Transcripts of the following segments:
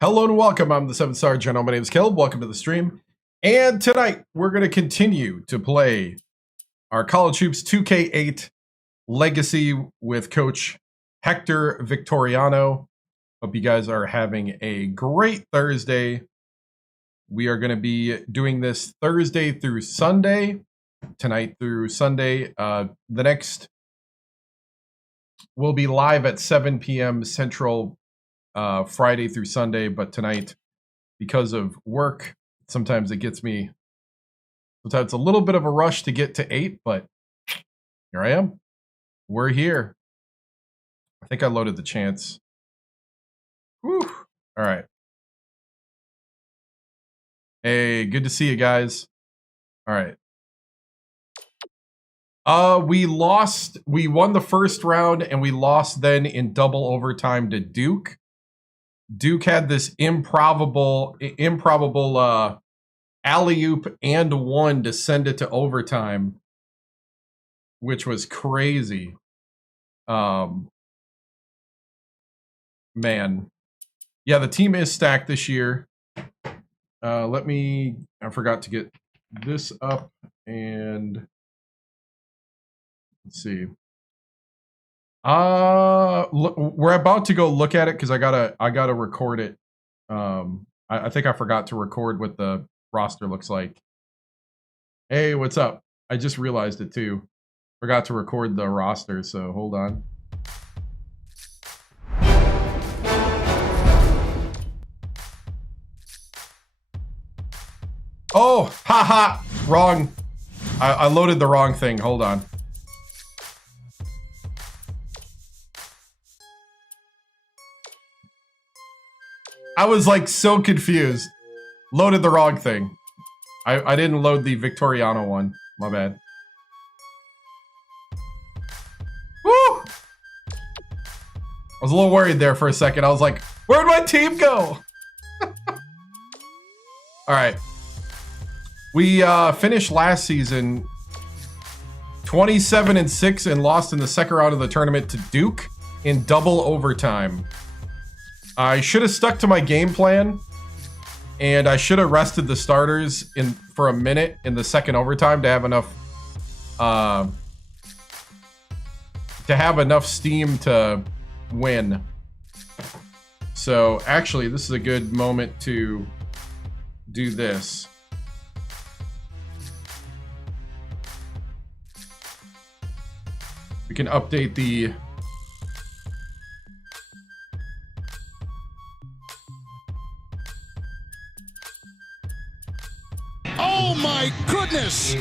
Hello and welcome. I'm the 7-star general. My name is Caleb. Welcome to the stream. And tonight we're going to continue to play our College Hoops 2K8 Legacy with Coach Hector Victoriano. Hope you guys are having a great Thursday. We are going to be doing this Thursday through Sunday, tonight through Sunday. The next will be live at 7 p.m. Central Friday through Sunday, but tonight, because of work, sometimes it gets me, sometimes it's a little bit of a rush to get to 8, but here I am. We're here. I think I loaded the chance. Whew. All right. Hey, good to see you guys. All right. We won the first round and we lost then in double overtime to Duke. Duke had this improbable alley-oop and one to send it to overtime, which was crazy. Man. Yeah, the team is stacked this year. I forgot to get this up and let's see. We're about to go look at it because I gotta record it. I think I forgot to record what the roster looks like. Hey, what's up? I just realized it too. Forgot to record the roster, so hold on. Oh, haha, wrong. I loaded the wrong thing. Hold on. I was like so confused. Loaded the wrong thing. I didn't load the Victoriano one. My bad. Woo! I was a little worried there for a second. I was like, where'd my team go? All right. We finished last season 27-6 and lost in the second round of the tournament to Duke in double overtime. I should have stuck to my game plan, and I should have rested the starters for a minute in the second overtime to have enough steam to win. So actually, this is a good moment to do this. We can update the Oh my goodness!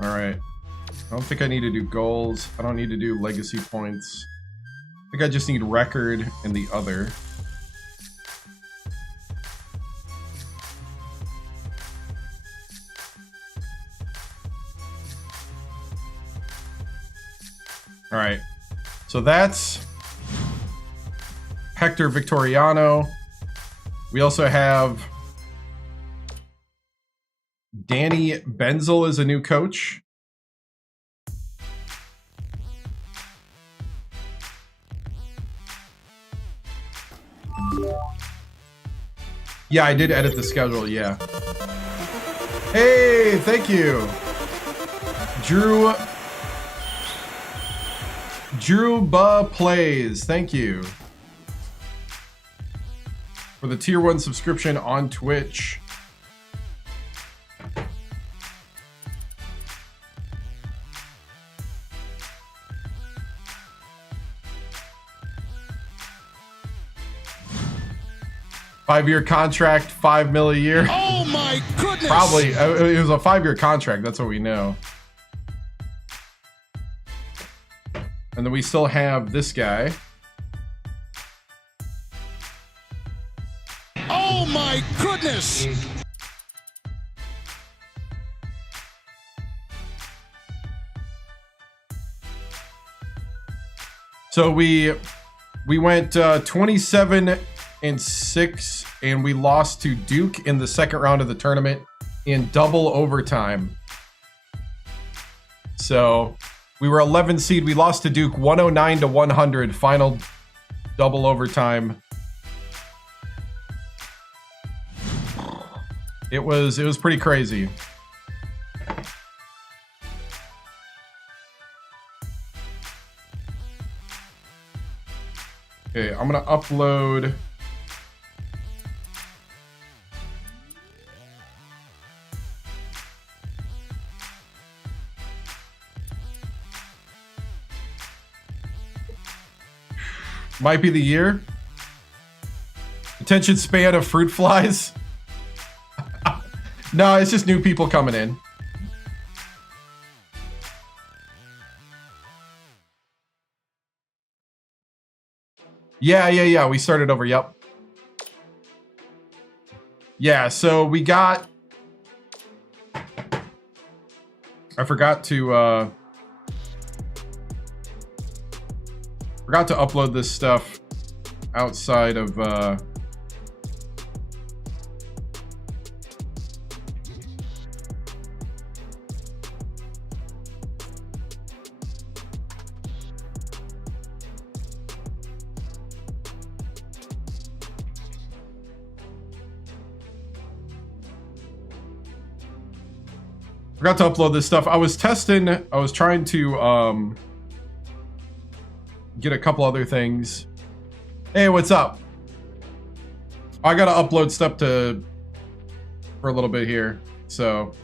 All right. I don't think I need to do goals. I don't need to do legacy points. I think I just need record and the other. All right. So that's Hector Victoriano. We also have Danny Benzel as a new coach. Yeah, I did edit the schedule, yeah. Hey, thank you. Drew Plays, thank you for the tier 1 subscription on Twitch. Five-year contract, $5 million a year. Oh my goodness! Probably. It was a 5-year contract. That's what we know. And then we still have this guy. Oh my goodness! So we went 27-6, and we lost to Duke in the second round of the tournament in double overtime. So we were 11 seed. We lost to Duke 109-100, final double overtime. It was pretty crazy. Okay, I'm gonna upload. Might be the year. Attention span of fruit flies. No, it's just new people coming in. Yeah. We started over. Yep. Yeah, so we got. I forgot to upload this stuff outside of forgot to upload this stuff. I was testing, I was trying to get a couple other things. Hey, what's up? I gotta upload stuff for a little bit here, so.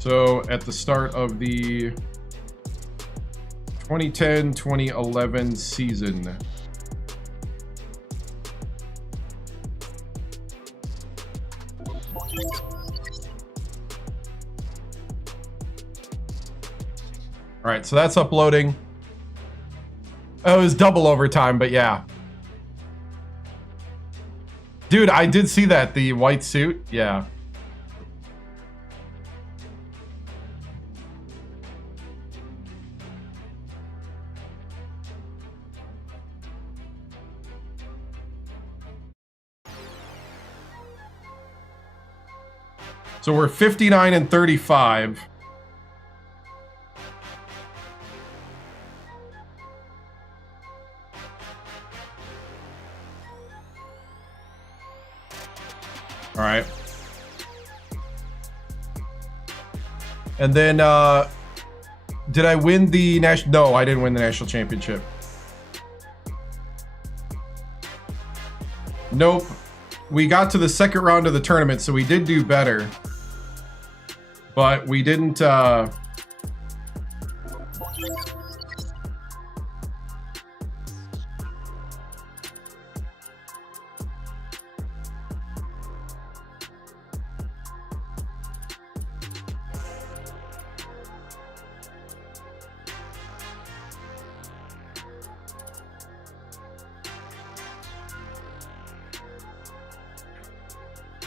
So at the start of the 2010-2011 season, all right, so that's uploading. Oh, it was double overtime, but yeah. Dude, I did see that, the white suit, yeah. So we're 59-35. All right. And then, did I win the national? No, I didn't win the national championship. Nope. We got to the second round of the tournament, so we did do better. But we didn't,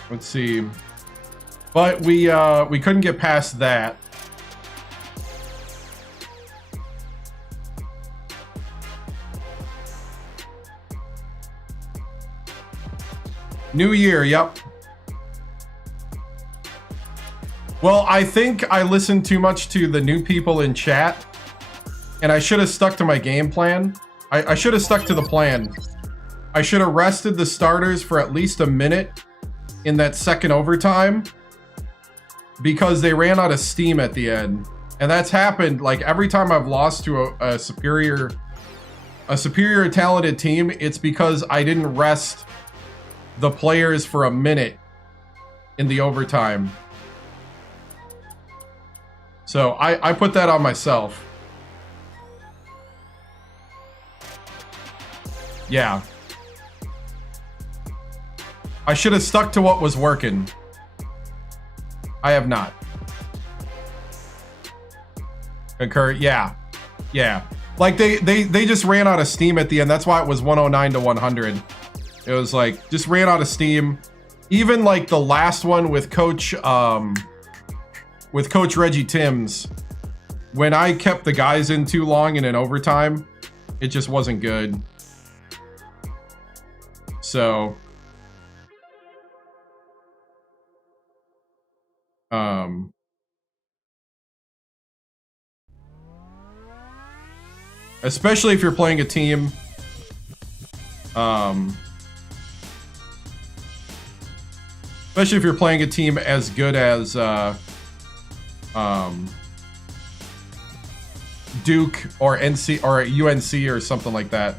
let's see. But we couldn't get past that. New year, yep. Well, I think I listened too much to the new people in chat, and I should have stuck to my game plan. I should have stuck to the plan. I should have rested the starters for at least a minute in that second overtime, because they ran out of steam at the end. And that's happened like every time I've lost to a superior talented team. It's because I didn't rest the players for a minute in the overtime. So I put that on myself. Yeah. I should have stuck to what was working. I have not. Concur, yeah. Yeah. Like they just ran out of steam at the end. That's why it was 109 to 100. It was like just ran out of steam. Even like the last one with Coach Reggie Timms, when I kept the guys in too long in an overtime, it just wasn't good. So especially if you're playing a team especially if you're playing a team as good as Duke or NC or UNC or something like that.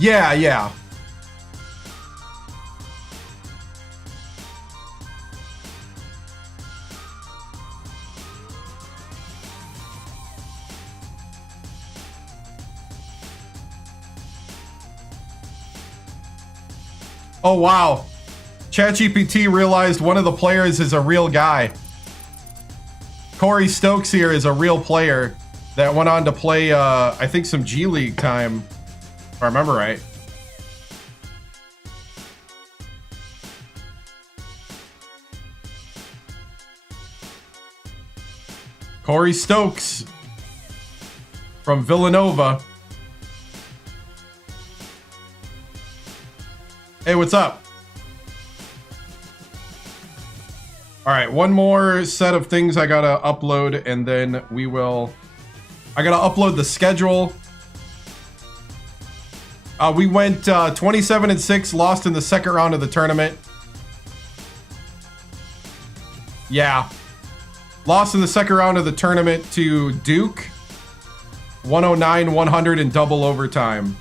Yeah, yeah. Oh, wow. ChatGPT realized one of the players is a real guy. Corey Stokes here is a real player that went on to play, I think, some G League time, if I remember right. Corey Stokes from Villanova. Hey, what's up? All right, one more set of things I gotta upload, and then we will... I gotta upload the schedule. We went 27-6, lost in the second round of the tournament. Yeah. Lost in the second round of the tournament to Duke. 109-100 in double overtime.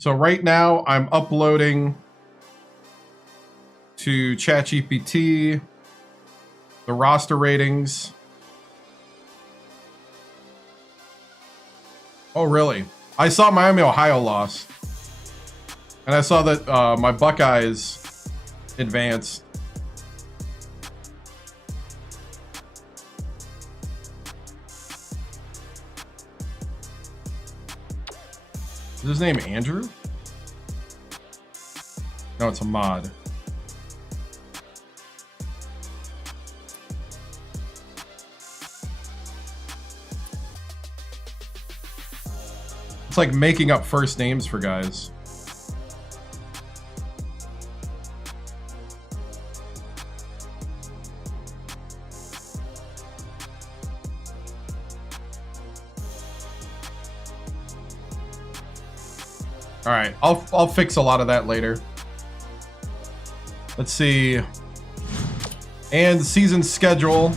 So right now I'm uploading to ChatGPT the roster ratings. Oh, really? I saw Miami, Ohio lost. And I saw that my Buckeyes advanced. Is his name Andrew? No, it's Ahmad. It's like making up first names for guys. All right, I'll fix a lot of that later. Let's see. And season schedule.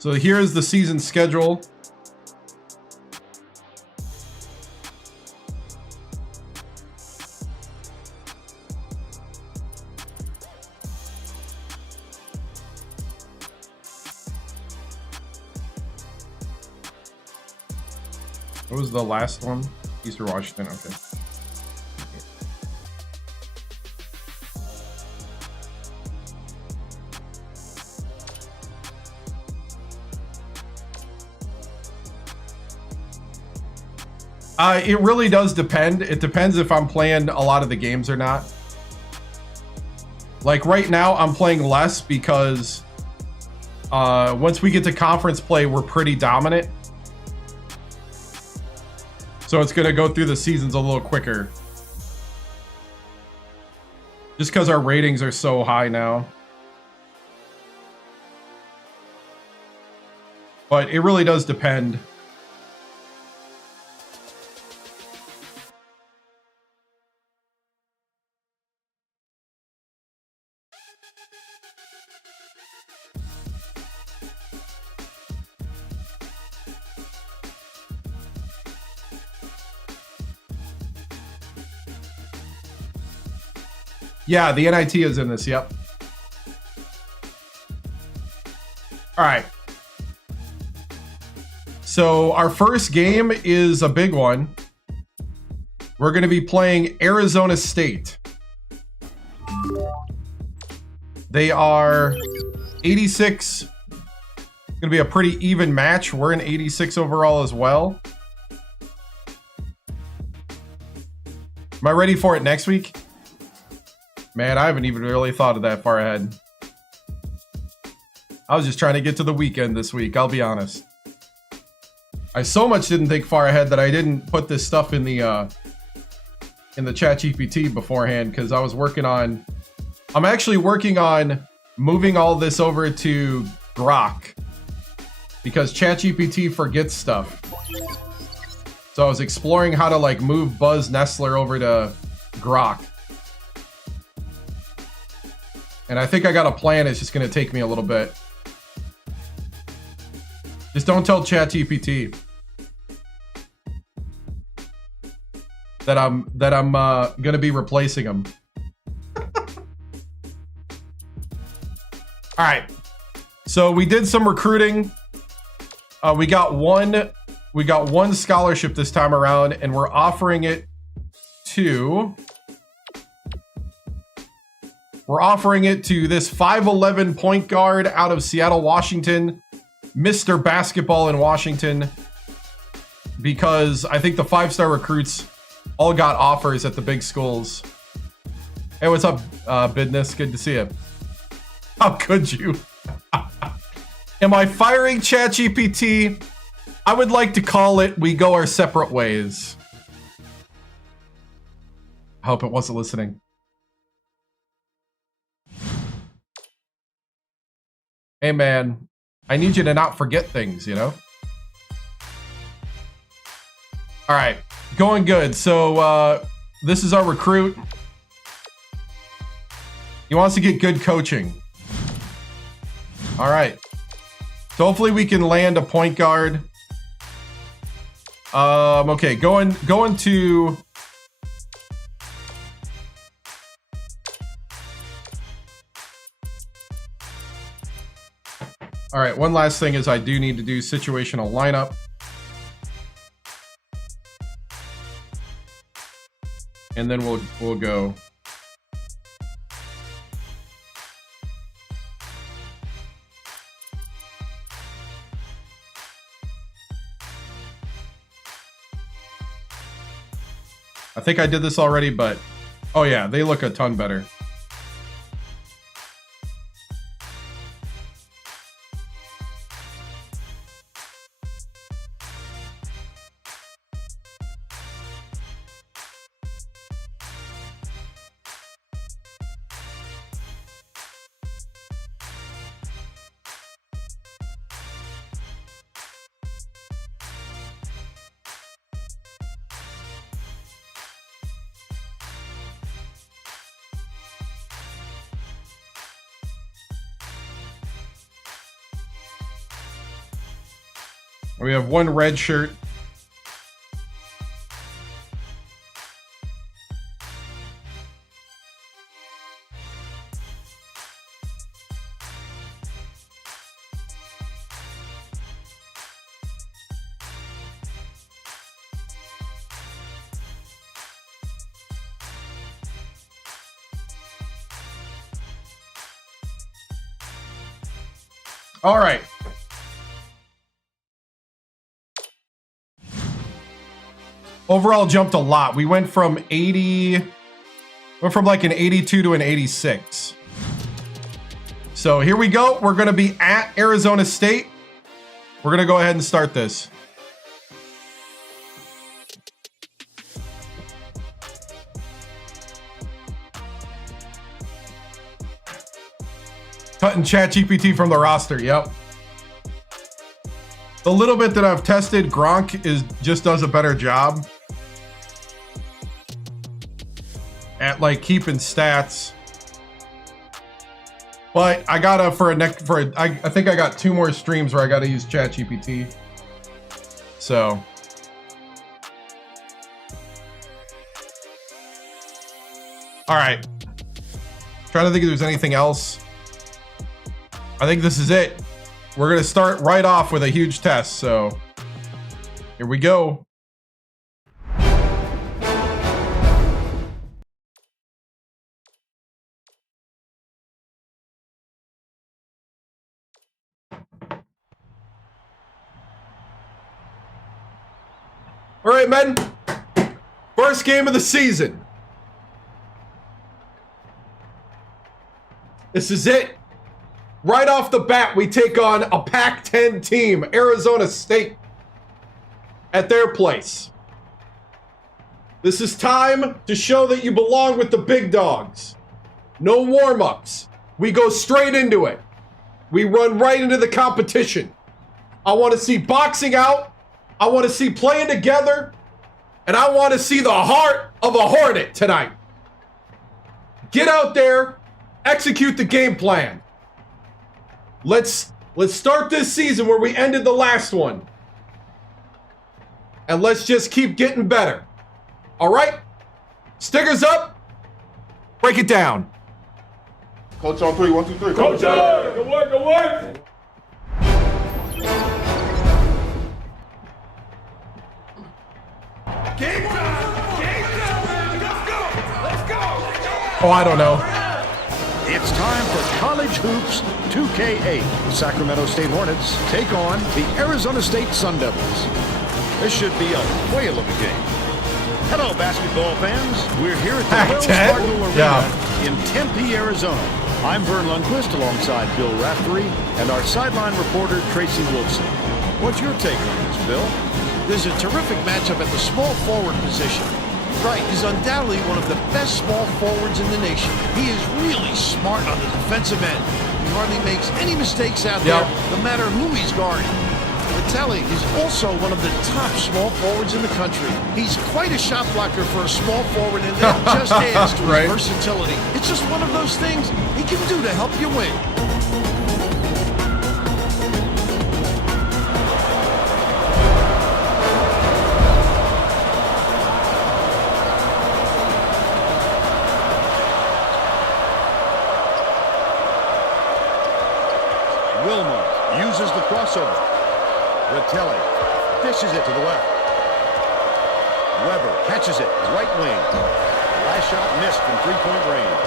So here's the season schedule. What was the last one? Eastern Washington, okay. It really does depend. It depends if I'm playing a lot of the games or not. Like right now, I'm playing less because once we get to conference play, we're pretty dominant. So it's going to go through the seasons a little quicker. Just because our ratings are so high now. But it really does depend. Yeah, the NIT is in this, yep. All right. So our first game is a big one. We're going to be playing Arizona State. They are 86. Going to be a pretty even match. We're in 86 overall as well. Am I ready for it next week? Man, I haven't even really thought of that far ahead. I was just trying to get to the weekend this week, I'll be honest. I so much didn't think far ahead that I didn't put this stuff in the ChatGPT beforehand, because I was working on... I'm actually working on moving all this over to Grok, because ChatGPT forgets stuff. So I was exploring how to like move Buzz Nestler over to Grok. And I think I got a plan. It's just going to take me a little bit. Just don't tell ChatGPT that I'm going to be replacing him. All right. So we did some recruiting. We got one scholarship this time around, and we're offering it to... We're offering it to this 5'11" point guard out of Seattle, Washington, Mr. Basketball in Washington, because I think the 5-star recruits all got offers at the big schools. Hey, what's up, Bidness? Good to see you. How could you? Am I firing ChatGPT? I would like to call it we go our separate ways. I hope it wasn't listening. Hey man, I need you to not forget things, you know? All right, going good. So this is our recruit. He wants to get good coaching. All right. So hopefully we can land a point guard. Okay, going to... All right, one last thing is I do need to do situational lineup. And then we'll go. I think I did this already, but oh yeah, they look a ton better. We have one red shirt. All right. Overall jumped a lot. We went from like an 82 to an 86. So here we go. We're going to be at Arizona State. We're going to go ahead and start this. Cutting ChatGPT from the roster. Yep. The little bit that I've tested, Gronk just does a better job at like keeping stats. But I gotta I think I got 2 more streams where I gotta use ChatGPT. So all right. Trying to think if there's anything else. I think this is it. We're going to start right off with a huge test. So here we go. All right, men. First game of the season. This is it. Right off the bat, we take on a Pac-10 team, Arizona State, at their place. This is time to show that you belong with the big dogs. No warm-ups. We go straight into it. We run right into the competition. I want to see boxing out. I want to see playing together. And I want to see the heart of a Hornet tonight. Get out there. Execute the game plan. Let's start this season where we ended the last one. And let's just keep getting better. All right? Stickers up. Break it down. Coach on 3, 1, 2, 3. Coach, good work, good work. Game time! Game time! Let's go! Let's go! Oh, I don't know. It's time for College Hoops 2K8. Sacramento State Hornets take on the Arizona State Sun Devils. This should be a whale of a game. Hello, basketball fans. We're here at the Wells Fargo Arena in Tempe, Arizona. I'm Vern Lundquist alongside Bill Raftery and our sideline reporter, Tracy Wilson. What's your take on this, Bill? There's a terrific matchup at the small forward position. Right, he's undoubtedly one of the best small forwards in the nation. He is really smart on the defensive end. He hardly makes any mistakes out there, no matter who he's guarding. Vitelli is also one of the top small forwards in the country. He's quite a shot blocker for a small forward, and that just adds to his versatility. It's just one of those things he can do to help you win. Uses the crossover. Vitelli dishes it to the left. Weber catches it, right wing. Last shot missed from three-point range.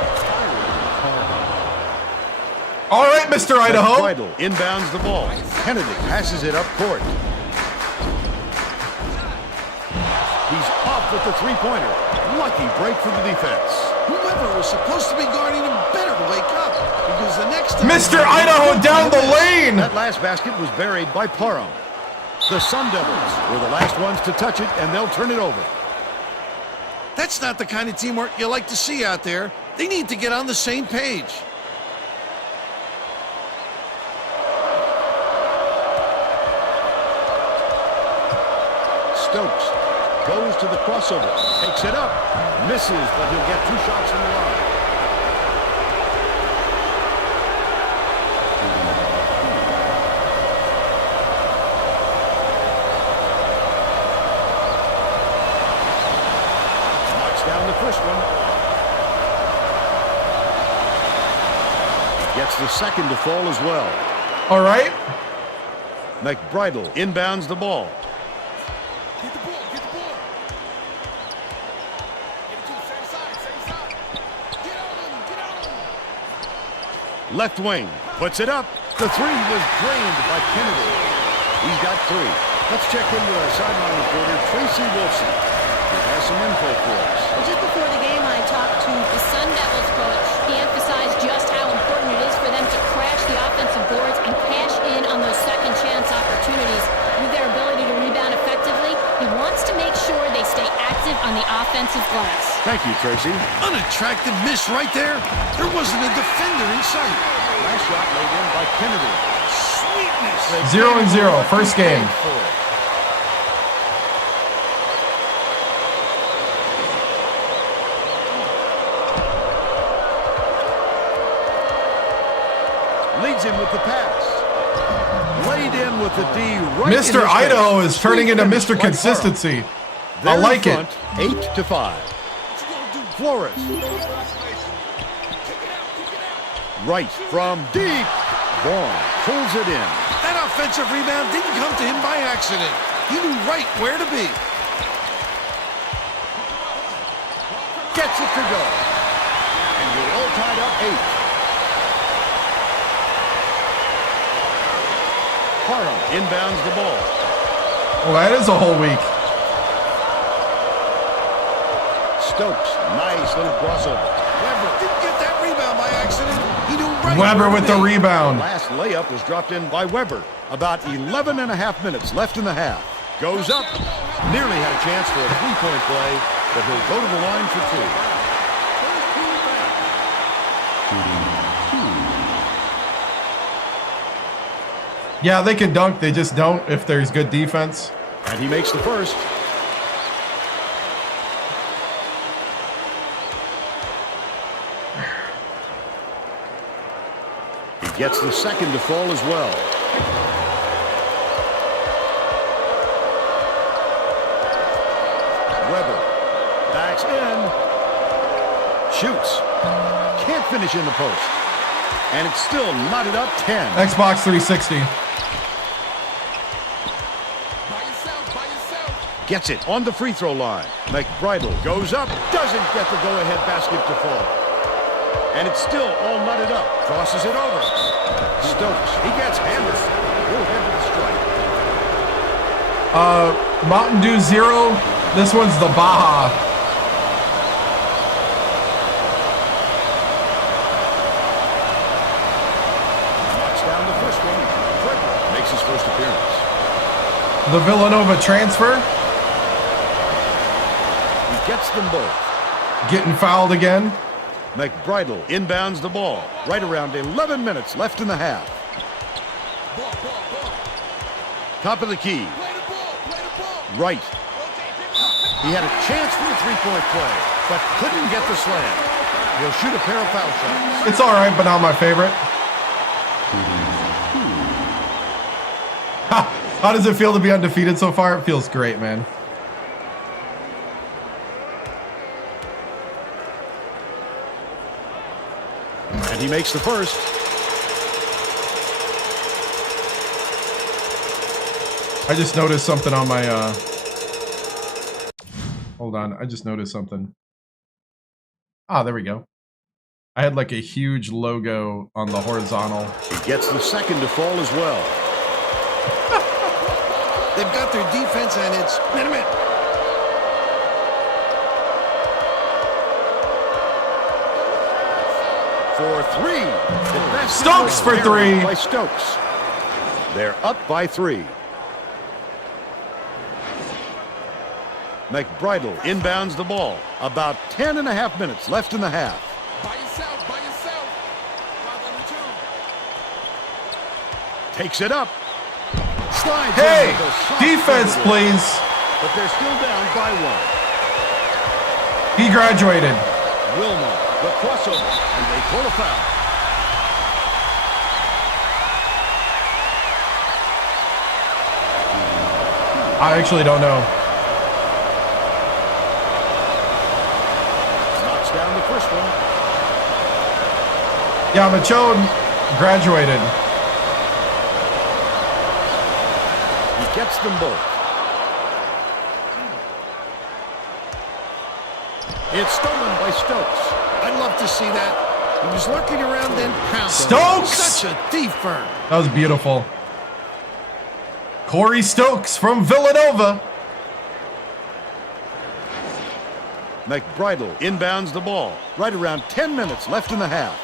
All right, Mr. Idaho. Bridle inbounds the ball. Kennedy passes it up court. He's off with the three-pointer. Lucky break for the defense. Whoever was supposed to be guarding him better wake up, because the next time Mr. Idaho down the lane. That last basket was buried by Parham. The Sun Devils were the last ones to touch it, and they'll turn it over. That's not the kind of teamwork you like to see out there. They need to get on the same page. Stokes goes to the crossover, takes it up, misses, but he'll get 2 shots from the line. Knocks down the first one. Gets the second to fall as well. All right. McBridle inbounds the ball. Get the ball, get the ball. Get it to the same side. Get on him. Left wing, puts it up. The three was drained by Kennedy. He's got 3. Let's check in with our sideline reporter, Tracy Wilson, who has some info for us. Well, just before the game, I talked to the Sun Devils coach. He emphasized just how important it is for them to crash the offensive boards and cash in on those second chance opportunities. With their ability to rebound effectively, he wants to make sure they stay active on the offensive glass. Thank you, Tracy. Unattractive miss right there. There wasn't a defender in sight. Last shot laid in by Kennedy. Sweetness. 0-0, first game. Leads him with the pass. Laid in with the D right in his Mr. Idaho face. is turning into Sweet Mr. finish by Consistency. They're I in like it. front, 8-5. Flores. Right from deep. Vaughn pulls it in. That offensive rebound didn't come to him by accident. He knew right where to be. Gets it to go. And we're all tied up 8. Parham inbounds the ball. Well, that is a whole week. Stokes, nice little crossover. Weber didn't get that rebound by accident. He knew right Weber where to with the be. rebound. Last layup was dropped in by Weber. About 11 and a half minutes left in the half. Goes up. Nearly had a chance for a three-point play, but he'll go to the line for 2. Yeah, they can dunk. They just don't if there's good defense. And he makes the first. He gets the second to fall as well. Weber backs in. Shoots. Can't finish in the post. And it's still knotted up 10. Xbox 360. Gets it on the free throw line. McBridle goes up. Doesn't get the go-ahead basket to fall. And it's still all knotted up. Crosses it over. Stokes. He gets hammered. He'll head to the strike. Mountain Dew Zero. This one's the Baja. Knocks down the first one. Frederick makes his first appearance. The Villanova transfer. He gets them both. Getting fouled again. McBridle inbounds the ball. Right around 11 minutes left in the half. Top of the key. Right. He had a chance for a three-point play, but couldn't get the slam. He'll shoot a pair of foul shots. It's all right, but not my favorite. How does it feel to be undefeated so far? It feels great, man. And he makes the first. I just noticed something on my, hold on. I just noticed something. Ah, there we go. I had like a huge logo on the horizontal. He gets the second to fall as well. They've got their defense, and it's minute. For 3. The best Stokes for 3. By Stokes. They're up by 3. McBridle inbounds the ball. About 10 and a half minutes left in the half. By yourself, by yourself. 5 on the 2. Takes it up. Slides Hey, in with a soft defense, fadeaway. please. But they're still down by 1. He graduated. Wilma, the crossover, and they call a foul. I actually don't know. Knocks down the first one. Yeah, Machone graduated. He gets them both. It's stolen by Stokes. I'd love to see that. He was lurking around, then pounded. Stokes! Such a thief firm. That was beautiful. Corey Stokes from Villanova. McBridle inbounds the ball. Right around 10 minutes left in the half.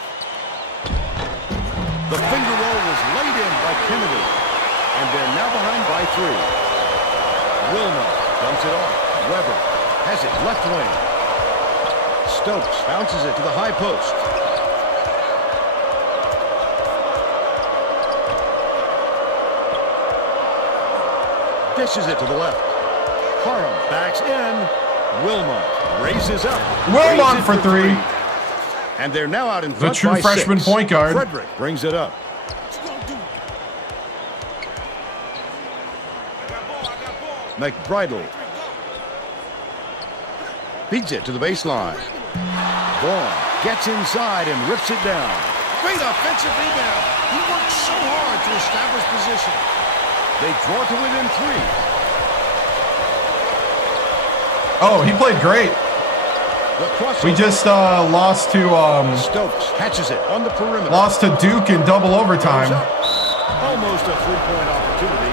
The finger roll was laid in by Kennedy. And they're now behind by 3. Wilma dumps it off. Weber has it left wing. Stokes bounces it to the high post. Dishes it to the left. Parham backs in. Wilmot raises up. Wilmot Raises for three. And they're now out in front true by freshman 6. point guard. Frederick brings it up. McBridle feeds it to the baseline. Vaughn gets inside and rips it down. Great offensive rebound. He worked so hard to establish position. They draw to within 3. Oh, he played great. The crossover. We just lost to Stokes catches it on the perimeter. lost to Duke in double overtime. Almost a 3-point opportunity.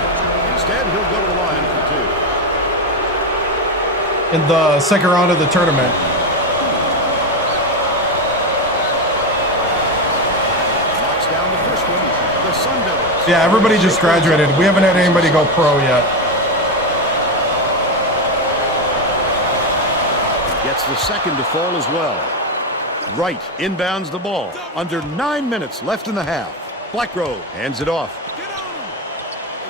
Instead, he'll go to the line for 2. In the second round of the tournament. Knocks down the first one. The Sun Devils. Yeah, everybody just graduated. We haven't had anybody go pro yet. Gets the second to fall as well. Wright inbounds the ball. Under 9 minutes left in the half. Blackgrove hands it off.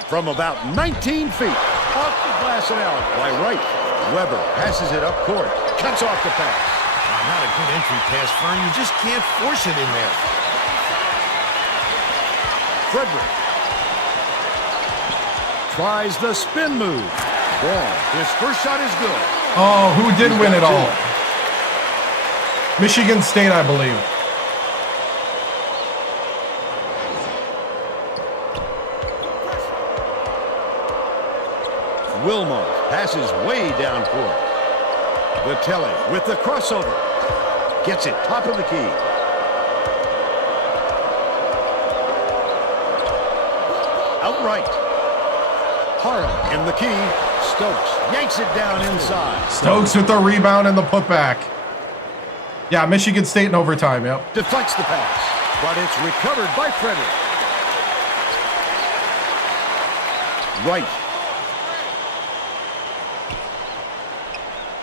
From about 19 feet. Off the glass and out by Wright. Weber passes it up court. Cuts off the pass. Not a good entry pass, Fern. You just can't force it in there. Frederick tries the spin move. Vaughn. His first shot is good. Oh, who did win it all? Michigan State, I believe. Wilmot passes way down court. Vitelli with the crossover. Gets it top of the key. Outright. Parham in the key. Stokes yanks it down inside. Stokes with the rebound and the putback. Yeah, Michigan State in overtime, yep. Deflects the pass, but it's recovered by Frederick. Wright.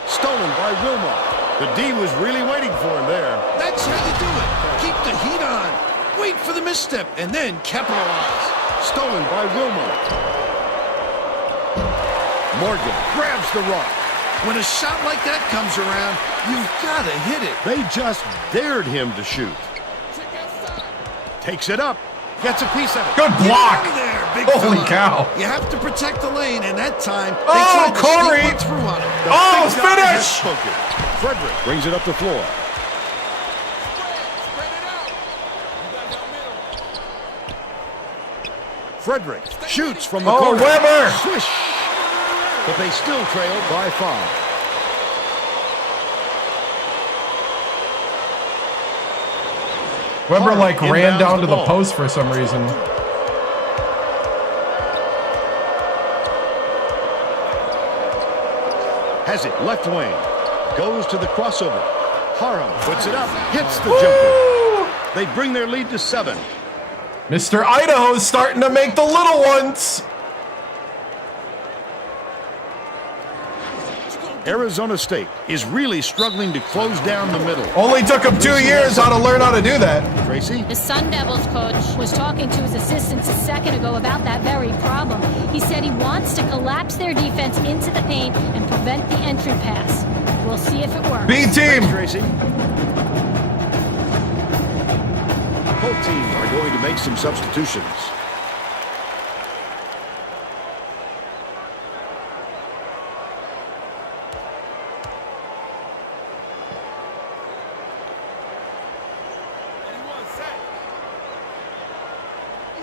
Stolen by Wilmot. The D was really waiting for him there. That's how you do it. Keep the heat on. Wait for the misstep and then capitalize. Stolen by Wilmot. Morgan grabs the rock. When a shot like that comes around, you've got to hit it. They just dared him to shoot. Takes it up. Gets a piece of it. Good Get block. out of there, big Holy fella. cow. You have to protect the lane, and that time they Oh, tried to Corey. sneak one through on him. Oh, Big guy has finish. spoken. Frederick brings it up the floor. Frederick shoots from the Oh, corner. Weber. Swish. But they still trail by 5. Weber like ran Inbounds down the to the ball. post for some reason. Has it left wing. Goes to the crossover. Parham puts it up. Hits the jumper. They bring their lead to 7. Mr. Idaho's starting to make the little ones. Arizona State is really struggling to close down the middle. Only took him 2 years how to learn how to do that. Tracy? The Sun Devils coach was talking to his assistants a second ago about that very problem. He said he wants to collapse their defense into the paint and prevent the entry pass. We'll see if it works. B team. Thanks, Tracy. Both teams are going to make some substitutions.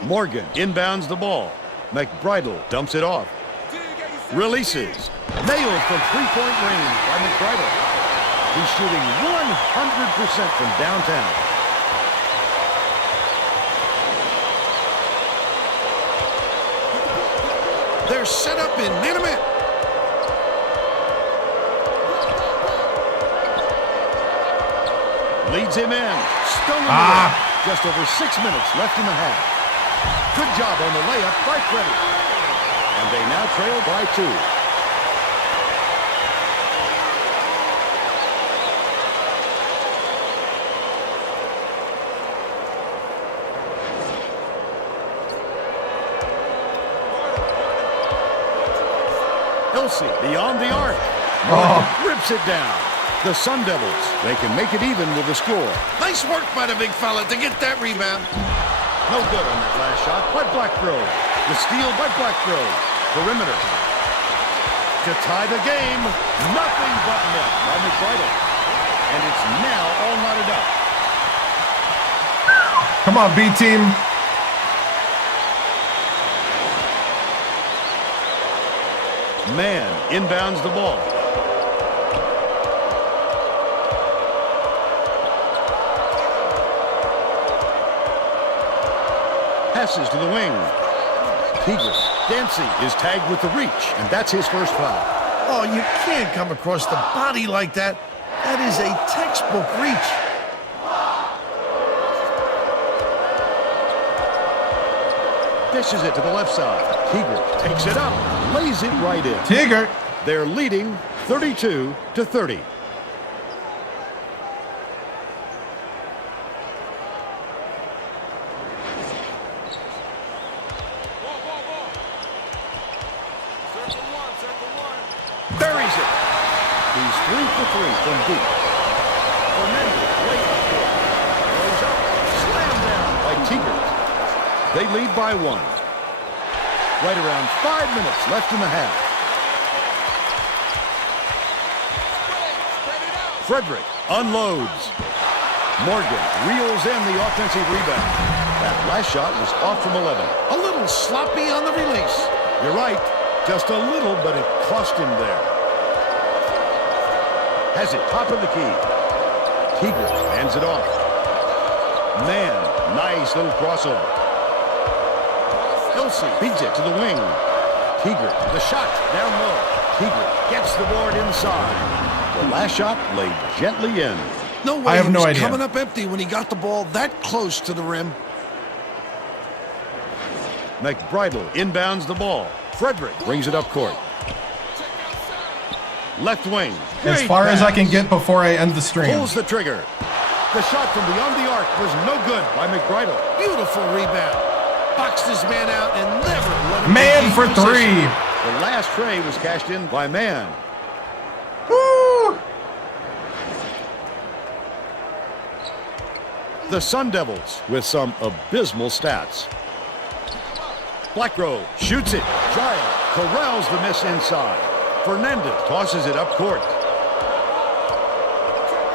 Morgan inbounds the ball. McBridle dumps it off. Releases. Nailed from three-point range by McBridle. He's shooting 100% from downtown. They're set up in minute. Leads him in. Stolen away. Just over 6 minutes left in the half. Good job on the layup by Freddie. And they now trail by 2. Kelsey beyond the arc. Oh. Rips it down. The Sun Devils, they can make it even with the score. Nice work by the big fella to get that rebound. No good on that last shot by Blackgrove. The steal by Blackgrove. Perimeter. To tie the game, nothing but net by McBridle. And it's now all knotted up. Come on, B team. Man inbounds the ball. Passes to the wing. Tigres. Dancy is tagged with the reach, and that's his first foul. Oh, you can't come across the body like that. That is a textbook reach. Dishes it to the left side. Tigres takes it up, lays it right in. Tigger. They're leading 32-30. Buries it. He's 3 for 3 from deep. Fernandez late up court. Goes up. Slam down by Tigers. They lead by 1. Right around 5 minutes left in the half. Frederick unloads. Morgan reels in the offensive rebound. That last shot was off from 11. A little sloppy on the release. You're right. Just a little, but it cost him there. Has it top of the key. Tigres hands it off. Man, nice little crossover. Kelsey beats it to the wing. Tigres, the shot down low. Tigres gets the board inside. The last shot laid gently in. No way I have he no was idea. coming up empty when he got the ball that close to the rim. McBridle inbounds the ball. Frederick brings it up court. Left wing. As Great far as I pass. can get before I end the stream. Pulls the trigger. The shot from beyond the arc was no good by McBridle. Beautiful rebound. Boxed his man out and never let him Man regain for possession. 3. The last tray was cashed in by Man. Woo! The Sun Devils with some abysmal stats. Blackgrove shoots it. Giles corrals the miss inside. Fernandez tosses it up court.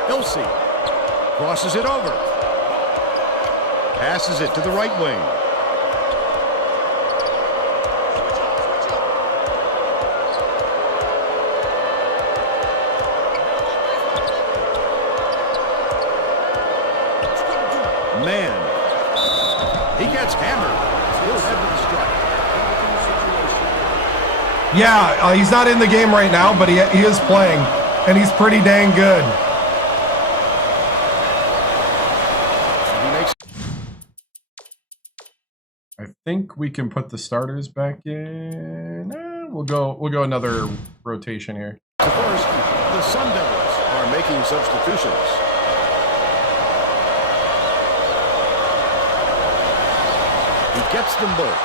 Kelsey crosses it over. Passes it to the right wing. Man, he gets hammered. He'll head to the strike. Yeah, he's not in the game right now, but he is playing, and he's pretty dang good. He makes I think we can put the starters back in. We'll go another rotation here. first. The Sun Devils are making substitutions. He gets them both.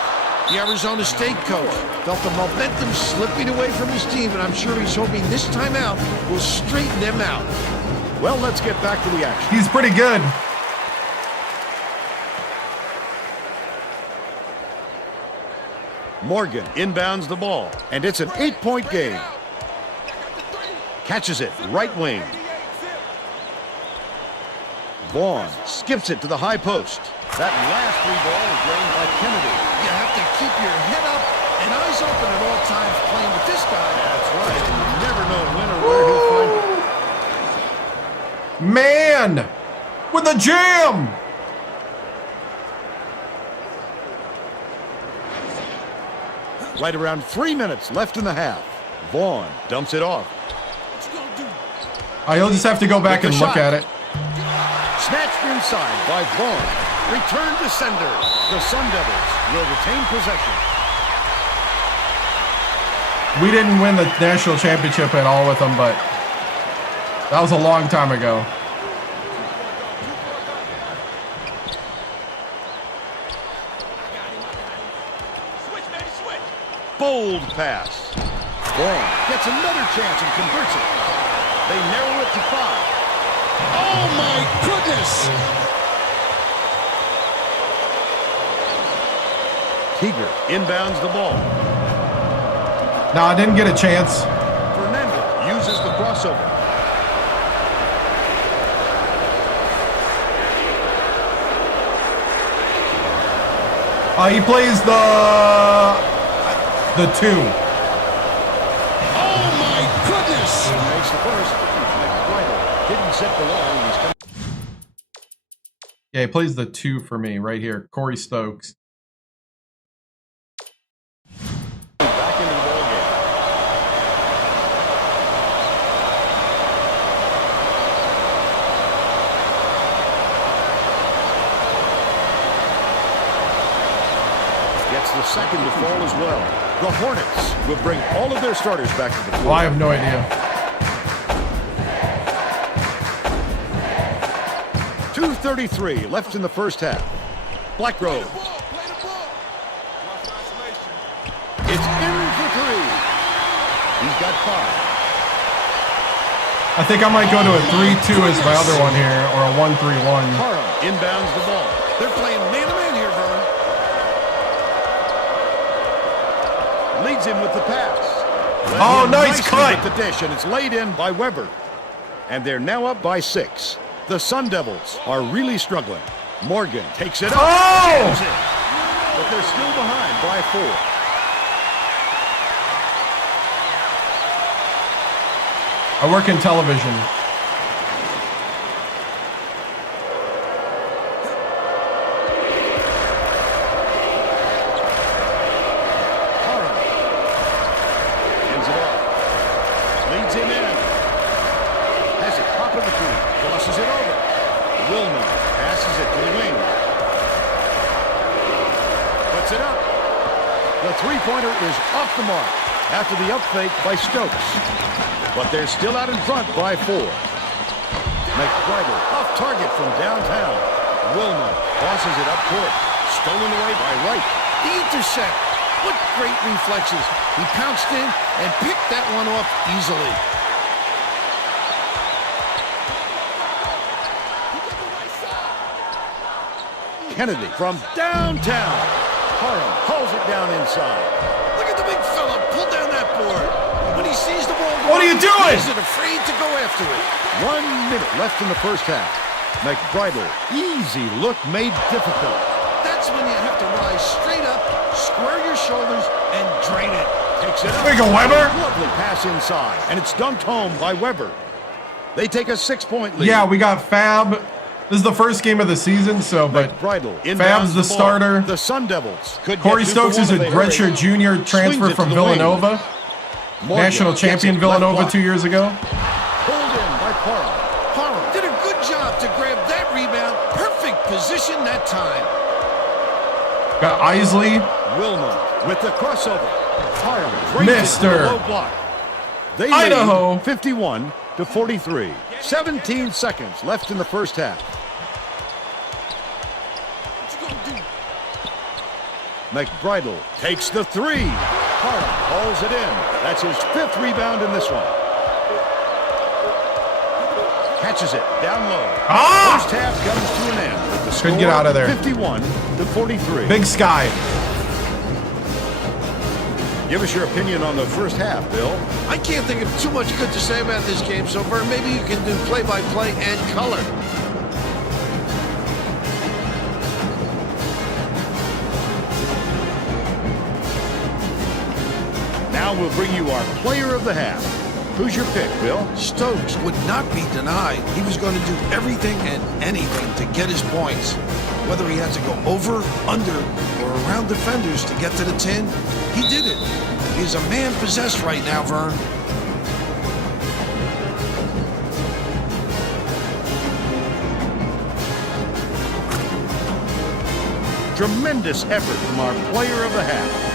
The Arizona State coach felt the momentum slipping away from his team, and I'm sure he's hoping this time out will straighten them out. Well, let's get back to the action. He's pretty good. Morgan inbounds the ball, and it's an 8-point game. Catches it, right wing. Vaughn skips it to the high post. That last three ball is drained by Kennedy. You have to keep your head up and eyes open at all times playing with this guy. That's right, and you never know when or where he'll find it. Man, with a jam. Right around 3 minutes left in the half. Vaughn dumps it off. You'll just have to go back and With the look shot. at it. Snatched inside by Vaughn. Return to sender. The Sun Devils will retain possession. We didn't win the national championship at all with them, but that was a long time ago. Bold pass. Vaughn gets another chance and converts it. They narrow it to 5. Oh, my goodness! Teager inbounds the ball. No, I didn't get a chance. Fernandez uses the crossover. He plays the 2. Oh, my goodness! Makes the first. Didn't sit for long. He's coming. Yeah, he plays the 2 for me right here. Corey Stokes. Back into the ball game. Gets the second to fall as well. The Hornets will bring all of their starters back to the Well, floor. I have no idea. 2:33 left in the first half. Blackgrove. Play the ball. Watch the isolation. It's in for 3. He's got 5. I think I might go to a 3-2 as my other one here, or a 1-3-1. Parham inbounds the ball. They're playing man-to-man here, Vern. Leads him with the pass. Oh, nice Nicely cut. with the dish, and it's laid in by Weber. And they're now up by 6. The Sun Devils are really struggling. Morgan takes it up. Oh! Jams it. But they're still behind by 4. I work in television. Parham ends it off. Leads him in. Has it top of the key. Crosses it over. Willman passes it to the wing. Puts it up. The three-pointer is off the mark after the up fake by Stokes. But they're still out in front by 4. McBride off target from downtown. Willman tosses it up court. Stolen away by Wright. The intercept. What great reflexes. He pounced in and picked that one off easily. Kennedy from downtown. Parham hauls it down inside. Look at the big fella pull down that board. When he sees the ball, What are you doing? He isn't afraid to go after it. 1 minute left in the first half. McBride, easy look made difficult. That's when you have to rise straight up, square your shoulders, and drain it. Takes it up. There you go, Weber. Lovely pass inside, and it's dunked home by Weber. They take a 6-point lead. Yeah, we got Fab. This is the first game of the season, so, but Bridle Fab's the starter. The Sun Devils could Corey get Stokes is a 2 for 1 if they redshirt hurry. junior Swings transfer it from to the wing. Villanova. Morgan National gets champion it Villanova left 2 block. years ago. Pulled in by Parham. Parham did a good job to grab that rebound. Perfect position that time. Got Isley. Wilma with the crossover. Parham breaks it to the Mister. low block. They Idaho. lead 51-43. 17 seconds left in the first half. What you gonna do? McBride takes the 3. Parham hauls it in. That's his 5th rebound in this one. Catches it down low. Ah! First half comes to an end with the score Couldn't get out of there. 51-43. Big Sky. Give us your opinion on the first half, Bill. I can't think of too much good to say about this game so far. Maybe you can do play-by-play and color. Now we'll bring you our player of the half. Who's your pick, Bill? Stokes would not be denied. He was going to do everything and anything to get his points. Whether he had to go over, under, or around defenders to get to the 10, he did it. He is a man possessed right now, Vern. Tremendous effort from our player of the half.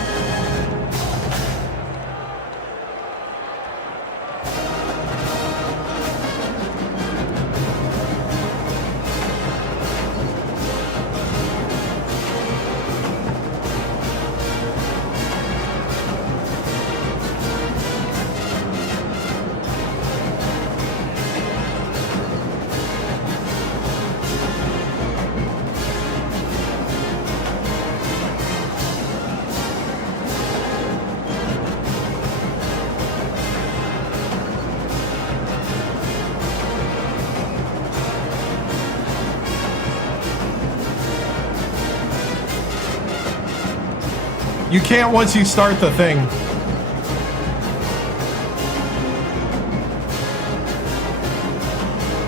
You can't once you start the thing.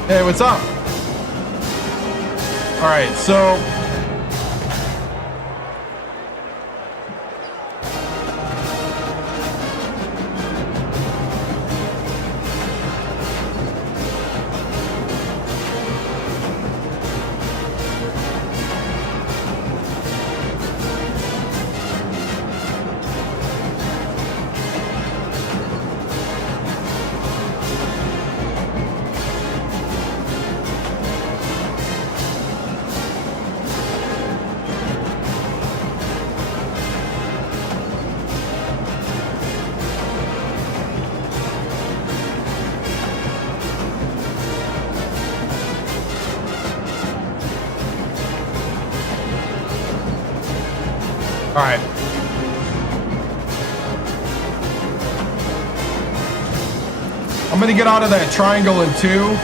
Hey, what's up? All right, so all right. I'm gonna get out of that triangle in 2.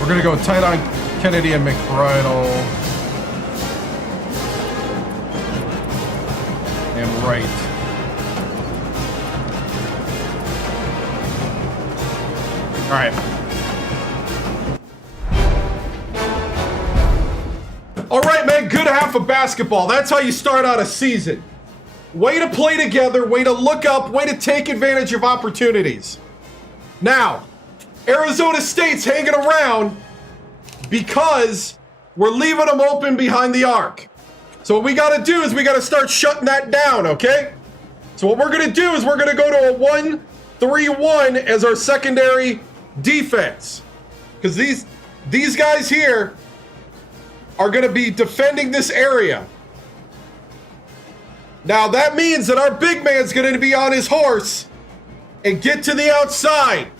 We're gonna go tight on Kennedy and McBridle. And right. All right. All right, man, good half of basketball. That's how you start out a season. Way to play together, way to look up, way to take advantage of opportunities. Now, Arizona State's hanging around because we're leaving them open behind the arc. So what we got to do is we got to start shutting that down, okay? So what we're going to do is we're going to go to a 1-3-1 as our secondary defense. Because these guys here are going to be defending this area. Now that means that our big man's going to be on his horse and get to the outside.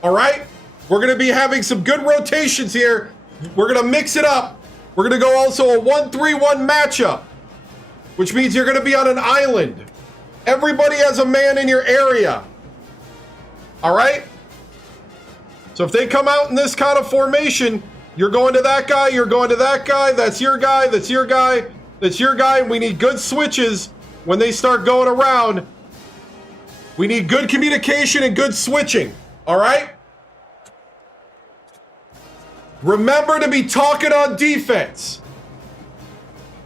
All right? We're going to be having some good rotations here. We're going to mix it up. We're going to go also a 1-3-1 matchup, which means you're going to be on an island. Everybody has a man in your area. All right? So if they come out in this kind of formation, you're going to that guy, you're going to that guy, that's your guy, that's your guy, that's your guy. And we need good switches when they start going around. We need good communication and good switching. All right? Remember to be talking on defense.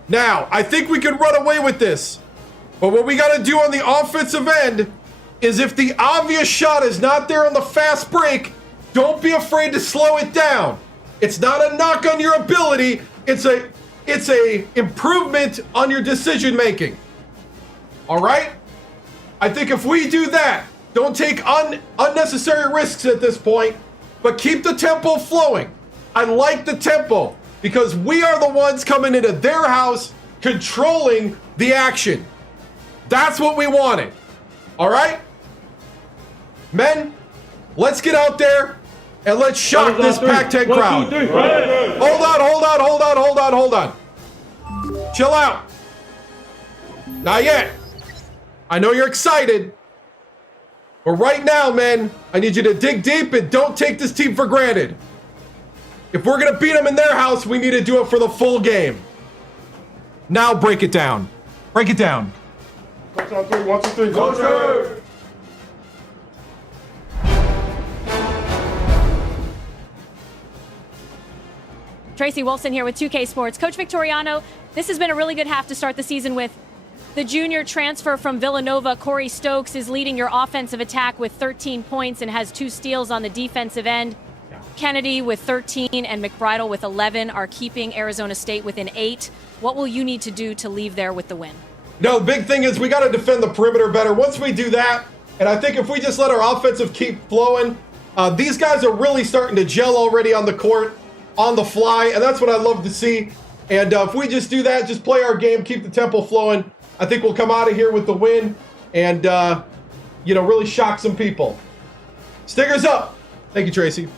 Now, I think we can run away with this. But what we got to do on the offensive end is if the obvious shot is not there on the fast break, don't be afraid to slow it down. It's not a knock on your ability. It's a improvement on your decision making. All right? I think if we do that, don't take unnecessary risks at this point, but keep the tempo flowing. I like the tempo because we are the ones coming into their house controlling the action. That's what we wanted. All right? Men, let's get out there and let's shock this Pac-10 crowd. 1, 2, 3, Hold on. Chill out. Not yet. I know you're excited. But right now, man, I need you to dig deep and don't take this team for granted. If we're going to beat them in their house, we need to do it for the full game. Now break it down. Break it down. Coach on 3, 1, 2, 3, go. Tracy Wolfson here with 2K Sports. Coach Victoriano, this has been a really good half to start the season with. The junior transfer from Villanova, Corey Stokes, is leading your offensive attack with 13 points and has 2 steals on the defensive end. Kennedy with 13 and McBridle with 11 are keeping Arizona State within 8. What will you need to do to leave there with the win? No, the big thing is we got to defend the perimeter better. Once we do that, and I think if we just let our offensive keep flowing, these guys are really starting to gel already on the court, on the fly, and that's what I love to see. And if we just do that, just play our game, keep the tempo flowing, I think we'll come out of here with the win and, really shock some people. Stickers up. Thank you, Tracy.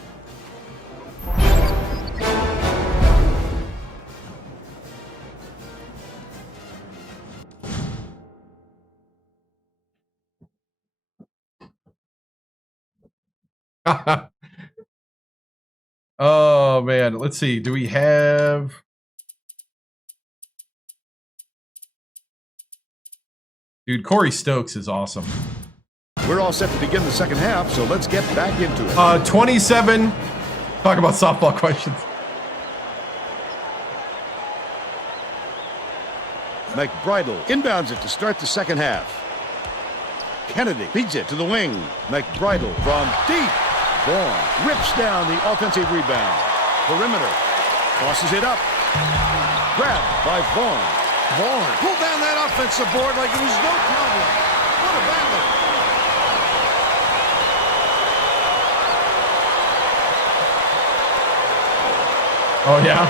Oh man, let's see. Do we have? Dude, Corey Stokes is awesome. We're all set to begin the second half, so let's get back into it. 27. Talk about softball questions. McBridle inbounds it to start the second half. Kennedy feeds it to the wing. McBridle from deep. Vaughn rips down the offensive rebound. Perimeter. Tosses it up. Grabbed by Vaughn. Vaughn pulled down that offensive board like it was no problem. What a battle. Oh, yeah?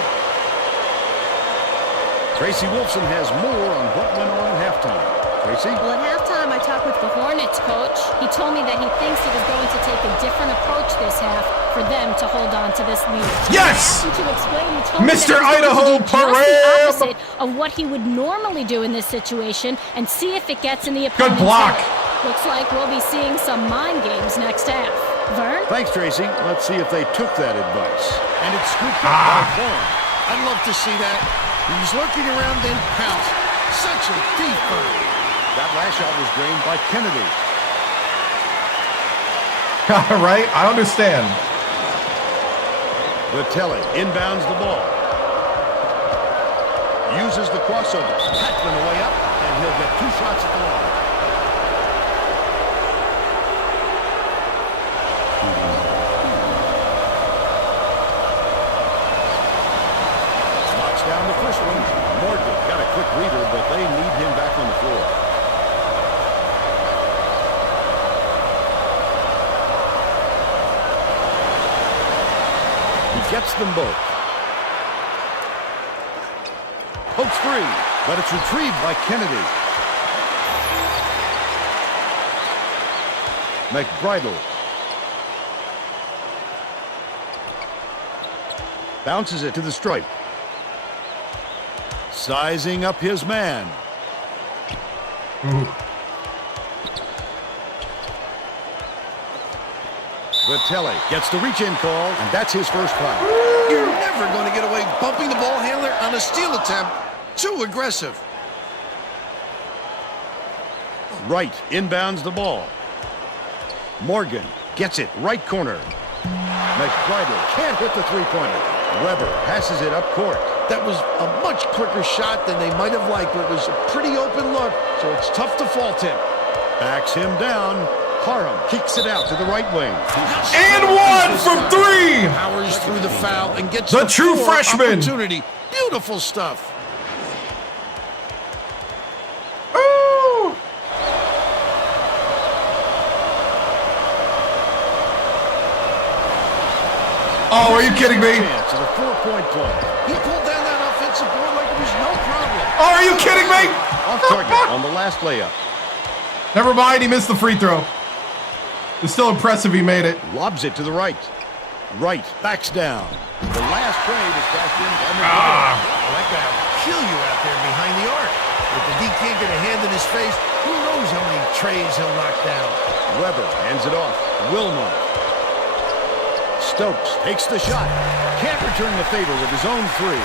Tracy Wolfson has more on what went on at halftime. Tracy? Well, at halftime, I talked with the Hornets coach. He told me that he thinks it is going to take a different approach this half for them to hold on to this lead. Yes! To explain, he told Mr. me that he's Idaho going to do just the Parade! opposite of what he would normally do in this situation and see if it gets in the opponent's Good block. head. Looks like we'll be seeing some mind games next half. Vern? Thanks, Tracy. Let's see if they took that advice. And it's scooped up by Vaughn. I'd love to see that. He's looking around and pounced. Such a deep bird. That last shot was drained by Kennedy. Right? I understand. Vitelli inbounds the ball. Uses the crossover. Tackling the way up, and he'll get 2 shots at the line. Knocks down the first one. Morgan got a quick reader, but they need him back on the floor. Gets them both. Pokes free, but it's retrieved by Kennedy. McBridle. Bounces it to the stripe. Sizing up his man. Ooh. Vitelli gets the reach-in call, and that's his first foul. You're never going to get away bumping the ball handler on a steal attempt. Too aggressive. Wright inbounds the ball. Morgan gets it right corner. McBridle can't hit the three-pointer. Weber passes it up court. That was a much quicker shot than they might have liked, but it was a pretty open look, so it's tough to fault him. Backs him down. Parham kicks it out to the right wing. And one from 3! Powers through the foul and gets The true floor freshman. opportunity. Beautiful stuff. Ooh. Oh, are you kidding me? Chance at a 4-point play. He pulled down that offensive board like it was no problem. Oh, are you kidding me? Off target on the last layup. Never mind, he missed the free throw. It's still impressive he made it. Lobs it to the right. Wright backs down. The last play was cashed in by McBridle. That guy will kill you out there behind the arc. If the D can't get a hand in his face, who knows how many trays he'll knock down. Weber hands it off. Wilmot. Stokes takes the shot. Can't return the favor with his own 3.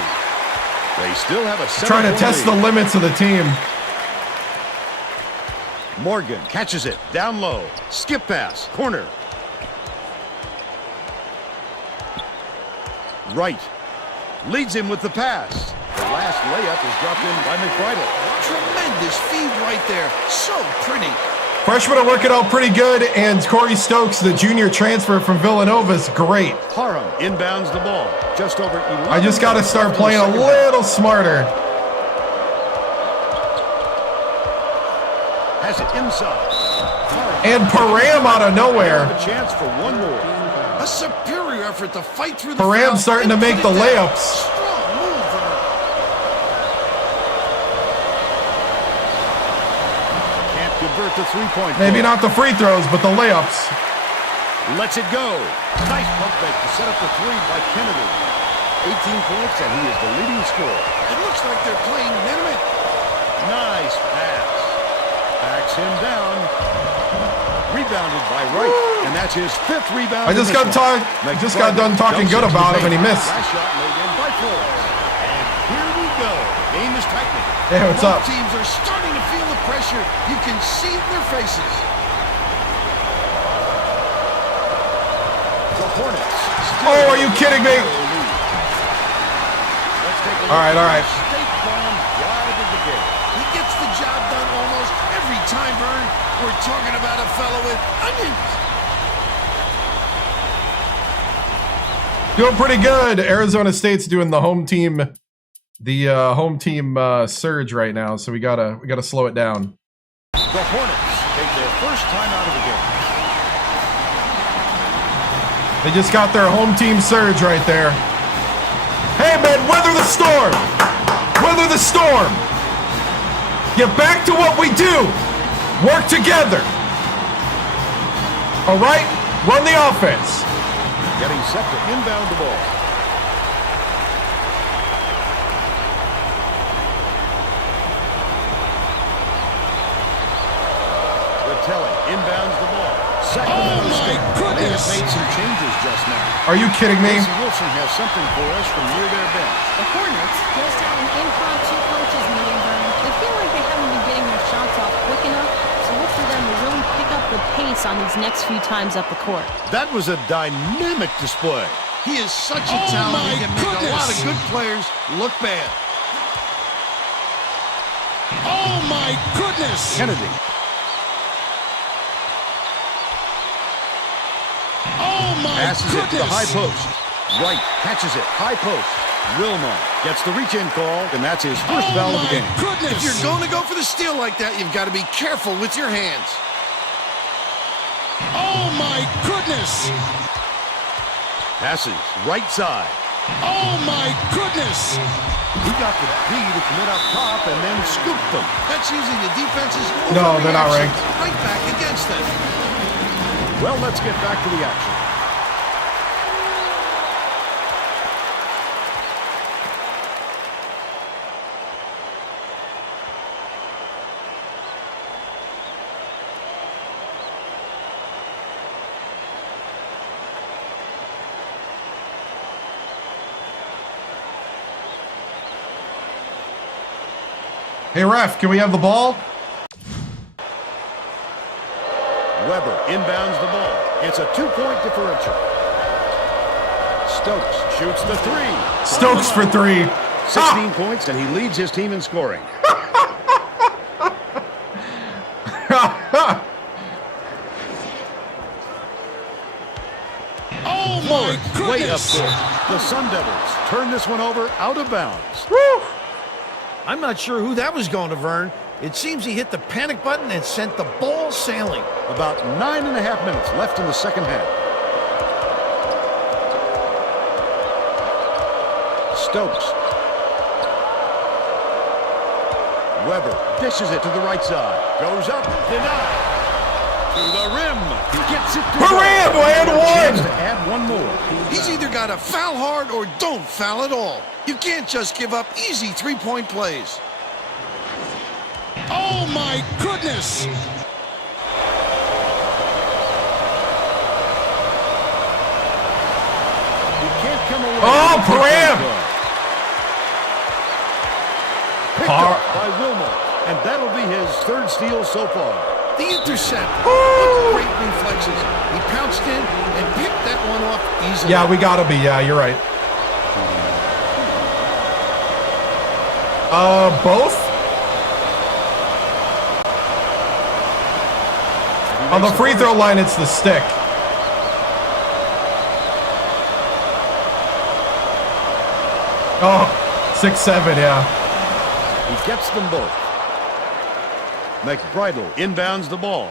They still have a 7-point Trying to test the lead. limits of the team. Morgan catches it down low. Skip pass. Corner. Wright leads him with the pass. The last layup is dropped in by McBridle. Tremendous feed right there. So pretty. Freshmen are working out pretty good, and Corey Stokes, the junior transfer from Villanova, is great. Parham inbounds the ball. Just over 11. I just got to start left in the playing a second half. little smarter. Has it inside. And Param out of nowhere. A chance for one more. A superior effort to fight through the Param foul starting and to make put the it down. layups. Strong move from him. Can't convert the three-point. Maybe goal. not the free throws, but the layups. Lets it go. Nice pump fake to set up the three by Kennedy. 18 points, and he is the leading scorer. It looks like they're playing minimum. Nice pass. Backs him down. Rebounded by Wright, and that's his 5th rebound. I just got done talking good about him, and he missed. Last shot laid in by Flores. And here we go. Game is tightening. Hey, what's Both up? teams are starting to feel the pressure. You can see it in their faces. The Hornets. Oh, are you kidding me? Let's take a All right, all right. State Farm drive of the game. He gets the job done almost every time, Vern. We're talking about a fellow with onions. Doing pretty good. Arizona State's doing the home team, surge right now, so we gotta slow it down. The Hornets take their first time out of the game. They just got their home team surge right there. Hey man, weather the storm! Weather the storm! Get back to what we do! Work together! Alright? Run the offense! Getting set to inbound the ball. Telling inbounds the ball. Sacramento State may have made some changes just now. Are you kidding me? Casey Wilson has something for us from near their bench. The Hornets just had an impromptu coaches meeting, Vern. They feel like they haven't been getting their shots off quick enough, so look for them to really pick up the pace on these next few times up the court. That was a dynamic display. He is such a talent. He can make a lot of good players look bad. Oh my goodness! Kennedy. Oh my Passes goodness! it to the high post. Wright catches it. High post. Wilmot gets the reach-in call, and that's his first foul of the game. Goodness! If you're going to go for the steal like that, you've got to be careful with your hands. Oh my goodness! Passes right side. Oh my goodness! He got the D to commit up top and then scooped them. That's using the defense's No, they're not overreaction ranked. right back against them. Well, let's get back to the action. Hey ref, can we have the ball? Weber inbounds the ball. It's a 2-point differential. Stokes shoots the three. Stokes for 3. 16 points, and he leads his team in scoring. Oh my goodness! Way up there. The Sun Devils turn this one over out of bounds. I'm not sure who that was going to, Vern. It seems he hit the panic button and sent the ball sailing. About 9.5 minutes left in the second half. Stokes. Weber dishes it to the right side. Goes up, denied. To the rim. He gets it to Hooray, go. and A chance one! to add one more. He's either got to foul hard or don't foul at all. You can't just give up easy three-point plays. Oh my goodness! He can't come away. Oh, with a Param! Picked up by Wilmot, and that'll be his third steal so far. The intercept. What great reflexes. He pounced in and picked that one off easily. Yeah, we gotta be. Yeah, you're right. Both? On the free throw line, it's the stick. Oh, 6-7, yeah. He gets them both. McBridle inbounds the ball.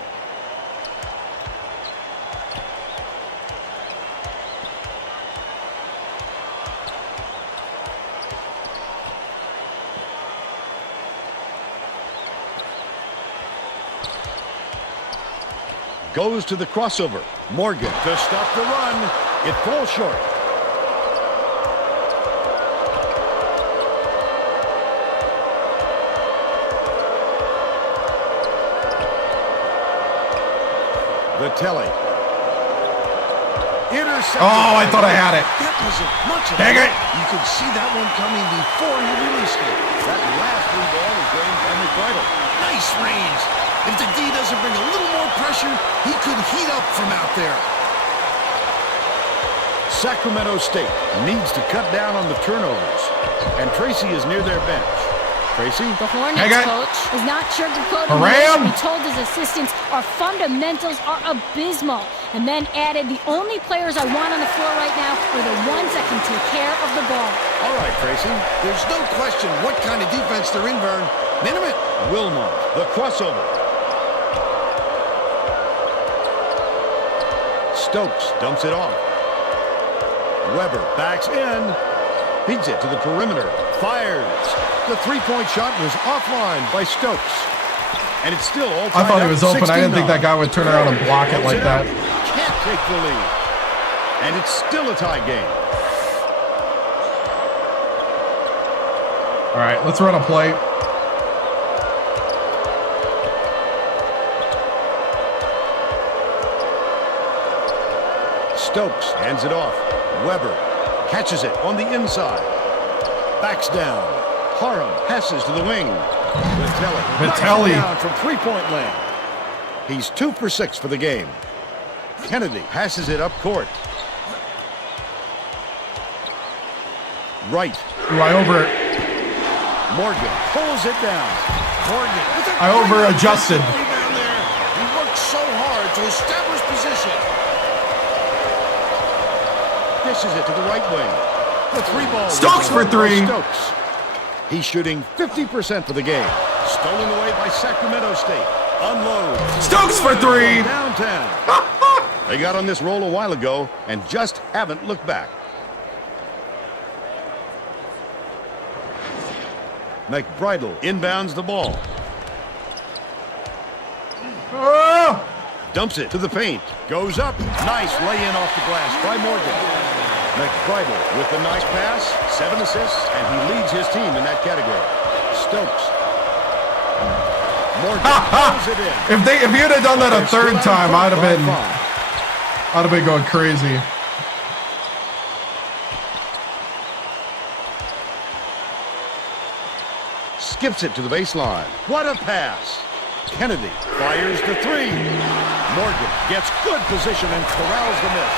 goes to the crossover. Morgan to stop the run. It falls short. Vitelli. Intercepted. Oh, I thought I had it. That wasn't much of Dang it. You could see that one coming before he released it. That last blue ball is gained by McBridle. Nice range. If the D doesn't bring a little more pressure, he could heat up from out there. Sacramento State needs to cut down on the turnovers. And Tracy is near their bench. Tracy? The Hornets Hang on. coach is not sugarcoating Haram! this. He told his assistants our fundamentals are abysmal, and then added, the only players I want on the floor right now are the ones that can take care of the ball. All right, Tracy. There's no question what kind of defense they're in, Vern. Minimum. Wilmot, the crossover. Stokes dumps it off. Weber backs in. Feeds it to the perimeter. Fires. The three-point shot was offline by Stokes. And it's still all tied I thought up, it was open. I didn't think 16-9. that guy would turn around and block it like that. Can't take the lead. And it's still a tie game. All right, let's run a play. Stokes hands it off. Weber catches it on the inside. Backs down. Haram passes to the wing. Vitelli. Down from three-point land. He's 2 for 6 for the game. Kennedy passes it up court. Right. Ooh, I Morgan pulls it down. Morgan. with a I great over-adjusted. offensive rebound there. He worked so hard to establish position. Dishes it to the right wing. The three ball. Stokes for three. Stokes. He's shooting 50% for the game. Stolen away by Sacramento State. Unload. Stokes for three. Downtown. They got on this roll a while ago and just haven't looked back. McBridle inbounds the ball. Oh! Dumps it to the paint. Goes up. Nice lay-in off the glass by Morgan. McBridle with the nice pass. 7 assists, and he leads his team in that category. Stokes. Morgan throws it in. If you'd have done that a third time, I'd have been going crazy. Skips it to the baseline. What a pass. Kennedy fires the three. Morgan gets good position and corrals the miss.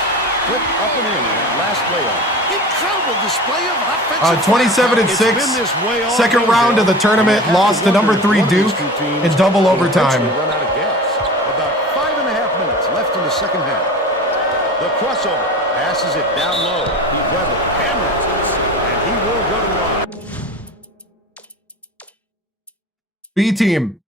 Flip up and in on that last layup. Incredible display of offensive 27 and It's 6. been this way all Second game, round Bill. of the tournament. You have to Lost to number wonder if 3 one of these Duke two teams in double will overtime. eventually run out of gas. About 5.5 minutes left in the second half. The crossover passes it down low. Weber hammers it, and he will go to line. B team.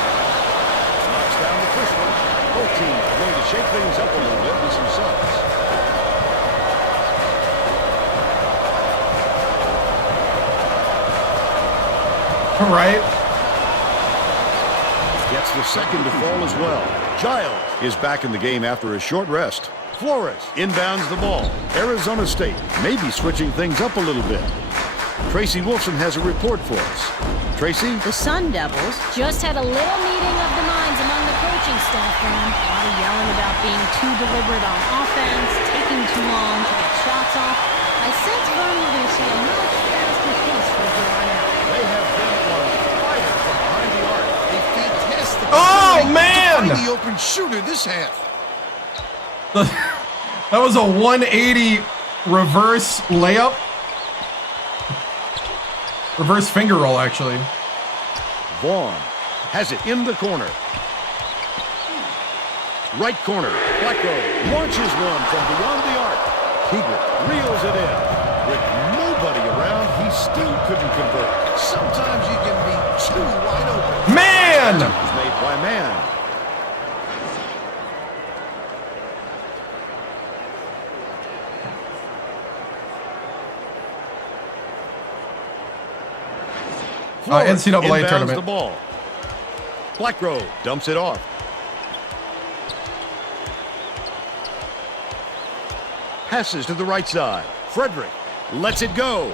Knocks down the first one. Both teams are going to shake things up a little bit with some subs. All right. Gets the second to fall as well. Giles is back in the game after a short rest. Flores inbounds the ball. Arizona State may be switching things up a little bit. Tracy Wolfson has a report for us. Tracy? The Sun Devils just had a little meeting of the minds among the coaching staff, and a lot of yelling about being too deliberate on offense, taking too long to get shots off. I sense Vern we're going to see a much faster pace from here on out. They have been on fire from behind the arc. A fantastic Oh, ability man! to find the open shooter this half. That was a 180 reverse layup. Reverse finger roll, actually. Vaughn has it in the corner. Right corner. Flacco launches one from beyond the arc. Keegan reels it in. With nobody around, he still couldn't convert. Sometimes you can be too wide open. Man! It was made by man. NCAA inbounds tournament. the ball. Blackgrove dumps it off. Passes to the right side. Frederick lets it go.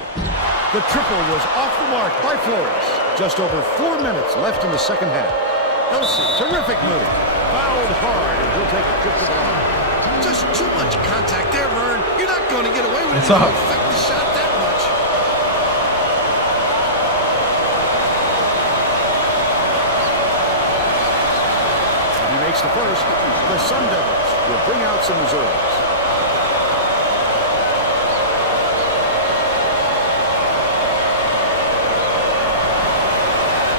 The triple was off the mark by Flores. Just over 4 minutes left in the second half. Elsie, terrific move. Fouled hard, and he'll take a trip to the line. Just too much contact there, Vern. You're not going to get away with What's it if up? you affect the shot that much. He makes the first. The Sun Devils will bring out some reserves.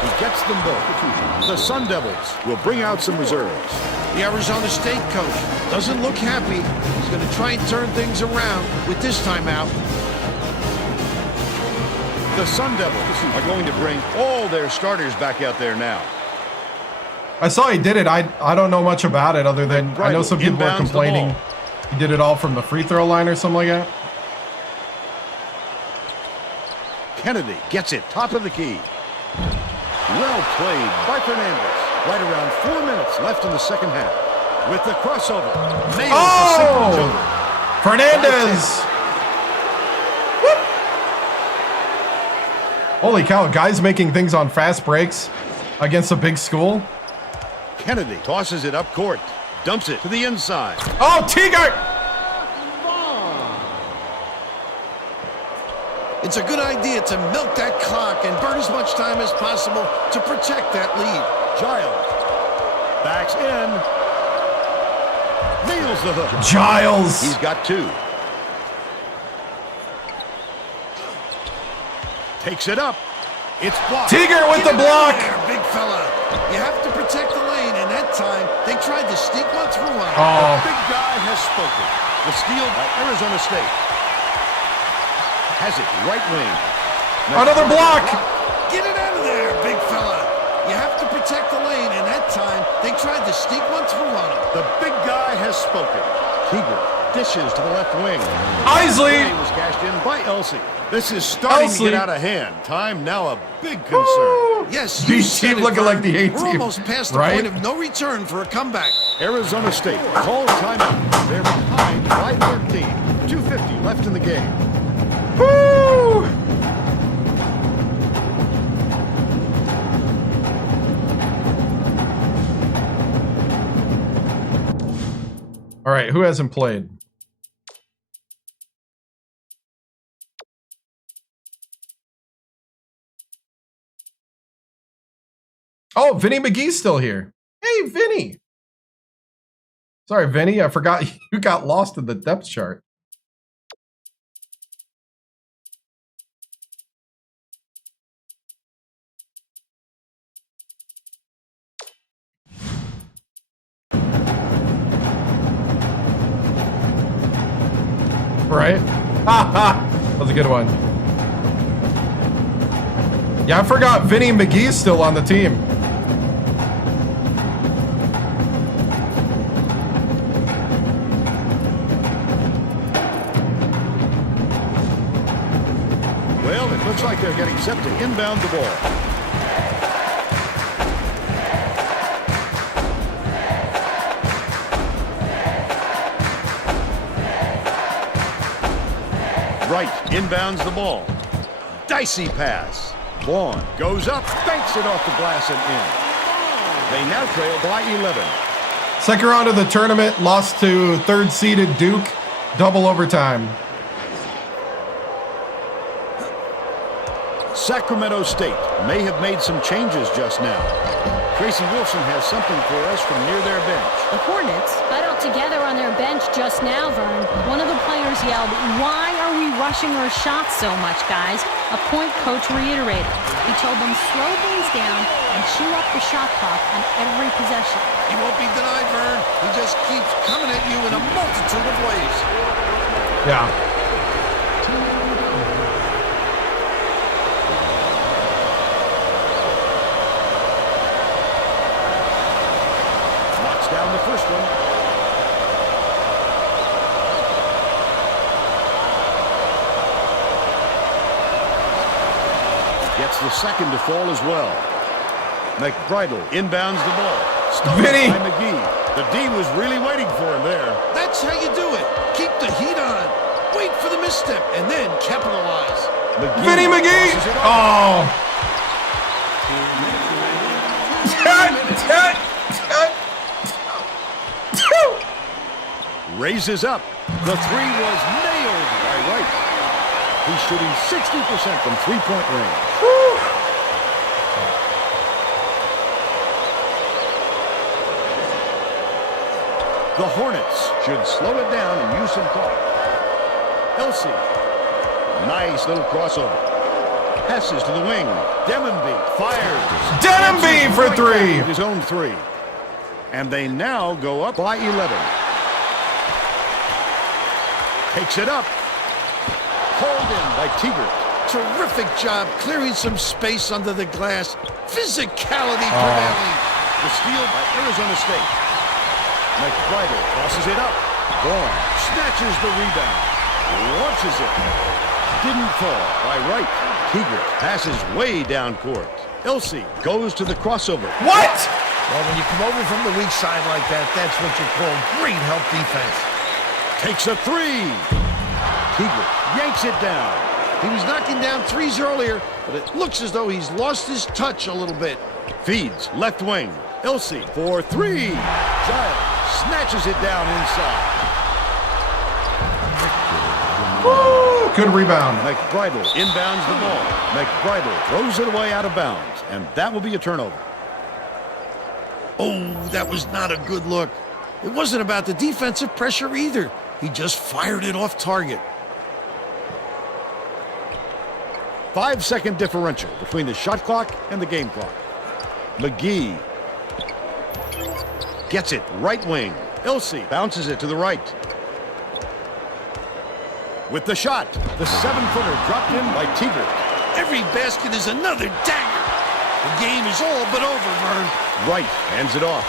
He gets them both. The Sun Devils will bring out some reserves. The Arizona State coach doesn't look happy. He's going to try and turn things around with this timeout. The Sun Devils are going to bring all their starters back out there now. I saw he did it. I don't know much about it other than I know some people are Inbounds the complaining ball. he did it all from the free throw line or something like that. Kennedy gets it, top of the key. Well played by Fernandez. Right around 4 minutes left in the second half. With the crossover. Nails the single jumper. Fernandez! Whoop. Holy cow, guys making things on fast breaks against a big school. Kennedy tosses it up court. Dumps it to the inside. Oh, Teager! It's a good idea to milk that clock and burn as much time as possible to protect that lead. Giles backs in. Nails the hook. Giles! He's got two. Takes it up. It's blocked. Teager with Get the it out block! of there, big fella. You have to protect the lane, and that time they tried to sneak one through on him. Oh, Big guy has spoken. The steal by Arizona State. Has it right wing. another block! Get it out of there, big fella. You have to protect the lane, and that time they tried to sneak one through on him. The big guy has spoken. Keeger dishes to the left wing. Isley! Play was cashed in by Elsie. This is starting to Elsie. get out of hand. Time now a big concern. Yes, B you team said it, looking Vern. like the A We're team, almost past the right? point of no return for a comeback. Arizona State calls timeout. They're behind by 13. 2:50 left in the game. Woo! All right, who hasn't played? Oh, Vinny McGee's still here. Hey, Vinny. Sorry, Vinny, I forgot you got lost in the depth chart. Right? Ha ha! That was a good one. Yeah, I forgot Vinny McGee's still on the team. Well, it looks like they're getting set to inbound the ball. Right, inbounds the ball. Dicey pass. Vaughn goes up, banks it off the glass and in. They now trail by 11. Second round of the tournament, lost to third-seeded Duke, double overtime. Sacramento State may have made some changes just now. Tracy Wilson has something for us from near their bench. The Hornets huddled together on their bench just now, Vern. One of the players yelled, "Why are we rushing our shots so much, guys?" A point coach reiterated. He told them, slow things down and chew up the shot clock on every possession. He won't be denied, Vern. He just keeps coming at you in a multitude of ways. Yeah. Knocks down the first one. Gets the second to fall as well. McBridle inbounds the ball. Stolen Vinny! by McGee. The D was really waiting for him there. That's how you do it. Keep the heat on. Wait for the misstep and then capitalize. Vinny McGee! crosses it Oh! off. Raises up. The three was nailed by Wright. He's shooting 60% from three-point range. The Hornets should slow it down and use some clock. Elsie. Nice little crossover. Passes to the wing. Demonby fires. Demonby for three! His own three. And they now go up by 11. Takes it up. Hauled in by Teager. Terrific job clearing some space under the glass. Physicality prevailing. The steal by Arizona State. McBridle crosses it up. Vaughn snatches the rebound. Launches it. Didn't fall by Wright. Teager passes way down court. Elsie goes to the crossover. What? Well, when you come over from the weak side like that, that's what you call great help defense. Takes a three. Teager yanks it down. He was knocking down threes earlier, but it looks as though he's lost his touch a little bit. Feeds left wing. Elsie for three. Giles snatches it down inside. Woo! Good rebound. McBridle inbounds the ball. McBridle throws it away out of bounds, and that will be a turnover. Oh, that was not a good look. It wasn't about the defensive pressure either. He just fired it off target. 5-second differential between the shot clock and the game clock. McGee gets it right wing. Elsie bounces it to the right. With the shot, the 7-footer dropped in by Teager. Every basket is another dagger. The game is all but over, Vern. Wright hands it off.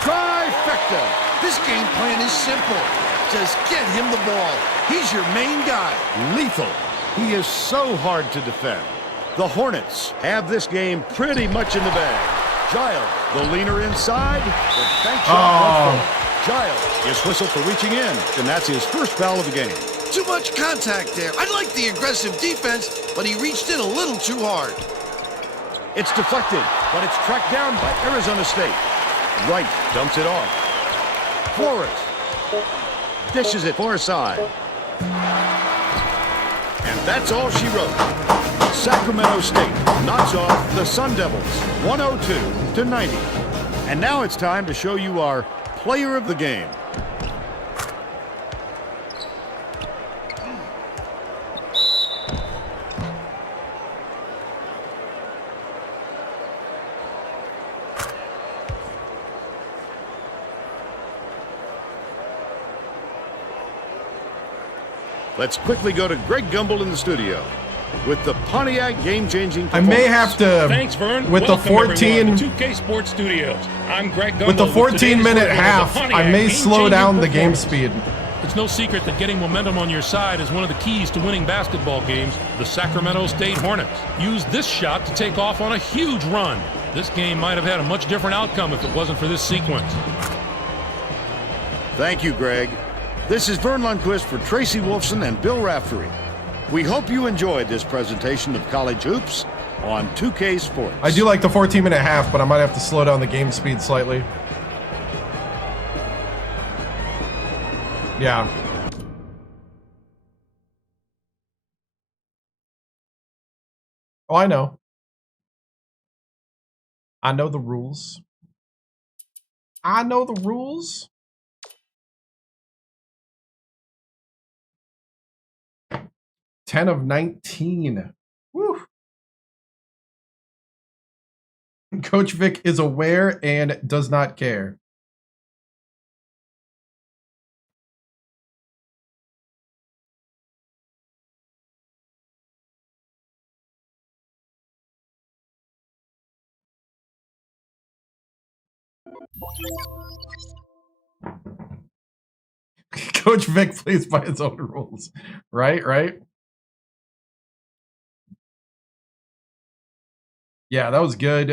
Trifecta. This game plan is simple. Just get him the ball. He's your main guy. Lethal. He is so hard to defend. The Hornets have this game pretty much in the bag. Giles, the leaner inside. The bank shot. Giles is whistled for reaching in, and that's his first foul of the game. Too much contact there. I like the aggressive defense, but he reached in a little too hard. It's deflected, but it's tracked down by Arizona State. Wright dumps it off. Flores dishes it far side. And that's all she wrote. Sacramento State knocks off the Sun Devils 102-90. And now it's time to show you our player of the game. Let's quickly go to Greg Gumbel in the studio with the Pontiac game-changing I may have to, Thanks, Vern. with Welcome, the 14, everyone, to 2K Sports Studios. I'm Greg Gumbel. with the today's 14-minute version of the half, I Pontiac may slow game-changing down the game performance. speed. It's no secret that getting momentum on your side is one of the keys to winning basketball games. The Sacramento State Hornets used this shot to take off on a huge run. This game might have had a much different outcome if it wasn't for this sequence. Thank you, Greg. This is Vern Lundquist for Tracy Wolfson and Bill Raftery. We hope you enjoyed this presentation of college hoops on 2K Sports. I do like the 14-minute half, but I might have to slow down the game speed slightly. Yeah. Oh, I know. I know the rules. I know the rules. Ten of 19. Woo. Coach Vic is aware and does not care. Coach Vic plays by his own rules. Right? Yeah, that was good.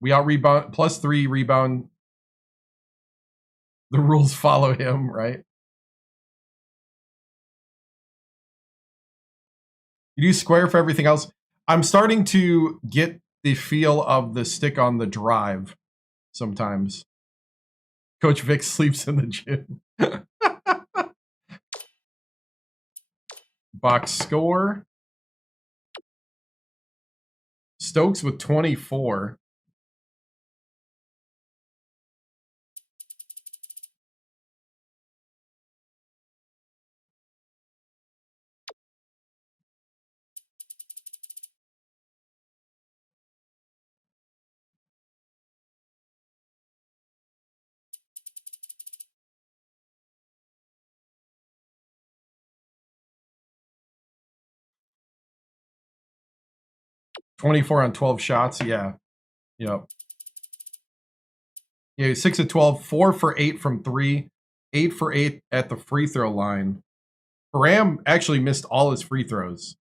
We out rebound +3 rebound. The rules follow him, right? You do square for everything else. I'm starting to get the feel of the stick on the drive sometimes. Coach Vic sleeps in the gym. Box score. Stokes with 24. $24 on 12 shots. Yeah. Yep. Yeah, 6 of 12, 4 for 8 from 3, 8 for 8 at the free throw line. Param actually missed all his free throws.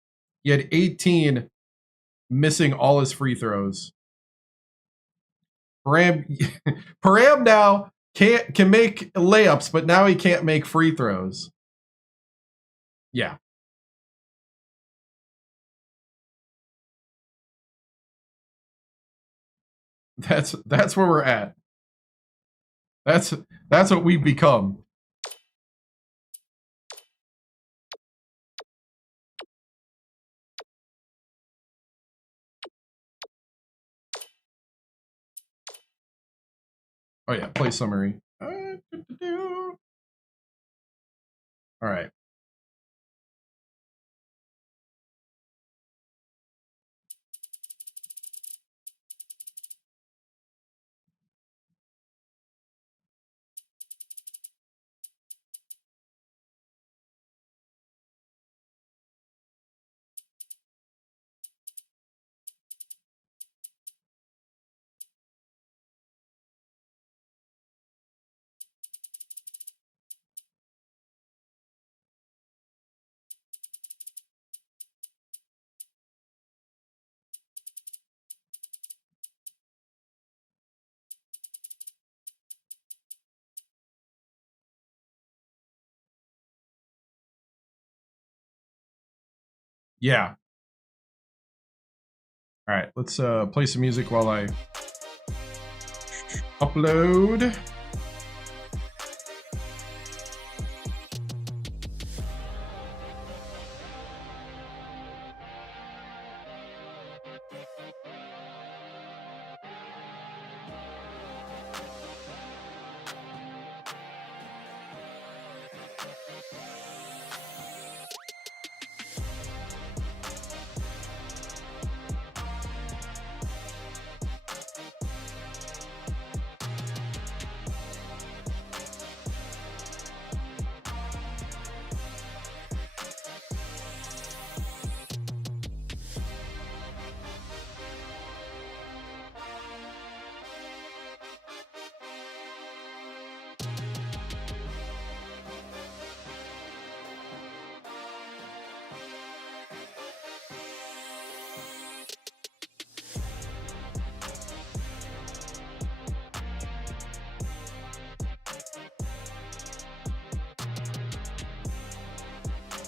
He had 18, missing all his free throws. Param now can make layups, but now he can't make free throws. Yeah. That's where we're at. That's what we've become. Oh yeah, play summary. All right. Yeah. All right, let's play some music while I upload.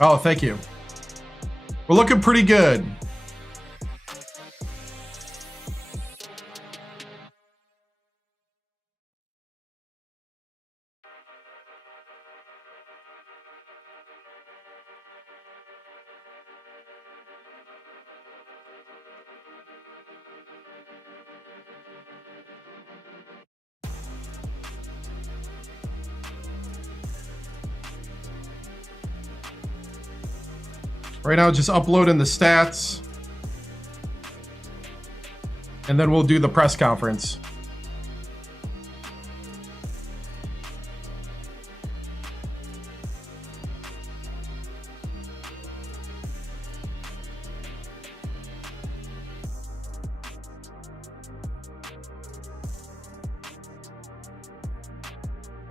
Oh, thank you. We're looking pretty good. Right now, just uploading the stats. And then we'll do the press conference.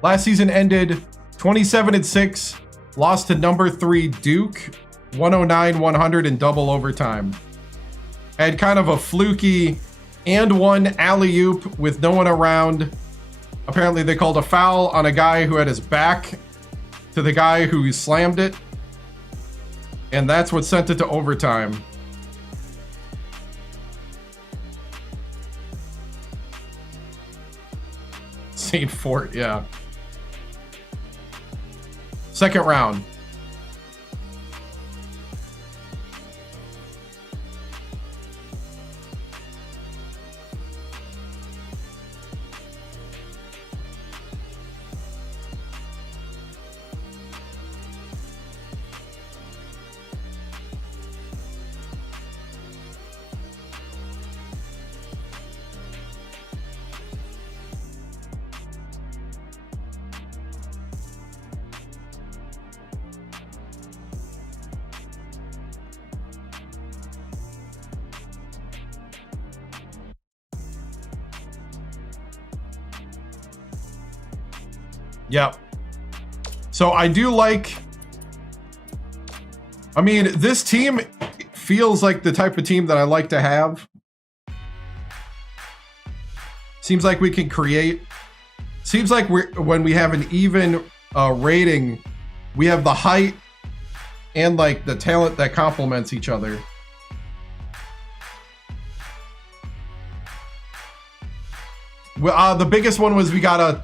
Last season ended 27-6, lost to number 3 Duke, 109-100 in double overtime. had kind of a fluky and one alley-oop with no one around. Apparently they called a foul on a guy who had his back to the guy who slammed it. And that's what sent it to overtime. St. Fort, yeah. Second round. Yep. So I do like, I mean, this team feels like the type of team that I like to have. Seems like we can create. Seems like when we have an even rating, we have the height and like the talent that complements each other. Well, the biggest one was we got a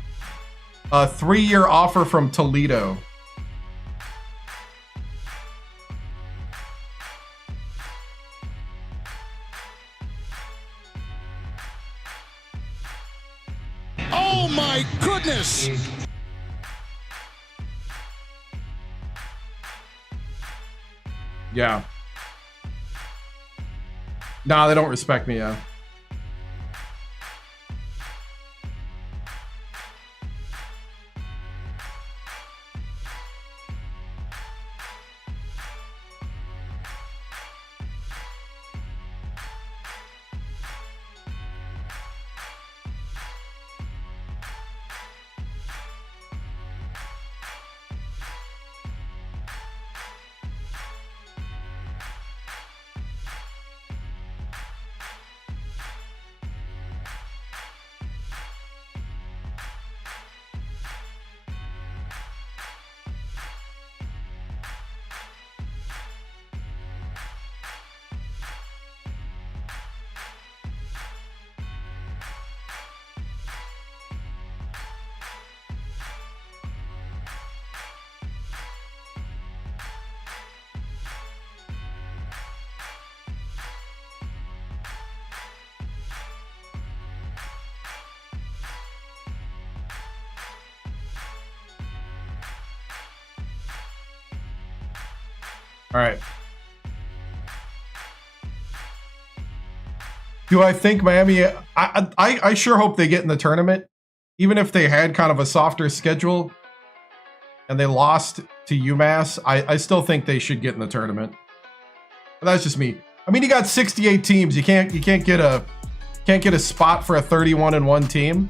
3-year offer from Toledo. Oh my goodness! Yeah. Nah, they don't respect me, yeah. All right. Do I think Miami? I sure hope they get in the tournament, even if they had kind of a softer schedule, and they lost to UMass. I still think they should get in the tournament. But that's just me. I mean, you got 68 teams. You can't get a spot for a 31-1 team.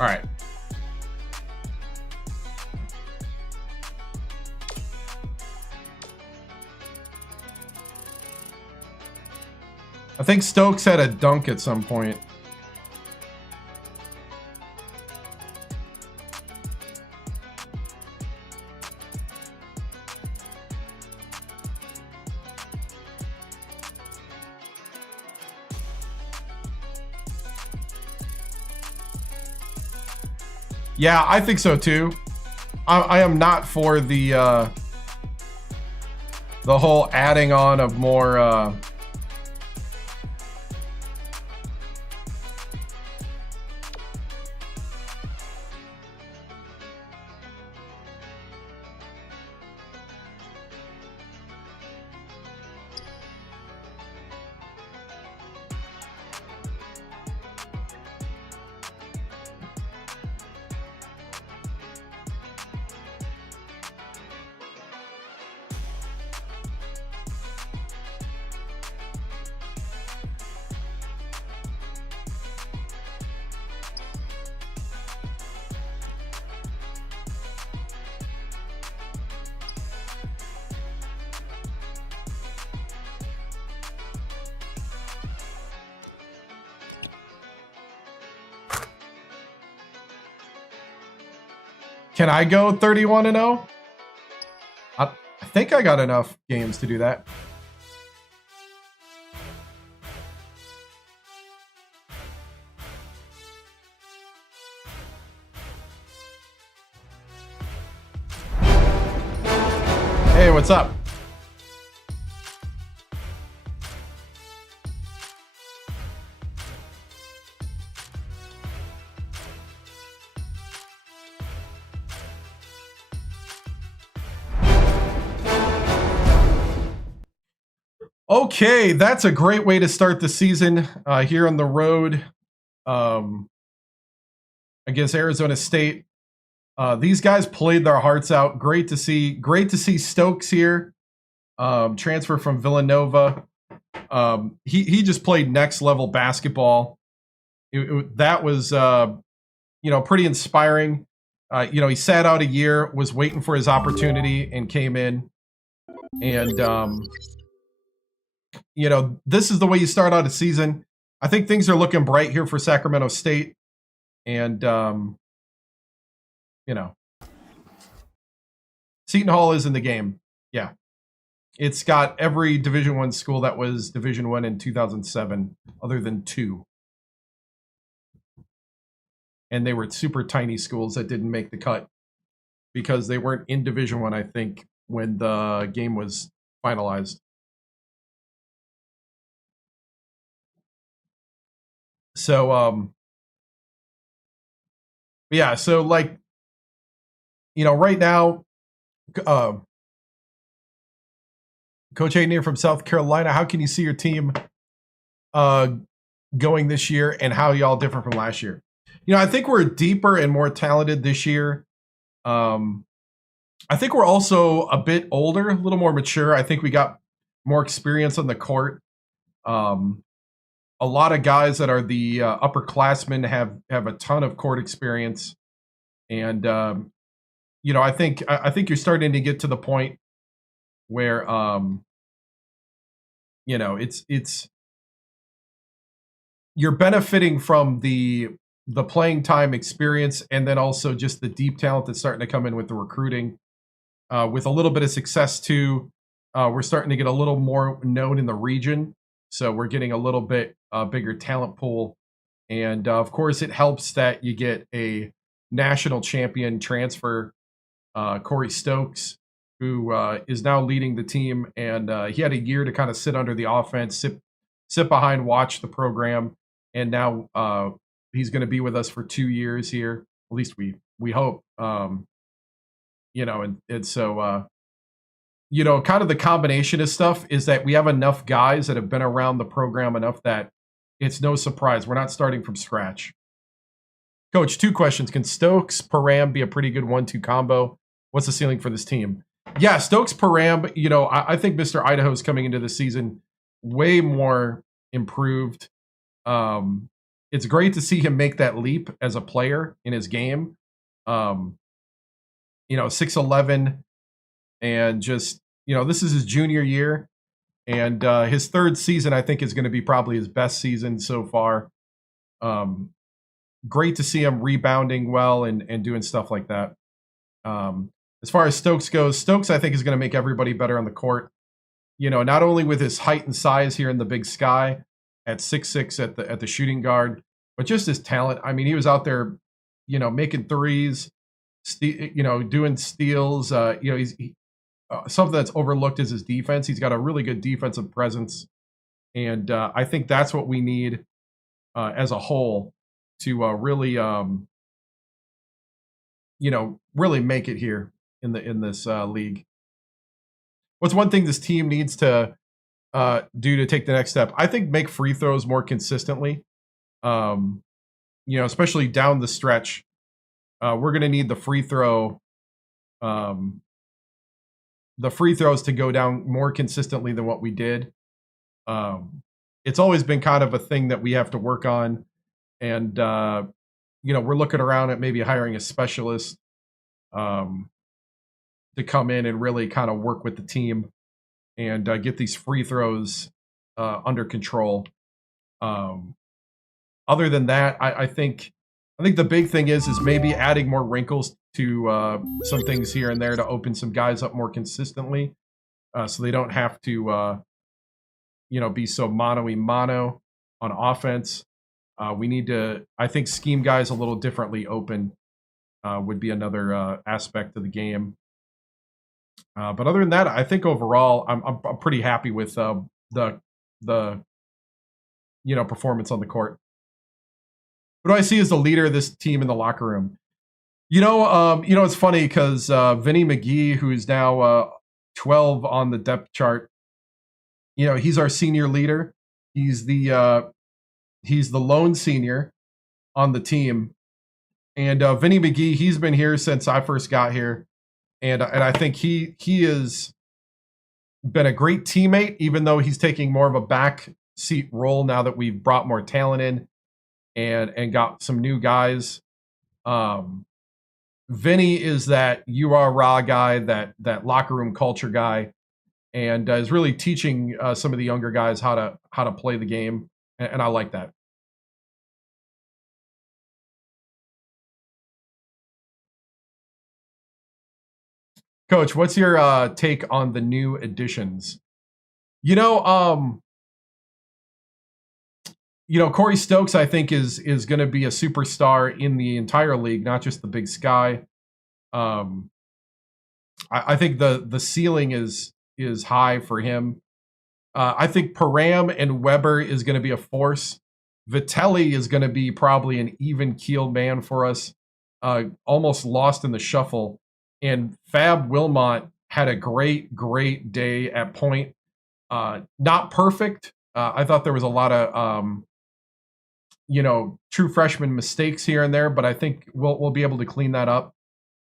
All right. I think Stokes had a dunk at some point. Yeah, I think so too. I am not for the whole adding on of more Can I go 31-0? I think I got enough games to do that. Hey, what's up? Okay, that's a great way to start the season here on the road against Arizona State. These guys played their hearts out. Great to see Stokes here, transfer from Villanova. He just played next level basketball. That was pretty inspiring. He sat out a year, was waiting for his opportunity, and came in. And this is the way you start out a season. I think things are looking bright here for Sacramento State. And, Seton Hall is in the game. Yeah. It's got every Division I school that was Division I in 2007, other than 2. And they were super tiny schools that didn't make the cut because they weren't in Division I, I think, when the game was finalized. So, yeah, so right now, Coach Hayden from South Carolina, how can you see your team going this year, and how y'all different from last year? I think we're deeper and more talented this year. I think we're also a bit older, a little more mature. I think we got more experience on the court. A lot of guys that are the upperclassmen have a ton of court experience, and I think you're starting to get to the point where it's you're benefiting from the playing time experience, and then also just the deep talent that's starting to come in with the recruiting, with a little bit of success too. We're starting to get a little more known in the region. So we're getting a little bit bigger talent pool. And of course, it helps that you get a national champion transfer, Corey Stokes, who is now leading the team. And he had a year to kind of sit under the offense, sit behind, watch the program. And now he's going to be with us for 2 years here. At least we hope. And so kind of the combination of stuff is that we have enough guys that have been around the program enough that it's no surprise. We're not starting from scratch. Coach, 2 questions. Can Stokes, Param be a pretty good 1-2 combo? What's the ceiling for this team? Yeah, Stokes, Param, I think Mr. Idaho's coming into the season way more improved. It's great to see him make that leap as a player in his game. 6'11", and just, this is his junior year, and his 3rd season, I think, is going to be probably his best season so far. Great to see him rebounding well and doing stuff like that. As far as Stokes goes, Stokes, I think, is going to make everybody better on the court. Not only with his height and size here in the Big Sky at 6'6" at the shooting guard, but just his talent. I mean, he was out there, making threes, doing steals. He's something that's overlooked is his defense. He's got a really good defensive presence, and I think that's what we need as a whole to really, really make it here in this league. What's one thing this team needs to do to take the next step? I think make free throws more consistently. Especially down the stretch. We're going to need the free throws to go down more consistently than what we did. It's always been kind of a thing that we have to work on. And, we're looking around at maybe hiring a specialist to come in and really kind of work with the team and get these free throws under control. Other than that, I think the big thing is maybe adding more wrinkles to some things here and there to open some guys up more consistently, so they don't have to be so mano-y-mano on offense. We need to, I think, scheme guys a little differently open would be another aspect of the game. But other than that, I think overall, I'm pretty happy with the performance on the court. Who do I see as the leader of this team in the locker room? It's funny because Vinny McGee, who is now 12 on the depth chart, he's our senior leader. He's the lone senior on the team, and Vinny McGee, he's been here since I first got here, and I think he has been a great teammate, even though he's taking more of a back seat role now that we've brought more talent in and got some new guys. Vinny is that you are raw guy, that locker room culture guy, and is really teaching some of the younger guys how to play the game, and I like that. Coach, what's your take on the new additions? Corey Stokes, I think, is going to be a superstar in the entire league, not just the Big Sky. I think the ceiling is high for him. I think Param and Weber is going to be a force. Vitelli is going to be probably an even-keeled man for us, almost lost in the shuffle. And Fab Wilmot had a great day at point. Not perfect. I thought there was a lot of true freshman mistakes here and there, but I think we'll be able to clean that up.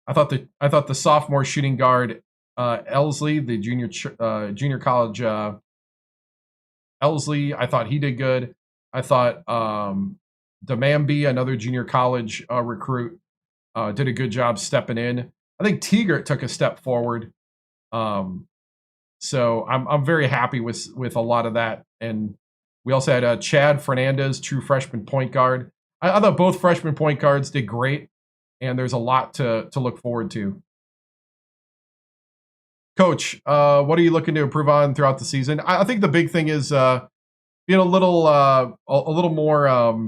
I thought the sophomore shooting guard Elsley, the junior college Elsley, I thought he did good. I thought Demambi, another junior college recruit, did a good job stepping in. I think Tigert took a step forward. So I'm very happy with a lot of that. And we also had Chad Fernandez, true freshman point guard. I thought both freshman point guards did great, and there's a lot to look forward to. Coach, what are you looking to improve on throughout the season? I think the big thing is being a little more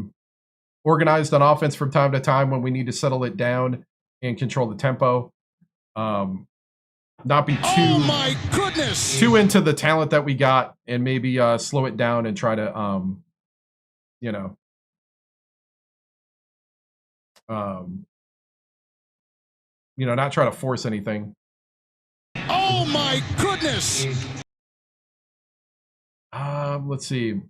organized on offense from time to time when we need to settle it down and control the tempo. Not be too into the talent that we got, and maybe slow it down and try to not try to force anything. Oh my goodness! Let's see.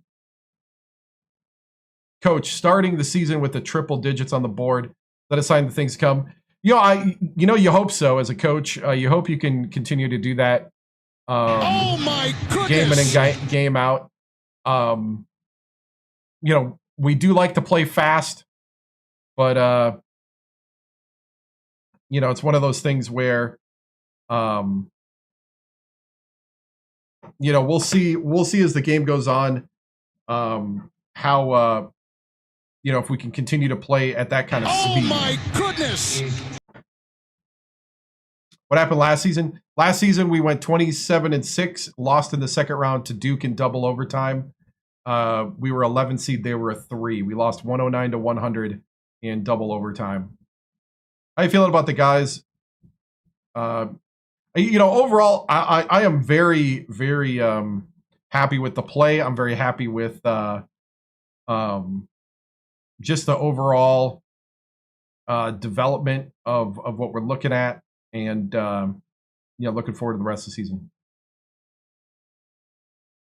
Coach, starting the season with the triple digits on the board, that a sign that things come. You hope so as a coach. You hope you can continue to do that. Oh my goodness! Game in and game out. We do like to play fast, but it's one of those things where, we'll see as the game goes on, how if we can continue to play at that kind of speed. Oh my goodness! What happened last season? Last season we went 27-6, lost in the second round to Duke in double overtime. We were 11 seed, they were a 3. We lost 109-100 in double overtime. How you feeling about the guys? Overall, I am very, very happy with the play. I'm very happy with just the overall development of what we're looking at, and looking forward to the rest of the season.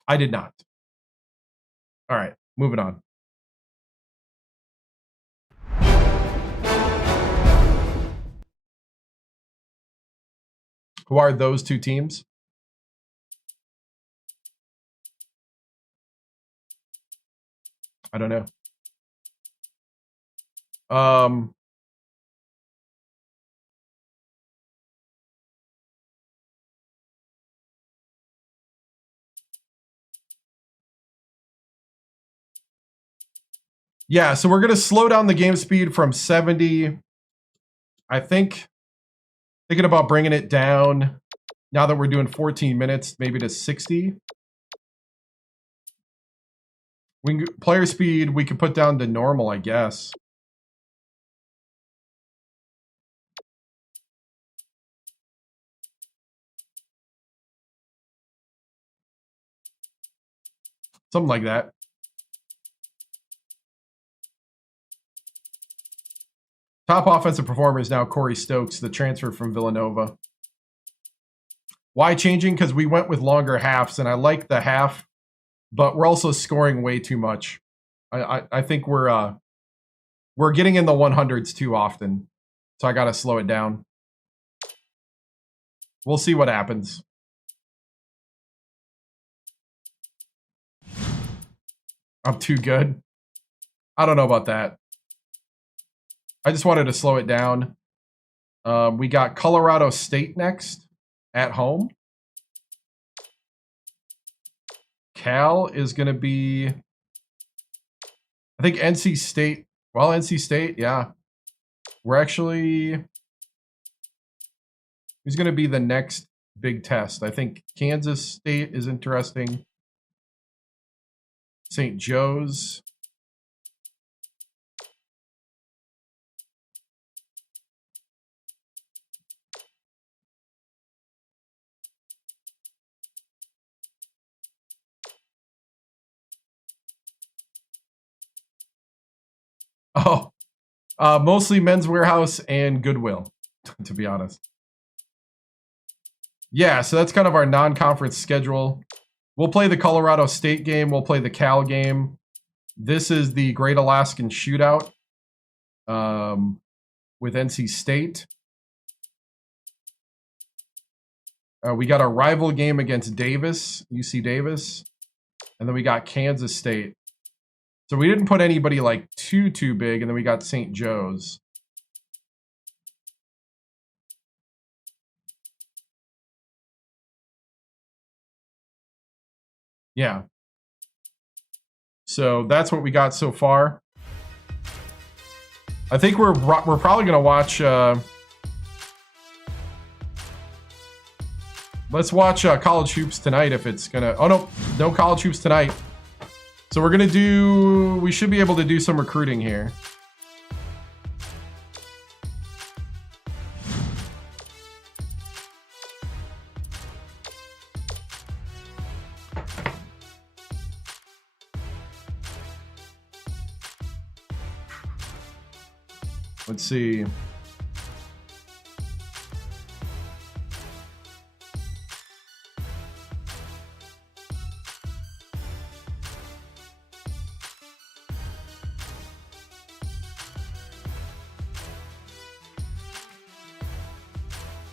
I did not. All right, moving on. Who are those two teams? I don't know. Yeah, so we're going to slow down the game speed from 70. I think Thinking about bringing it down now that we're doing 14 minutes, maybe to 60. Player speed, we could put down to normal, I guess. Something like that. Top offensive performer is now Corey Stokes, the transfer from Villanova. Why changing? Because we went with longer halves, and I like the half, but we're also scoring way too much. I think we're getting in the 100s too often, so I got to slow it down. We'll see what happens. I'm too good. I don't know about that. I just wanted to slow it down. We got Colorado State next at home. Cal is going to be, I think NC State. Well, NC State, yeah. We're actually, who's going to be the next big test? I think Kansas State is interesting. St. Joe's. Oh, mostly Men's Warehouse and Goodwill, to be honest. Yeah, so that's kind of our non-conference schedule. We'll play the Colorado State game. We'll play the Cal game. This is the Great Alaskan Shootout with NC State. We got a rival game against Davis, UC Davis. And then we got Kansas State. So we didn't put anybody like too big, and then we got St. Joe's. Yeah. So that's what we got so far. I think we're probably going to watch... let's watch College Hoops tonight if it's going to... Oh, no College Hoops tonight. So we're going to do... We should be able to do some recruiting here. Let's see.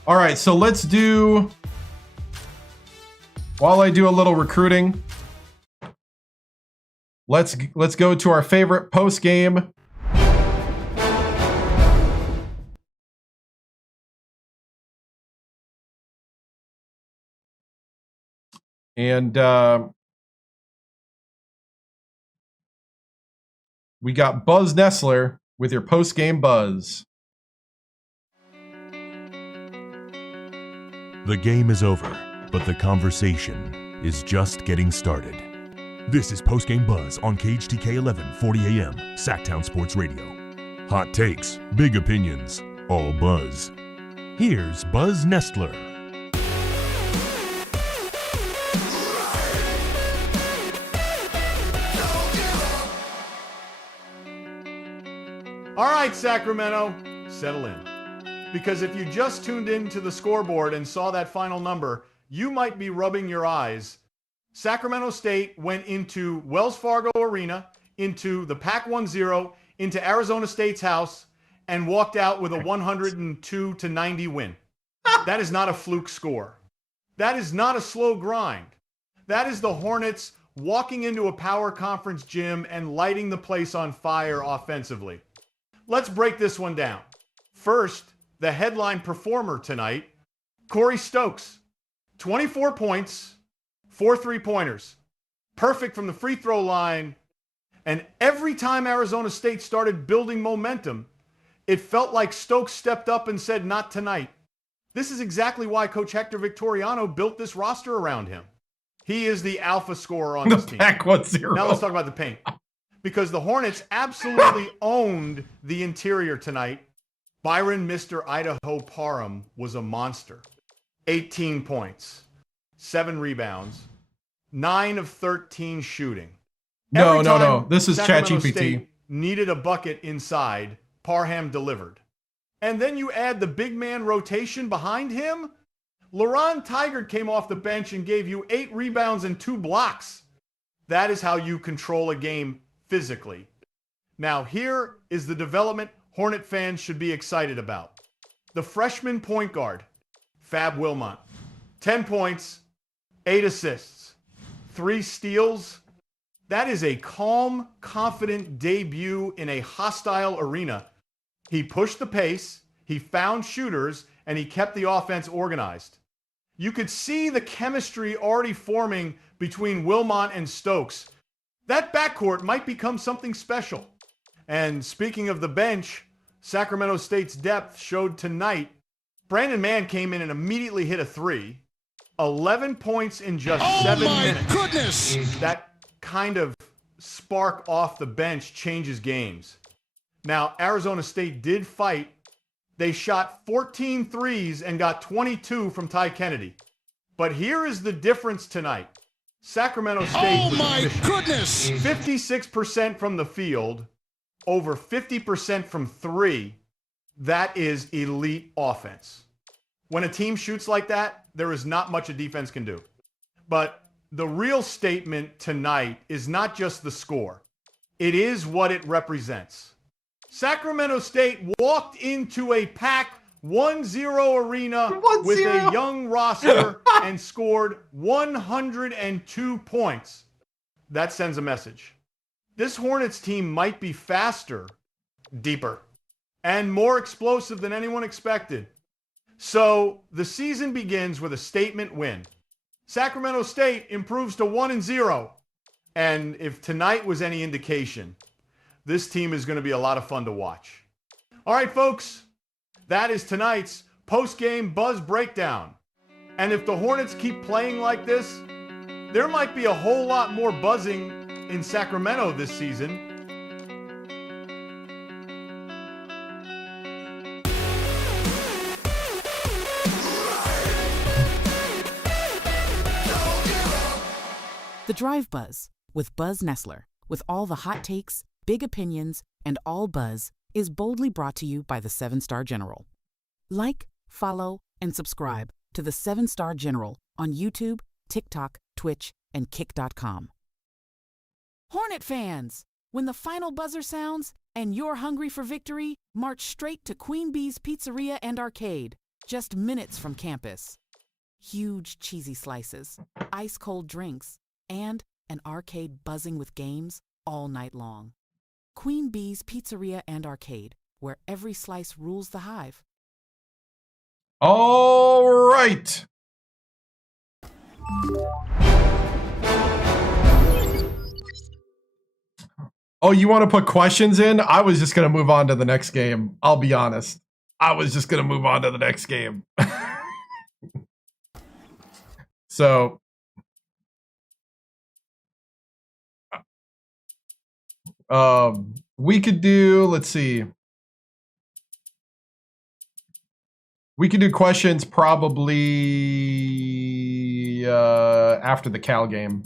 All right, so let's do, while I do a little recruiting, let's go to our favorite post game. And we got Buzz Nessler with your post game buzz. The game is over, but the conversation is just getting started. This is Postgame Buzz on KHTK 1140 AM, Sacktown Sports Radio. Hot takes, big opinions, all buzz. Here's Buzz Nestler. All right, Sacramento, settle in. Because if you just tuned into the scoreboard and saw that final number, you might be rubbing your eyes. Sacramento State went into Wells Fargo Arena, into the Pac-1-0, into Arizona State's house, and walked out with a 102-90 win. That is not a fluke score. That is not a slow grind. That is the Hornets walking into a power conference gym and lighting the place on fire offensively. Let's break this one down. First, the headline performer tonight, Corey Stokes. 24 points, 4 3-pointers. Perfect from the free throw line. And every time Arizona State started building momentum, it felt like Stokes stepped up and said, not tonight. This is exactly why Coach Hector Victoriano built this roster around him. He is the alpha scorer on this team. Pack 1-0. Now let's talk about the paint. Because the Hornets absolutely owned the interior tonight. Byron Mr. Idaho Parham was a monster. 18 points, 7 rebounds, 9 of 13 shooting. No. This is Sacramento ChatGPT. State needed a bucket inside. Parham delivered. And then you add the big man rotation behind him. LaRon Tigard came off the bench and gave you 8 rebounds and 2 blocks. That is how you control a game physically. Now, here is the development Hornet fans should be excited about. The freshman point guard, Fab Wilmot. 10 points, 8 assists, 3 steals. That is a calm, confident debut in a hostile arena. He pushed the pace, he found shooters, and he kept the offense organized. You could see the chemistry already forming between Wilmot and Stokes. That backcourt might become something special. And speaking of the bench, Sacramento State's depth showed tonight. Brandon Mann came in and immediately hit a 3. 11 points in just 7 minutes. Oh my goodness! That kind of spark off the bench changes games. Now, Arizona State did fight. They shot 14 threes and got 22 from Ty Kennedy. But here is the difference tonight. Sacramento State was efficient. Goodness! 56% from the field, over 50% from 3. That is elite offense. When a team shoots like that, there is not much a defense can do. But the real statement tonight is not just the score. It is what it represents. Sacramento State walked into a packed 1-0 arena 1-0. with a young roster and scored 102 points. That sends a message. This Hornets team might be faster, deeper, and more explosive than anyone expected. So the season begins with a statement win. Sacramento State improves to 1-0. And if tonight was any indication, this team is going to be a lot of fun to watch. All right, folks, that is tonight's post-game buzz breakdown. And if the Hornets keep playing like this, there might be a whole lot more buzzing in Sacramento this season. The Drive Buzz with Buzz Nessler, with all the hot takes, big opinions, and all buzz, is boldly brought to you by the 7-Star General. Like, follow, and subscribe to the 7-Star General on YouTube, TikTok, Twitch, and Kick.com. Hornet fans, when the final buzzer sounds and you're hungry for victory, march straight to Queen Bee's Pizzeria and Arcade, just minutes from campus. Huge cheesy slices, ice-cold drinks, and an arcade buzzing with games all night long. Queen Bee's Pizzeria and Arcade, where every slice rules the hive. All right. Oh, you want to put questions in? I was just going to move on to the next game. I'll be honest. I was just going to move on to the next game. So, we could do, let's see. We could do questions probably after the Cal game.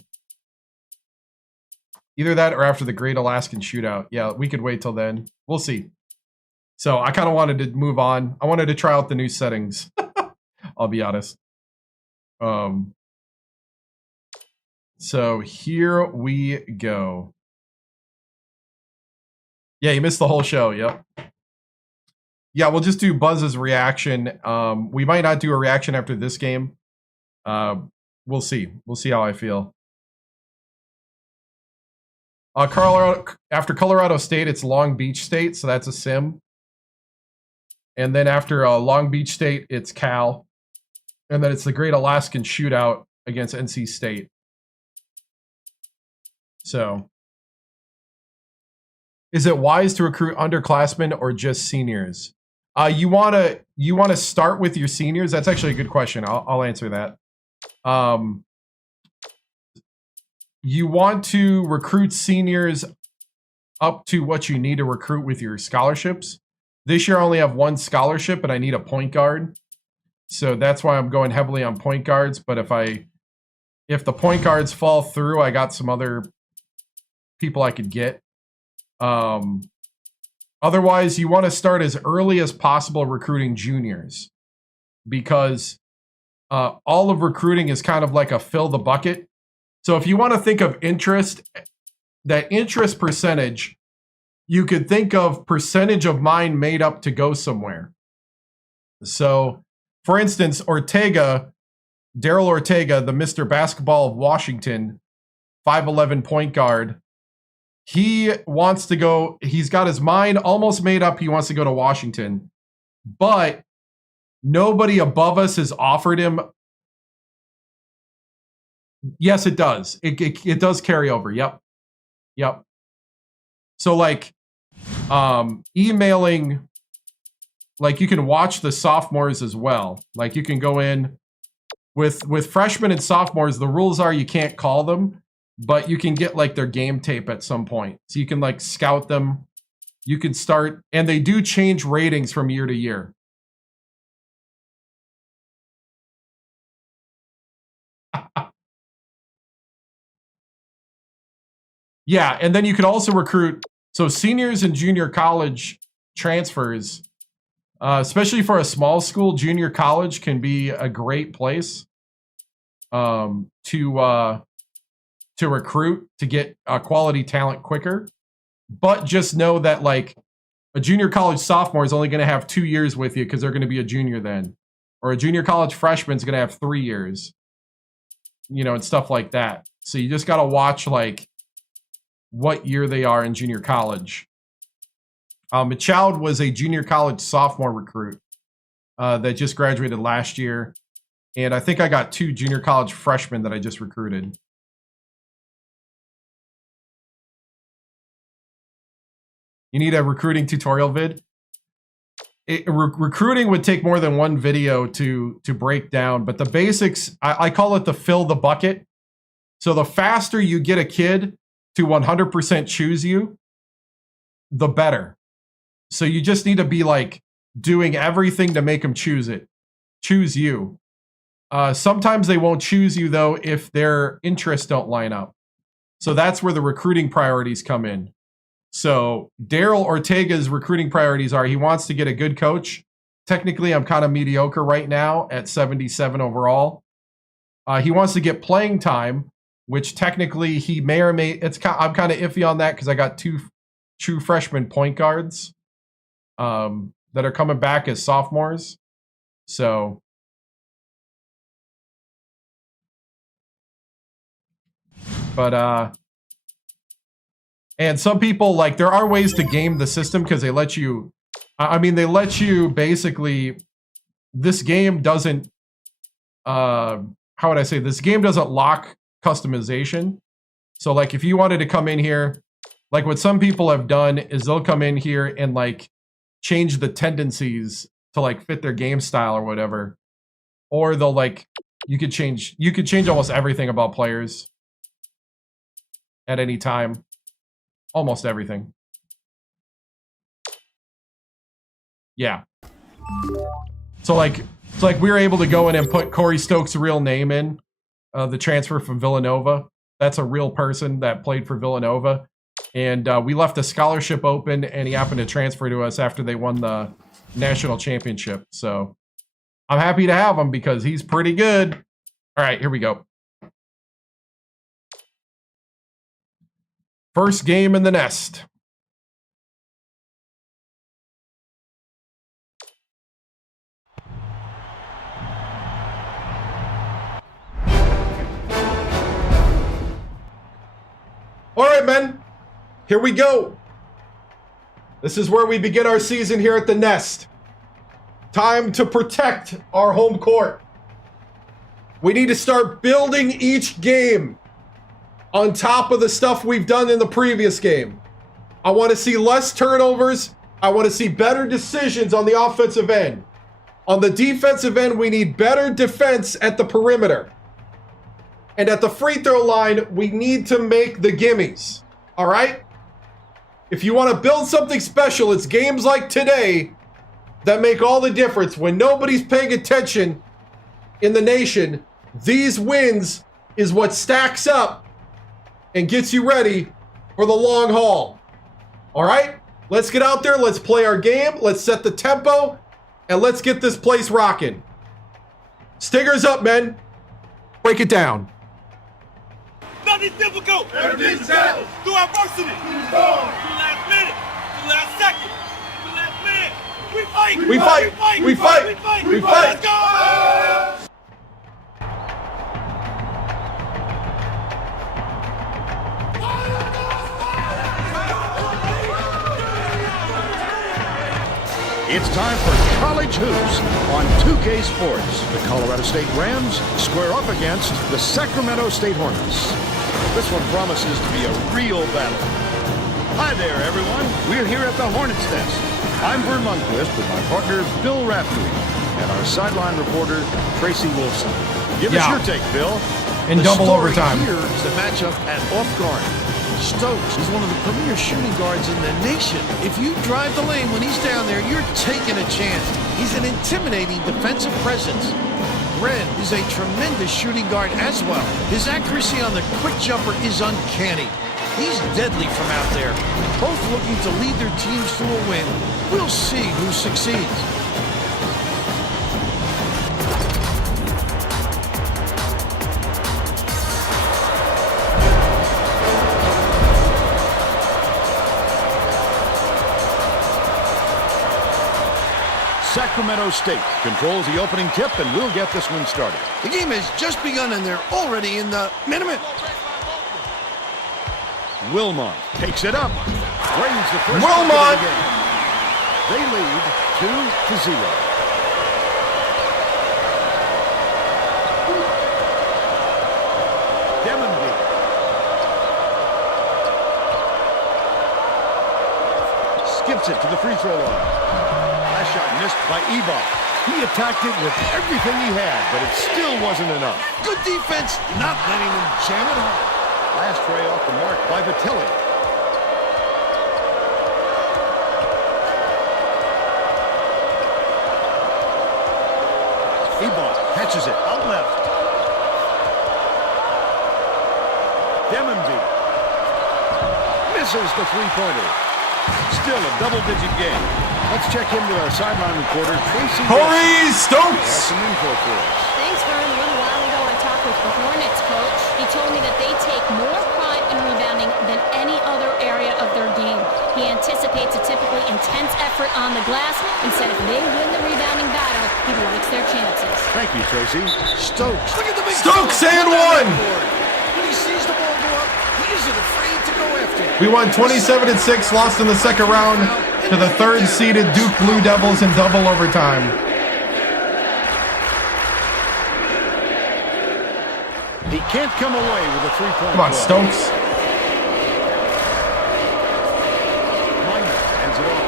Either that or after the Great Alaskan Shootout. Yeah, we could wait till then. We'll see. So I kind of wanted to move on. I wanted to try out the new settings. I'll be honest. So here we go. Yeah, you missed the whole show. Yep. Yeah, we'll just do Buzz's reaction. We might not do a reaction after this game. We'll see. We'll see how I feel. After Colorado State, it's Long Beach State, so that's a sim. And then after Long Beach State, it's Cal. And then it's the Great Alaskan Shootout against NC State. So, is it wise to recruit underclassmen or just seniors? You wanna start with your seniors? That's actually a good question. I'll answer that. You want to recruit seniors up to what you need to recruit with your scholarships. This year I only have one scholarship, but I need a point guard. So that's why I'm going heavily on point guards. But if the point guards fall through, I got some other people I could get. Otherwise, you want to start as early as possible recruiting juniors, because all of recruiting is kind of like a fill the bucket. So if you want to think of interest, that interest percentage, you could think of percentage of mine made up to go somewhere. So, for instance, Daryl Ortega, the Mr. Basketball of Washington, 5'11" point guard, he wants to go, he's got his mind almost made up, he wants to go to Washington, but nobody above us has offered him. Yes, it does. It does carry over. Yep. So like emailing, like you can watch the sophomores as well. Like you can go in with freshmen and sophomores. The rules are you can't call them, but you can get like their game tape at some point. So you can like scout them. You can start, and they do change ratings from year to year. Yeah, and then you could also recruit, so seniors and junior college transfers, especially for a small school, junior college can be a great place to recruit, to get quality talent quicker. But just know that like a junior college sophomore is only going to have 2 years with you because they're going to be a junior then. Or a junior college freshman is going to have 3 years, you know, and stuff like that. So you just got to watch like what year they are in junior college. Machoud was a junior college sophomore recruit that just graduated last year. And I think I got 2 junior college freshmen that I just recruited. You need a recruiting tutorial vid? Recruiting would take more than one video to break down, but the basics, I call it the fill the bucket. So the faster you get a kid to 100% choose you, the better. So you just need to be like doing everything to make them choose you. Sometimes they won't choose you though if their interests don't line up. So that's where the recruiting priorities come in. So Daryl Ortega's recruiting priorities are, he wants to get a good coach. Technically, I'm kind of mediocre right now at 77 overall. He wants to get playing time, which technically he may or may, I'm kind of iffy on that because I got 2 true freshman point guards that are coming back as sophomores. So and some people, like, there are ways to game the system because they let you, they let you basically, this game doesn't, how would I say, this game doesn't lock customization. So like if you wanted to come in here, like what some people have done is they'll come in here and like change the tendencies to like fit their game style or whatever. Or they'll like, you could change almost everything about players at any time. Almost everything. Yeah. So like we were able to go in and put Corey Stokes' real name in, the transfer from Villanova. That's a real person that played for Villanova. And we left a scholarship open, and he happened to transfer to us after they won the national championship. So I'm happy to have him because he's pretty good. All right, here we go. First game in the nest. All right, men. Here we go. This is where we begin our season here at the Nest. Time to protect our home court. We need to start building each game on top of the stuff we've done in the previous game. I want to see less turnovers I want to see better decisions on the offensive end. On the defensive end, we need better defense at the perimeter. And at the free throw line, we need to make the gimmies. All right? If you want to build something special, it's games like today that make all the difference. When nobody's paying attention in the nation, these wins is what stacks up and gets you ready for the long haul. All right? Let's get out there. Let's play our game. Let's set the tempo. And let's get this place rocking. Stingers up, men. Break it down. Nothing's difficult. Everything's challenge. Through adversity. Through the last minute. The last second. The last minute. We fight. We fight. We fight. We fight. Let's go. It's time for college hoops on 2K Sports. The Colorado State Rams square up against the Sacramento State Hornets. This one promises to be a real battle. Hi there, everyone. We're here at the Hornets Nest. I'm Vern Lundquist with my partner, Bill Raftery, and our sideline reporter, Tracy Wolfson. Give us your take, Bill. In double overtime. Here is the matchup at off guard. Stokes is one of the premier shooting guards in the nation. If you drive the lane when he's down there, you're taking a chance. He's an intimidating defensive presence. Red is a tremendous shooting guard as well. His accuracy on the quick jumper is uncanny. He's deadly from out there. Both looking to lead their teams to a win. We'll see who succeeds. Sacramento State controls the opening tip, and we'll get this one started. The game has just begun, and they're already in the minute. Wilmot takes it up. Brings the first Wilmot! of the game. They lead 2-0. Demonby. Skips it to the free throw line. Last shot missed by Ebach. He attacked it with everything he had, but it still wasn't enough. Good defense, not letting him jam it home. Last tray off the mark by Vitelli. Ebach catches it out left. Demonby misses the three-pointer. Still a double-digit game. Let's check in with our sideline reporter, Tracy Corey Stokes. Has some info for us. Thanks, Vern. A little while ago, I talked with the Hornets coach. He told me that they take more pride in rebounding than any other area of their game. He anticipates a typically intense effort on the glass and said if they win the rebounding battle, he likes their chances. Thank you, Tracy. Stokes, look at the big Stokes and one. When he sees the ball go up, he isn't afraid to go after it. We won 27-6, lost in the second round to the third-seeded Duke Blue Devils in double overtime. He can't come away with a three-point Come on, play. Stokes. Minor hands it off.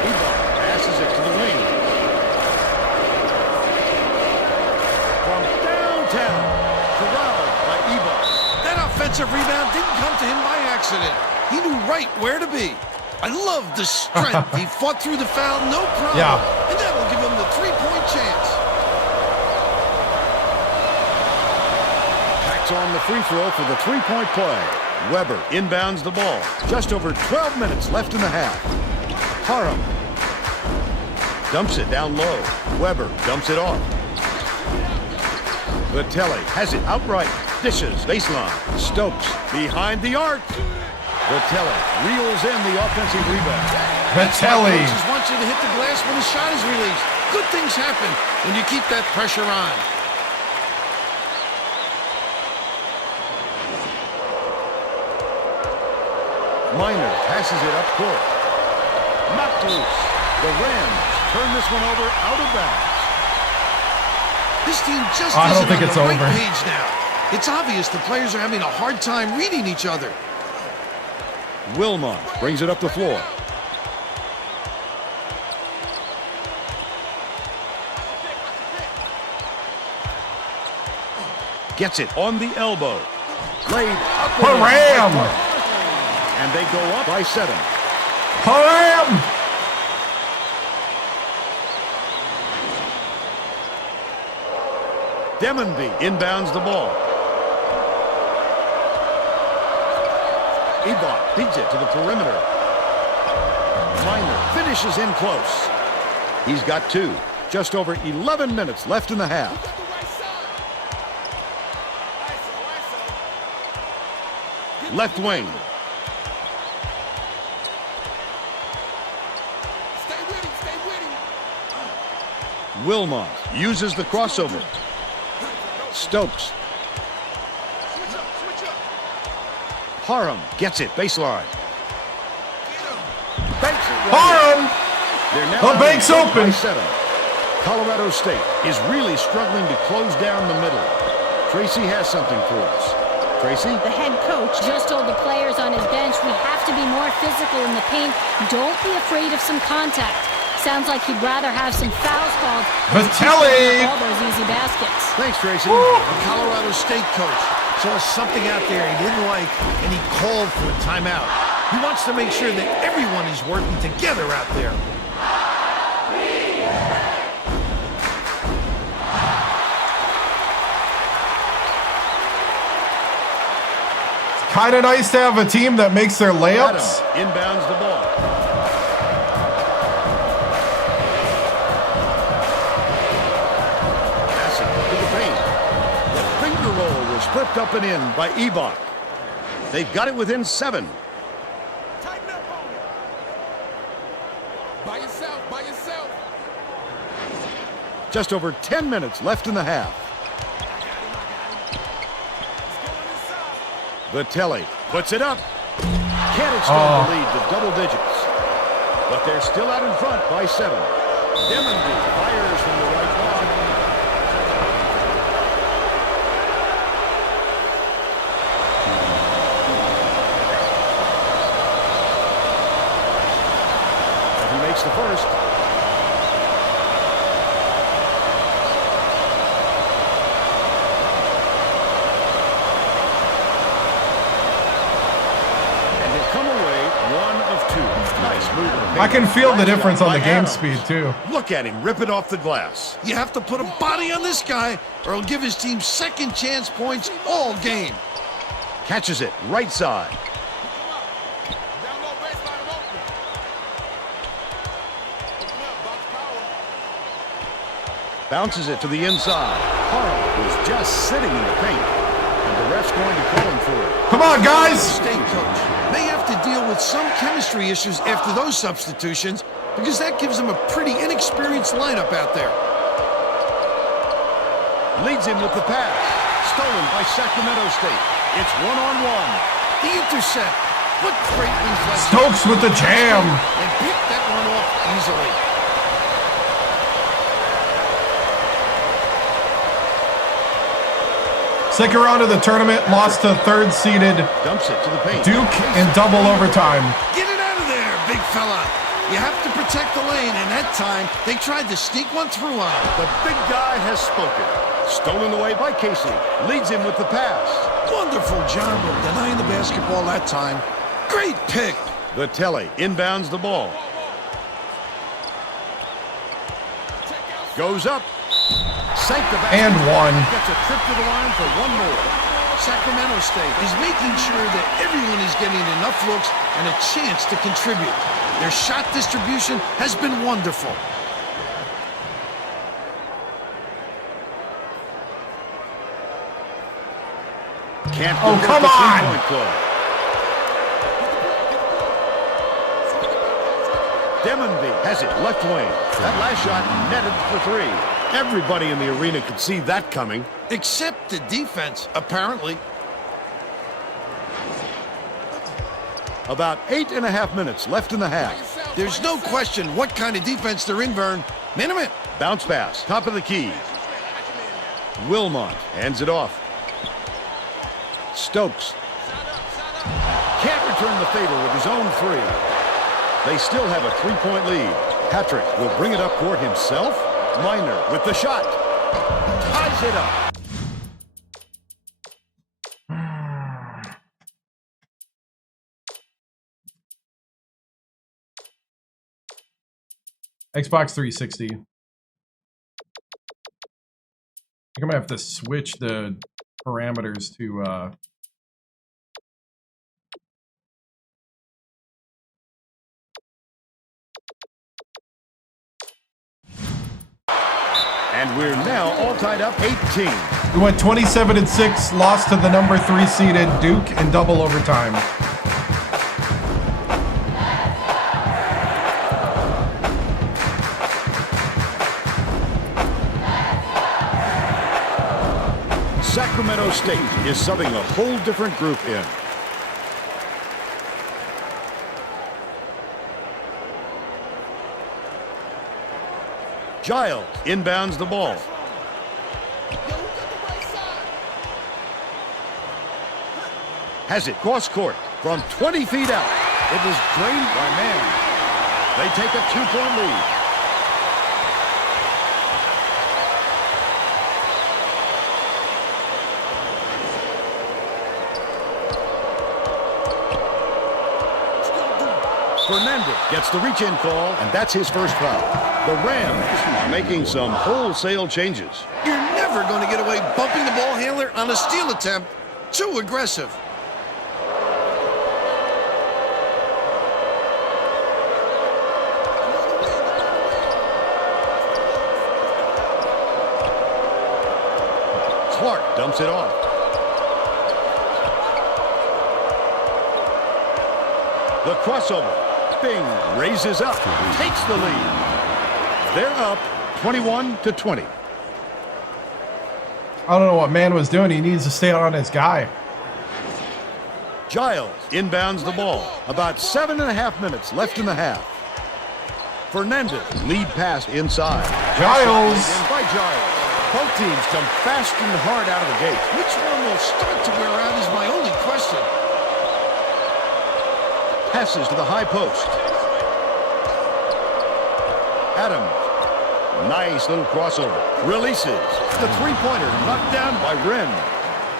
Ebach passes it to the wing. From downtown, corralled by Ebach. That offensive rebound didn't come to him by accident. He knew right where to be. I love the strength. He fought through the foul, no problem. Yeah. And that'll give him the three-point chance. Backs on the free throw for the three-point play. Weber inbounds the ball. Just over 12 minutes left in the half. Parham dumps it down low. Weber dumps it off. Vitelli has it outright. Dishes baseline. Stokes behind the arc. Vitelli reels in the offensive rebound. Vitelli. Coaches want you to hit the glass when the shot is released. Good things happen when you keep that pressure on. Minor passes it up court. Knocked loose. The Rams turn this one over out of bounds. This team just I don't isn't think on it's the right over. page now. It's obvious the players are having a hard time reading each other. Wilmot brings it up the floor. Gets it on the elbow. Laid up. Haram! And they go up by 7. Haram! Demonby inbounds the ball. Ebot beats it to the perimeter. Minor finishes in close. He's got 2. Just over 11 minutes left in the half. Left wing. Stay with him, stay with him. Wilmot uses the crossover. Stokes. Parham gets it, baseline. Banks it right. Parham! They're now The bank's open. by 7. Colorado State is really struggling to close down the middle. Tracy has something for us. Tracy? The head coach just told the players on his bench, we have to be more physical in the paint. Don't be afraid of some contact. Sounds like he'd rather have some fouls called than Vitelli! all those easy baskets. Thanks, Tracy. The Colorado State coach saw something out there he didn't like, and he called for a timeout. He wants to make sure that everyone is working together out there. Kind of nice to have a team that makes their layups. Adam inbounds the ball. Passing to the paint. The finger roll was flipped up and in by Ebot. They've got it within 7. Tighten up on him. By yourself, by yourself. Just over 10 minutes left in the half. Vitelli puts it up. Can't extend the lead to double digits. But they're still out in front by 7. Demonby fires from the right block. And he makes the first. I can feel the difference on the game speed, too. Look at him rip it off the glass. You have to put a body on this guy, or he'll give his team second chance points all game. Catches it right side. Down low baseline, I'm open. Open up, box power. Bounces it to the inside. Harrell was just sitting in the paint, and the ref's going to call him for it. Come on, guys! State coach may have to deal with some chemistry issues after those substitutions, because that gives him a pretty inexperienced lineup out there. Leads him with the pass. Stolen by Sacramento State. It's one-on-one. The intercept. What great reflex. Stokes with the jam. And picked that one off easily. Second round of the tournament, lost to third-seeded Dumps it to the paint. Duke in double overtime. Get it out of there, big fella. You have to protect the lane, and that time they tried to sneak one through on him. The big guy has spoken. Stolen away by Casey. Leads him with the pass. Wonderful job of denying the basketball that time. Great pick. Vitelli inbounds the ball. Goes up. Sank the basket. And one. Gets a trip to the line for one more. Sacramento State is making sure that everyone is getting enough looks and a chance to contribute. Their shot distribution has been wonderful. Can't Oh, convert come the on! three-point play. Demonby has it left wing. That last shot netted for 3. Everybody in the arena could see that coming. Except the defense, apparently. About 8.5 minutes left in the half. There's no question what kind of defense they're in, Vern. Minimum. Bounce pass, top of the key. Wilmot hands it off. Stokes. Can't return the favor with his own three. They still have a 3-point lead. Patrick will bring it up court himself. Minor with the shot. Ties it up. Xbox 360. I think I'm gonna have to switch the parameters to And we're now all tied up 18. we went 27-6, lost to the number 3 seeded Duke in double overtime. Sacramento State is subbing a whole different group in. Giles inbounds the ball. Has it cross court from 20 feet out. It was drained by man. They take a 2-point lead. Fernandez gets the reach-in call, and that's his first foul. The Rams are making some wholesale changes. You're never going to get away bumping the ball handler on a steal attempt. Too aggressive. Clark dumps it off. The crossover. Bing raises up, takes the lead. They're up 21-20. I don't know what man was doing. He needs to stay on his guy. Giles inbounds the ball. About 7.5 minutes left in the half. Fernandez lead pass inside. Giles. By Giles. Both teams come fast and hard out of the gate. Which one will start to wear out is my only question. Passes to the high post. Adams. Nice little crossover. Releases. The three-pointer knocked down by Wren.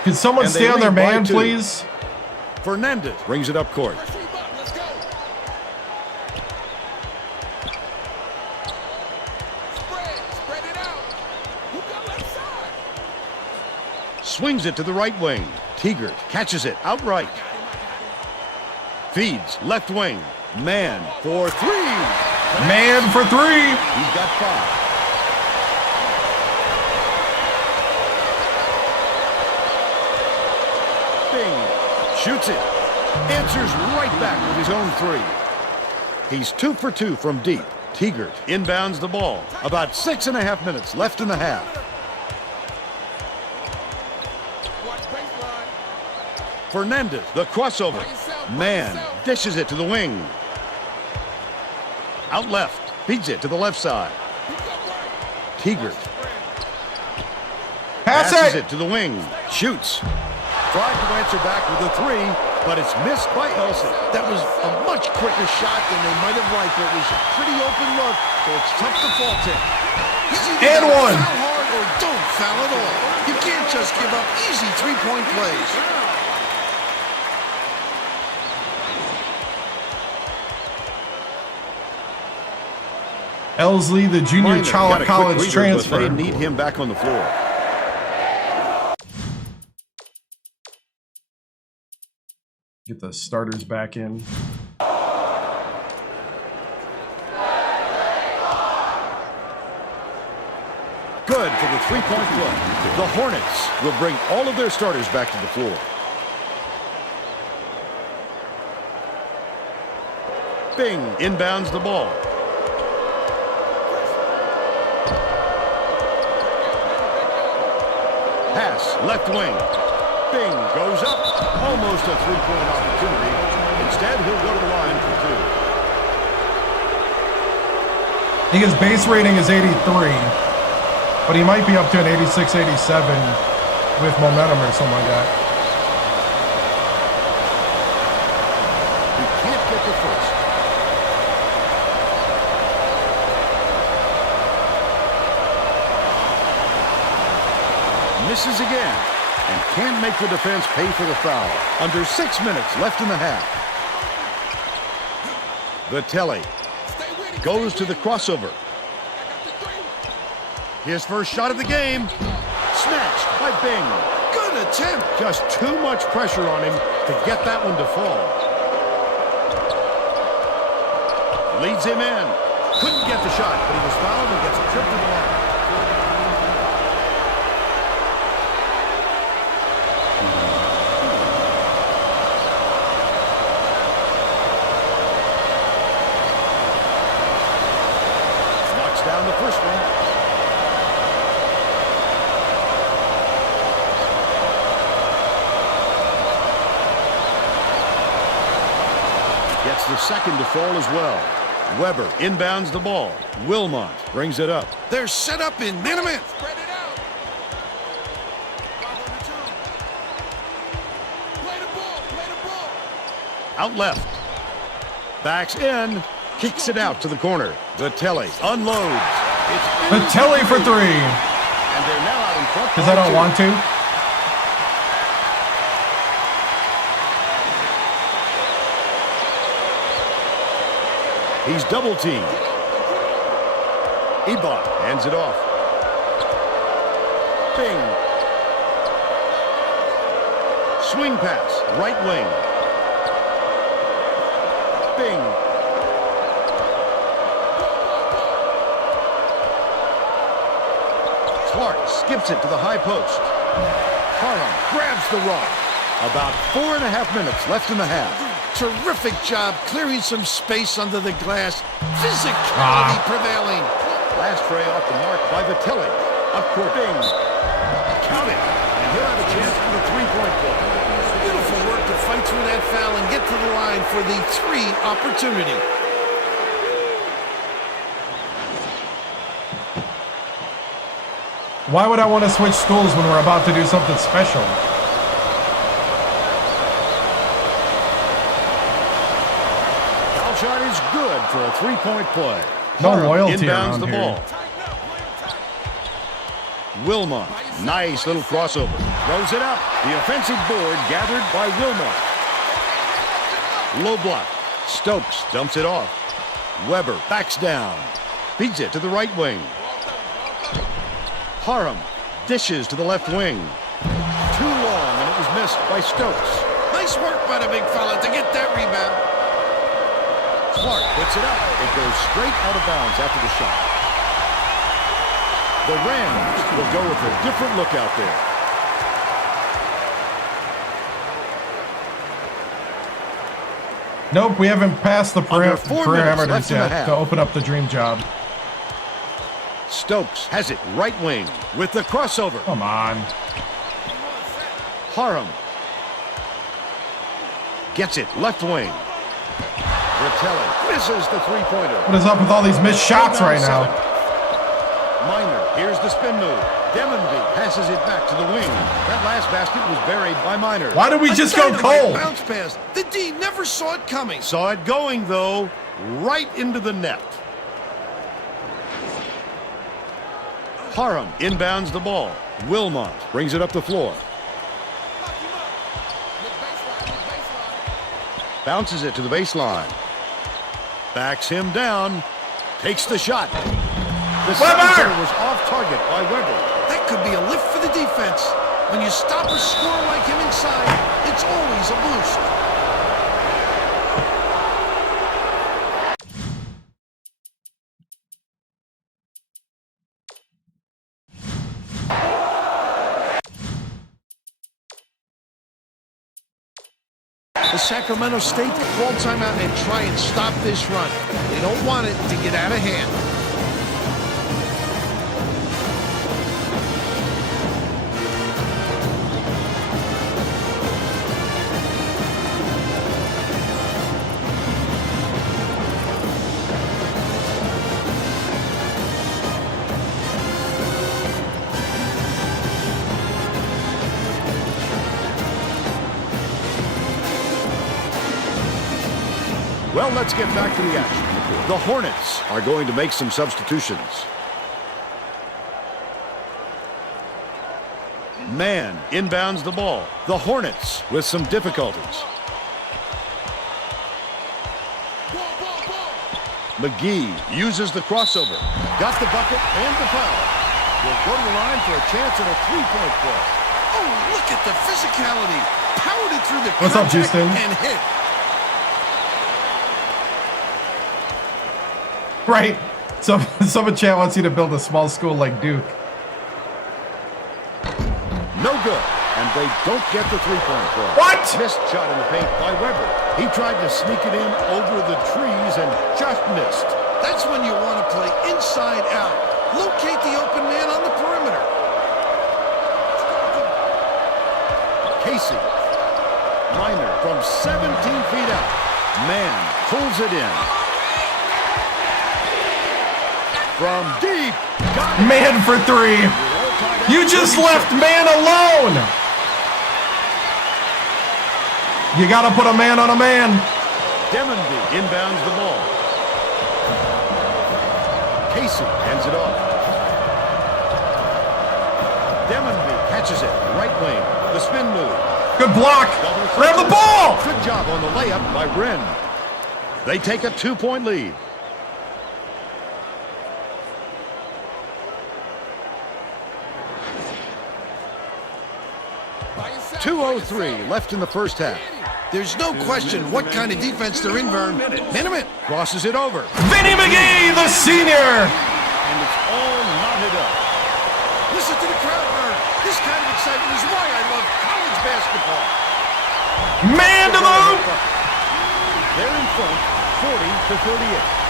Can someone stay on their man, please? Fernandez brings it up court. Let's go. Spread it out. Who got left side? Swings it to the right wing. Teager catches it outright. Feeds left wing. Man for three. Man for three. He's got 5. Bing shoots it. Answers right back with his own 3. He's 2 for 2 from deep. Teager inbounds the ball. About 6.5 minutes left in the half. Fernandez, the crossover. Man dishes it to the wing. Out left, feeds it to the left side. Teager passes it to the wing. Shoots. Tried to answer back with a 3, but it's missed by Elsie. That was a much quicker shot than they might have liked, but it was a pretty open look, so it's tough to fault him. And one. Foul hard or don't foul at all. You can't just give up easy 3-point plays. Elsley, the junior child college transfer. They need him back on the floor. Get the starters back in. Good for the 3-point play. The Hornets will bring all of their starters back to the floor. Bing inbounds the ball. Pass, left wing. Bing goes up. Almost a 3-point opportunity. Instead, he'll go to the line for 2. I think his base rating is 83, but he might be up to an 86, 87 with momentum or something like that. Misses again. And can't make the defense pay for the foul. Under 6 minutes left in the half. Vitelli goes to the crossover. His first shot of the game. Snatched by Bing. Good attempt. Just too much pressure on him to get that one to fall. Leads him in. Couldn't get the shot, but he was fouled and gets a trip to the line. Knocks down the first one. Gets the second to fall as well. Weber inbounds the ball. Wilmot brings it up. They're set up in man-to-man. Spread it out. Play the ball. Play the ball. Out left. Backs in. Kicks it out to the corner. Vitelli unloads. Vitelli for 3. And they're now out in front. Because I don't want to. He's double teamed. Ebot hands it off. Bing. Swing pass, right wing. Bing. Clark skips it to the high post. Parham grabs the rock. About 4.5 minutes left in the half. Terrific job clearing some space under the glass. Physicality prevailing. Last tray off the mark by Vitelli. Up court, Bing. Count it. And he'll have a chance for the three-point play. Beautiful work to fight through that foul and get to the line for the 3 opportunity. Why would I want to switch schools when we're about to do something special? Shot is good for a three-point play. No Parham loyalty inbounds around the here. ball. Wilmot, nice little crossover. Throws it up. The offensive board gathered by Wilmot. Low block. Stokes dumps it off. Weber backs down. Feeds it to the right wing. Parham dishes to the left wing. Too long, and it was missed by Stokes. Nice work by the big fella to get that rebound. Clark puts it up. It goes straight out of bounds after the shot. The Rams will go with a different look out there. Nope, we haven't passed the Under 4 minutes parameters left in the yet half. to open up the dream job. Stokes has it right wing with the crossover. Come on. Parham gets it left wing. Vitelli misses the three-pointer. What is up with all these missed shots right now? Minor, here's the spin move. Demonby passes it back to the wing. That last basket was buried by Minor. Why did we just go cold? Bounce pass. The D never saw it coming. Saw it going, though, right into the net. Parham inbounds the ball. Wilmot brings it up the floor. Bounces it to the baseline. Backs him down. Takes the shot. The center was off target by Weber. That could be a lift for the defense. When you stop a scorer like him inside, it's always a boost. The Sacramento State call timeout and try and stop this run. They don't want it to get out of hand. Well, let's get back to the action. The Hornets are going to make some substitutions. Man inbounds the ball. The Hornets with some difficulties. McGee uses the crossover. Got the bucket and the foul. Will go to the line for a chance at a three-point play. Oh, look at the physicality. Powered it through the What's up, contact Houston? and hit. Right. Some chat wants you to build a small school like Duke. No good. And they don't get the three-point play. What? Missed shot in the paint by Weber. He tried to sneak it in over the trees and just missed. That's when you want to play inside out. Locate the open man on the perimeter. Casey. Minor from 17 feet out. Man pulls it in. From deep. Got it. Man for three. You just left man alone. You got to put a man on a man. Demonby inbounds the ball. Casey hands it off. Demonby catches it. Right wing. The spin move. Good block. Grab the ball. Good job on the layup by Wren. They take a 2-point lead. 2:03 left in the first half. There's no question what kind of defense they're in, Vern. Minute. Crosses it over. Vinny McGee, the senior. And it's all knotted up. Listen to the crowd, Vern. This kind of excitement is why I love college basketball. Man to the hoop. They're in front, 40-38.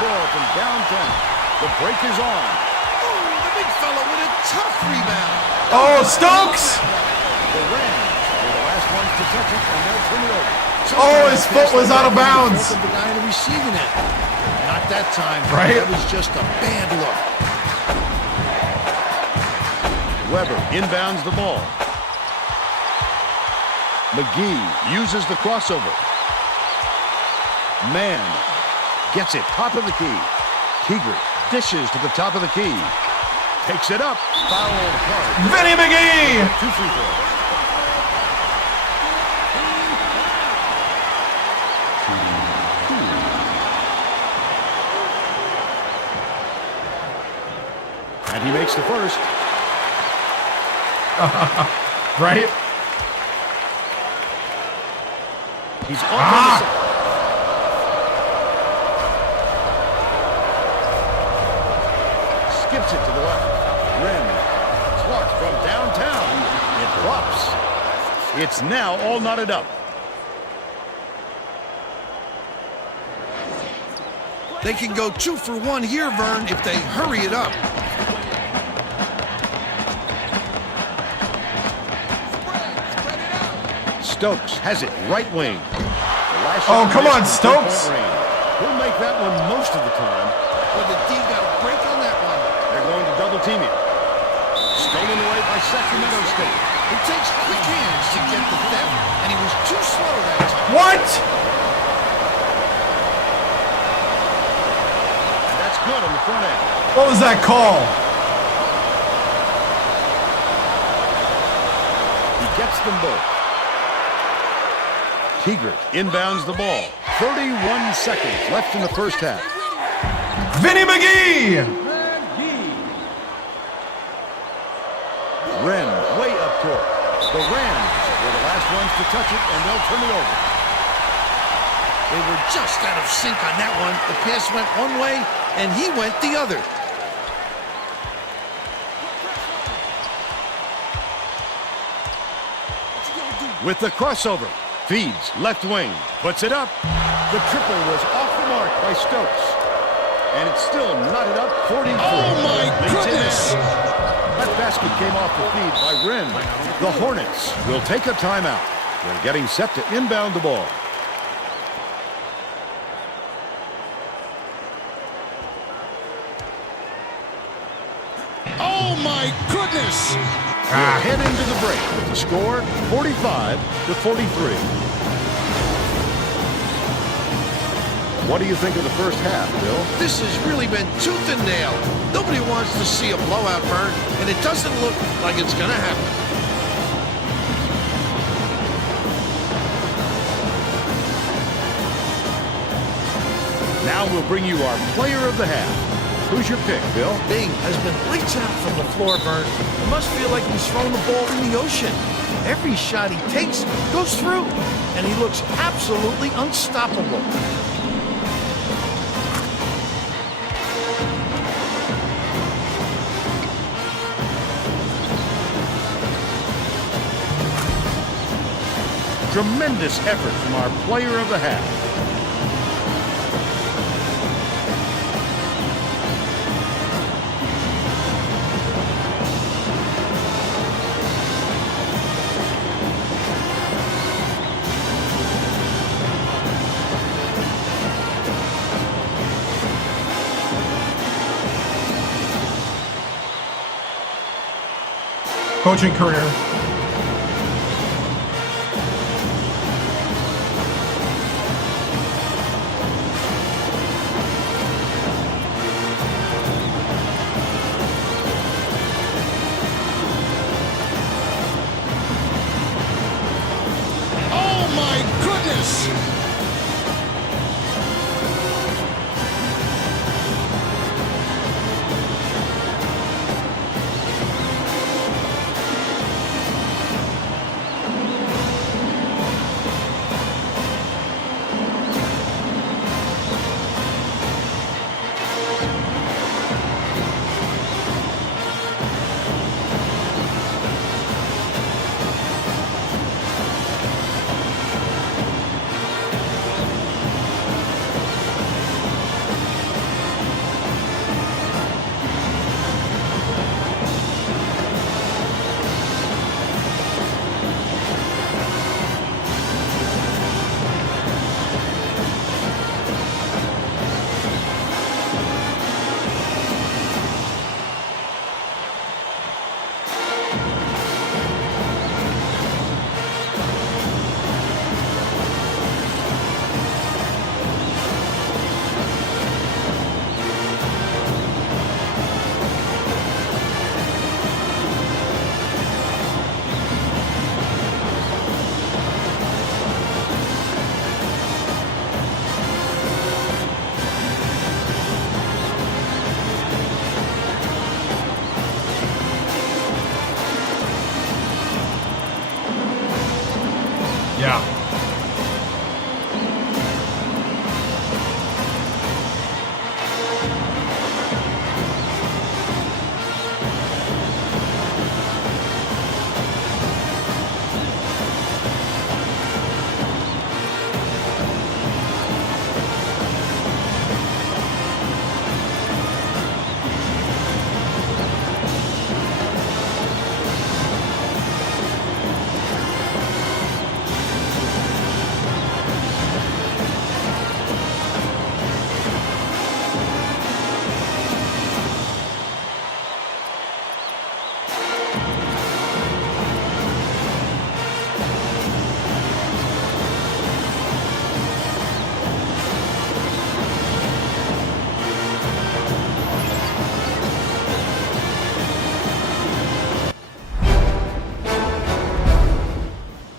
From downtown. The break is on. Oh, the big fella with a tough rebound. Oh, Stokes! The Rams were the last ones to touch it, and they'll turn it over. Oh, his foot was out of bounds. The guy in the receiving end. Not that time. Right? That was just a bad look. Weber inbounds the ball. McGee uses the crossover. Man gets it top of the key. Keeger dishes to the top of the key. Takes it up. Foul hard. Vinny McGee! 2 free throws. And he makes the first. Right? He's on the skips it to the left. Wren. Clark from downtown. It drops. It's now all knotted up. They can go 2 for 1 here, Vern, if they hurry it up. Stokes has it right wing. Oh, come on, Stokes. He'll make that one most of the time. But the D got a break on that one. They're going to double team him. Stolen away by Sacramento State. It takes quick hands to get the theft, and he was too slow that time. What? And that's good on the front end. What was that call? He gets them both. Keeger inbounds the ball. 31 seconds left in the first half. Vinny McGee! Wren way up court. The Rams were the last ones to touch it, and they'll turn it over. They were just out of sync on that one. The pass went one way, and he went the other. With the crossover, feeds left wing, puts it up. The triple was off the mark by Stokes. And it's still knotted up 43. Oh, my goodness! That basket came off the feed by Wren. The Hornets will take a timeout. They're getting set to inbound the ball. goodness! We'll head into the break with the score 45-43. What do you think of the first half, Bill? This has really been tooth and nail. Nobody wants to see a blowout, Vern, and it doesn't look like it's going to happen. Now we'll bring you our player of the half. Who's your pick, Bill? Bing has been lights out from the floor, Vern. It must feel like he's throwing the ball in the ocean. Every shot he takes goes through, and he looks absolutely unstoppable. Tremendous effort from our player of the half. Coaching career. Oh my goodness! Yeah.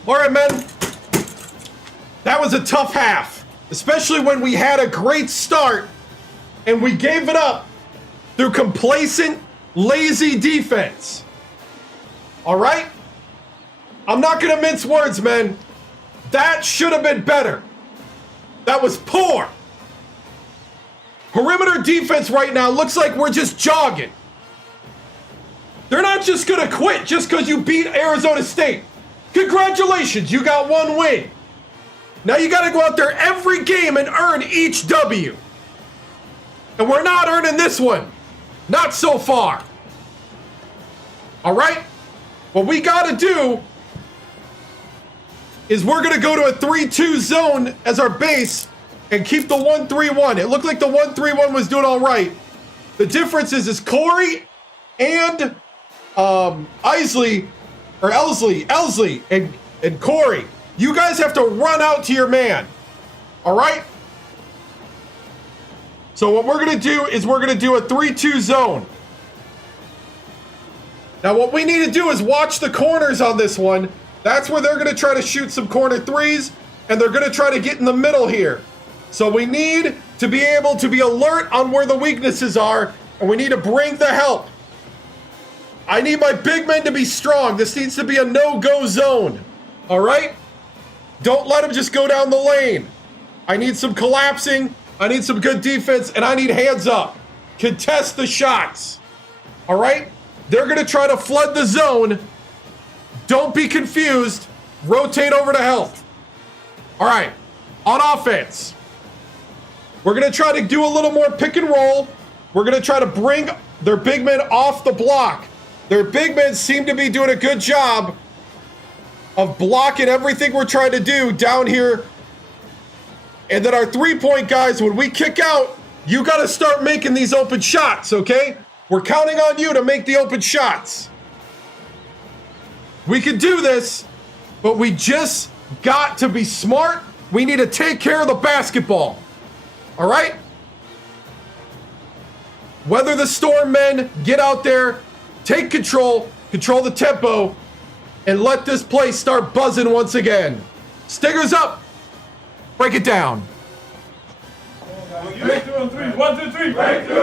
All right, men. That was a tough half, especially when we had a great start and we gave it up through complacent, lazy defense. All right? I'm not going to mince words, man. That should have been better. That was poor. Perimeter defense right now looks like we're just jogging. They're not just going to quit just because you beat Arizona State. Congratulations, you got one win. Now you got to go out there every game and earn each W. And we're not earning this one. Not so far. All right? What we got to do is we're going to go to a 3-2 zone as our base and keep the 1-3-1. It looked like the 1-3-1 was doing all right. The difference is Corey and Elsley, and Corey, you guys have to run out to your man. All right? So what we're going to do is we're going to do a 3-2 zone. Now what we need to do is watch the corners on this one. That's where they're going to try to shoot some corner threes, and they're going to try to get in the middle here. So we need to be able to be alert on where the weaknesses are, and we need to bring the help. I need my big men to be strong. This needs to be a no-go zone. All right? Don't let them just go down the lane. I need some collapsing. I need some good defense, and I need hands up. Contest the shots. All right? They're going to try to flood the zone. Don't be confused. Rotate over to health. All right. On offense, we're going to try to do a little more pick and roll. We're going to try to bring their big men off the block. Their big men seem to be doing a good job of blocking everything we're trying to do down here. And then our three-point guys, when we kick out, you got to start making these open shots, okay? We're counting on you to make the open shots. We can do this, but we just got to be smart. We need to take care of the basketball. All right? Weather the storm, men. Get out there. Take control the tempo, and let this place start buzzing once again. Stingers up. Break it down. Break 2 and 3. 1, 2, 3. Break 2.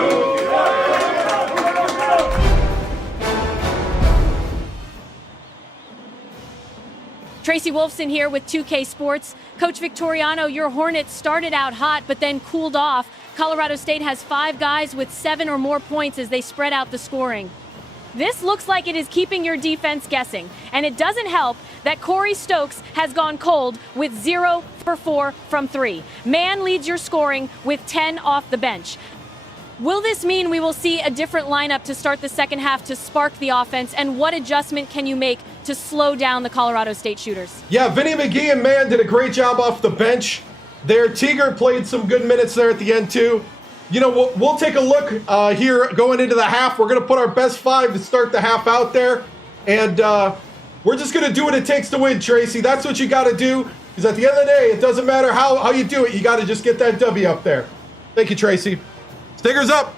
Tracy Wolfson here with 2K Sports. Coach Victoriano, your Hornets started out hot but then cooled off. Colorado State has 5 guys with 7 or more points as they spread out the scoring. This looks like it is keeping your defense guessing, and it doesn't help that Corey Stokes has gone cold with 0 for 4 from 3. Man leads your scoring with 10 off the bench. Will this mean we will see a different lineup to start the second half to spark the offense, and what adjustment can you make to slow down the Colorado State shooters? Yeah, Vinny McGee and Man did a great job off the bench there. Teager played some good minutes there at the end too. You know, we'll take a look here going into the half. We're going to put our best 5 to start the half out there. And we're just going to do what it takes to win, Tracy. That's what you got to do. Because at the end of the day, it doesn't matter how you do it. You got to just get that W up there. Thank you, Tracy. Stingers up.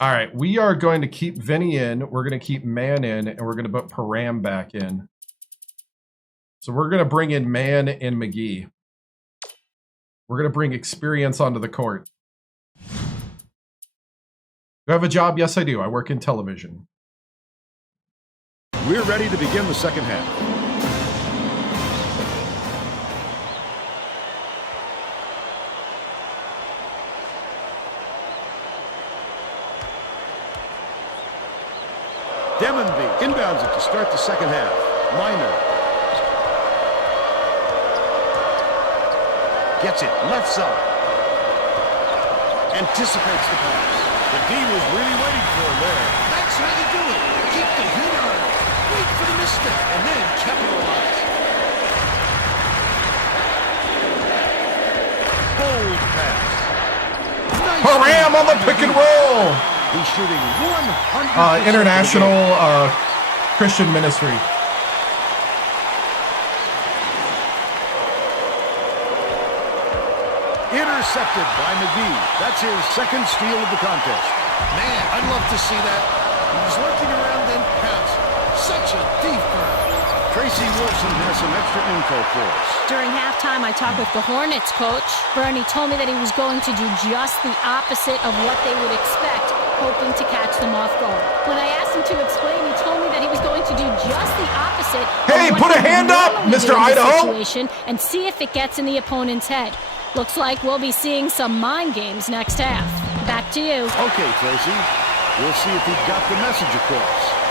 All right, we are going to keep Vinny in. We're going to keep Man in, and we're going to put Param back in. So we're going to bring in Man and McGee. We're going to bring experience onto the court. Do I have a job? Yes, I do. I work in television. We're ready to begin the second half. Demonby inbounds it to start the second half. Minor gets it left side. Anticipates the pass. The D was really waiting for him there. That's how you do it. Keep the heat on. Wait for the misstep and then capitalize. Bold pass. Nice. Param on the pick and roll. He's shooting 100%. International Christian Ministry. Intercepted by McGee. That's his second steal of the contest. Man, I'd love to see that. He was lurking around then pounced. Such a defense. Tracy Wolfson has some extra info for us. During halftime, I talked with the Hornets coach. Bernie told me that he was going to do just the opposite of what they would expect, hoping to catch them off guard. When I asked him to explain, he told me that he was going to do just the opposite. Hey, put a hand up, Mr. Idaho! And see if it gets in the opponent's head. Looks like we'll be seeing some mind games next half. Back to you. Okay, Tracy. We'll see if he got the message across.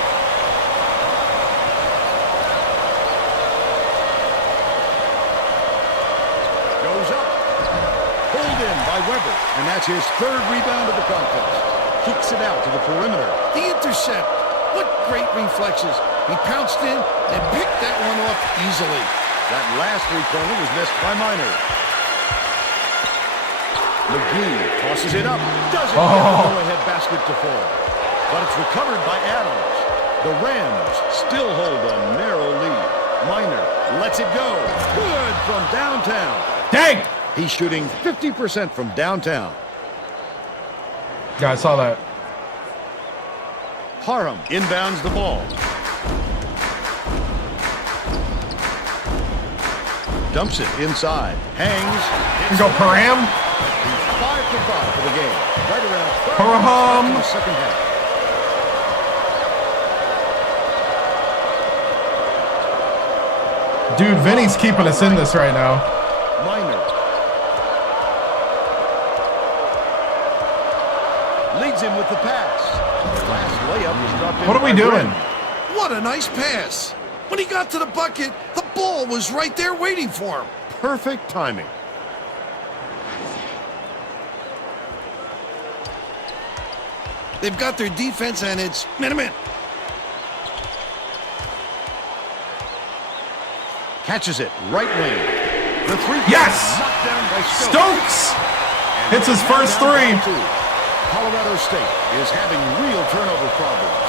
And that's his third rebound of the contest. Kicks it out to the perimeter. The intercept. What great reflexes. He pounced in and picked that one off easily. That last three-pointer was missed by Minor. McGee tosses it up. Doesn't get the go-ahead basket to fall. But it's recovered by Adams. The Rams still hold a narrow lead. Minor lets it go. Good from downtown. Dang! He's shooting 50% from downtown. Yeah, I saw that. Parham inbounds the ball. Dumps it inside. Hangs. You go Parham. He's 5 for 5 for the game. Right around 12 Parham. in the second half. Dude, Vinny's keeping us in this right now. Minor. Leads him with the pass. Last layup was dropped in. What are we by doing? Green. What a nice pass. When he got to the bucket, the ball was right there waiting for him. Perfect timing. They've got their defense, and it's minute. Catches it. Right wing. The three. Yes! Knocked down by Stokes! Hits his first three. Colorado State is having real turnover problems.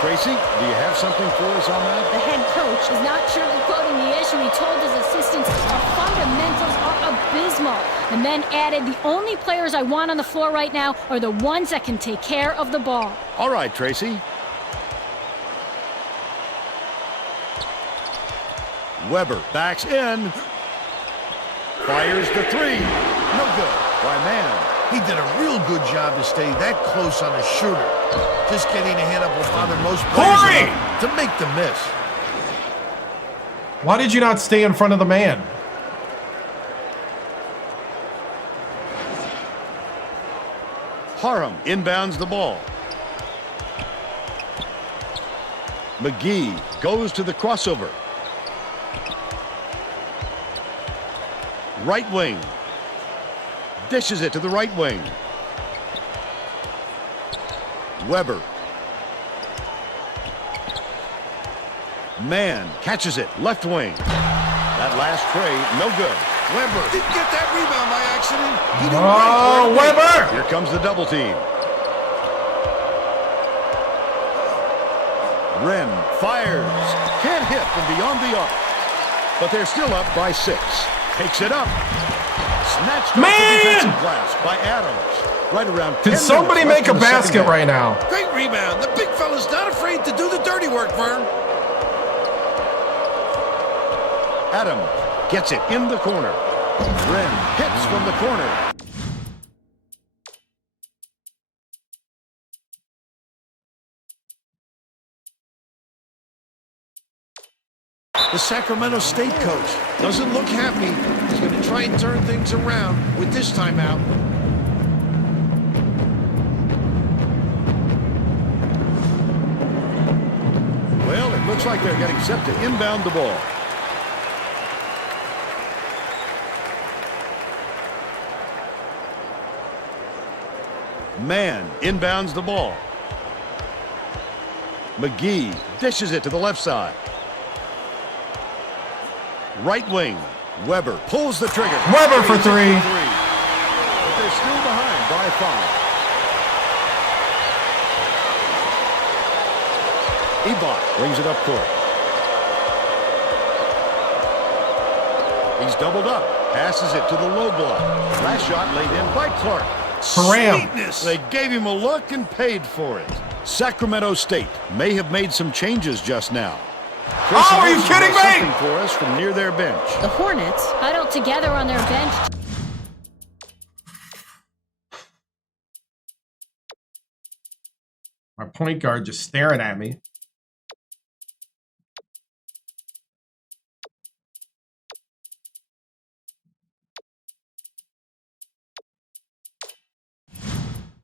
Tracy, do you have something for us on that? The head coach is not sugarcoating the issue. He told his assistants our fundamentals are abysmal. And then added, the only players I want on the floor right now are the ones that can take care of the ball. All right, Tracy. Weber backs in. Fires the three. No good by Man. He did a real good job to stay that close on a shooter. Just getting a hand up will bother most players enough to make the miss. Why did you not stay in front of the man? Parham inbounds the ball. McGee goes to the crossover. Right wing. Dishes it to the right wing. Weber. Man catches it. Left wing. That last tray, no good. Weber didn't get that rebound by accident. He did Oh, Weber! Here comes the double team. Wren fires. Can't hit from beyond the arc. But they're still up by 6. Takes it up. Snatched off the defensive glass by Adams. Right around 10 Did somebody minutes make a left in the second basket half. right now? Great rebound. The big fella's not afraid to do the dirty work, Vern. Adams gets it in the corner. Wren hits from the corner. The Sacramento State coach doesn't look happy. He's going to try and turn things around with this timeout. Well, it looks like they're getting set to inbound the ball. Man inbounds the ball. McGee dishes it to the left side. Right wing. Weber pulls the trigger. Weber for 3. But they're still behind by 5. Ebot brings it up court. He's doubled up. Passes it to the low block. Last shot laid in by Clark. Haram. They gave him a look and paid for it. Sacramento State may have made some changes just now. Oh, are you kidding me? Something for us from near their bench. The Hornets huddled together on their bench. My point guard just staring at me.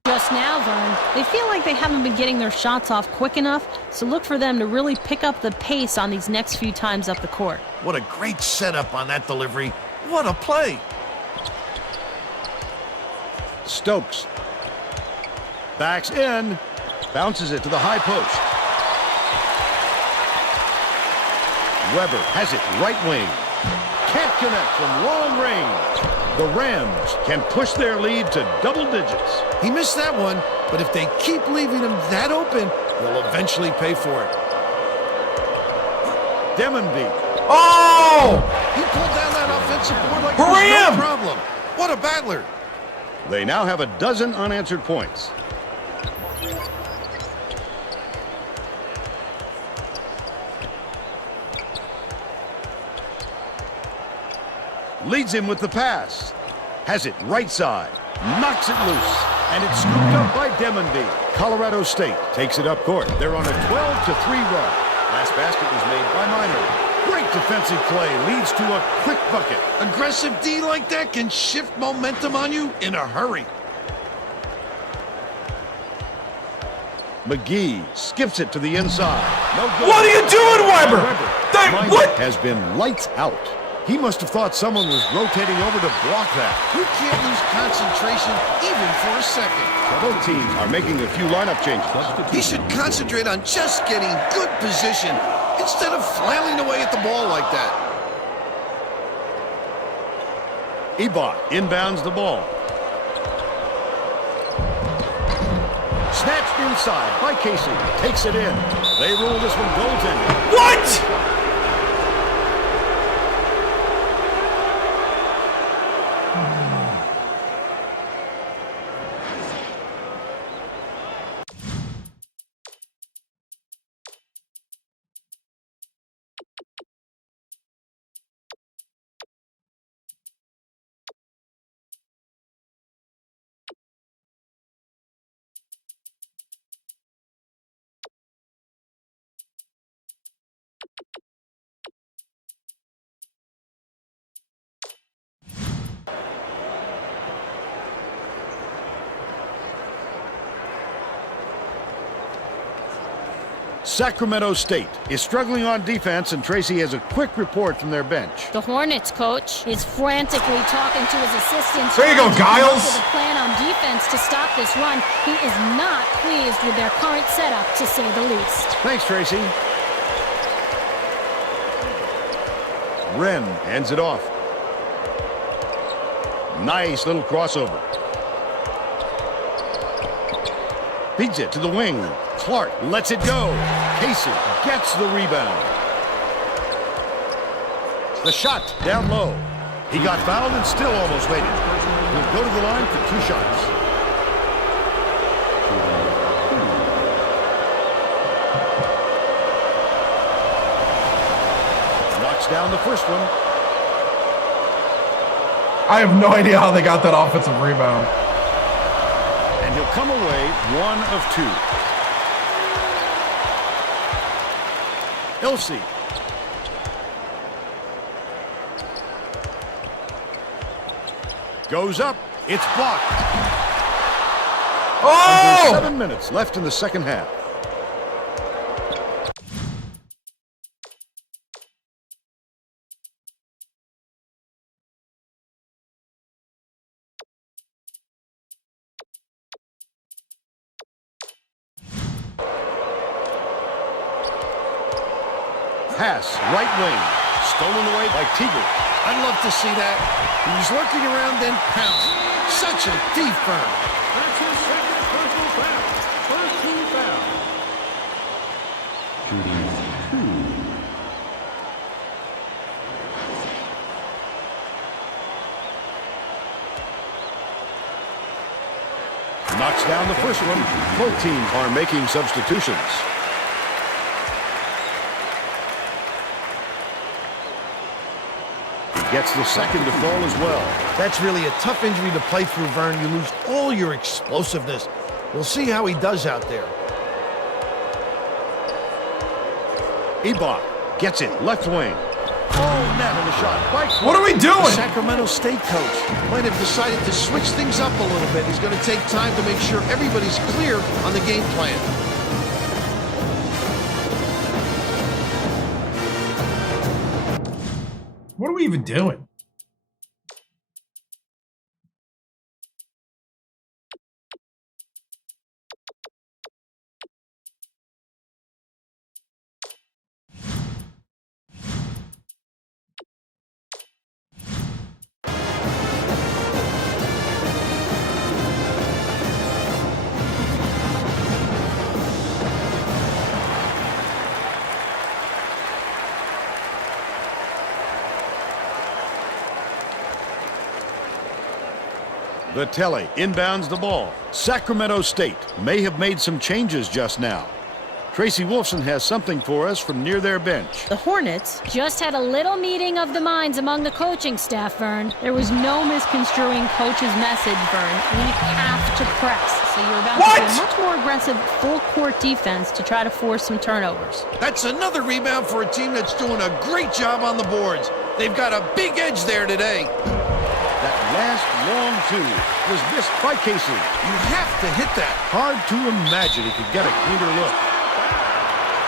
Just now, Vern, they feel like they haven't been getting their shots off quick enough, so look for them to really pick up the pace on these next few times up the court. What a great setup on that delivery. What a play. Stokes. Backs in. Bounces it to the high post. Weber has it right wing. Can't connect from long range. The Rams can push their lead to double digits. He missed that one, but if they keep leaving him that open, they'll eventually pay for it. Demonby. Oh! He pulled down that offensive board like Hurry there's no him! problem. What a battler. They now have a dozen unanswered points. Leads him with the pass. Has it right side. Knocks it loose. And it's scooped up by Demonby. Colorado State takes it up court. They're on a 12-3 run. Last basket was made by Minor. Great defensive play leads to a quick bucket. Aggressive D like that can shift momentum on you in a hurry. McGee skips it to the inside. No good. What are you doing, Weber? Minor What? has been lights out. He must have thought someone was rotating over to block that. You can't lose concentration even for a second. Both teams are making a few lineup changes. He should concentrate on just getting good position instead of flailing away at the ball like that. Ebot inbounds the ball. Snatched inside by Casey. Takes it in. They rule this one goaltending. What? Sacramento State is struggling on defense, and Tracy has a quick report from their bench. The Hornets coach is frantically talking to his assistants. There you go, Giles. With a plan on defense to stop this run. He is not pleased with their current setup, to say the least. Thanks, Tracy. Wren hands it off. Nice little crossover. Feeds it to the wing. Clark lets it go. Casey gets the rebound. The shot down low. He got fouled and still almost made it. He'll go to the line for 2 shots. Knocks down the first one. I have no idea how they got that offensive rebound. And he'll come away 1 of 2. Ilse. Goes up. It's blocked. Oh! Under 7 minutes left in the second half. Pass, right wing. Stolen away by Teagle. I'd love to see that. He was lurking around, then pounced. Such a thief burn. That's his second personal foul. First team foul. Knocks down the first one. Both teams are making substitutions. Gets the second to fall as well. That's really a tough injury to play through, Vern. You lose all your explosiveness. We'll see how he does out there. Ebot gets it, left wing. Oh, net on the shot. Right. What are we doing? The Sacramento State coach might have decided to switch things up a little bit. He's going to take time to make sure everybody's clear on the game plan. What are we even doing? Vitelli inbounds the ball. Sacramento State may have made some changes just now. Tracy Wolfson has something for us from near their bench. The Hornets just had a little meeting of the minds among the coaching staff, Vern. There was no misconstruing Coach's message, Vern. We have to press. So you're about to see a much more aggressive full-court defense to try to force some turnovers. That's another rebound for a team that's doing a great job on the boards. They've got a big edge there today. That last long two was missed by Casey. You have to hit that. Hard to imagine he could get a cleaner look.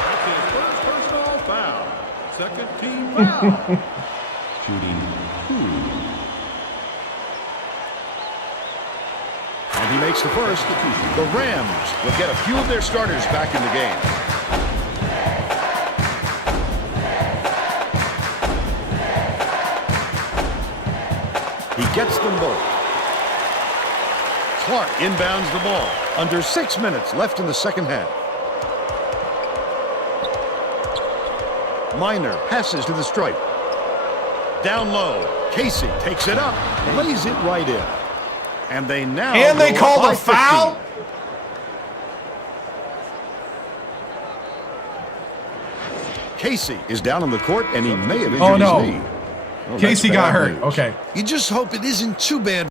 That's his first personal foul. Second team foul. Shooting 2. And he makes the first. The Rams will get a few of their starters back in the game. He gets them both. Clark inbounds the ball. Under 6 minutes left in the second half. Minor passes to the stripe. Down low. Casey takes it up. Lays it right in. And they now they go called up a by foul? 15. Casey is down on the court, and he may have injured his knee. Oh, Casey that's got bad hurt. news. Okay. You just hope it isn't too bad.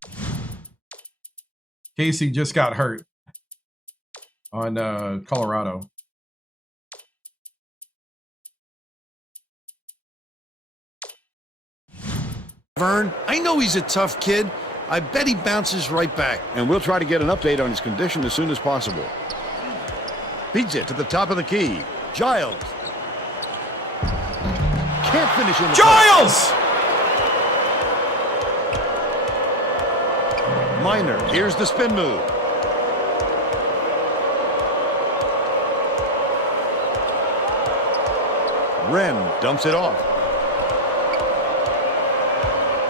Casey just got hurt on Colorado. Vern, I know he's a tough kid. I bet he bounces right back. And we'll try to get an update on his condition as soon as possible. Feeds it to the top of the key. Giles. Can't finish in the Giles! Minor, here's the spin move. Wren dumps it off.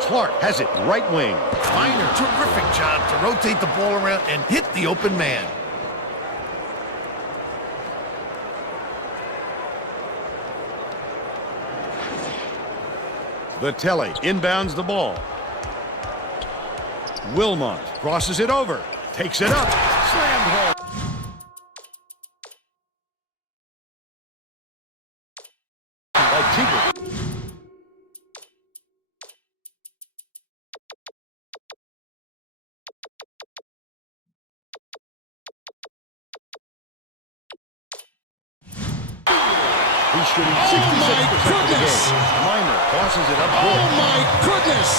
Clark has it right wing. Minor, terrific job to rotate the ball around and hit the open man. Vitelli inbounds the ball. Wilmot crosses it over. Takes it up. Slammed home. Like Tigger. He's shooting 66% of the game. Minor tosses it up. Oh my goodness!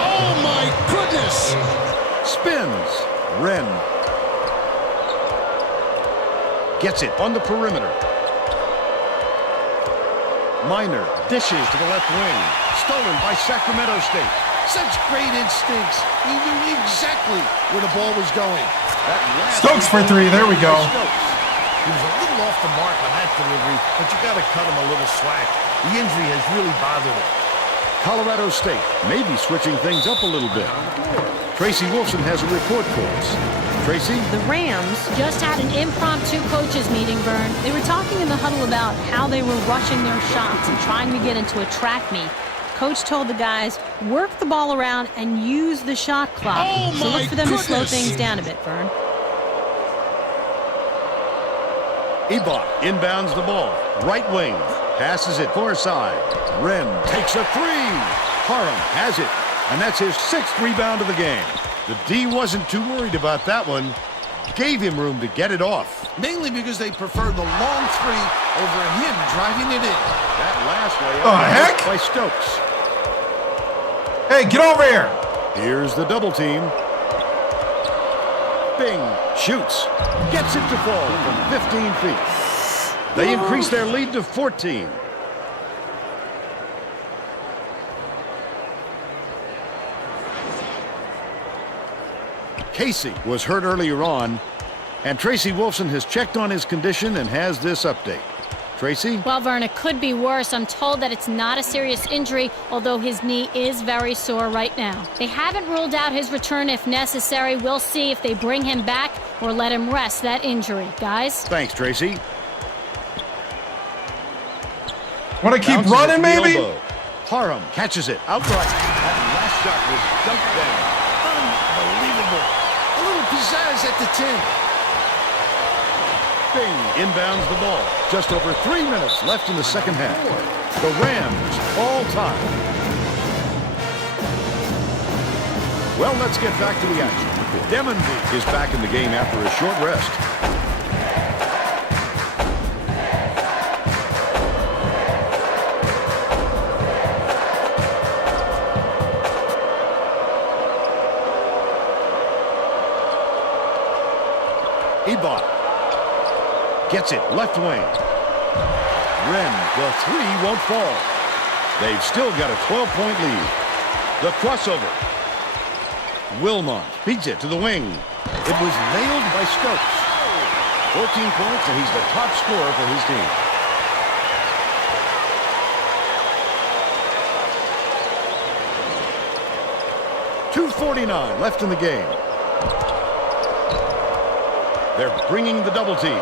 Oh my goodness! Spins. Wren gets it on the perimeter. Minor dishes to the left wing. Stolen by Sacramento State. Such great instincts. He knew exactly where the ball was going. That last Stokes for 3. There we go. Stokes. He was a little off the mark on that delivery, but you got to cut him a little slack. The injury has really bothered him. Colorado State may be switching things up a little bit. Tracy Wolfson has a report for us. Tracy? The Rams just had an impromptu coaches meeting, Vern. They were talking in the huddle about how they were rushing their shots and trying to get into a track meet. Coach told the guys, work the ball around and use the shot clock. So look for them to slow things down a bit, Vern. Ebach inbounds the ball. Right wing. Passes it far side. Wren takes a 3. Parham has it. And that's his 6th rebound of the game. The D wasn't too worried about that one. Gave him room to get it off. Mainly because they prefer the long 3 over him driving it in. That last layup heck? by Stokes. Hey, get over here! Here's the double team. Bing shoots. Gets it to fall from 15 feet. They increase their lead to 14. Casey was hurt earlier on, and Tracy Wolfson has checked on his condition and has this update. Tracy? Well, Vern, it could be worse. I'm told that it's not a serious injury, although his knee is very sore right now. They haven't ruled out his return if necessary. We'll see if they bring him back or let him rest that injury. Guys? Thanks, Tracy. Want to keep Bounces running, at the maybe? elbow. Parham catches it outright. That last shot was dumped down. Unbelievable. A little pizzazz at the 10. Bing inbounds the ball. Just over 3 minutes left in the second half. The Rams all time. Well, let's get back to the action. Demonby is back in the game after a short rest. Ebot gets it left wing. Wren, the three won't fall. They've still got a 12-point lead. The crossover. Wilmot beats it to the wing. It was nailed by Stokes. 14 points, and he's the top scorer for his team. .249 left in the game. They're bringing the double team.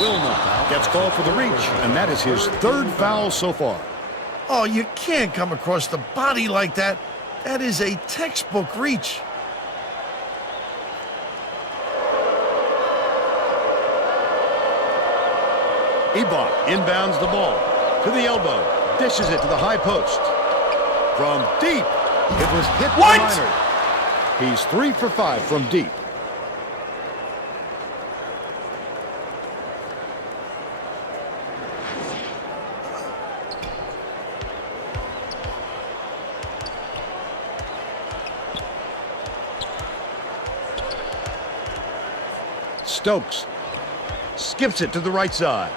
Wilmot gets called for the reach, and that is his third foul so far. Oh, you can't come across the body like that. That is a textbook reach. Ebot inbounds the ball to the elbow, dishes it to the high post. From deep, it was hit by Minor. He's 3 for 5 from deep. Stokes skips it to the right side.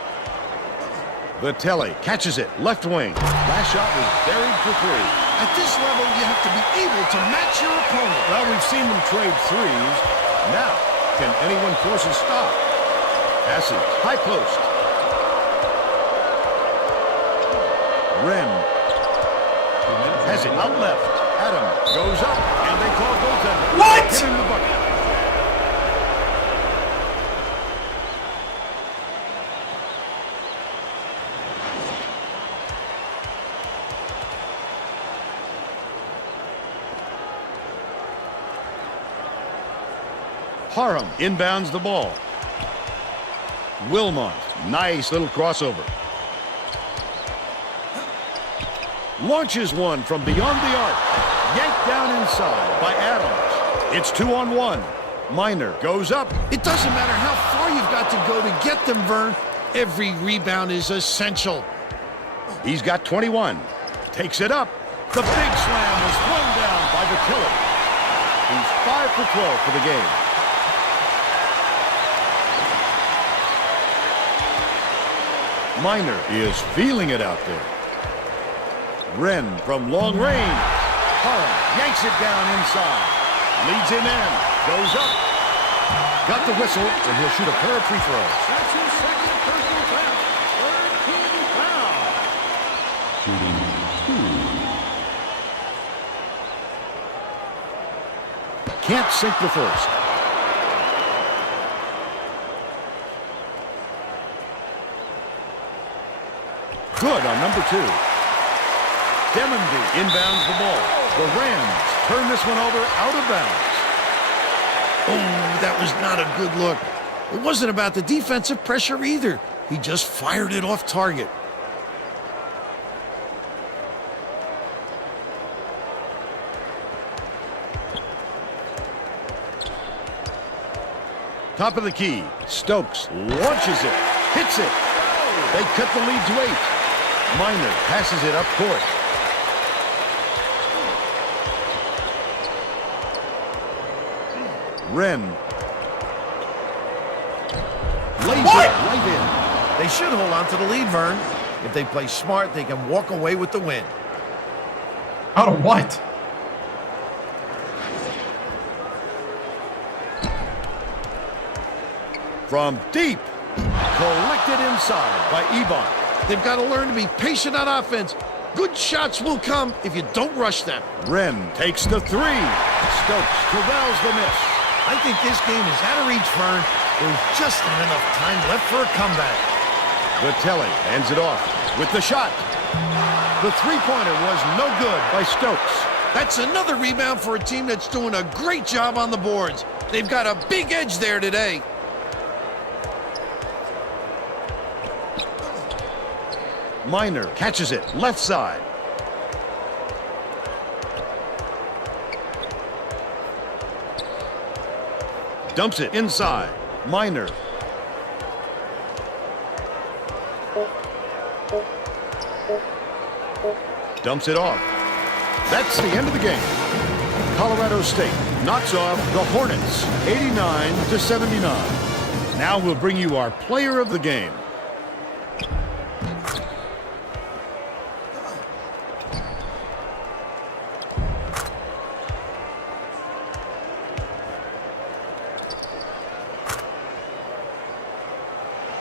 Vitelli catches it left wing. Last shot was buried for 3. At this level, you have to be able to match your opponent. Well, we've seen them trade threes. Now, can anyone force a stop? Passes, high post. Wren has it out left. Adam goes up, and they call goaltender. What? Hit in the bucket. Parham inbounds the ball. Wilmot, nice little crossover. Launches one from beyond the arc. Yanked down inside by Adams. It's 2-on-1. Minor goes up. It doesn't matter how far you've got to go to get them, Vern. Every rebound is essential. He's got 21. Takes it up. The big slam was thrown down by Vitelli. He's 5 for 12 for the game. Minor is feeling it out there. Wren from long range. Parham yanks it down inside. Leads him in. Goes up. Got the whistle, and he'll shoot a pair of free throws. That's his second personal foul. Third team foul. Can't sink the first. Good on number 2. Demonby inbounds the ball. The Rams turn this one over out of bounds. Oh, that was not a good look. It wasn't about the defensive pressure either. He just fired it off target. Top of the key. Stokes launches it. Hits it. They cut the lead to 8. Minor passes it up court. Wren lays it right in. They should hold on to the lead, Vern. If they play smart, they can walk away with the win. Out of what? From deep. Collected inside by Ebot. They've got to learn to be patient on offense. Good shots will come if you don't rush them. Wren takes the 3. Stokes corrals the miss. I think this game is out of reach, Vern. There's just not enough time left for a comeback. Vitelli hands it off with the shot. The three-pointer was no good by Stokes. That's another rebound for a team that's doing a great job on the boards. They've got a big edge there today. Miner catches it, left side. Dumps it inside. Miner. Dumps it off. That's the end of the game. Colorado State knocks off the Hornets 89-79. Now we'll bring you our player of the game.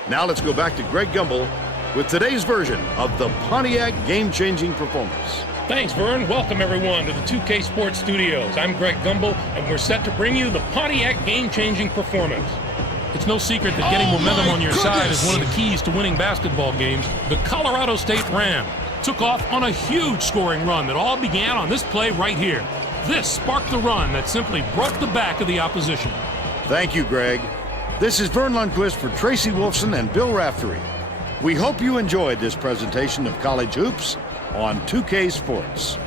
Now let's go back to Greg Gumbel with today's version of the Pontiac game-changing performance. Thanks, Vern. Welcome, everyone, to the 2K Sports Studios. I'm Greg Gumbel, and we're set to bring you the Pontiac game-changing performance. It's no secret that getting momentum on your side is one of the keys to winning basketball games. The Colorado State Ram took off on a huge scoring run that all began on this play right here. This sparked the run that simply broke the back of the opposition. Thank you, Greg. This is Vern Lundquist for Tracy Wolfson and Bill Raftery. We hope you enjoyed this presentation of college hoops on 2K Sports.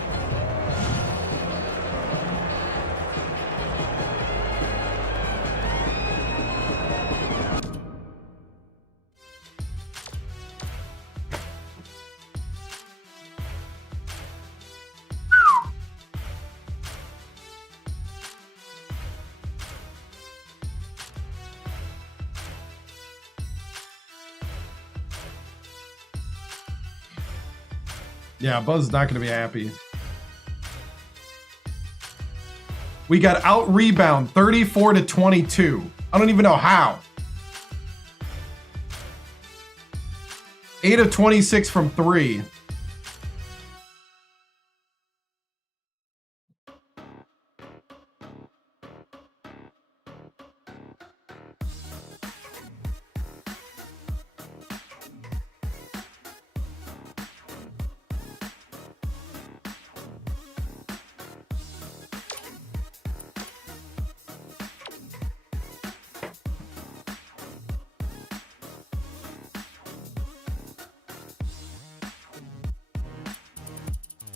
Yeah, Buzz is not going to be happy. We got out rebound 34-22. I don't even know how. 8 of 26 from 3.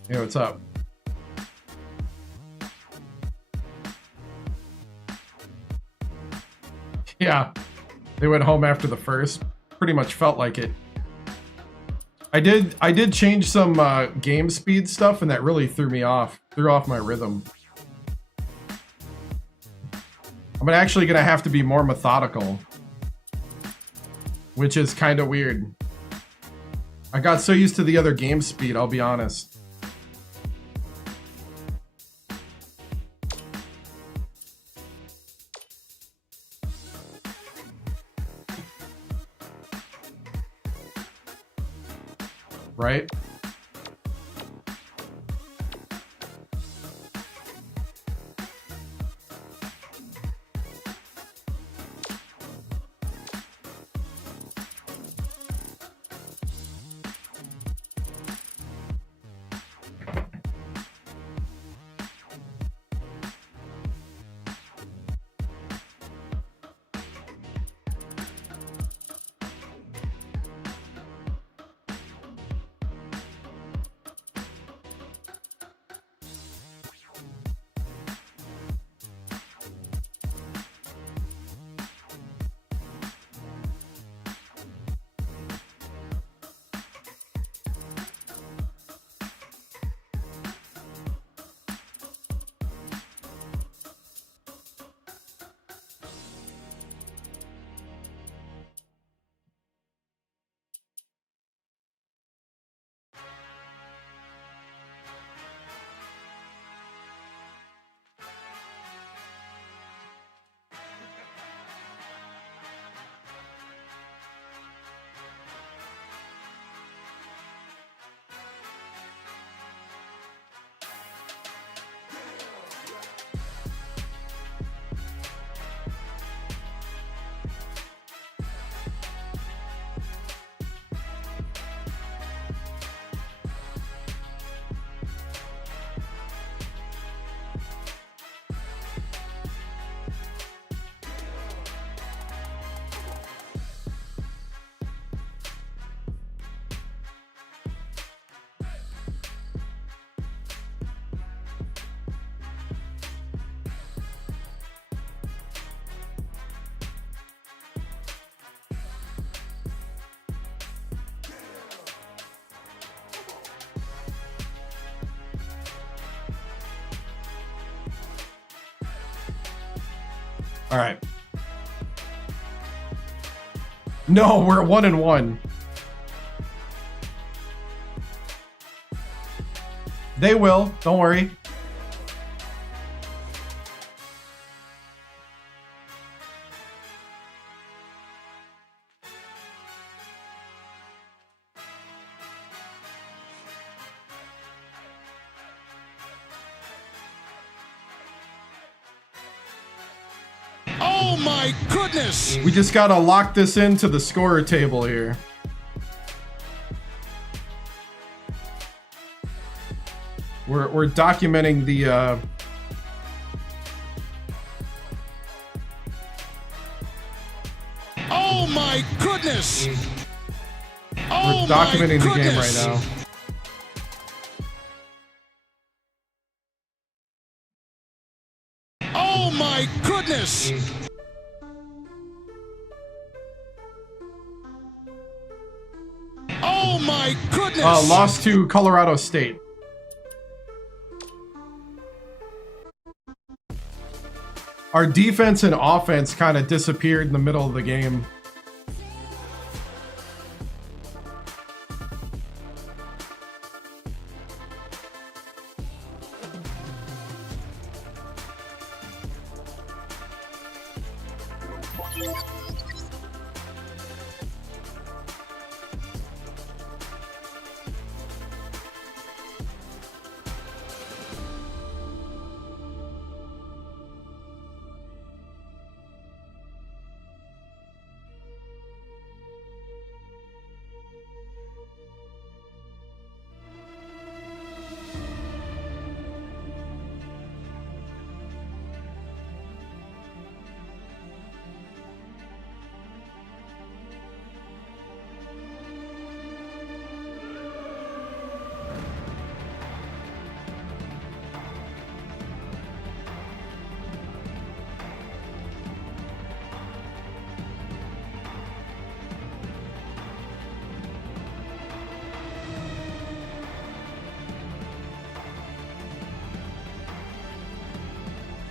Hey, what's up? Yeah, they went home after the first. Pretty much felt like it. I did change some game speed stuff, and that really threw me off. Threw off my rhythm. I'm actually gonna have to be more methodical, which is kind of weird. I got so used to the other game speed, I'll be honest. Right? All right. No, we're 1-1. They will. Don't worry. Oh my goodness! We just gotta lock this into the scorer table here. We're documenting the Oh my goodness! we're documenting the game right now. Oh my goodness! Oh my goodness! Lost to Colorado State. Our defense and offense kind of disappeared in the middle of the game.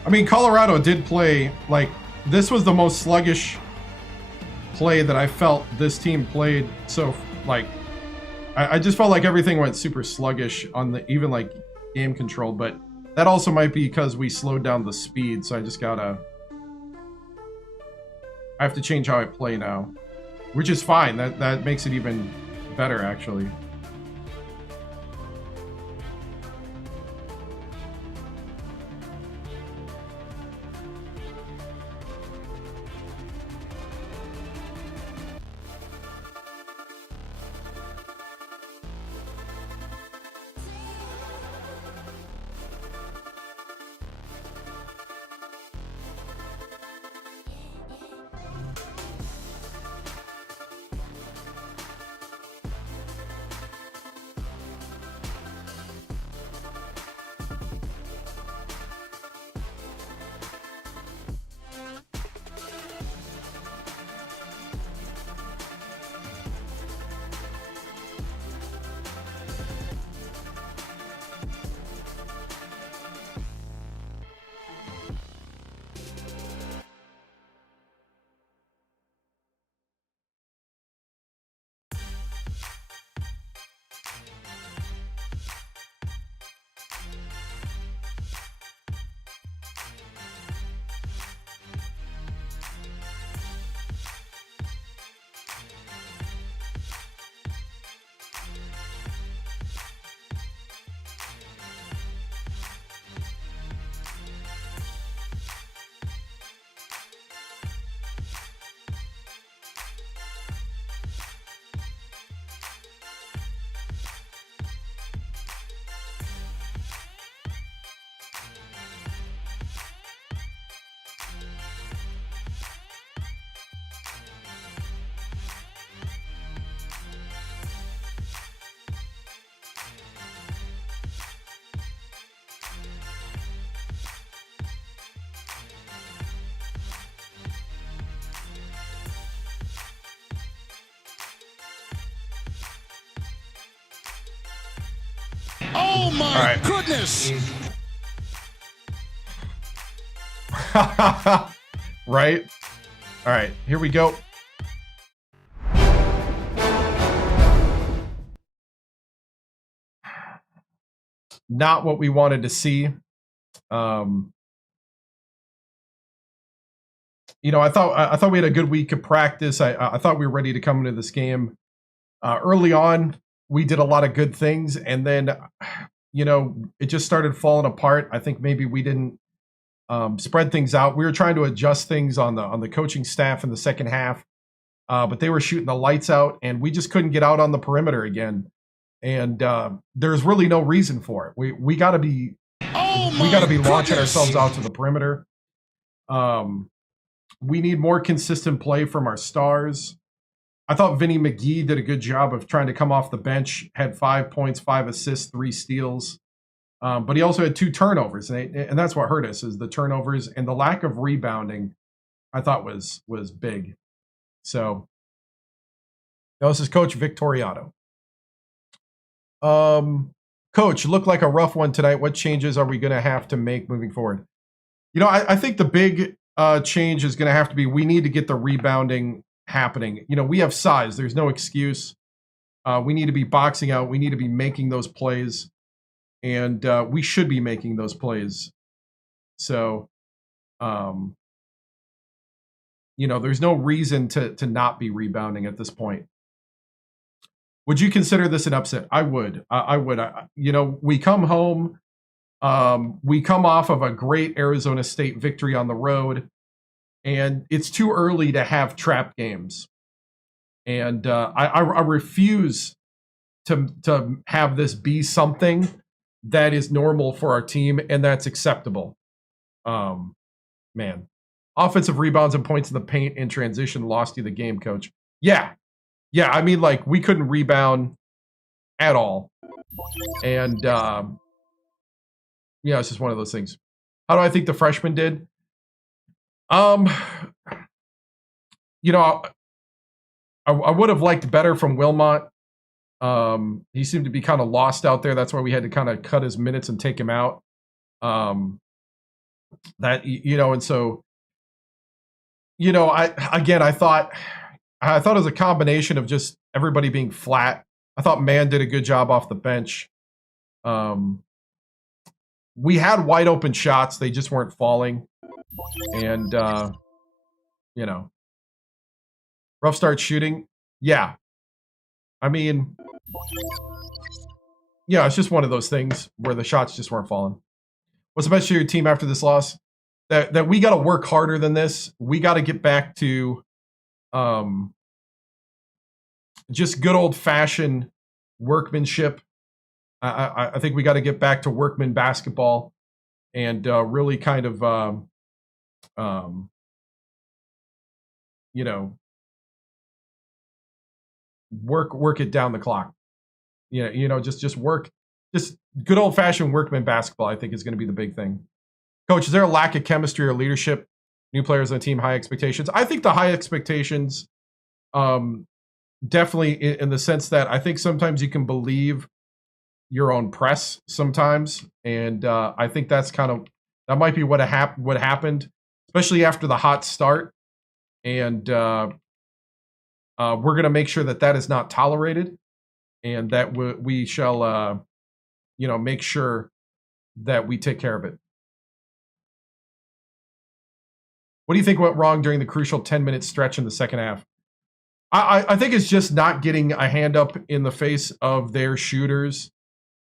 I mean, Colorado did play, like, this was the most sluggish play that I felt this team played. So, like, I just felt like everything went super sluggish on the, even, like, game control. But that also might be because we slowed down the speed. So I just gotta, I have to change how I play now. Which is fine. That makes it even better, actually. Oh my goodness! Right? All right, here we go. Not what we wanted to see. You know, I thought we had a good week of practice. I thought we were ready to come into this game. Early on, we did a lot of good things, and then, you know, it just started falling apart. I think maybe we didn't spread things out. We were trying to adjust things on the coaching staff in the second half, but they were shooting the lights out, and we just couldn't get out on the perimeter again. And there's really no reason for it. We got to be launching ourselves out to the perimeter. We need more consistent play from our stars. I thought Vinny McGee did a good job of trying to come off the bench, had 5 points, 5 assists, 3 steals. But he also had 2 turnovers, and that's what hurt us, is the turnovers and the lack of rebounding. I thought was big. So now this is Coach Victoriato. Coach, looked like a rough one tonight. What changes are we going to have to make moving forward? You know, I think the big change is going to have to be, we need to get the rebounding happening. You know, we have size. There's no excuse. We need to be boxing out. We need to be making those plays. And we should be making those plays. So, you know, there's no reason to not be rebounding at this point. Would you consider this an upset? I would. I would. You know, we come home. We come off of a great Arizona State victory on the road, and it's too early to have trap games. And I refuse to have this be something that is normal for our team and that's acceptable. Man, offensive rebounds and points in the paint in transition lost you the game, Coach. Yeah. I mean, like, we couldn't rebound at all. And, yeah, it's just one of those things. How do I think the freshmen did? You know, I would have liked better from Wilmot. He seemed to be kind of lost out there. That's why we had to kind of cut his minutes and take him out. That, you know, and so, you know, I thought it was a combination of just everybody being flat. I thought Mann did a good job off the bench. We had wide open shots. They just weren't falling. And, you know, rough start shooting. Yeah. I mean, yeah, it's just one of those things where the shots just weren't falling. What's the best for your team after this loss? That we got to work harder than this. We got to get back to just good old-fashioned workmanship. I think we got to get back to workman basketball and really kind of, you know, work it down the clock. You know, just work. Just good old-fashioned workman basketball, I think, is going to be the big thing. Coach, is there a lack of chemistry or leadership? New players on the team, high expectations. I think the high expectations, definitely in the sense that I think sometimes you can believe your own press sometimes, and I think that might be what happened, especially after the hot start. And we're going to make sure that is not tolerated, and that we shall, you know, make sure that we take care of it. What do you think went wrong during the crucial 10-minute stretch in the second half? I think it's just not getting a hand up in the face of their shooters,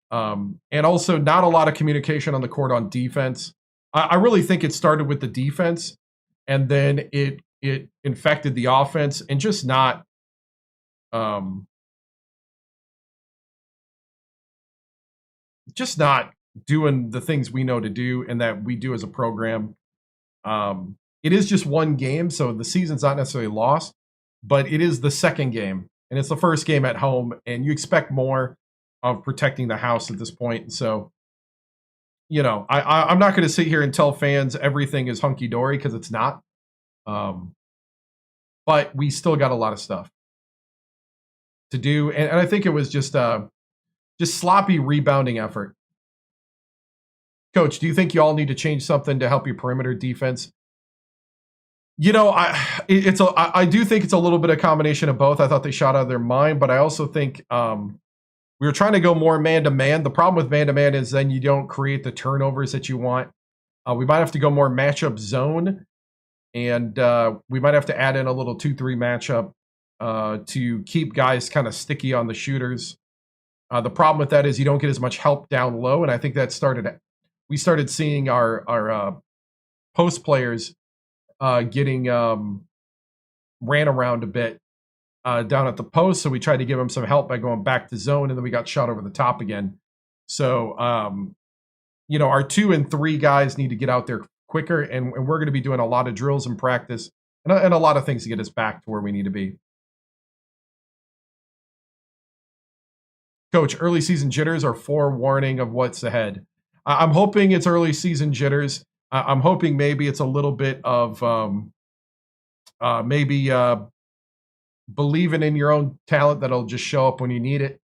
and also not a lot of communication on the court on defense. I really think it started with the defense, and then it infected the offense, and just not doing the things we know to do and that we do as a program. It is just one game, so the season's not necessarily lost, but it is the second game, and it's the first game at home, and you expect more of protecting the house at this point. So, you know, I'm not going to sit here and tell fans everything is hunky-dory, because it's not. But we still got a lot of stuff to do, and I think it was just sloppy rebounding effort. Coach, do you think you all need to change something to help your perimeter defense? I do think it's a little bit of combination of both. I thought they shot out of their mind, but I also think we were trying to go more man-to-man. The problem with man-to-man is then you don't create the turnovers that you want. We might have to go more matchup zone, and we might have to add in a little 2-3 matchup to keep guys kind of sticky on the shooters. The problem with that is you don't get as much help down low, and I think that we started seeing our post players getting ran around a bit down at the post, so we tried to give them some help by going back to zone, and then we got shot over the top again. So, our 2 and 3 guys need to get out there quicker, and we're going to be doing a lot of drills and practice and a lot of things to get us back to where we need to be. Coach, early season jitters are forewarning of what's ahead. I'm hoping it's early season jitters. I'm hoping maybe it's a little bit of believing in your own talent that'll just show up when you need it,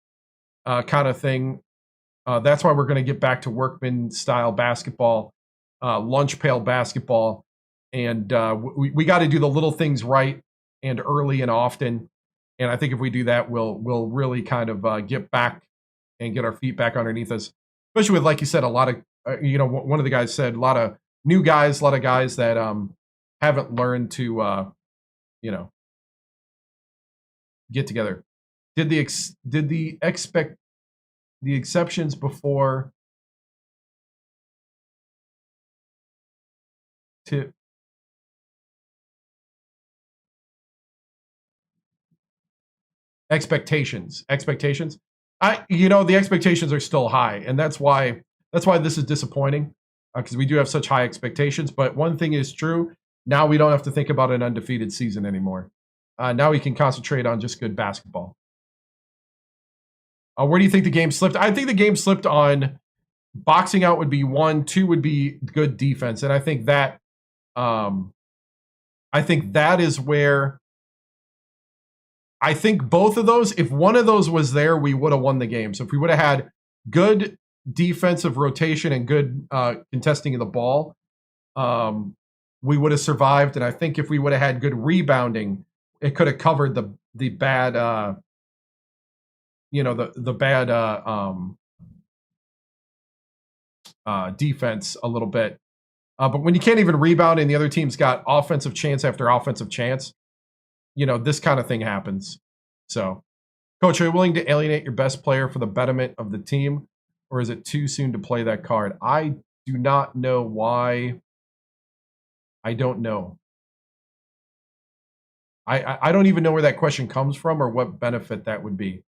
kind of thing. That's why we're going to get back to workman style basketball, lunch pail basketball, and we got to do the little things right and early and often. And I think if we do that, we'll really kind of get back and get our feet back underneath us. Especially with, like you said, a lot of one of the guys said a lot of new guys, a lot of guys that haven't learned to get together. Did the exceptions before to expectations. The expectations are still high, and that's why this is disappointing, because we do have such high expectations. But one thing is true: now we don't have to think about an undefeated season anymore. Now we can concentrate on just good basketball. Where do you think the game slipped? I think the game slipped on boxing out would be 1, 2 would be good defense, and I think that is where. I think both of those, if one of those was there, we would have won the game. So if we would have had good defensive rotation and good contesting of the ball, we would have survived. And I think if we would have had good rebounding, it could have covered the bad, defense a little bit. But when you can't even rebound and the other team's got offensive chance after offensive chance, this kind of thing happens. So, Coach, are you willing to alienate your best player for the betterment of the team, or is it too soon to play that card? I do not know why. I don't know. I don't even know where that question comes from or what benefit that would be.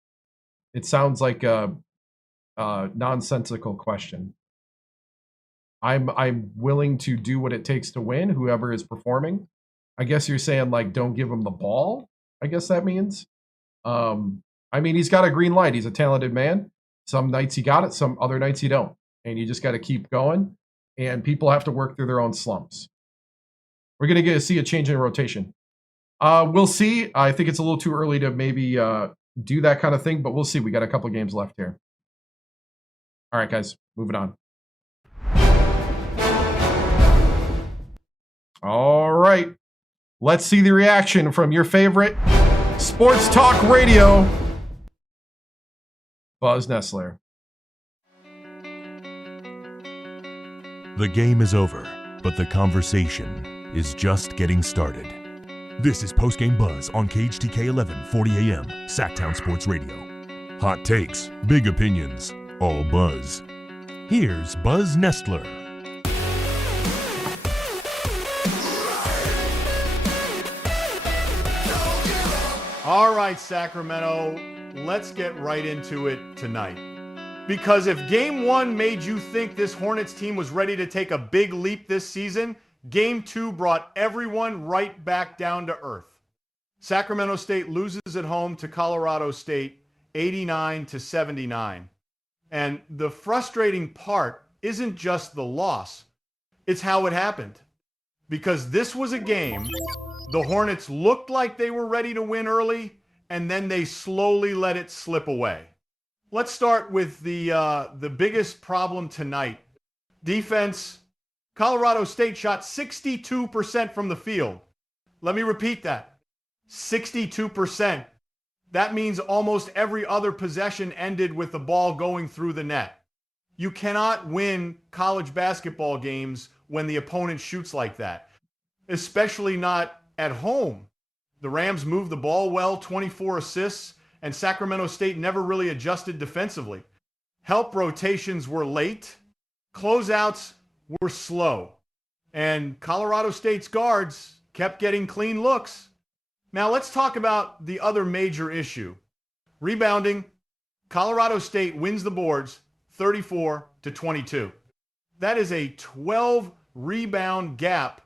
It sounds like a nonsensical question. I'm willing to do what it takes to win, whoever is performing. I guess you're saying, like, don't give him the ball. I guess that means. He's got a green light. He's a talented man. Some nights he got it. Some other nights he don't. And you just got to keep going. And people have to work through their own slumps. We're going to see a change in rotation. We'll see. I think it's a little too early to maybe do that kind of thing, but we'll see. We got a couple of games left here. All right, guys, moving on. All right. Let's see the reaction from your favorite sports talk radio, Buzz Nessler. The game is over, but the conversation is just getting started. This is Postgame Buzz on KHTK 1140 AM, Sacktown Sports Radio. Hot takes, big opinions, all buzz. Here's Buzz Nessler. All right, Sacramento, let's get right into it tonight. Because if Game 1 made you think this Hornets team was ready to take a big leap this season, Game 2 brought everyone right back down to earth. Sacramento State loses at home to Colorado State 89-79. And the frustrating part isn't just the loss, it's how it happened. Because this was a game the Hornets looked like they were ready to win early, and then they slowly let it slip away. Let's start with the biggest problem tonight. Defense. Colorado State shot 62% from the field. Let me repeat that. 62%. That means almost every other possession ended with the ball going through the net. You cannot win college basketball games when the opponent shoots like that, especially not at home. The Rams moved the ball well, 24 assists, and Sacramento State never really adjusted defensively. Help rotations were late, closeouts were slow, and Colorado State's guards kept getting clean looks. Now let's talk about the other major issue. Rebounding. Colorado State wins the boards 34-22. That is a 12 rebound gap.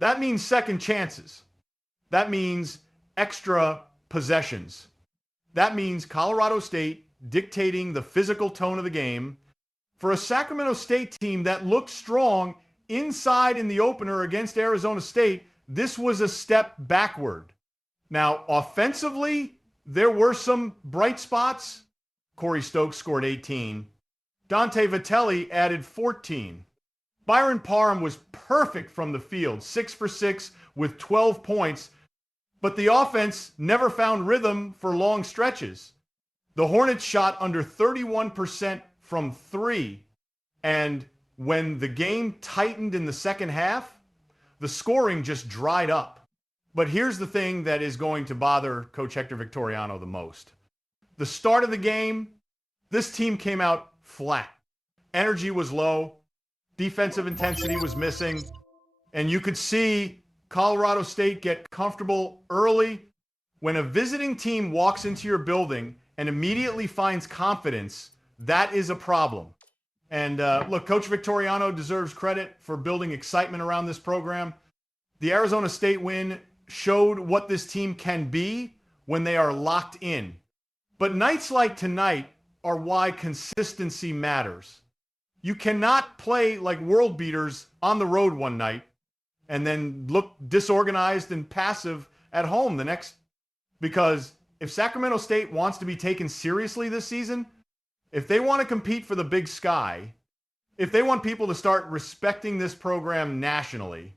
That means second chances. That means extra possessions. That means Colorado State dictating the physical tone of the game. For a Sacramento State team that looked strong inside in the opener against Arizona State, this was a step backward. Now, offensively, there were some bright spots. Corey Stokes scored 18. Dante Vitelli added 14. Byron Parham was perfect from the field, 6 for 6 with 12 points, but the offense never found rhythm for long stretches. The Hornets shot under 31% from 3, and when the game tightened in the second half, the scoring just dried up. But here's the thing that is going to bother Coach Hector Victoriano the most. The start of the game, this team came out flat. Energy was low, defensive intensity was missing, and you could see Colorado State get comfortable early. When a visiting team walks into your building and immediately finds confidence, that is a problem. And look, Coach Victoriano deserves credit for building excitement around this program. The Arizona State win showed what this team can be when they are locked in. But nights like tonight are why consistency matters. You cannot play like world beaters on the road one night and then look disorganized and passive at home the next. Because if Sacramento State wants to be taken seriously this season, if they want to compete for the big sky, if they want people to start respecting this program nationally,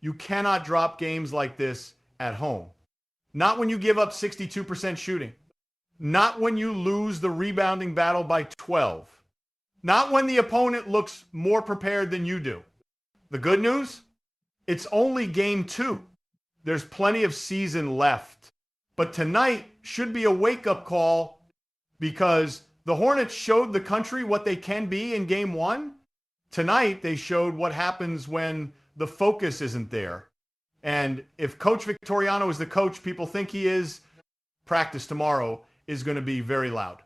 you cannot drop games like this at home. Not when you give up 62% shooting. Not when you lose the rebounding battle by 12. Not when the opponent looks more prepared than you do. The good news? It's only game 2. There's plenty of season left. But tonight should be a wake-up call because the Hornets showed the country what they can be in game 1. Tonight, they showed what happens when the focus isn't there. And if Coach Victoriano is the coach people think he is, practice tomorrow is going to be very loud.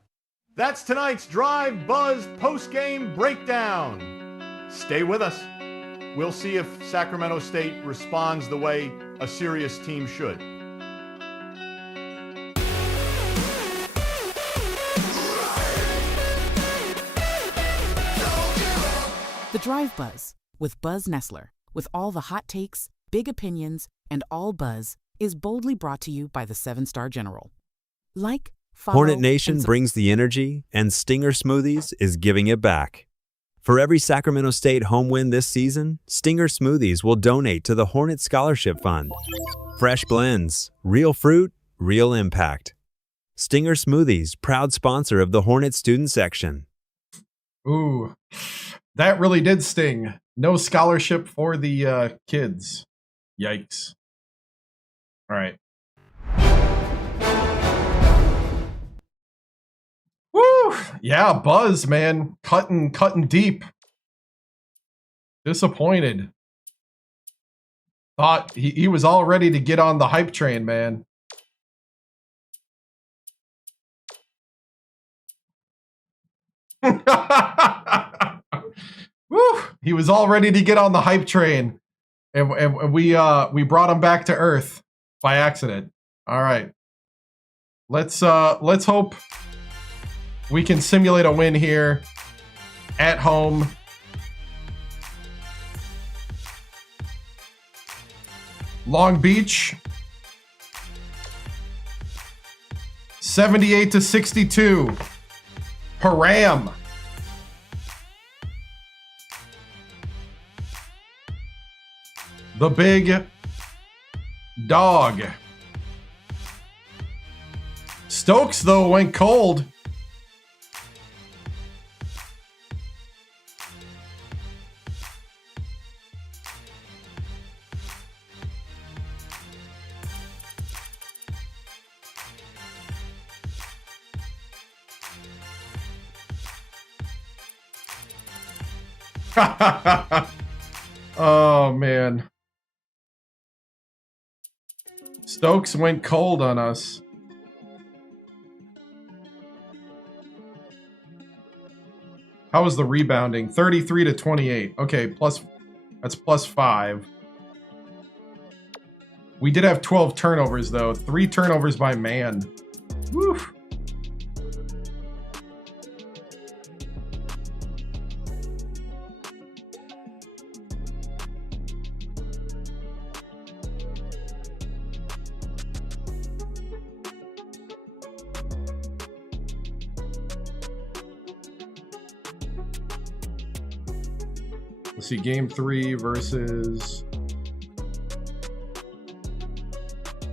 That's tonight's Drive Buzz post-game breakdown. Stay with us. We'll see if Sacramento State responds the way a serious team should. The Drive Buzz with Buzz Nessler, with all the hot takes, big opinions, and all buzz, is boldly brought to you by the 7-Star General. Like, follow, Hornet Nation brings the energy, and Stinger Smoothies is giving it back. For every Sacramento State home win this season, Stinger Smoothies will donate to the Hornet Scholarship Fund. Fresh blends, real fruit, real impact. Stinger Smoothies, proud sponsor of the Hornet Student Section. Ooh, that really did sting. No scholarship for the kids. Yikes. All right. Woo! Yeah, Buzz, man. Cutting deep. Disappointed. Thought he was all ready to get on the hype train, man. Woo! He was all ready to get on the hype train. And we brought him back to earth by accident. All right. Let's hope we can simulate a win here at home. Long Beach 78-62. Param. The big Dog. Stokes, though, went cold. Oh, man. Stokes went cold on us. How was the rebounding? 33 to 28. Okay, that's +5. We did have 12 turnovers, though. 3 turnovers by man. Woo. Let's see, game 3 versus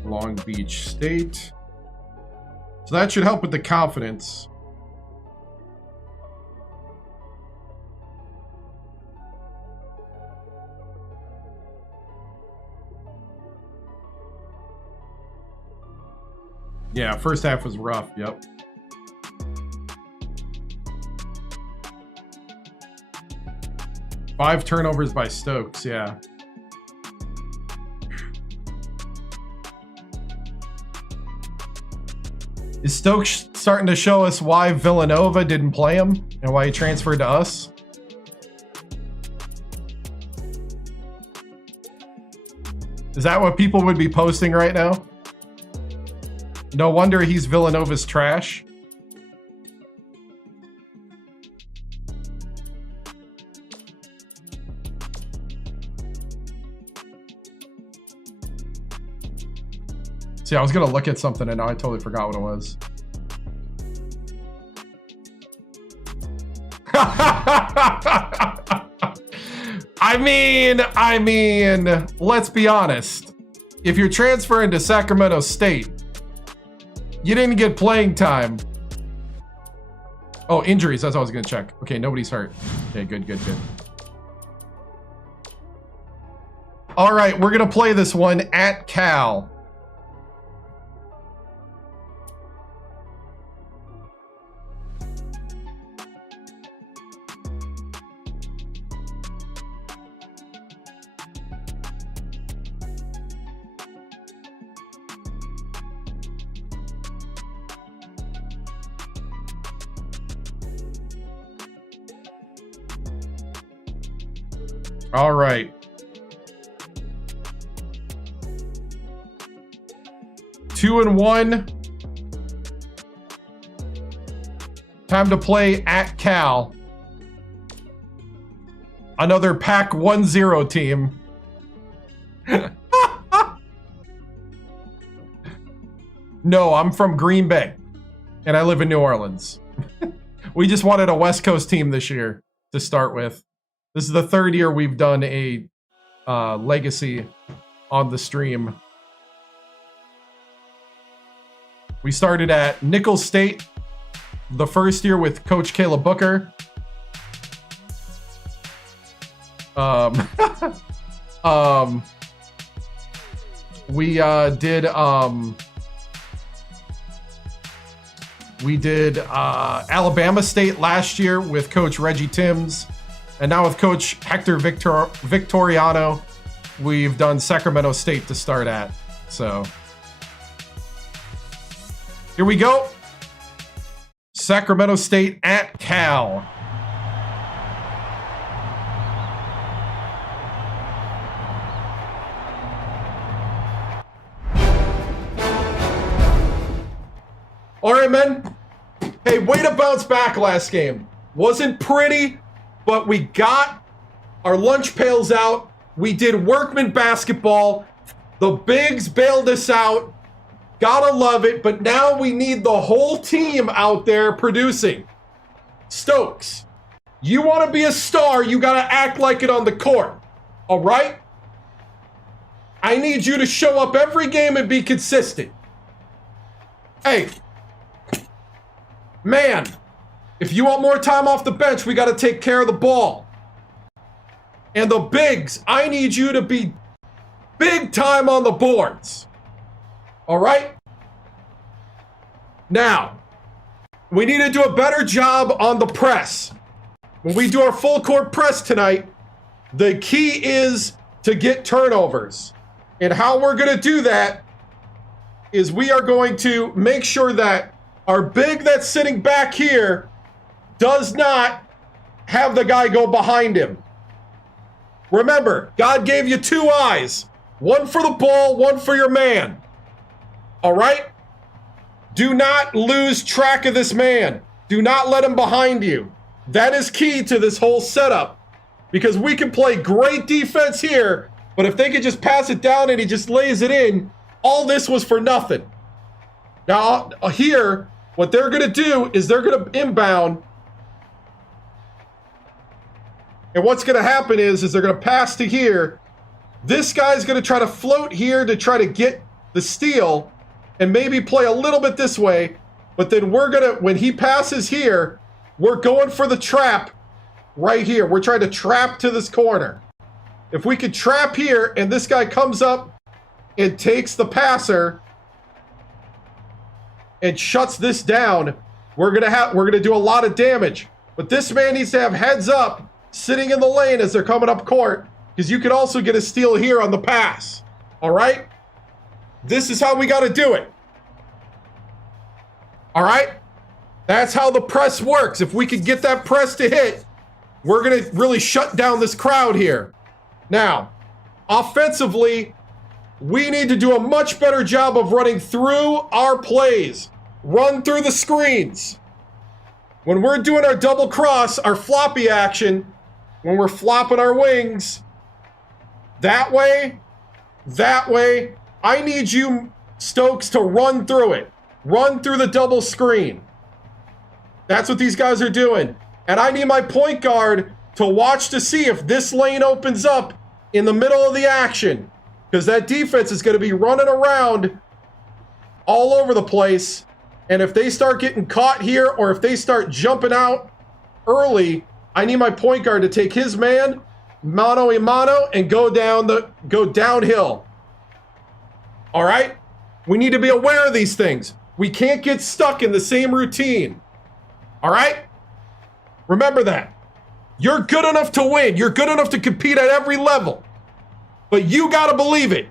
Long Beach State. So that should help with the confidence. Yeah, first half was rough, yep. Five turnovers by Stokes, yeah. Is Stokes starting to show us why Villanova didn't play him and why he transferred to us? Is that what people would be posting right now? No wonder he's Villanova's trash. See, I was gonna look at something and now I totally forgot what it was. I mean, let's be honest. If you're transferring to Sacramento State, you didn't get playing time. Oh, injuries, that's what I was gonna check. Okay, nobody's hurt. Okay, good. All right, we're gonna play this one at Cal. All right. Two and one. Time to play at Cal. Another Pac 1-0 team. No, I'm from Green Bay, and I live in New Orleans. We just wanted a West Coast team this year to start with. This is the third year we've done a legacy on the stream. We started at Nicholls State the first year with Coach CalebBuchinger. We did Alabama State last year with Coach Reggie Timms. And now with Coach Hector Victoriano, we've done Sacramento State to start at. So here we go. Sacramento State at Cal. All right, men. Hey, way to bounce back last game. Wasn't pretty, but we got our lunch pails out. We did workman basketball. The bigs bailed us out. Gotta love it, but now we need the whole team out there producing. Stokes, you want to be a star, you gotta act like it on the court. All right? I need you to show up every game and be consistent. Hey, man, if you want more time off the bench, we got to take care of the ball. And the bigs, I need you to be big time on the boards. All right? Now, we need to do a better job on the press. When we do our full court press tonight, the key is to get turnovers. And how we're going to do that is we are going to make sure that our big that's sitting back here does not have the guy go behind him. Remember, God gave you two eyes. One for the ball, one for your man. All right? Do not lose track of this man. Do not let him behind you. That is key to this whole setup. Because we can play great defense here, but if they could just pass it down and he just lays it in, all this was for nothing. Now, here, what they're going to do is they're going to inbound. And what's going to happen is they're going to pass to here. This guy's going to try to float here to try to get the steal and maybe play a little bit this way. But then we're going to, when he passes here, we're going for the trap right here. We're trying to trap to this corner. If we could trap here and this guy comes up and takes the passer and shuts this down, we're gonna do a lot of damage. But this man needs to have heads up sitting in the lane as they're coming up court, because you could also get a steal here on the pass. All right? This is how we got to do it. All right? That's how the press works. If we could get that press to hit, we're going to really shut down this crowd here. Now, offensively, we need to do a much better job of running through our plays. Run through the screens. When we're doing our double cross, our floppy action, when we're flopping our wings, that way, I need you, Stokes, to run through it. Run through the double screen. That's what these guys are doing. And I need my point guard to watch to see if this lane opens up in the middle of the action. Because that defense is going to be running around all over the place. And if they start getting caught here, or if they start jumping out early, I need my point guard to take his man, mano a mano, and go downhill. All right? We need to be aware of these things. We can't get stuck in the same routine. All right? Remember that. You're good enough to win. You're good enough to compete at every level. But you got to believe it.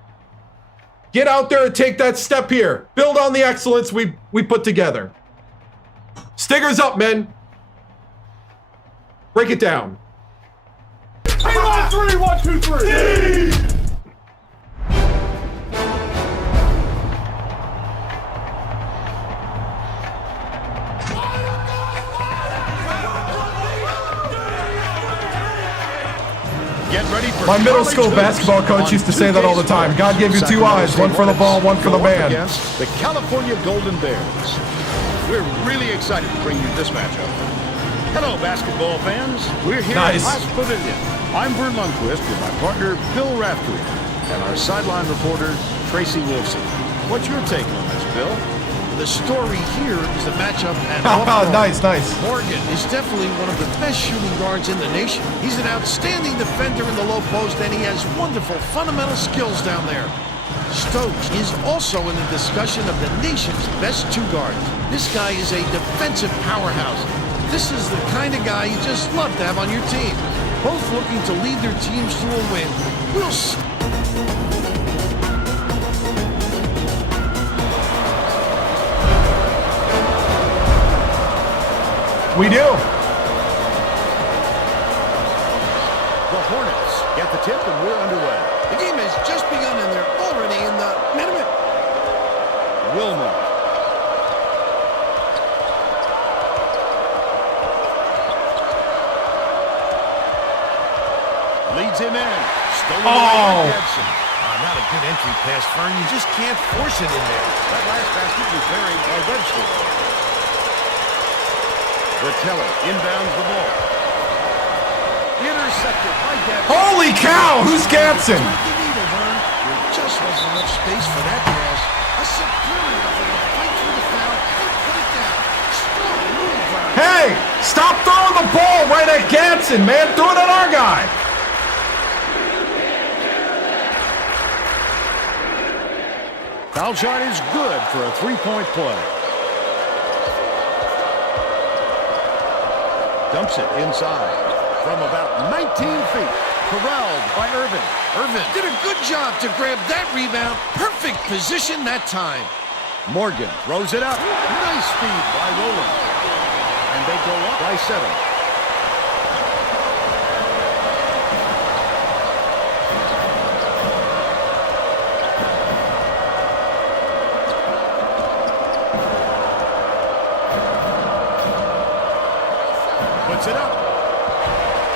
Get out there and take that step here. Build on the excellence we put together. Stingers up, men. Break it down. 3-1-3, 1-2-3. Get ready for my middle school basketball coach used to say that all the time. God gave you two eyes, one for the ball, one for the man. Against the California Golden Bears. We're really excited to bring you this matchup. Hello, basketball fans. We're here at Haas Pavilion. I'm Vern Lundquist with my partner, Bill Raftery, and our sideline reporter, Tracy Wilson. What's your take on this, Bill? The story here is the matchup at Nice. Morgan is definitely one of the best shooting guards in the nation. He's an outstanding defender in the low post, and he has wonderful fundamental skills down there. Stokes is also in the discussion of the nation's best two guards. This guy is a defensive powerhouse. This is the kind of guy you just love to have on your team. Both looking to lead their teams to a win. We'll see. We do. The Hornets get the tip and we're underway. The game has just begun and they're already in the minute. Wilmer. Leads him in. Stolen away by Jensen. Not a good entry pass, Fern. You just can't force it in there. That last basket was buried by Webster. Bertello inbounds the ball. Intercepted by Gatson. Holy cow! Who's Gatson? You're just wasn't enough space for that pass. A superior effort to fight through the foul and put it down. Strong move, Brown. Hey, stop throwing the ball right at Ganson, man. Throw it at our guy. Foul shot is good for a three-point play. Dumps it inside from about 19 feet. Corralled by Irvin. Irvin did a good job to grab that rebound. Perfect position that time. Morgan throws it up. Nice feed by Rowland. And they go up by 7. Puts it up.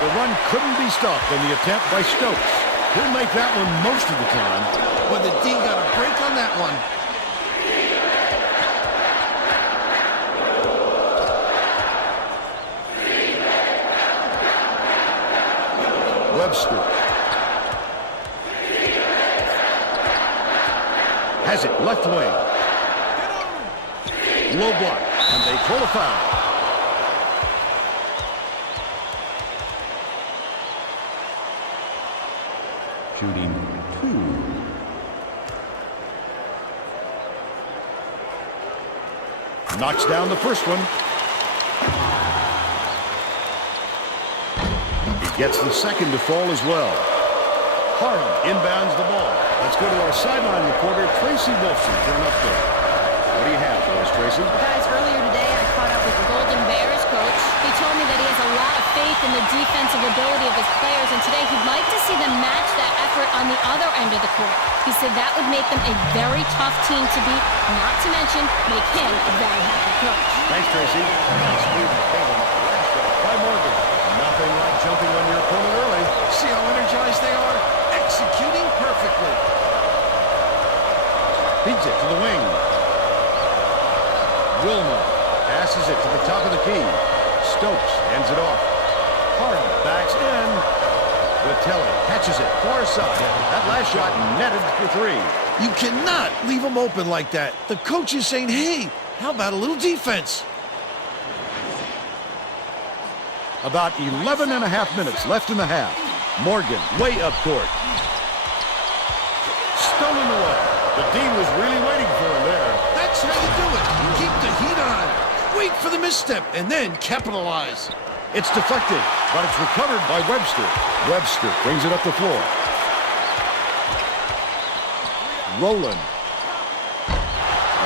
The run couldn't be stopped in the attempt by Stokes. He'll make that one most of the time. But the D got a break on that one. Webster has it left wing. Low block, and they call a foul. Shooting 2. Knocks down the first one. He gets the second to fall as well. Harden inbounds the ball. Let's go to our sideline reporter, Tracy Wilson, for an update. What do you have for us, Tracy? Guys, earlier today I caught up with the Golden Bears coach. He told me that he has a lot of faith in the defensive ability of his players, and today he'd like to see them match that effort on the other end of the court. He said that would make them a very tough team to beat, not to mention make him a very happy coach. Thanks, Tracy. Nice move by Morgan. Nothing like jumping on your opponent early. See how energized they are? Executing perfectly. Feeds it to the wing. Wilmer passes it to the top of the key. Stokes hands it off. Harden backs in. Vitelli catches it far side. That last shot netted for 3. You cannot leave them open like that. The coach is saying, hey, how about a little defense? About 11 and a half minutes left in the half. Morgan way up court. Stolen away. The D was really waiting for him there. That's how you do it. Keep the heat on. Wait for the misstep and then capitalize. It's deflected, but it's recovered by Webster. Webster brings it up the floor. Rowland.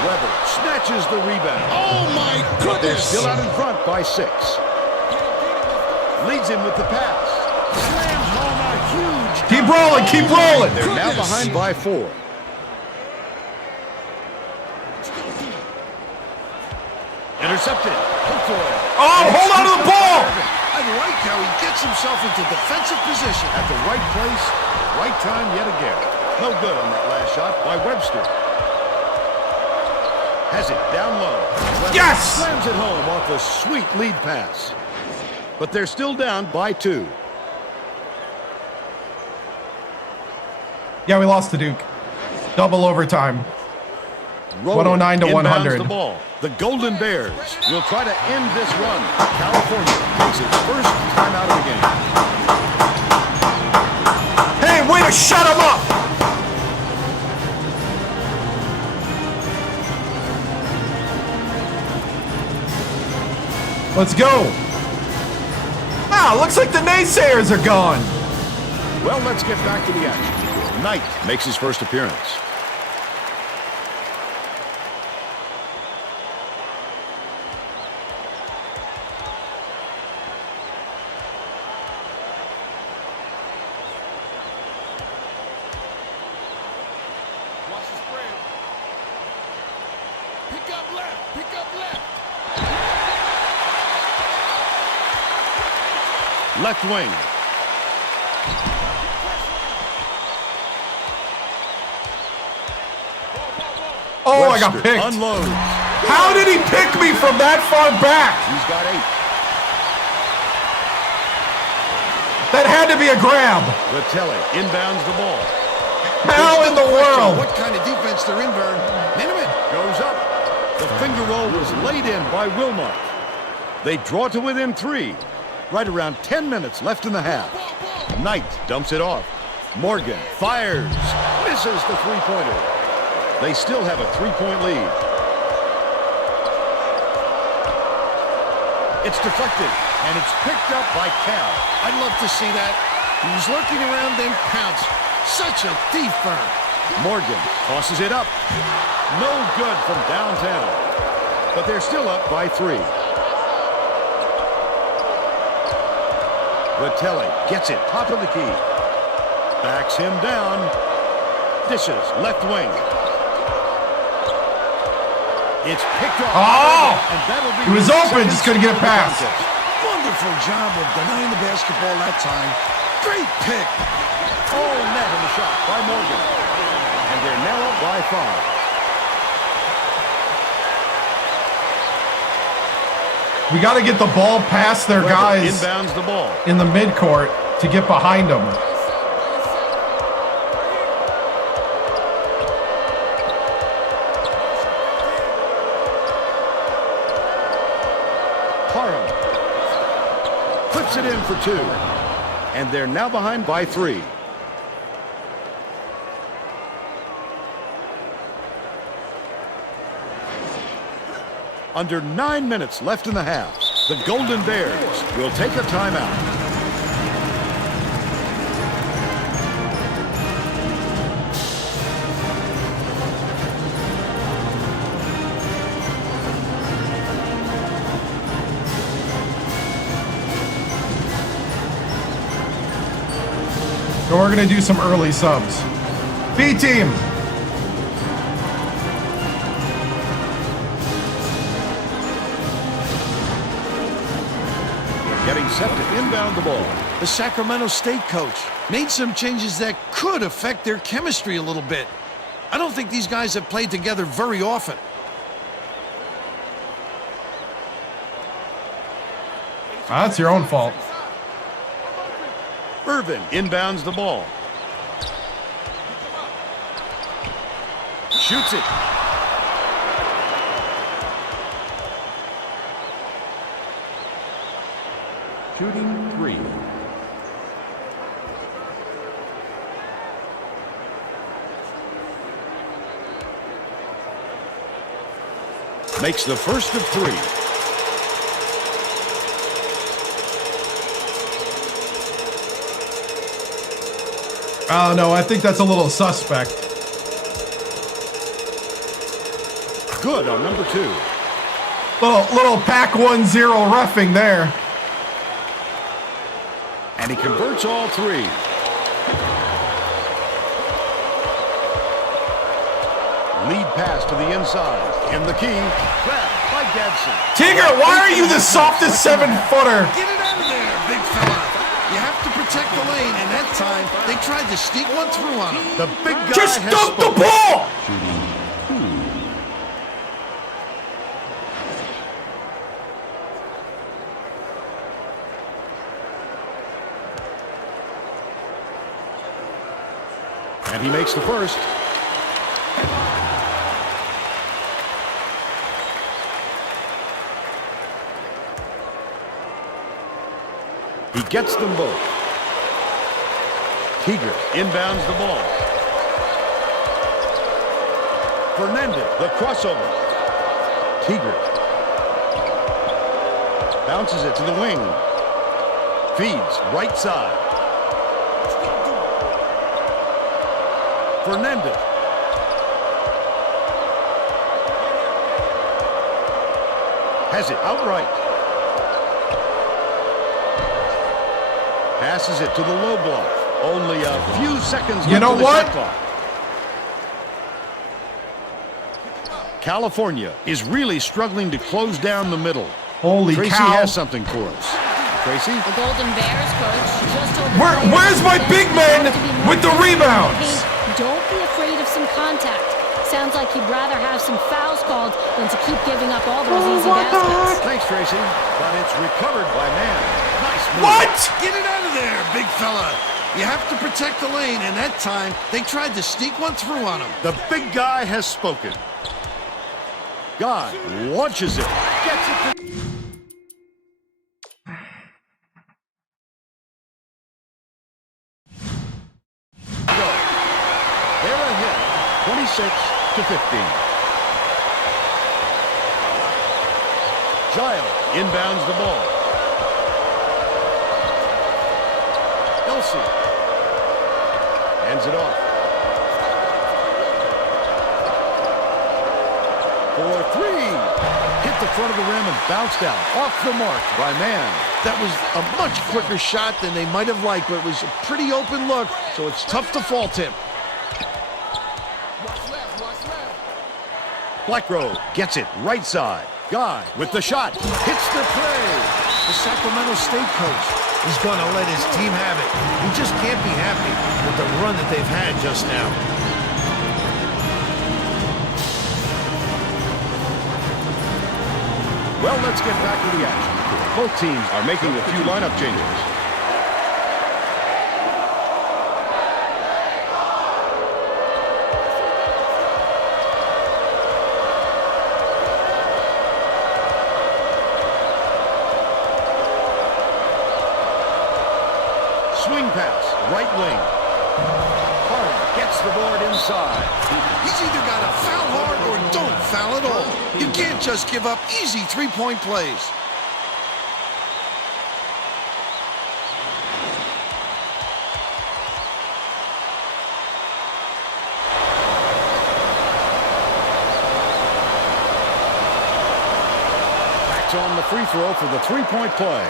Weber snatches the rebound. Oh, my But they're goodness. still out in front by 6. Leads him with the pass. Slams home a huge. Keep rolling, keep rolling. They're now behind by 4. Intercepted. Hook for it. Oh, hold on to the ball. I like how he gets himself into defensive position. At the right place, right time yet again. No good on that last shot by Webster. Has it down low. Webster Yes! slams it home off a sweet lead pass. But they're still down by 2. Yeah, we lost to Duke. Double overtime. Rowland 109 to inbounds 100. the ball. The Golden Bears will try to end this run. California takes its first timeout of the game. Hey, way to shut him up. Let's go. Ah, looks like the naysayers are gone. Well, let's get back to the action. Knight makes his first appearance. Watch the spread. Pick up left. Pick up left. Left wing. Oh, I got Webster picked. unloads. How did he pick me from that far back? He's got 8. That had to be a grab. Vitelli inbounds the ball. How in the world? What kind of defense they're in, Vern? Minimum goes up. The finger roll was laid in by Wilmot. They draw to within 3. Right around 10 minutes left in the half. Knight dumps it off. Morgan fires. Misses the three-pointer. They still have a 3-point lead. It's deflected, and it's picked up by Cal. I'd love to see that. He was lurking around, then pounced. Such a thief, Vern. Morgan tosses it up. No good from downtown. But they're still up by 3. Vitelli gets it, top of the key. Backs him down. Dishes, left wing. It's picked up. Oh! And that'll be He was open, just couldn't get it past. Wonderful job of denying the basketball that time. Great pick. Oh, net in the shot by Morgan. And they're now up by 5. We got to get the ball past their guys Inbounds the ball. in the midcourt to get behind them. Parham puts it in for 2. And they're now behind by 3. Under 9 minutes left in the half. The Golden Bears will take a timeout. So we're going to do some early subs. B team. Getting set to inbound the ball. The Sacramento State coach made some changes that could affect their chemistry a little bit. I don't think these guys have played together very often. That's your own fault. Irvin inbounds the ball. Shoots it. Shooting 3. Makes the first of 3. Oh, no, I think that's a little suspect. Good on number 2. Little pack 1-0 reffing there. And he converts all 3. Lead pass to the inside. In the key. Grabbed by Gadsden. Tigger, why are you the softest 7-footer? Get it out of there, big fella. You have to protect the lane, and that time they tried to sneak one through on him. The big guy Just has dump the spoken. ball! And he makes the first. He gets them both. Tiger inbounds the ball. Fernandez, the crossover. Tiger bounces it to the wing. Feeds right side. Fernandez. Has it outright. Passes it to the low block. Only a few seconds You left know in the what? shot clock. California is really struggling to close down the middle. Holy Tracy cow. has something for us. Tracy? The Golden Bears coach just told the players Where's my that big they men have to be more with the aggressive in rebounds? paint. Don't be afraid of some contact. Sounds like he'd rather have some fouls called than to keep giving up all those easy baskets. Thanks, Tracy. But it's recovered by man. Nice move. What? Get it out of there, big fella. You have to protect the lane, and that time, they tried to sneak one through on him. The big guy has spoken. Guy launches it. Gets it to... They're ahead, 26-15. Giles inbounds the ball. Elsie hands it off. For three. Hit the front of the rim and bounced out. Off the mark by Mann. That was a much quicker shot than they might have liked, but it was a pretty open look, so it's tough to fault him. Blackgrove gets it right side. Guy with the shot. Hits the play. The Sacramento State coach is going to let his team have it. He just can't be happy with the run that they've had just now. Well, let's get back to the action. Both teams are making a few lineup changes. Swing pass, right wing. Hard gets the board inside. He's either got to foul hard or don't foul at all. You can't just give up easy three-point plays. Backs on the free throw for the three-point play.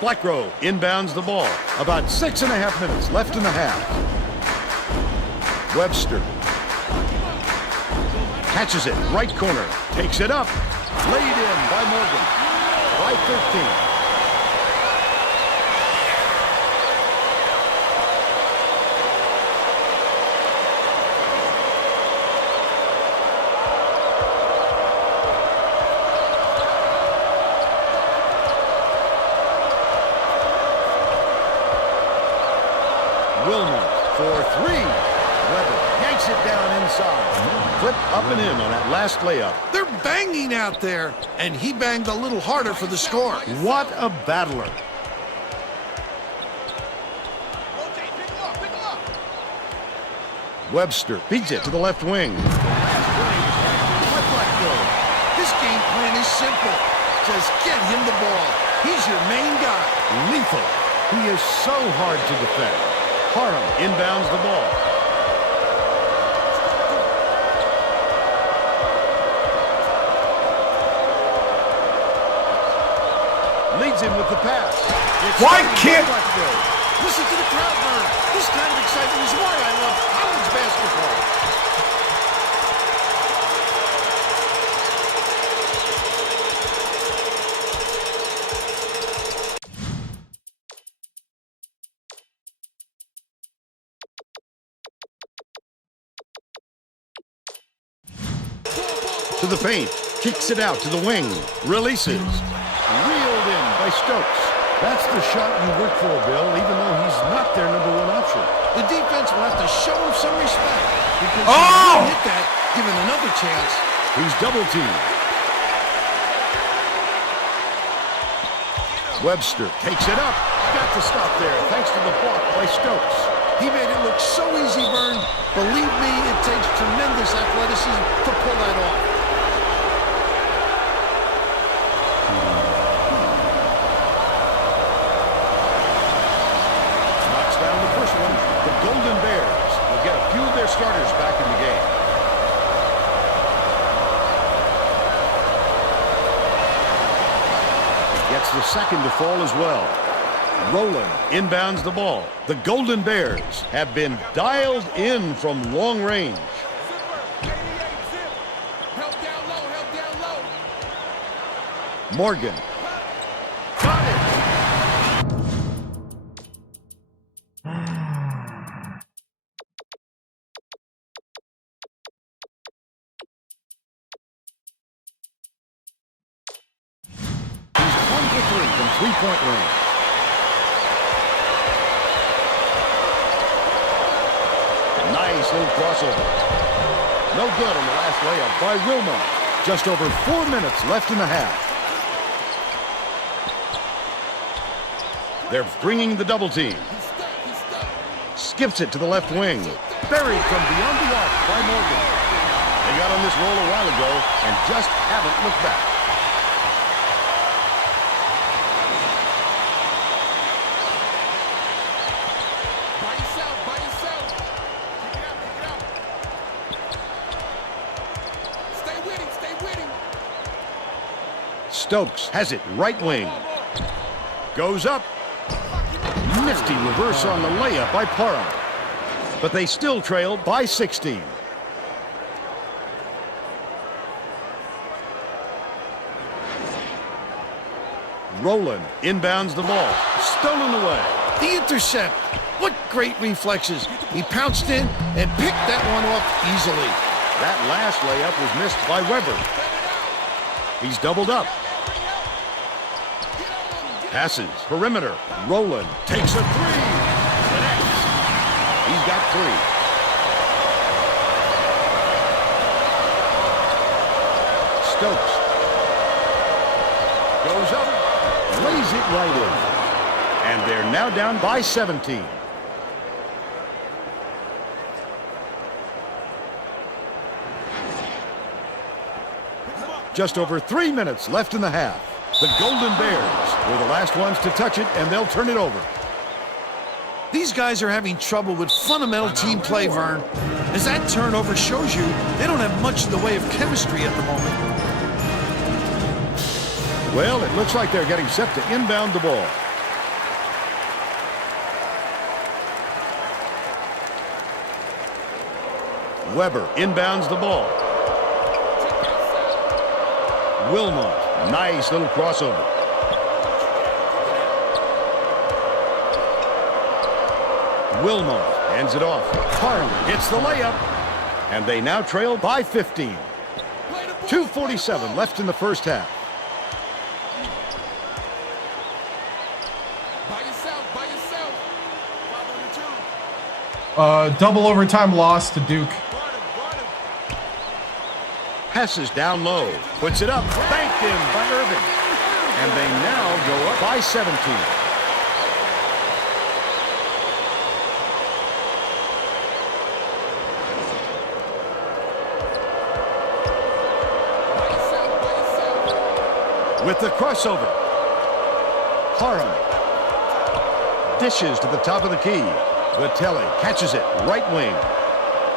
Blackgrove inbounds the ball. About 6.5 minutes left in the half. Webster catches it, right corner, takes it up, laid in by Morgan. By 13. Wilmot for three. Weber yanks it down inside. Flip up and in on that last layup. They're banging out there, and he banged a little harder for the score. What a battler. Webster beats it to the left wing. This game plan is simple. Just get him the ball. He's your main guy. Lethal. He is so hard to defend. Parham inbounds the ball. Leads him with the pass. Why can't... Listen to the crowd burn. This kind of excitement is why I love college basketball. To the paint. Kicks it out to the wing. Releases. Reeled in by Stokes. That's the shot you work for, Bill, even though he's not their #1 option. The defense will have to show him some respect. Because if he hit that, given another chance. He's double teamed. Webster takes it up. Got to stop there thanks to the block by Stokes. He made it look so easy, Vern. Believe me, it takes tremendous athleticism to pull that off. Knocks down the first one. The Golden Bears will get a few of their starters back in the game. Gets the second to fall as well. Rowland inbounds the ball. The Golden Bears have been dialed in from long range. Morgan. Got it. He's 1 for 3 from three-point range. Nice little crossover. No good on the last layup by Wilmot. Just over 4 minutes left in the half. They're bringing the double team. Skips it to the left wing. Buried from beyond the arc by Morgan. They got on this roll a while ago and just haven't looked back. By yourself, by yourself. Pick it up, Stay with him, stay with him. Stokes has it right wing. Goes up. Nifty reverse on the layup by Parham. But they still trail by 16. Rowland inbounds the ball. Stolen away. The intercept. What great reflexes. He pounced in and picked that one off easily. That last layup was missed by Weber. He's doubled up. Passes. Perimeter. Rowland takes a three. Connects. He's got 3. Stokes. Goes up. Lays it right in. And they're now down by 17. Just over 3 minutes left in the half. The Golden Bears were the last ones to touch it, and they'll turn it over. These guys are having trouble with fundamental team play, Vern. As that turnover shows you, they don't have much in the way of chemistry at the moment. Well, it looks like they're getting set to inbound the ball. Weber inbounds the ball. Wilmot. Nice little crossover. Wilmot hands it off. Parham hits the layup. And they now trail by 15. 2:47 left in the first half. By yourself, by yourself. Double overtime loss to Duke. Passes down low. Puts it up. Banked in by Irving. And they now go up by 17. With the crossover. Parham. Dishes to the top of the key. Vitelli catches it. Right wing.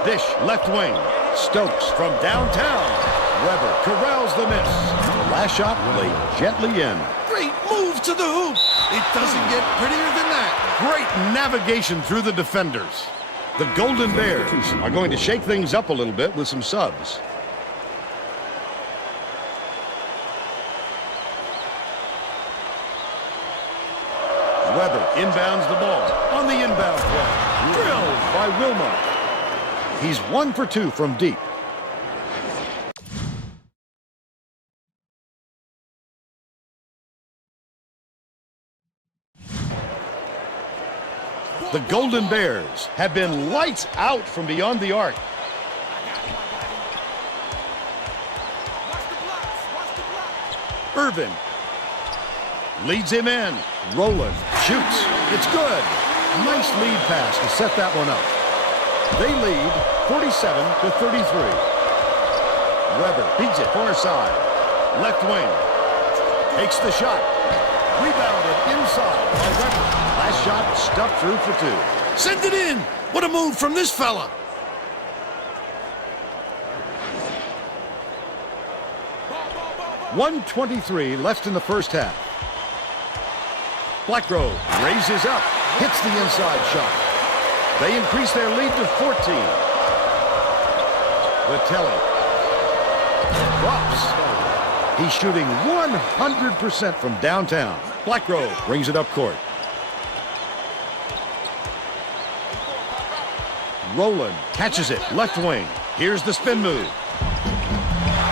Dish left wing. Stokes from downtown. Weber corrals the miss. The last shot laid gently in. Great move to the hoop. It doesn't get prettier than that. Great navigation through the defenders. The Golden Bears are going to shake things up a little bit with some subs. Weber inbounds the ball on the inbound play. Drilled by Wilmot. He's 1 for 2 from deep. The Golden Bears have been lights out from beyond the arc. Irvin leads him in. Rowland shoots. It's good. Nice lead pass to set that one up. They lead 47-33. Weber beats it far side. Left wing. Takes the shot. Rebounded inside by Weber. Last shot stuffed through for 2. Send it in. What a move from this fella. .123 left in the first half. Blackgrove raises up. Hits the inside shot. They increase their lead to 14. Vitelli drops. He's shooting 100% from downtown. Blackgrove brings it up court. Rowland catches it left wing. Here's the spin move.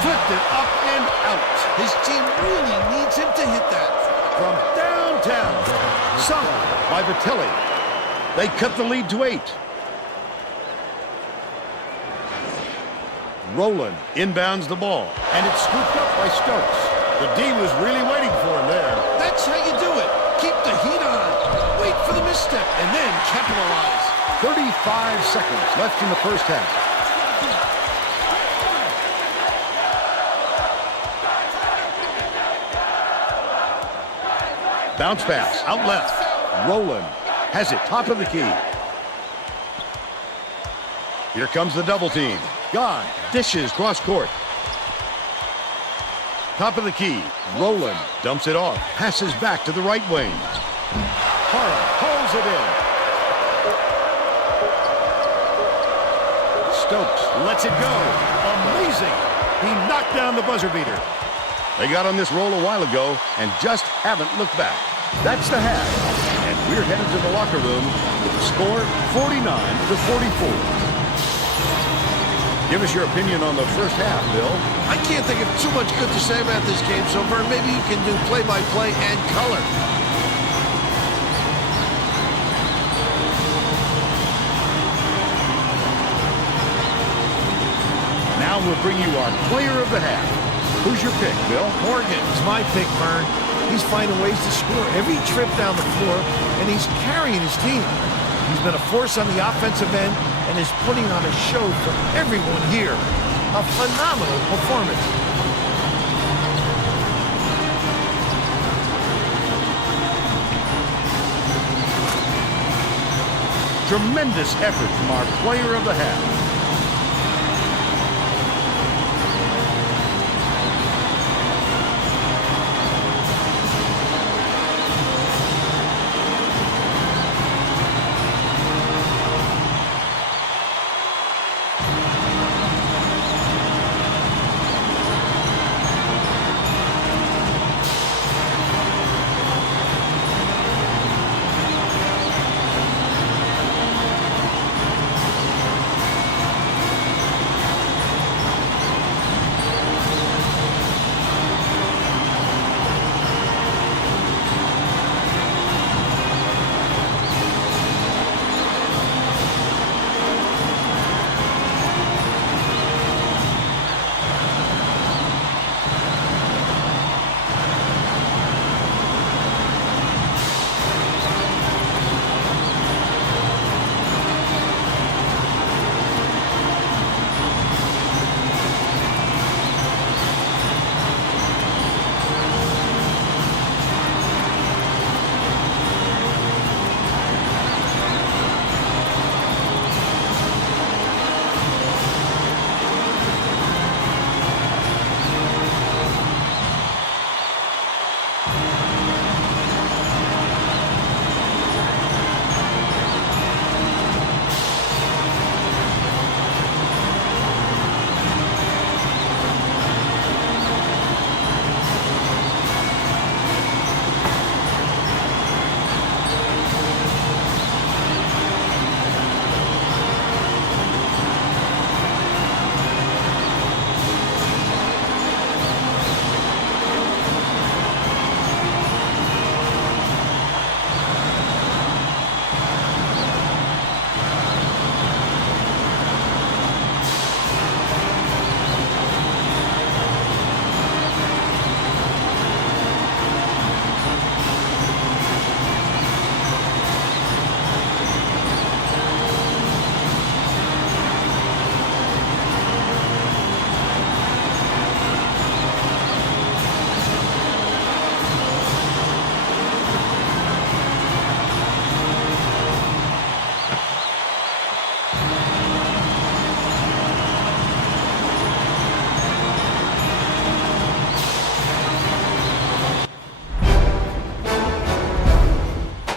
Flipped it up and out. His team really needs him to hit that. From downtown. Sung by Vitelli. They cut the lead to 8. Rowland inbounds the ball, and it's scooped up by Stokes. The D was really waiting for him there. That's how you do it. Keep the heat on. Wait for the misstep, and then capitalize. 35 seconds left in the first half. Bounce pass, out left. Rowland has it, top of the key. Here comes the double team. God dishes cross court. Top of the key. Rowland dumps it off. Passes back to the right wing. Hara pulls it in. Stokes lets it go. Amazing. He knocked down the buzzer beater. They got on this roll a while ago and just haven't looked back. That's the half. And we're headed to the locker room with the score 49-44. Give us your opinion on the first half, Bill. I can't think of too much good to say about this game so far. Maybe you can do play-by-play and color. Now we'll bring you our player of the half. Who's your pick, Bill? Morgan is my pick, Vern. He's finding ways to score every trip down the floor, and he's carrying his team. He's been a force on the offensive end and is putting on a show for everyone here. A phenomenal performance. Tremendous effort from our player of the half.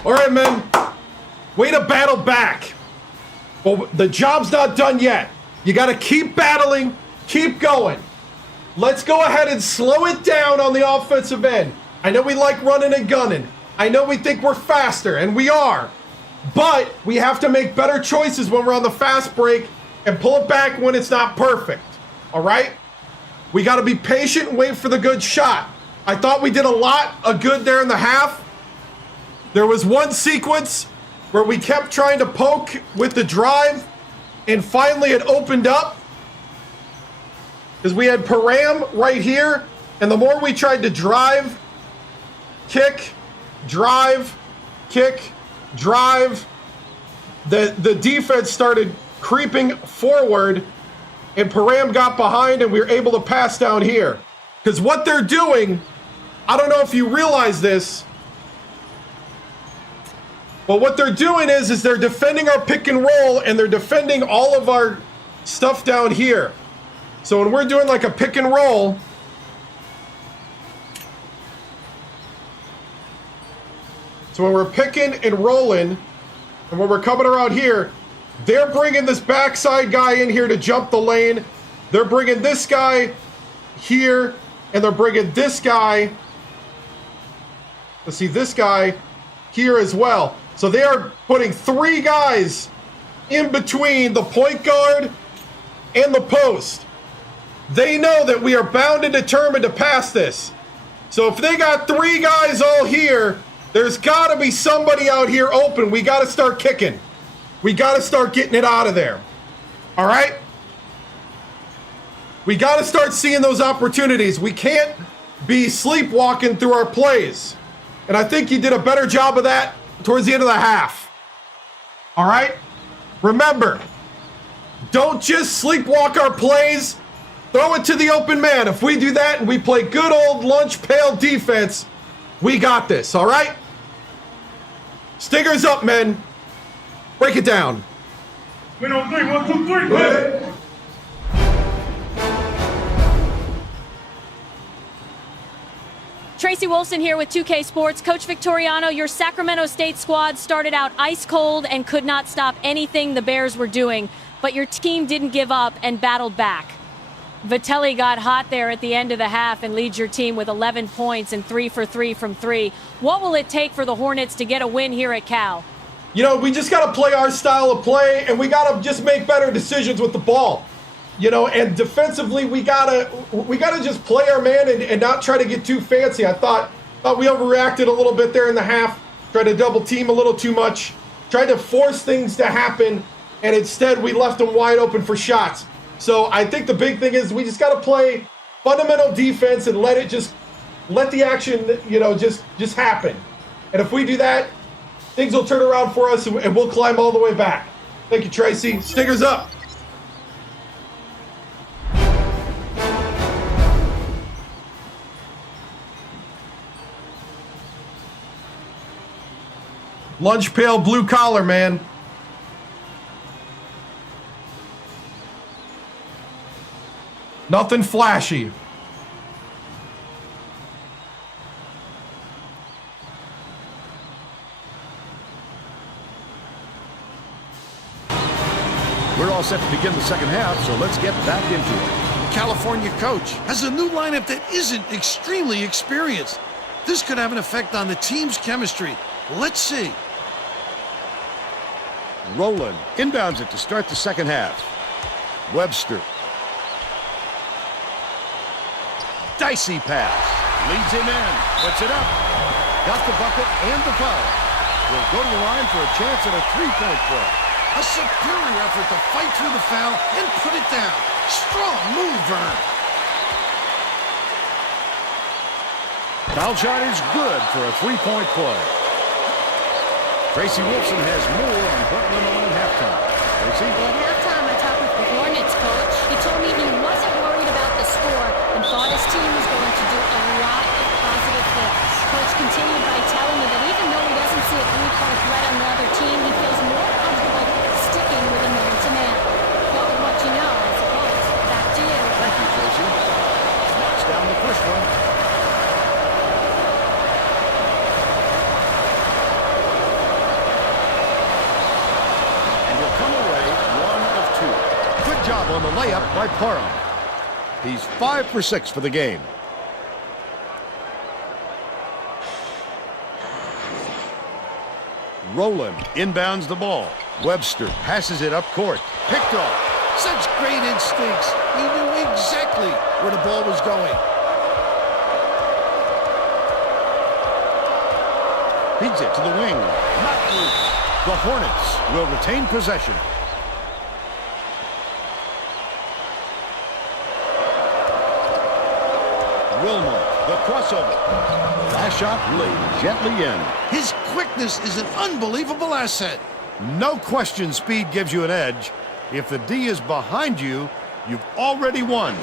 All right, men. Way to battle back. Well, the job's not done yet. You got to keep battling, keep going. Let's go ahead and slow it down on the offensive end. I know we like running and gunning. I know we think we're faster, and we are. But we have to make better choices when we're on the fast break and pull it back when it's not perfect. All right? We got to be patient and wait for the good shot. I thought we did a lot of good there in the half. There was one sequence where we kept trying to poke with the drive, and finally it opened up. Because we had Param right here, and the more we tried to drive, kick, drive, kick, drive, the defense started creeping forward, and Param got behind, and we were able to pass down here. Because what they're doing, I don't know if you realize this, but what they're doing is they're defending our pick and roll, and they're defending all of our stuff down here. So when we're doing like a pick and roll, so when we're picking and rolling, and when we're coming around here, they're bringing this backside guy in here to jump the lane. They're bringing this guy here, and they're bringing this guy, let's see, this guy here as well. So they are putting 3 guys in between the point guard and the post. They know that we are bound and determined to pass this. So if they got 3 guys all here, there's got to be somebody out here open. We got to start kicking. We got to start getting it out of there. All right? We got to start seeing those opportunities. We can't be sleepwalking through our plays. And I think you did a better job of that towards the end of the half. All right? Remember, don't just sleepwalk our plays. Throw it to the open man. If we do that and we play good old lunch pail defense, we got this, all right? Stingers up, men. Break it down. Win on 3, 1, 2, 3, play. Tracy Wolfson here with 2K Sports. Coach Victoriano, your Sacramento State squad started out ice cold and could not stop anything the Bears were doing, but your team didn't give up and battled back. Vitelli got hot there at the end of the half and leads your team with 11 points and 3 for 3 from 3. What will it take for the Hornets to get a win here at Cal? You know, we just got to play our style of play, and we got to just make better decisions with the ball. You know, and defensively, we gotta just play our man and not try to get too fancy. I thought we overreacted a little bit there in the half, tried to double team a little too much, tried to force things to happen, and instead we left them wide open for shots. So I think the big thing is we just got to play fundamental defense and let the action, you know, just happen. And if we do that, things will turn around for us, and we'll climb all the way back. Thank you, Tracy. Stingers up. Lunch pail, blue collar, man. Nothing flashy. We're all set to begin the second half, so let's get back into it. California coach has a new lineup that isn't extremely experienced. This could have an effect on the team's chemistry. Let's see. Rowland inbounds it to start the second half. Webster. Dicey pass. Leads him in. Puts it up. Got the bucket and the foul. Will go to the line for a chance at a three-point play. A superior effort to fight through the foul and put it down. Strong move, Vern. Foul shot is good for a three-point play. Tracy Wolfson has more on what went on at halftime. Tracy? At halftime, I talked with the Hornets coach. He told me he wasn't worried about the score and thought his team was going to do a lot of positive things. Coach continued by telling me that even though he doesn't see a three-point threat on the other team, he feels more comfortable sticking with a man-to-man. Go with what you know, I suppose. Back to you. Thank you, Tracy. Knocks down the first one. Job on the layup by Parham. He's 5 for 6 for the game. Rowland inbounds the ball. Webster passes it up court. Picked off. Such great instincts. He knew exactly where the ball was going. Feeds it to the wing. Not loose. The Hornets will retain possession. crossover. Last shot laid gently in. His quickness is an unbelievable asset. No question speed gives you an edge. If the D is behind you, you've already won.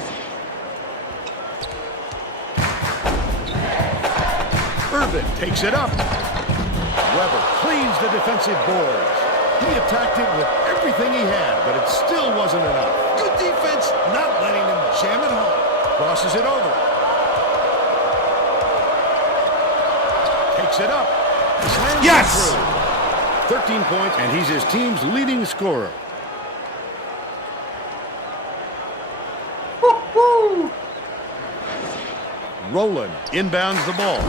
Irvin takes it up. Weber cleans the defensive boards. He attacked it with everything he had, but it still wasn't enough. Good defense, not letting him jam it home. Crosses it over. Takes it up. Slams Yes! it through. 13 points, and he's his team's leading scorer. Woo-hoo! Rowland inbounds the ball.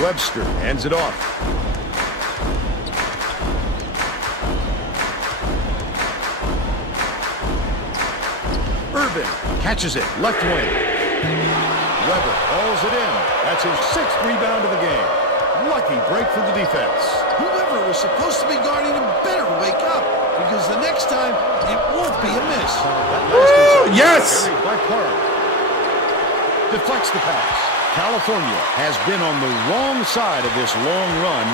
Webster hands it off. Irvin catches it, left wing. Weber hauls it in. That's his 6th rebound of the game. Lucky break for the defense. Whoever was supposed to be guarding him better wake up, because the next time it won't be a miss. Woo! Yes! Carried by Parham. Deflects the pass. California has been on the wrong side of this long run,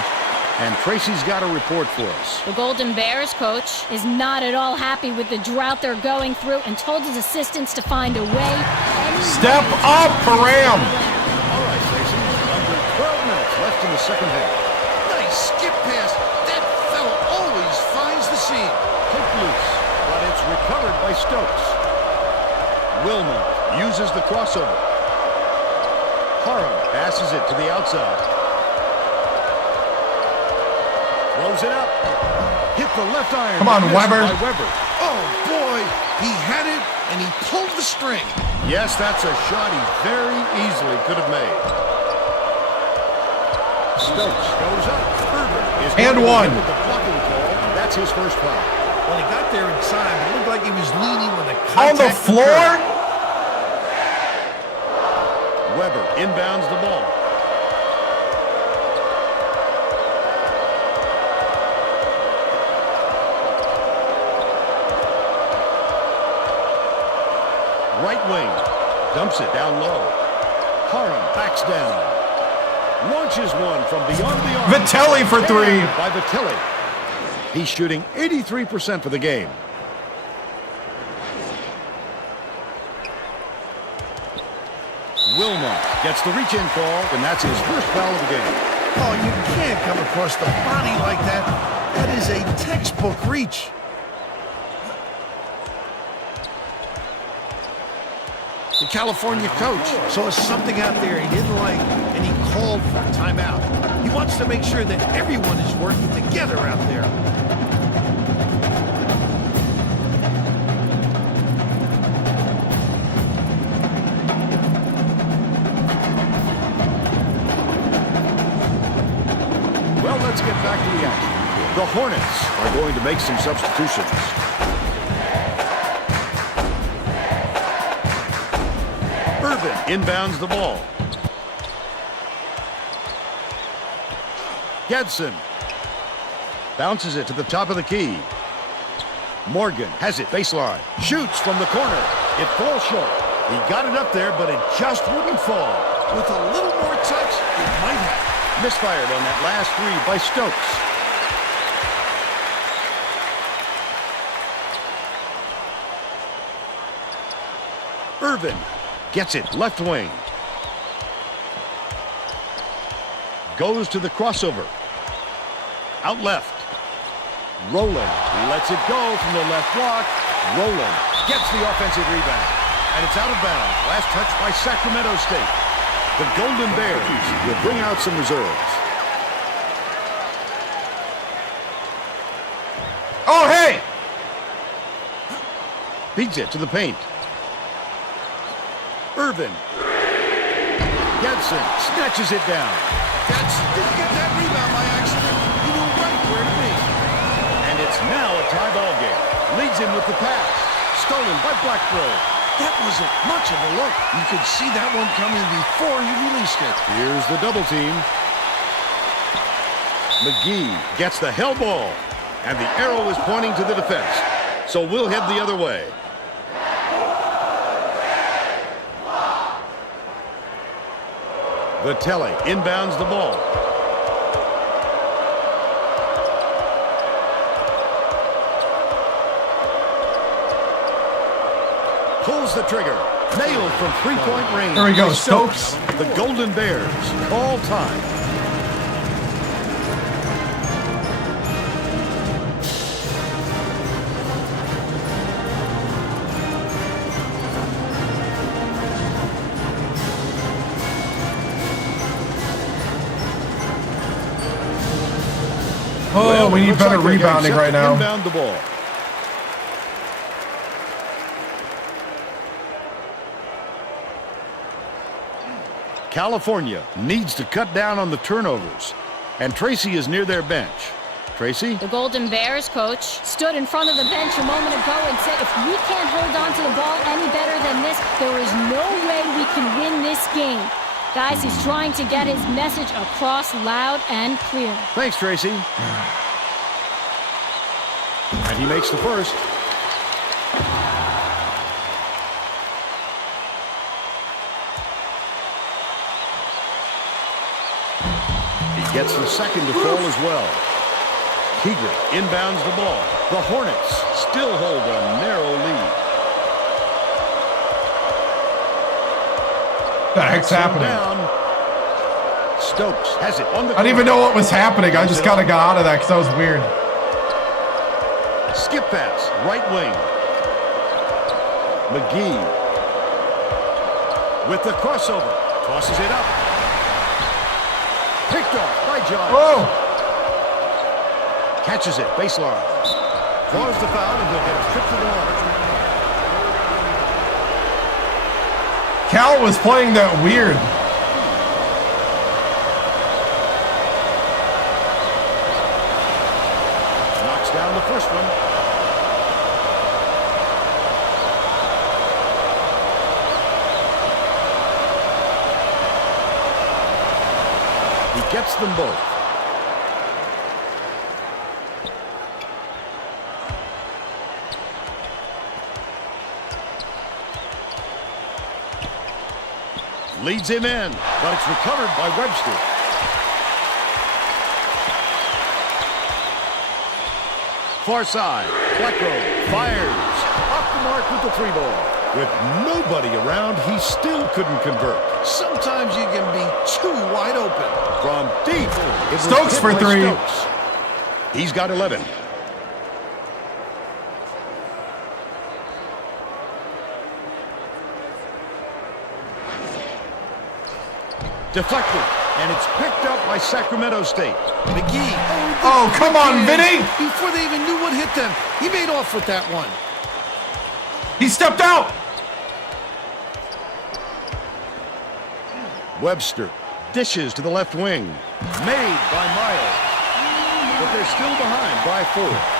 and Tracy's got a report for us. The Golden Bears coach is not at all happy with the drought they're going through and told his assistants to find a way. Step up, Parham! All right, Tracy. Under 12 minutes left in the second half. Nice skip pass. That fellow always finds the seam. Kick loose, but it's recovered by Stokes. Wilmot uses the crossover. Parham passes it to the outside. Throws it up. Hit the left iron. Come on, Weber. By Weber. Oh, boy. He had it, and he pulled the string. Yes, that's a shot he very easily could have made. Stokes goes up. Irvin is And going to one. hit with the blocking call. That's his first foul. When he got there in time, it looked like he was leaning when the On the contact floor? occurred. Weber inbounds the ball. Right wing. Dumps it down low. Parham backs down. Launches one from beyond the arc. Vitelli for 3. By Vitelli. He's shooting 83% for the game. Wilmot gets the reach-in call, and that's his first foul of the game. Oh, you can't come across the body like that. That is a textbook reach. The California coach saw something out there he didn't like, and he called for a timeout. He wants to make sure that everyone is working together out there. Well, let's get back to the action. The Hornets are going to make some substitutions. Irvin inbounds the ball. Gedson bounces it to the top of the key. Morgan has it baseline. Shoots from the corner. It falls short. He got it up there, but it just wouldn't fall. With a little more touch, it might have. Misfired on that last three by Stokes. Irvin gets it left wing. Goes to the crossover. Out left. Rowland lets it go from the left block. Rowland gets the offensive rebound. And it's out of bounds. Last touch by Sacramento State. The Golden Bears will bring out some reserves. Oh, hey! Beats it to the paint. Irvin. Gedson snatches it down. Didn't get that rebound by accident. He knew right where to be. And it's now a tie ball game. Leads him with the pass. Stolen by Blackgrove. That wasn't much of a look. You could see that one coming before he released it. Here's the double team. McGee gets the hell ball. And the arrow is pointing to the defense. So we'll head the other way. Vitelli inbounds the ball. Pulls the trigger. Nailed from three-point range. There we go, Stokes. The Golden Bears all time. Oh, we need better rebounding right now. Inbound the ball. California needs to cut down on the turnovers, and Tracy is near their bench. Tracy? The Golden Bears coach stood in front of the bench a moment ago and said, if we can't hold on to the ball any better than this, there is no way we can win this game. Guys, he's trying to get his message across loud and clear. Thanks, Tracy. And he makes the first. He gets the second to fall as well. Keeger inbounds the ball. The Hornets still hold a narrow lead. What the heck's happening? Down. Stokes has it on the I didn't even know what was happening. I just kind of got out of that because that was weird. Skip pass, right wing. McGee with the crossover. Tosses it up. Picked off by John. Oh! Catches it, baseline. Draws the foul, and he'll get a trip to the line. Cal was playing that weird. Knocks down the first one. He gets them both. Leads him in, but it's recovered by Webster. Far side, Blackrow fires. Off the mark with the three ball. With nobody around, he still couldn't convert. Sometimes you can be too wide open. From deep. It was Stokes hit for by three. Stokes. He's got 11. Deflected, and it's picked up by Sacramento State. McGee. Oh, come on, Vinny! Before they even knew what hit them, he made off with that one. He stepped out! Webster dishes to the left wing. Made by Miles. But they're still behind by 4.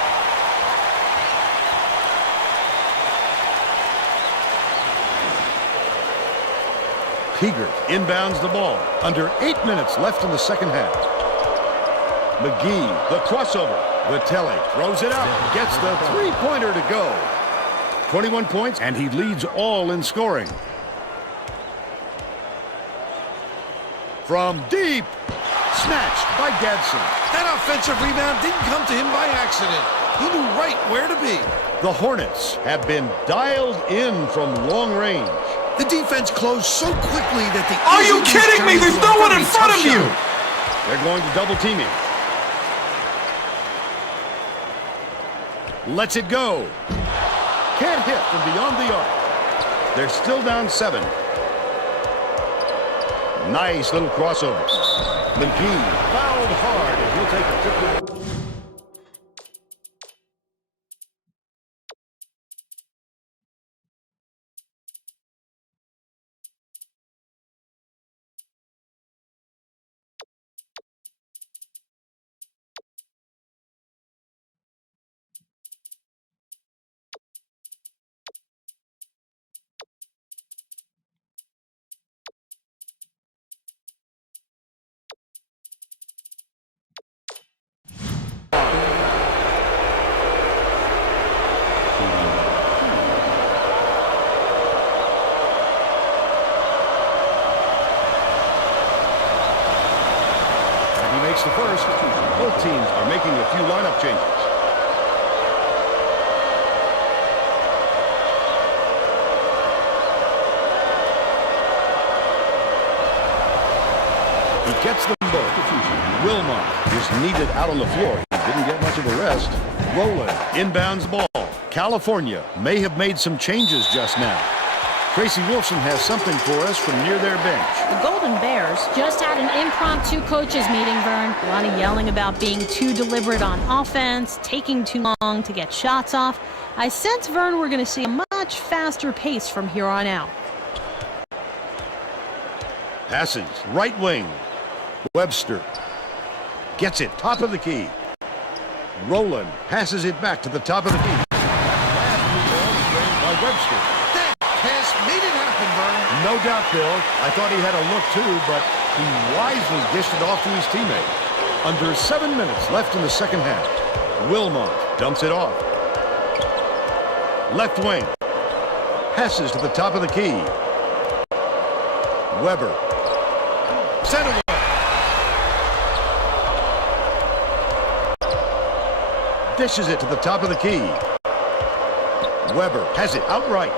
Keeger inbounds the ball. Under 8 minutes left in the second half. McGee, the crossover. Vitelli throws it out. Gets the three-pointer to go. 21 points, and he leads all in scoring. From deep. Snatched by Gadsden. That offensive rebound didn't come to him by accident. He knew right where to be. The Hornets have been dialed in from long range. The defense closed so quickly that the... Are you kidding me? There's no one in front of you! They're going to double team him. Lets it go. Can't hit from beyond the arc. They're still down 7. Nice little crossover. McGee fouled hard, and he'll take a trip to... teams are making a few lineup changes. He gets them both. Wilmot is needed out on the floor. He didn't get much of a rest. Rowland inbounds the ball. California may have made some changes just now. Tracy Wilson has something for us from near their bench. The Golden Bears just had an impromptu coaches meeting, Vern. A lot of yelling about being too deliberate on offense, taking too long to get shots off. I sense, Vern, we're going to see a much faster pace from here on out. Passes, right wing. Webster gets it, top of the key. Rowland passes it back to the top of the key. Last ball is played by Webster. That pass made it happen, Vern. No doubt, Bill. I thought he had a look too, but he wisely dished it off to his teammate. Under 7 minutes left in the second half. Wilmot dumps it off. Left wing. Passes to the top of the key. Weber. Sent away. Dishes it to the top of the key. Weber has it outright.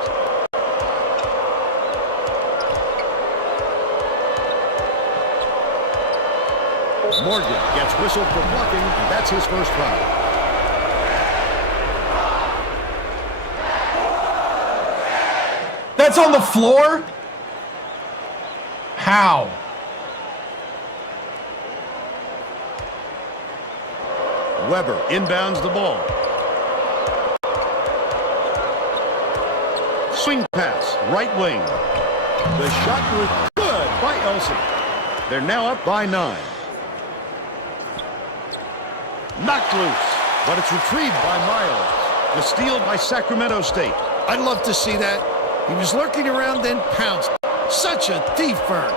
Morgan gets whistled for blocking, and that's his first foul. That's on the floor? How? Weber inbounds the ball. Swing pass, right wing. The shot was good by Elsie. They're now up by 9. Knocked loose, but it's retrieved by Miles. The steal by Sacramento State. I'd love to see that. He was lurking around, then pounced. Such a thief, Vern.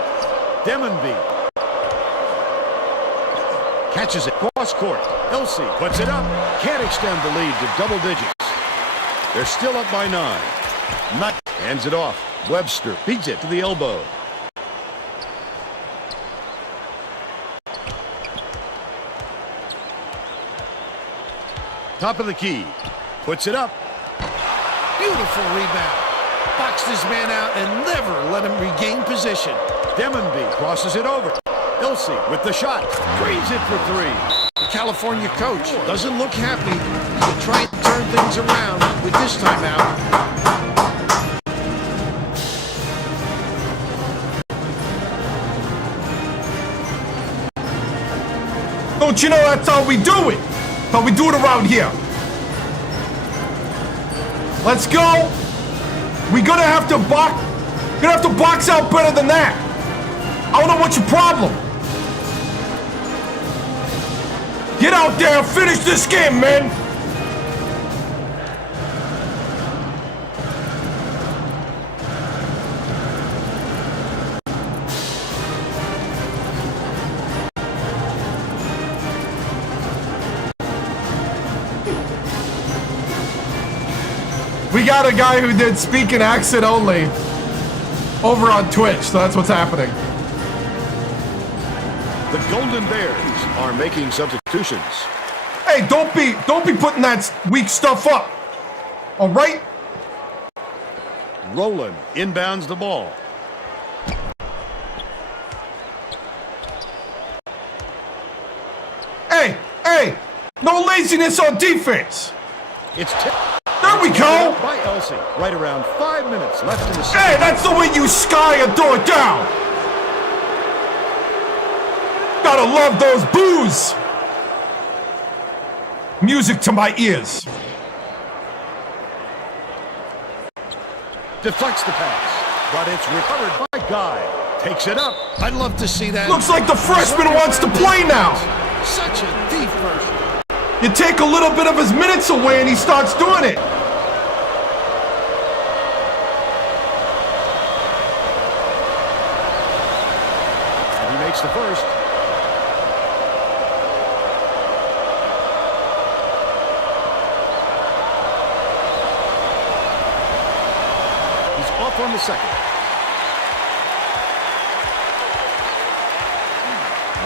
Demonby catches it cross court. Elsie puts it up. Can't extend the lead to double digits. They're still up by 9. Nutt hands it off. Webster beats it to the elbow. Top of the key. Puts it up. Beautiful rebound. Boxed his man out and never let him regain position. Demonby crosses it over. Elsie with the shot. Drains it for 3. The California coach doesn't look happy. He'll try and turn things around with this timeout. Don't you know that's how we do it? How we do it around here. Let's go. We're gonna have to box out better than that. I don't know what's your problem. Get out there and finish this game, man. We got a guy who did speak in accent only over on Twitch, so that's what's happening. The Golden Bears are making substitutions. Hey, don't be putting that weak stuff up. All right? Rowland inbounds the ball. Hey, no laziness on defense. It's there we go. By Elsie. Right around 5 minutes left in the second. Hey, that's the way you sky a door down. Gotta love those boos. Music to my ears. Deflects the pass, but it's recovered by Guy. Takes it up. I'd love to see that. Looks like the freshman wants to play now. Such a thief version. You take a little bit of his minutes away and he starts doing it. And he makes the first. He's off on the second.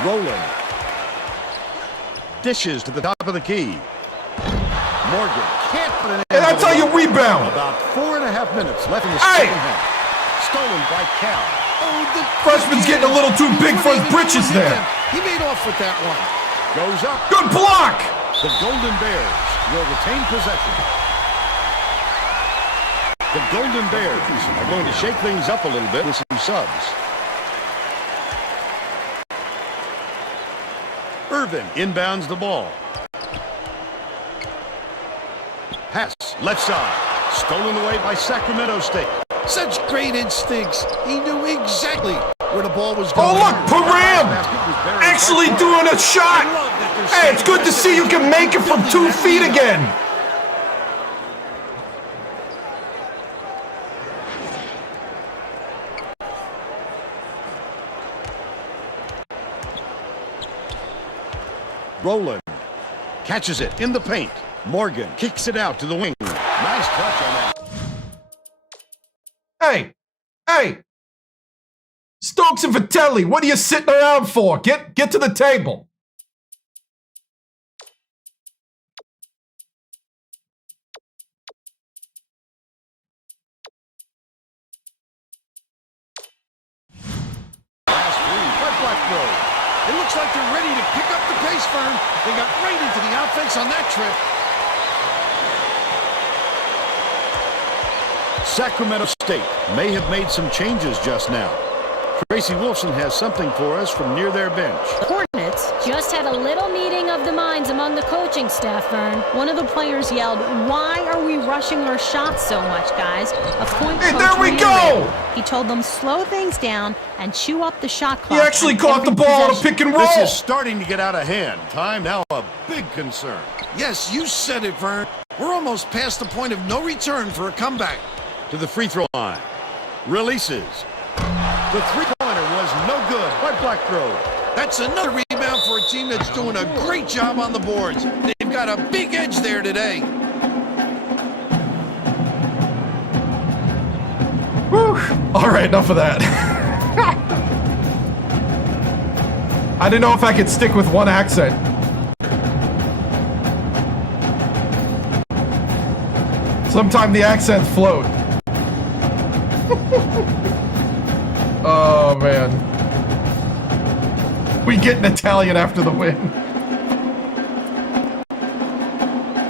Rowland dishes to the top of the key. Morgan can't put an end. Hey, that's how you rebound. About 4.5 minutes left in the second half. Stolen by Cal. Oh, the Freshman's getting a little too big for his britches there. He made off with that one. Goes up. Good block. The Golden Bears will retain possession. The Golden Bears are going to shake things up a little bit with some subs. Irvin inbounds the ball. Pass left side. Stolen away by Sacramento State. Such great instincts. He knew exactly where the ball was Oh, going. look, Param actually doing a shot. Hey, it's good to see you can make it from 2 feet again. Rowland catches it in the paint. Morgan kicks it out to the wing. Nice touch on that. Hey, Stokes and Vitelli, what are you sitting around for? Get to the table. It looks like they're ready to pick up the pace, Vern. They got right into the offense on that trip. Sacramento State may have made some changes just now. Tracy Wilson has something for us from near their bench. The Hornets just had a little meeting of the minds among the coaching staff, Vern. One of the players yelled, "Why are we rushing our shots so much, guys?" A point Hey, coach there we reiterated. go! He told them slow things down and chew up the shot clock. He actually on caught the every ball on a possession. pick and roll. This is starting to get out of hand. Time now a big concern. Yes, you said it, Vern. We're almost past the point of no return for a comeback. To the free throw line. Releases. The three-pointer was no good by Blackgrove. That's another rebound for a team that's doing a great job on the boards. They've got a big edge there today. Whew. All right, enough of that. I didn't know if I could stick with one accent. Sometimes the accents float. Oh, man. We get an Italian after the win.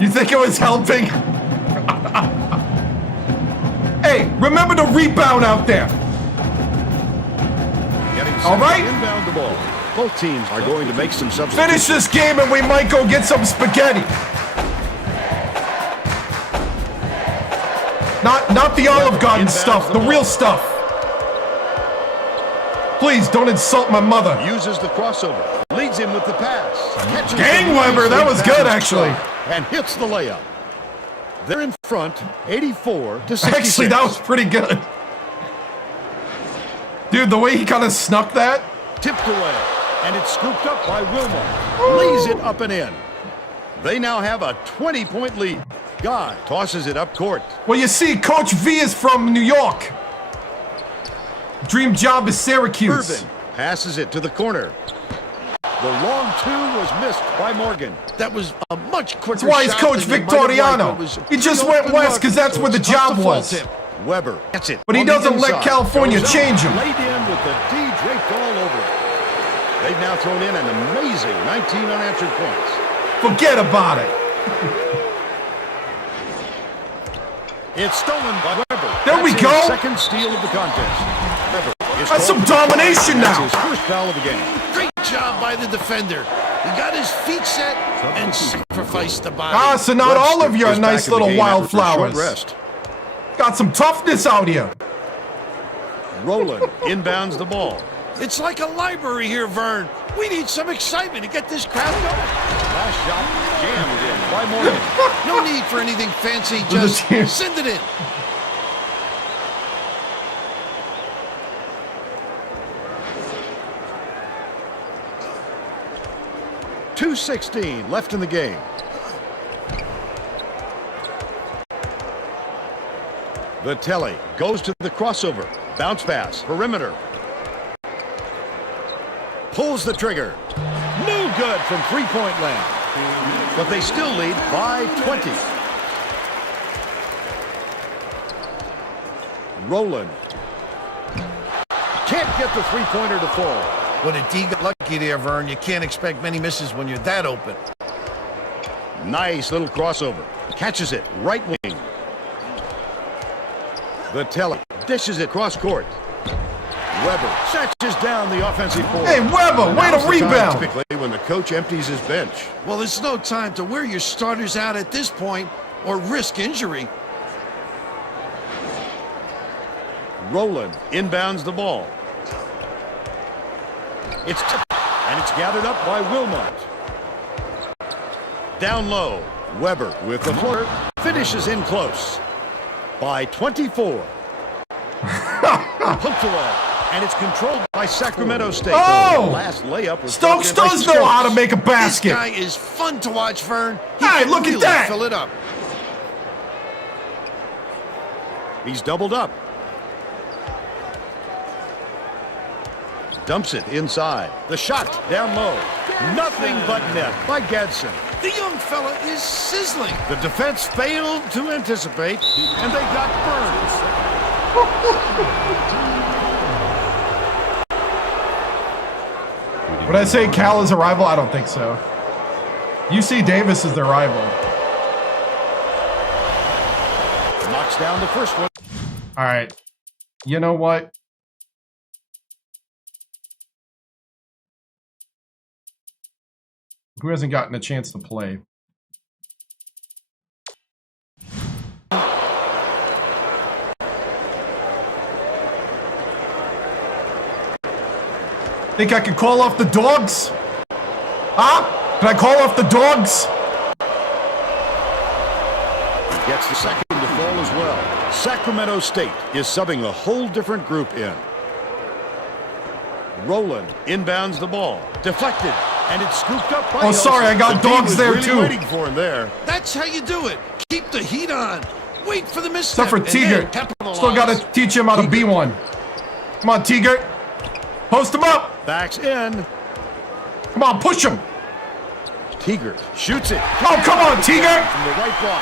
You think it was helping? Hey, remember to rebound out there. All right? Inbound the ball. Both teams are going to make some substitutions. Finish this game and we might go get some spaghetti. Not the Olive Garden stuff, the real stuff. Please don't insult my mother. Uses the crossover. Leads him with the pass. Gang Weber, that was good actually. And hits the layup. They're in front, 84-66. Actually, that was pretty good. Dude, the way he kind of snuck that. Tipped away, and it's scooped up by Wilmot. Lays it up and in. They now have a 20-point lead. Guy tosses it up court. Well, you see, Coach V is from New York. Dream job is Syracuse. Irvin passes it to the corner. The long two was missed by Morgan. That was a much quicker That's why he's shot Coach than they might have Victoriano. liked. He just went west because that's where the job was. Weber gets it. But he on the doesn't let inside. California Goes up, change him. Laid in with the D draped all over it. They've now thrown in an amazing 19 unanswered points. Forget about it. It's stolen by Weber. There we That's go. his second steal of the contest. Weber is That's some called for the domination That's now. his first foul of the game. Great job by the defender. He got his feet set and sacrificed the body. Ah, so not all of you are Is nice back in the little game after a short wildflowers. rest. Got some toughness out here. Rowland inbounds the ball. It's like a library here, Vern. We need some excitement to get this crowd going. Last shot jammed in by Morgan. No need for anything fancy, the just team. send it in. .216 left in the game. Vitelli goes to the crossover. Bounce pass. Perimeter. Pulls the trigger. No good from three-point land. But they still lead by 20. Rowland. Can't get the three-pointer to fall. What a D got lucky there, Vern. You can't expect many misses when you're that open. Nice little crossover. Catches it, right wing. Vitelli dishes it cross court. Weber snatches down the offensive board. Hey, Weber, way to rebound. Typically when the coach empties his bench. Well, there's no time to wear your starters out at this point or risk injury. Rowland inbounds the ball. It's tipped, and it's gathered up by Wilmot. Down low, Weber with the floater finishes in close by 24. Poked away, and it's controlled by Sacramento State. Oh! The last layup was Stokes does know how to make a basket. This guy is fun to watch, Vern. He Hey, can look at really that. fill it up. He's doubled up. Dumps it inside. The shot down low. Nothing but net by Gadsden. The young fella is sizzling. The defense failed to anticipate, and they got burned. Would I say Cal is a rival? I don't think so. UC Davis is their rival. Knocks down the first one. All right. You know what? Who hasn't gotten a chance to play? Think I can call off the dogs? Huh? Can I call off the dogs? Gets the second to fall as well. Sacramento State is subbing a whole different group in. Rowland inbounds the ball. Deflected. And it's scooped up by sorry, I got dogs there really too. Waiting for him there. That's how you do it. Keep the heat on. Wait for the misstep. Except for Teager. Still got to teach him how to be one. Come on, Teager. Post him up. Backs in. Come on, push him. Teager shoots it. Oh, come on, Teager. From the right block.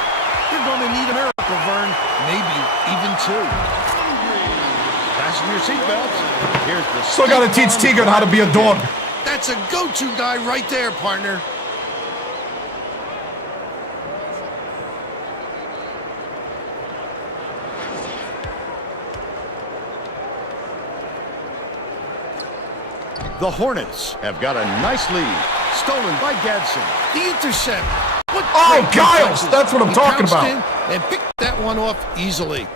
You're going to need a miracle, Vern. Maybe even two. Fasten your seatbelts. Here's the Still got to teach Teager how to be a dog. That's a go-to guy right there, partner. The Hornets have got a nice lead. Stolen by Gadsden. The intercept. What Oh, great Giles! defenses. That's what I'm He talking pounced about. in and picked that one off easily.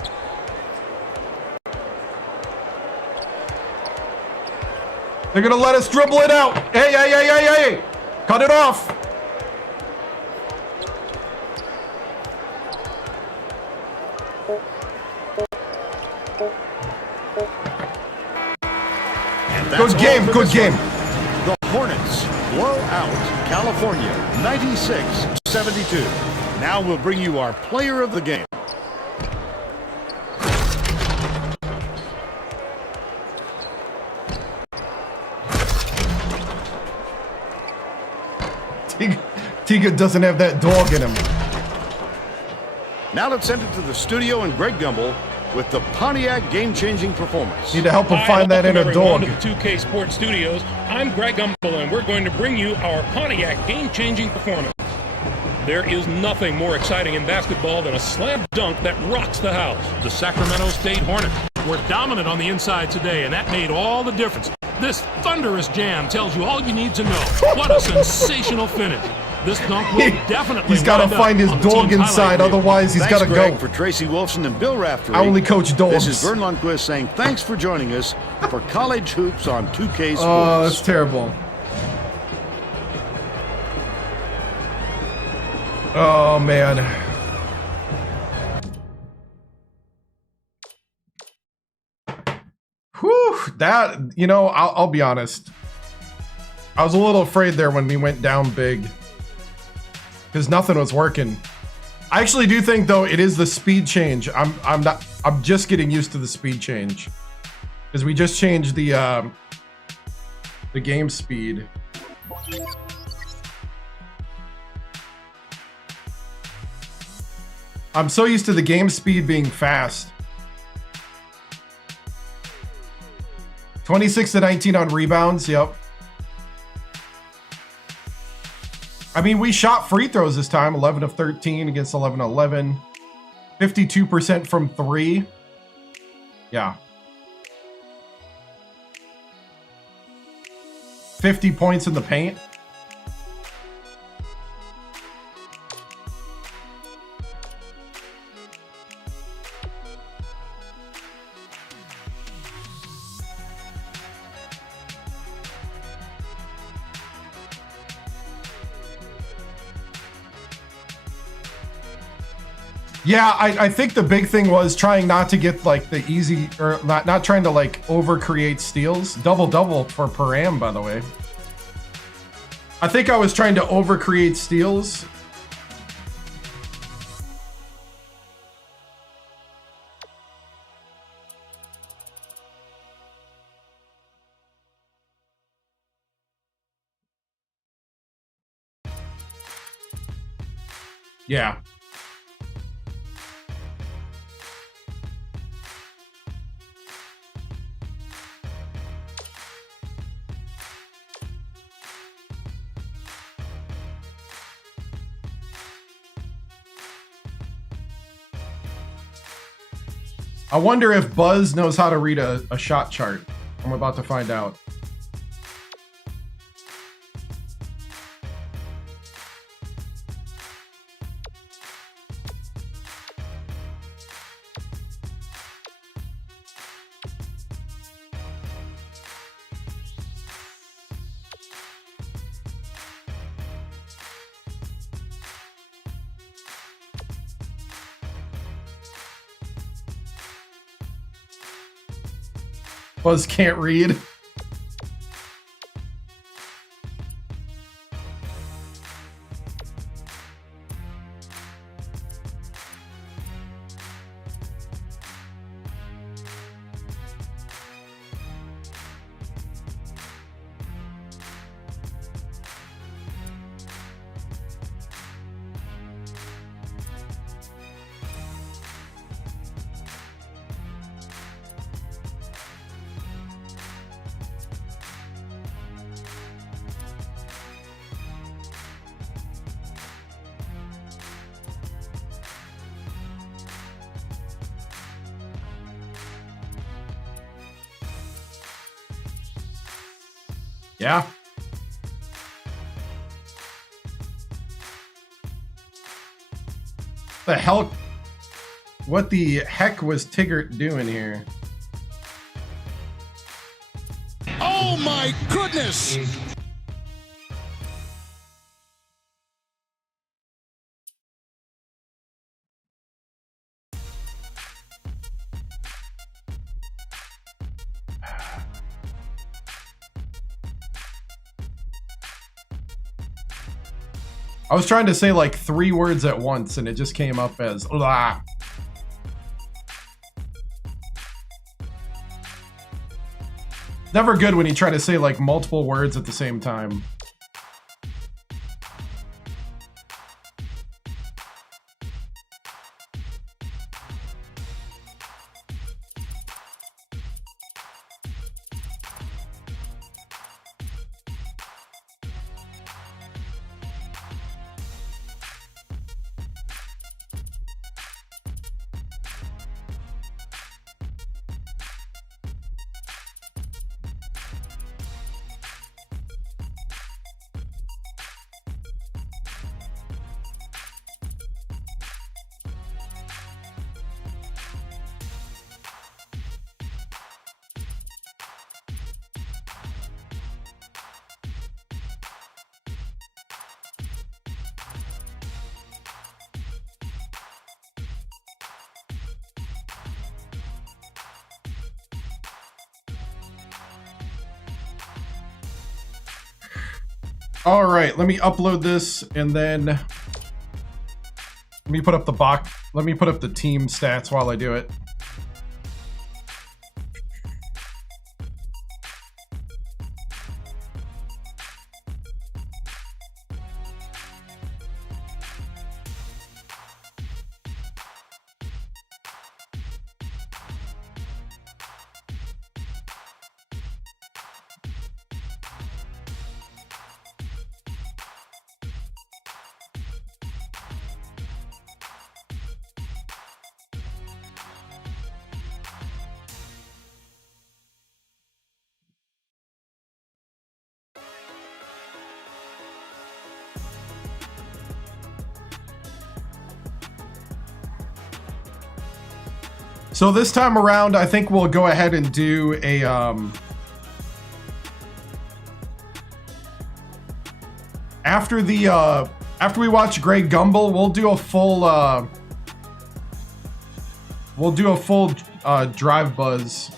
They're going to let us dribble it out. Hey, hey, hey, hey, hey. Cut it off. Good game, good game. The Hornets blow out California 96-72. Now we'll bring you our player of the game. Teague doesn't have that dog in him. Now let's send it to the studio and Greg Gumbel with the Pontiac game-changing performance. Need to help him find that inner dog. Welcome to the 2K Sports Studios. I'm Greg Gumbel, and we're going to bring you our Pontiac game-changing performance. There is nothing more exciting in basketball than a slam dunk that rocks the house. The Sacramento State Hornets were dominant on the inside today, and that made all the difference. This thunderous jam tells you all you need to know. What a sensational finish. This dunk will definitely He's got to wind up find his on the dog team's inside, highlight reel. otherwise he's got to Greg, go. For Tracy Wolfson and Bill Raftery. I only coach dogs. This is Vern Lundquist saying thanks for joining us for College Hoops on 2K Sports. Oh, that's terrible. Oh, man. Whew, that, you know, I'll be honest. I was a little afraid there when we went down big. Because nothing was working. I actually do think, though, it is the speed change. I'm just getting used to the speed change. Because we just changed the game speed. I'm so used to the game speed being fast. 26 to 19 on rebounds. Yep. I mean, we shot free throws this time. 11 of 13 against 11 of 11. 52% from 3. Yeah. 50 points in the paint. Yeah, I think the big thing was trying not to get like the easy, or not trying to like over create steals. Double for Param, by the way. I think I was trying to over create steals. Yeah. I wonder if Buzz knows how to read a shot chart. I'm about to find out. Buzz can't read. Yeah. The hell? What the heck was Tiggert doing here? Oh my goodness! I was trying to say like 3 words at once and it just came up as "Blah." Never good when you try to say like multiple words at the same time. All right, let me upload this and then let me put up the box. Let me put up the team stats while I do it. So this time around, I think we'll go ahead and do a after we watch Greg Gumbel, we'll do a full drive buzz.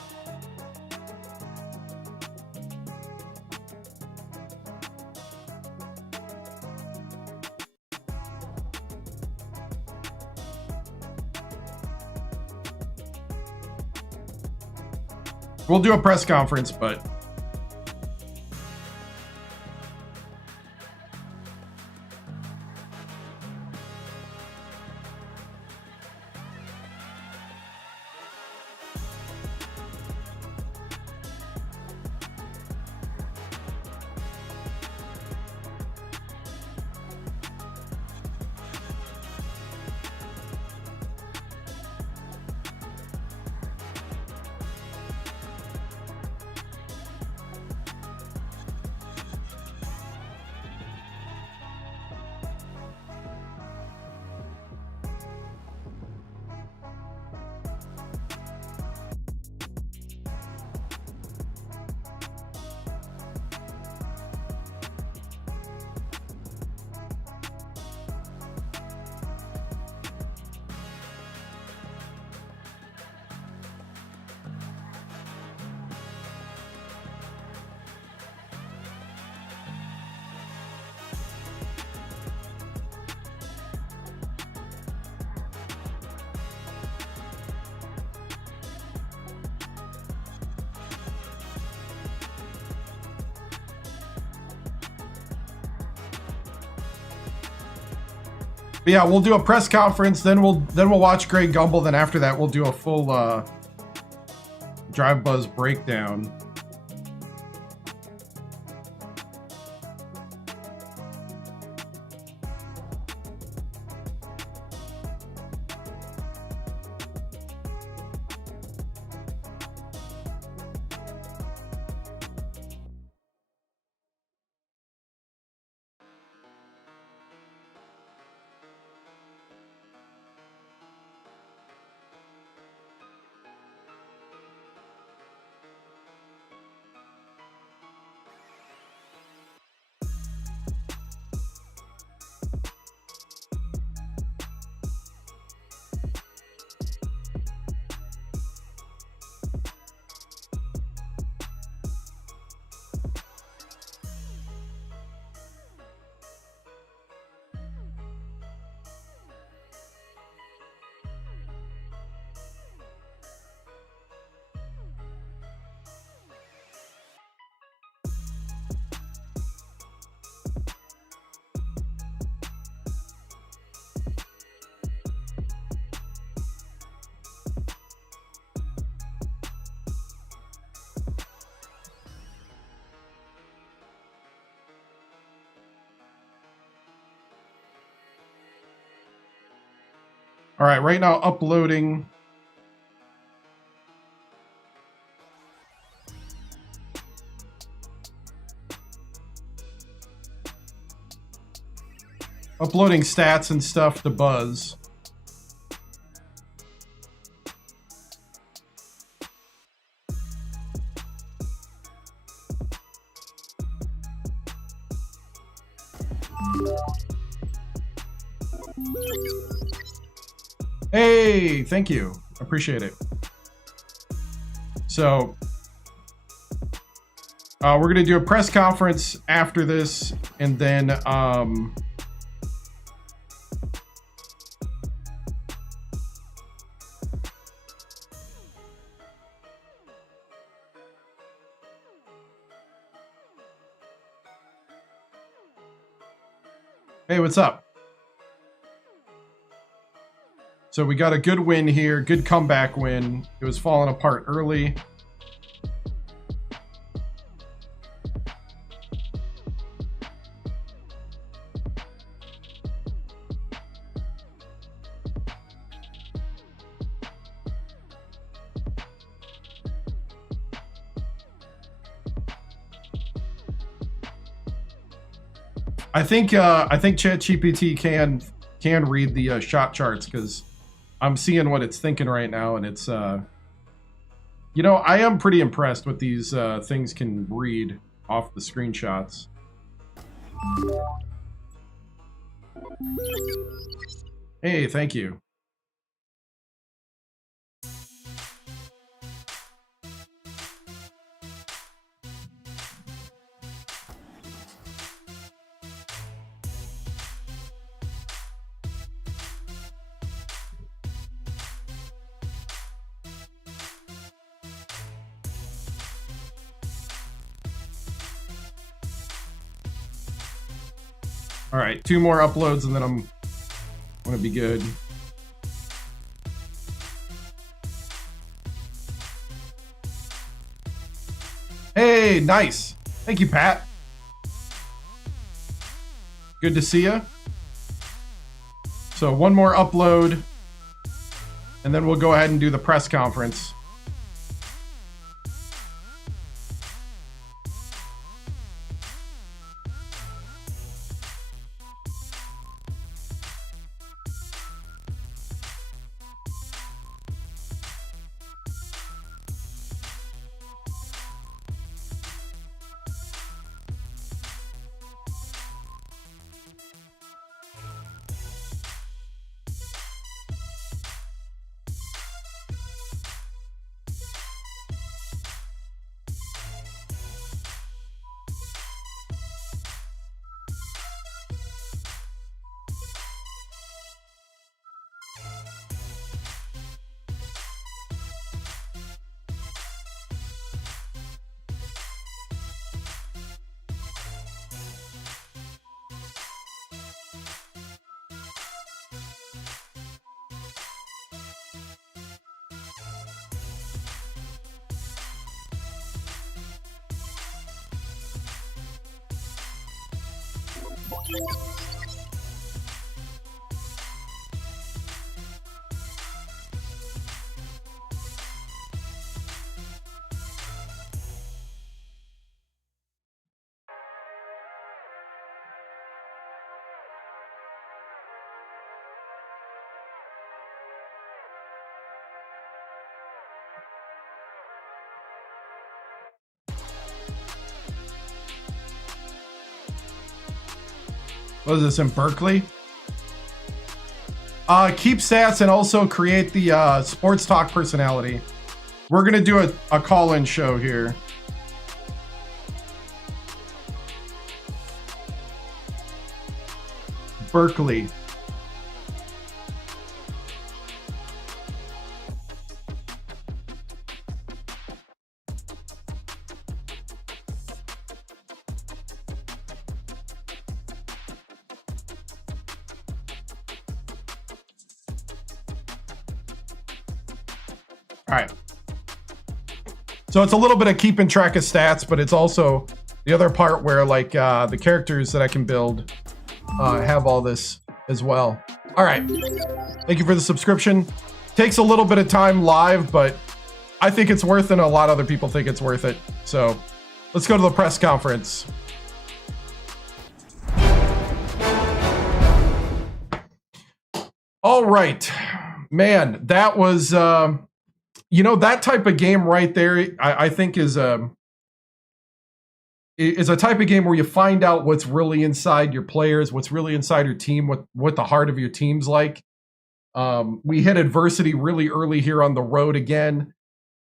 We'll do a press conference, but yeah, we'll do a press conference, then we'll watch Greg Gumbel, then after that we'll do a full drive buzz breakdown. All right, right now uploading. Uploading stats and stuff to Buzz. Hey, thank you. Appreciate it. So, we're going to do a press conference after this, and then, hey, what's up? So we got a good win here, good comeback win. It was falling apart early. I think ChatGPT can read the shot charts, because I'm seeing what it's thinking right now, and it's you know, I am pretty impressed what these things can read off the screenshots. Hey, thank you. All right, 2 more uploads and then I'm gonna be good. Hey, nice. Thank you, Pat. Good to see you. So 1 more upload and then we'll go ahead and do the press conference. What is this, in Berkeley? Keep stats and also create the sports talk personality. We're gonna do a call-in show here. Berkeley. All right. So it's a little bit of keeping track of stats, but it's also the other part where like the characters that I can build have all this as well. All right. Thank you for the subscription. Takes a little bit of time live, but I think it's worth it and a lot of other people think it's worth it. So let's go to the press conference. All right, man, that was, you know, that type of game right there, I think is a type of game where you find out what's really inside your players, what's really inside your team, what the heart of your team's like. We hit adversity really early here on the road again.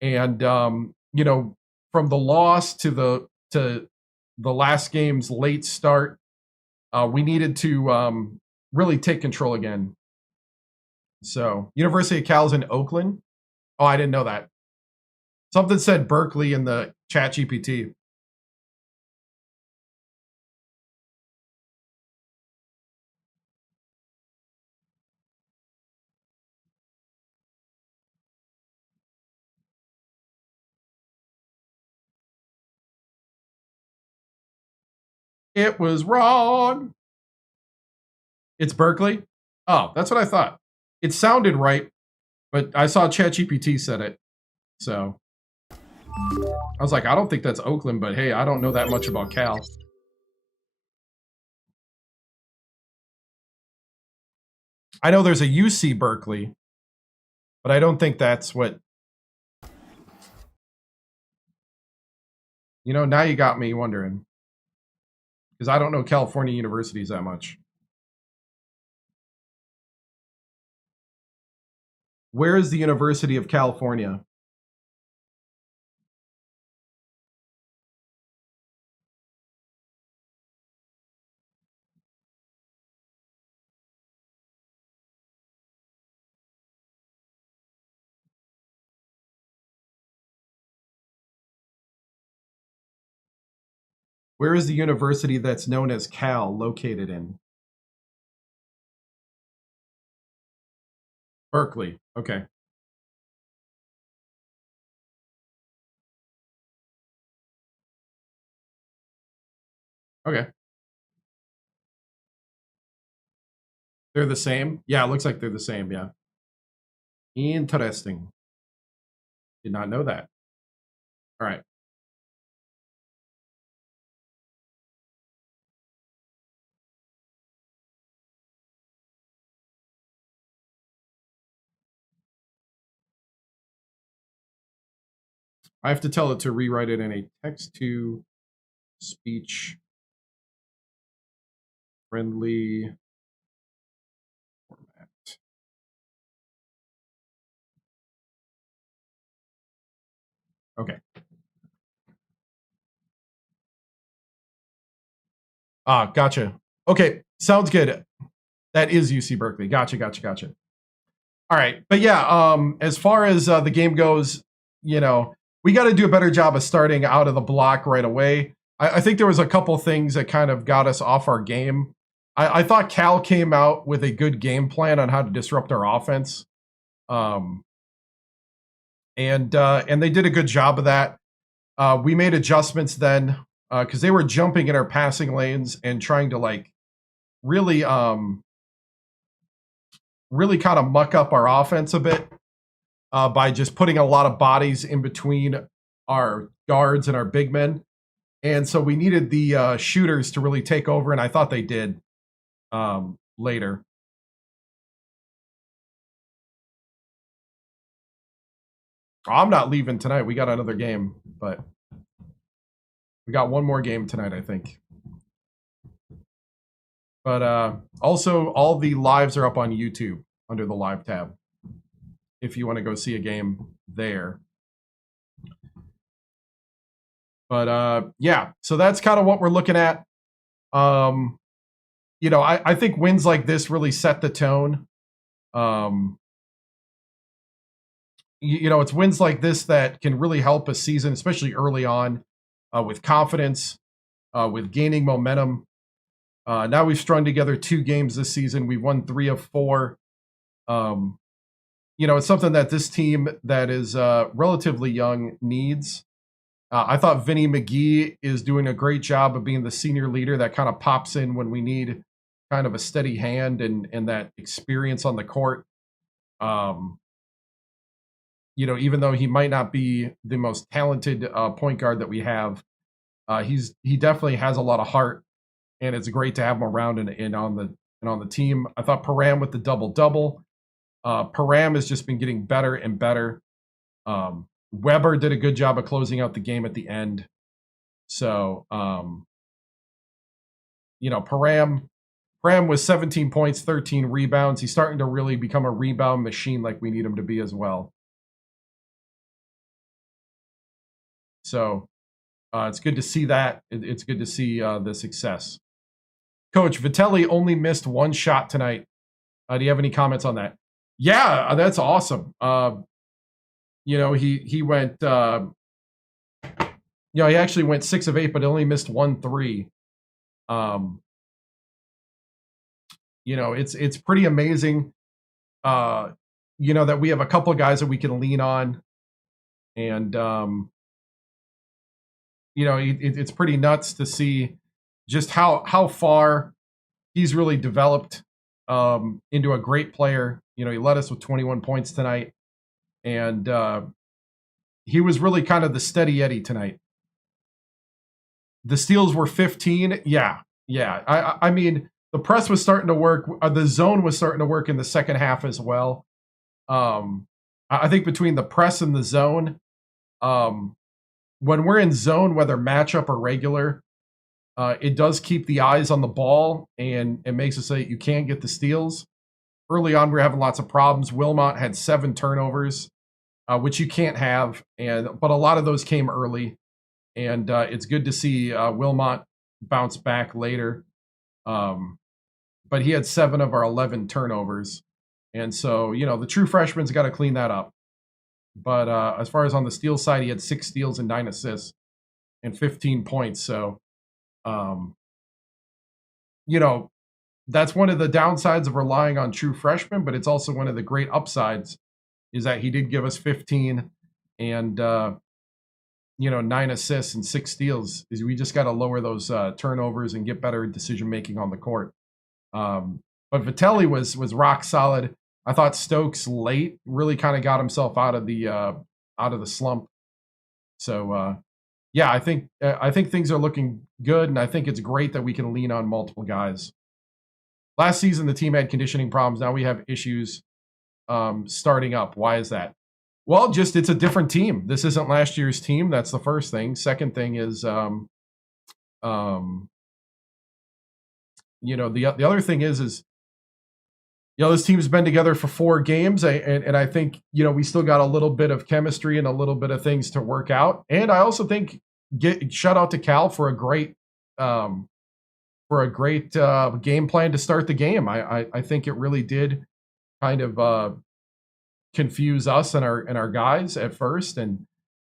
And, you know, from the loss to the last game's late start, we needed to really take control again. So, University of Cal's in Oakland. Oh, I didn't know that. Something said Berkeley in the chat GPT. It was wrong. It's Berkeley? Oh, that's what I thought. It sounded right, but I saw ChatGPT said it. So I was like, I don't think that's Oakland, but hey, I don't know that much about Cal. I know there's a UC Berkeley. But I don't think that's what... now you got me wondering. Because I don't know California universities that much. Where is the University of California? Where is the university that's known as Cal located in? Berkeley. Okay. Okay. They're the same? Yeah, it looks like they're the same, yeah. Interesting. Did not know that. All right. I have to tell it to rewrite it in a text-to-speech friendly format. Okay. Gotcha. Okay, sounds good. That is UC Berkeley. Gotcha. All right, but yeah, as far as the game goes, we got to do a better job of starting out of the block right away. I think there was a couple things that kind of got us off our game. I thought Cal came out with a good game plan on how to disrupt our offense, and they did a good job of that. We made adjustments then because they were jumping in our passing lanes and trying to really kind of muck up our offense a bit by just putting a lot of bodies in between our guards and our big men. And so we needed the shooters to really take over, and I thought they did later. I'm not leaving tonight. We got another game, but we got one more game tonight, I think. But also, all the lives are up on YouTube under the live tab if you want to go see a game there. But yeah, so that's kind of what we're looking at. I think wins like this really set the tone. It's wins like this that can really help a season, especially early on, with confidence, with gaining momentum. Now we've strung together 2 games this season. We've won 3 of 4. It's something that this team that is relatively young needs. I thought Vinny McGee is doing a great job of being the senior leader that kind of pops in when we need kind of a steady hand and that experience on the court. Even though he might not be the most talented point guard that we have, he definitely has a lot of heart, and it's great to have him around and on the team. I thought Param with the double-double. Param has just been getting better and better. Weber did a good job of closing out the game at the end. So, Param was 17 points, 13 rebounds. He's starting to really become a rebound machine like we need him to be as well. So, it's good to see that. It's good to see the success. Coach, Vitelli only missed 1 shot tonight. Do you have any comments on that? Yeah, that's awesome. He went, he actually went 6 of 8, but only missed 1 3. It's pretty amazing, that we have a couple of guys that we can lean on. And, it's pretty nuts to see just how far he's really developed into a great player. He led us with 21 points tonight. And he was really kind of the steady Eddie tonight. The steals were 15. Yeah. I mean, the press was starting to work. The zone was starting to work in the second half as well. I think between the press and the zone, when we're in zone, whether matchup or regular, it does keep the eyes on the ball, and it makes it so that you can't get the steals. Early on, we were having lots of problems. Wilmot had 7 turnovers, which you can't have, but a lot of those came early, and it's good to see Wilmot bounce back later. But he had 7 of our 11 turnovers, and so the true freshman's got to clean that up. But as far as on the steal side, he had 6 steals and 9 assists and 15 points. So, that's one of the downsides of relying on true freshmen, but it's also one of the great upsides is that he did give us 15 and, 9 assists and 6 steals. Is we just got to lower those turnovers and get better decision-making on the court. But Vitelli was rock solid. I thought Stokes late really kind of got himself out of the slump. So yeah, I think things are looking good, and I think it's great that we can lean on multiple guys. Last season the team had conditioning problems. Now we have issues starting up. Why is that? Well, just it's a different team. This isn't last year's team. That's the first thing. Second thing is the other thing is this team's been together for 4 games, and I think, we still got a little bit of chemistry and a little bit of things to work out. And I also think shout out to Cal for a great game plan to start the game. I think it really did kind of confuse us and our guys at first, and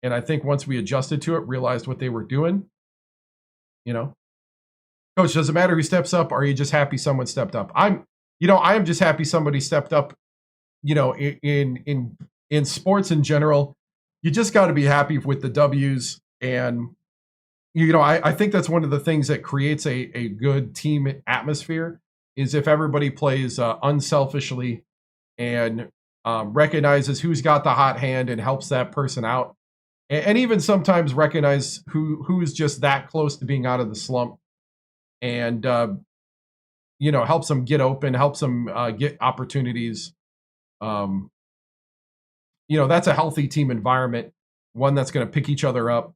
I think once we adjusted to it, realized what they were doing. Coach, does it matter who steps up? Or are you just happy someone stepped up? I am just happy somebody stepped up. In sports in general, you just got to be happy with the W's. And, I think that's one of the things that creates a good team atmosphere is if everybody plays unselfishly and recognizes who's got the hot hand and helps that person out. And even sometimes recognize who's just that close to being out of the slump and, helps them get open, helps them get opportunities. That's a healthy team environment, one that's going to pick each other up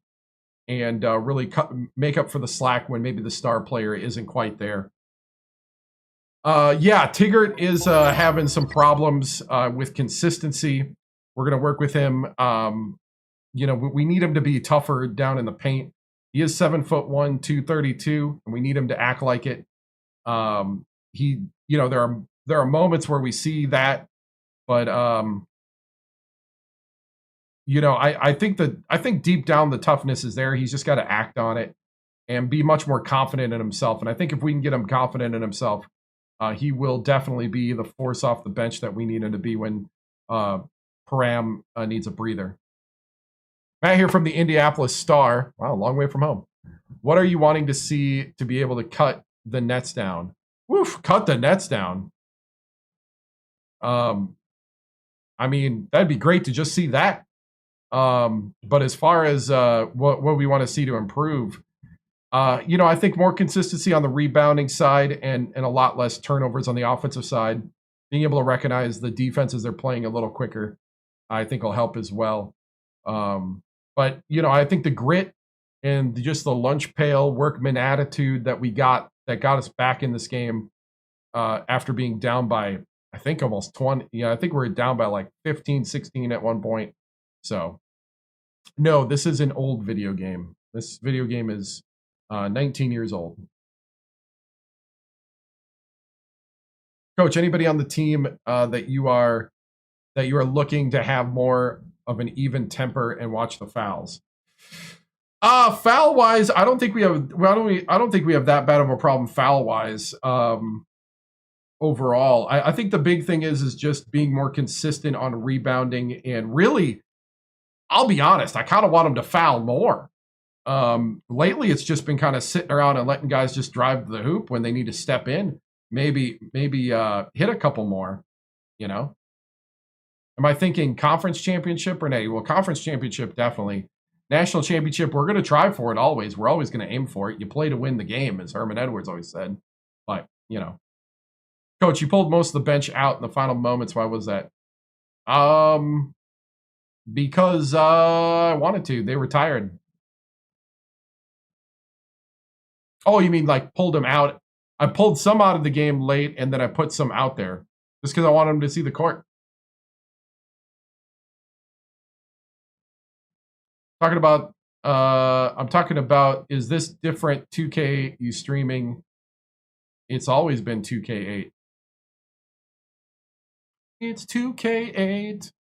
and really make up for the slack when maybe the star player isn't quite there. Tigert is having some problems with consistency. We're going to work with him. We need him to be tougher down in the paint. He is 7'1", 232, and we need him to act like it. There are moments where we see that, but I think deep down the toughness is there. He's just got to act on it and be much more confident in himself. And I think if we can get him confident in himself, he will definitely be the force off the bench that we need him to be when Param needs a breather. Matt here from the Indianapolis Star. Wow, long way from home. What are you wanting to see to be able to cut the nets down? Woof, cut the nets down. That'd be great to just see that. But as far as what we want to see to improve, I think more consistency on the rebounding side and a lot less turnovers on the offensive side. Being able to recognize the defenses they're playing a little quicker, I think will help as well. But I think the grit and just the lunch pail workman attitude that got us back in this game after being down by, I think, almost 20. Yeah, I think we're down by like 15, 16 at one point. So, no, this is an old video game. This video game is 19 years old. Coach, anybody on the team that you are looking to have more of an even temper and watch the fouls? Foul wise, I don't think we have that bad of a problem foul wise. Overall, I think the big thing is just being more consistent on rebounding, and really, I'll be honest, I kind of want them to foul more. Lately, it's just been kind of sitting around and letting guys just drive the hoop when they need to step in. Maybe hit a couple more. Am I thinking conference championship, Renee? Well, conference championship definitely. National championship, we're going to try for it always. We're always going to aim for it. You play to win the game, as Herman Edwards always said. But Coach, you pulled most of the bench out in the final moments. Why was that? Because I wanted to. They were tired. Oh, you mean like pulled them out? I pulled some out of the game late, and then I put some out there just because I wanted them to see the court. I'm talking about, is this different 2K you streaming? It's always been 2K8. It's 2K8.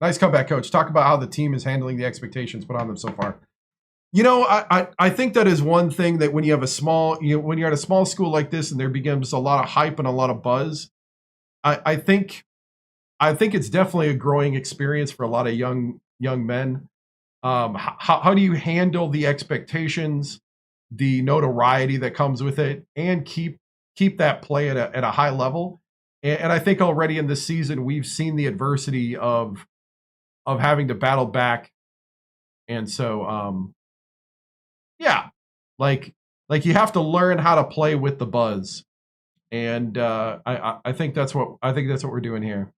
Nice comeback, Coach. Talk about how the team is handling the expectations put on them so far. You know, I think that is one thing that when you have when you're at a small school like this and there begins a lot of hype and a lot of buzz, I think it's definitely a growing experience for a lot of young men. How do you handle the expectations, the notoriety that comes with it, and keep that play at a high level? And I think already in this season we've seen the adversity of having to battle back, and so yeah, like you have to learn how to play with the buzz, and I think that's what we're doing here.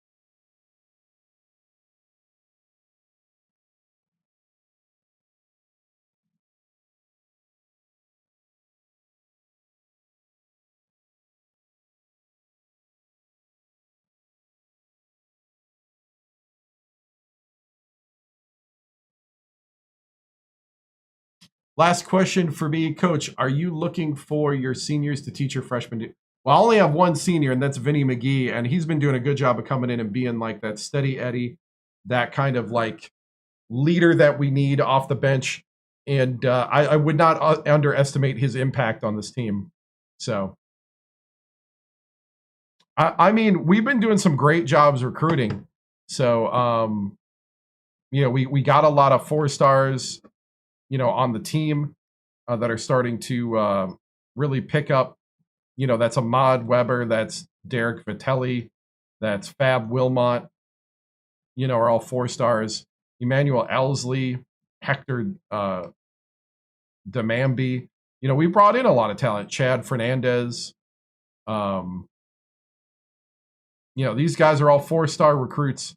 Last question for me, Coach. Are you looking for your seniors to teach your freshmen? Well, I only have one senior, and that's Vinny McGee, and he's been doing a good job of coming in and being like that steady Eddie, that kind of like leader that we need off the bench. And I would not underestimate his impact on this team. So, I mean, we've been doing some great jobs recruiting. So, we got a lot of 4-stars, on the team that are starting to really pick up. That's Ahmad Weber, that's Derek Vitelli, that's Fab Wilmot, are all 4-stars. Emmanuel Elsley, Hector Demambi. We brought in a lot of talent. Chad Fernandez. These guys are all 4-star recruits.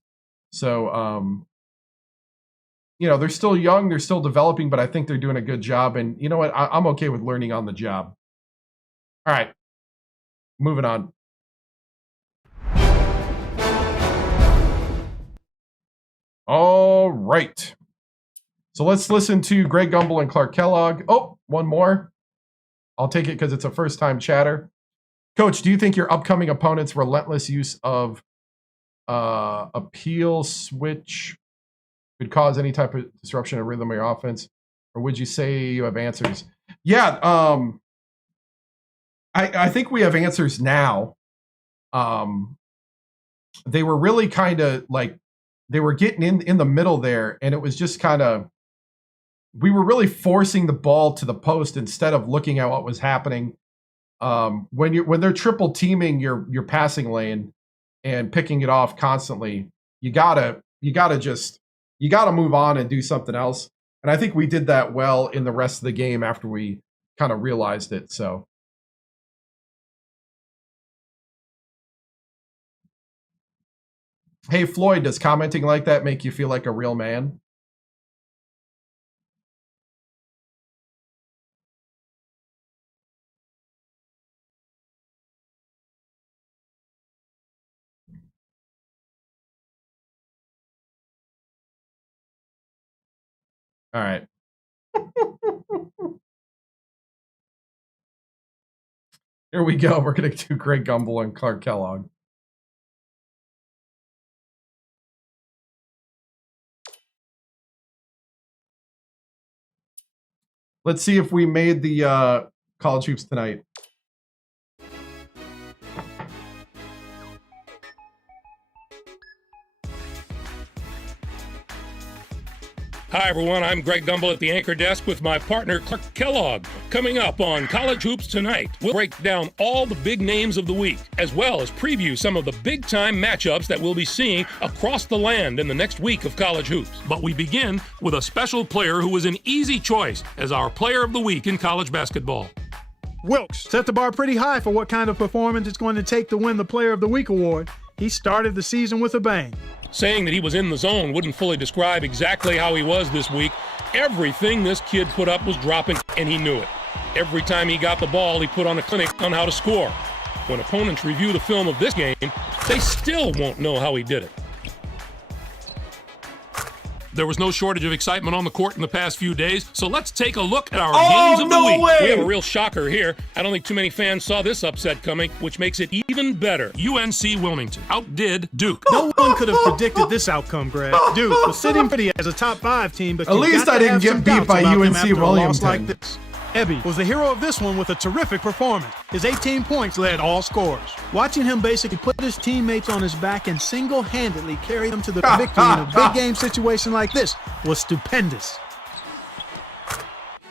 So, they're still young, they're still developing, but I think they're doing a good job. And you know what? I'm okay with learning on the job. All right, moving on. All right. So let's listen to Greg Gumbel and Clark Kellogg. Oh, one more. I'll take it because it's a first-time chatter. Coach, do you think your upcoming opponent's relentless use of appeal switch could cause any type of disruption of rhythm of your offense? Or would you say you have answers? Yeah, I think we have answers now. They were really kind of like, they were getting in the middle there, and it was just kind of, we were really forcing the ball to the post instead of looking at what was happening. When they're triple teaming your passing lane and picking it off constantly, you gotta move on and do something else. And I think we did that well in the rest of the game after we kind of realized it. So, hey, Floyd, does commenting like that make you feel like a real man? All right. Here we go. We're going to do Greg Gumbel and Clark Kellogg. Let's see if we made the college hoops tonight. Hi, everyone. I'm Greg Gumbel at the anchor desk with my partner, Clark Kellogg. Coming up on College Hoops Tonight, we'll break down all the big names of the week, as well as preview some of the big-time matchups that we'll be seeing across the land in the next week of college hoops. But we begin with a special player who was an easy choice as our player of the week in college basketball. Wilkes set the bar pretty high for what kind of performance it's going to take to win the Player of the Week award. He started the season with a bang. Saying that he was in the zone wouldn't fully describe exactly how he was this week. Everything this kid put up was dropping, and he knew it. Every time he got the ball, he put on a clinic on how to score. When opponents review the film of this game, they still won't know how he did it. There was no shortage of excitement on the court in the past few days, so let's take a look at our games of the week. We have a real shocker here. I don't think too many fans saw this upset coming, which makes it even better. UNC Wilmington outdid Duke. No one could have predicted this outcome, Greg. Duke was sitting pretty as a top 5 team, but at least I didn't get beat by UNC Wilmington. Like this. Ebby was the hero of this one with a terrific performance. His 18 points led all scorers. Watching him basically put his teammates on his back and single-handedly carry them to the victory in a big game situation like this was stupendous.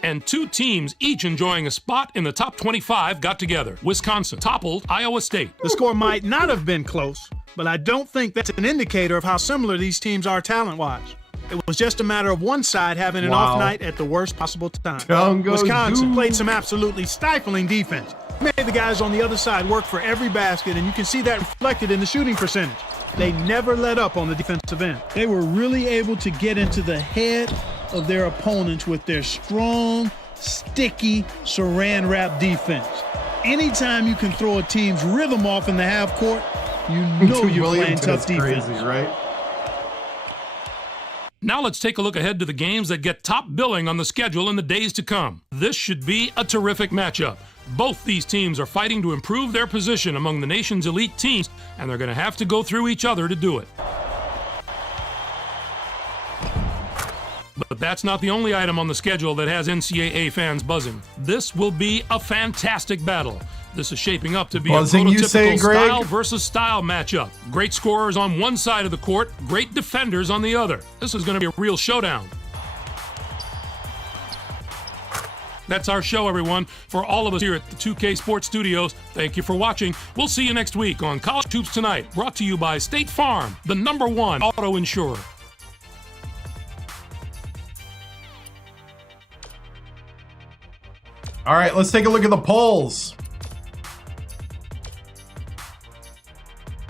And 2 teams, each enjoying a spot in the top 25, got together. Wisconsin toppled Iowa State. The score might not have been close, but I don't think that's an indicator of how similar these teams are talent-wise. It was just a matter of one side having an off night at the worst possible time. Wisconsin played some absolutely stifling defense. Made the guys on the other side work for every basket, and you can see that reflected in the shooting percentage. They never let up on the defensive end. They were really able to get into the head of their opponents with their strong, sticky, saran wrap defense. Anytime you can throw a team's rhythm off in the half court, you know you're playing tough defense. Crazy, right? Now let's take a look ahead to the games that get top billing on the schedule in the days to come. This should be a terrific matchup. Both these teams are fighting to improve their position among the nation's elite teams, and they're going to have to go through each other to do it. But that's not the only item on the schedule that has NCAA fans buzzing. This will be a fantastic battle. This is shaping up to be buzzing, a prototypical style Greg? versus style matchup. Great scorers on one side of the court, great defenders on the other. This is going to be a real showdown. That's our show, everyone. For all of us here at the 2K Sports Studios, thank you for watching. We'll see you next week on College Hoops Tonight, brought to you by State Farm, the #1 auto insurer. All right, let's take a look at the polls.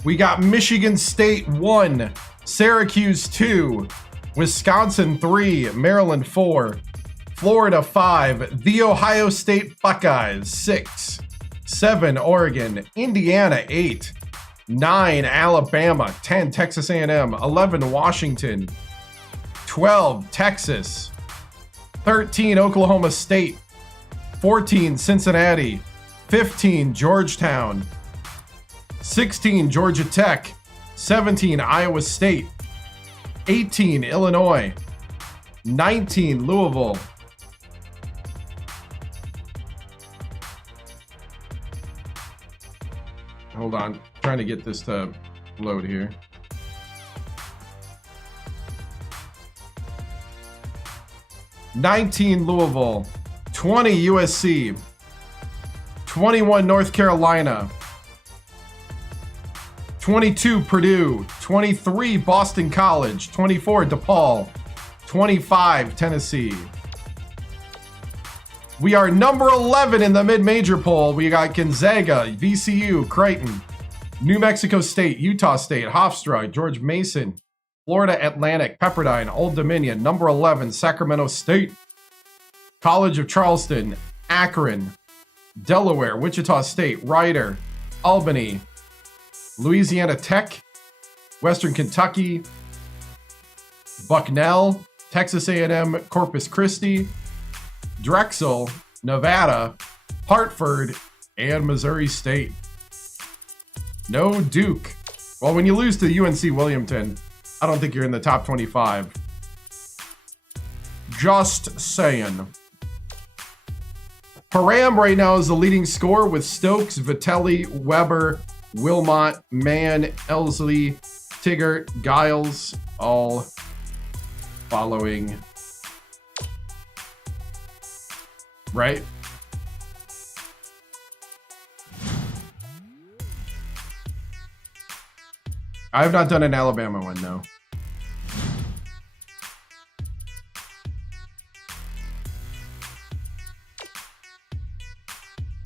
We got Michigan State 1, Syracuse 2, Wisconsin 3, Maryland 4, Florida 5, the Ohio State Buckeyes 6, 7 Oregon, Indiana 8, 9 Alabama, 10 Texas A&M, 11 Washington, 12 Texas, 13 Oklahoma State, 14 Cincinnati, 15 Georgetown, 16 Georgia Tech, 17 Iowa State, 18 Illinois, 19 Louisville, hold on, trying to get this to load here. Louisville, 20 USC, 21 North Carolina, 22 Purdue, 23 Boston College, 24 DePaul, 25 Tennessee. We are number 11 in the mid-major poll. We got Gonzaga, VCU, Creighton, New Mexico State, Utah State, Hofstra, George Mason, Florida Atlantic, Pepperdine, Old Dominion, number 11, Sacramento State, College of Charleston, Akron, Delaware, Wichita State, Rider, Albany, Louisiana Tech, Western Kentucky, Bucknell, Texas A&M, Corpus Christi, Drexel, Nevada, Hartford, and Missouri State. No Duke. Well, when you lose to UNC Wilmington, I don't think you're in the top 25. Just saying. Param right now is the leading scorer with Stokes, Vitelli, Weber, Wilmot, Mann, Elsley, Tiggert, Giles, all following. Right? I have not done an Alabama one, no.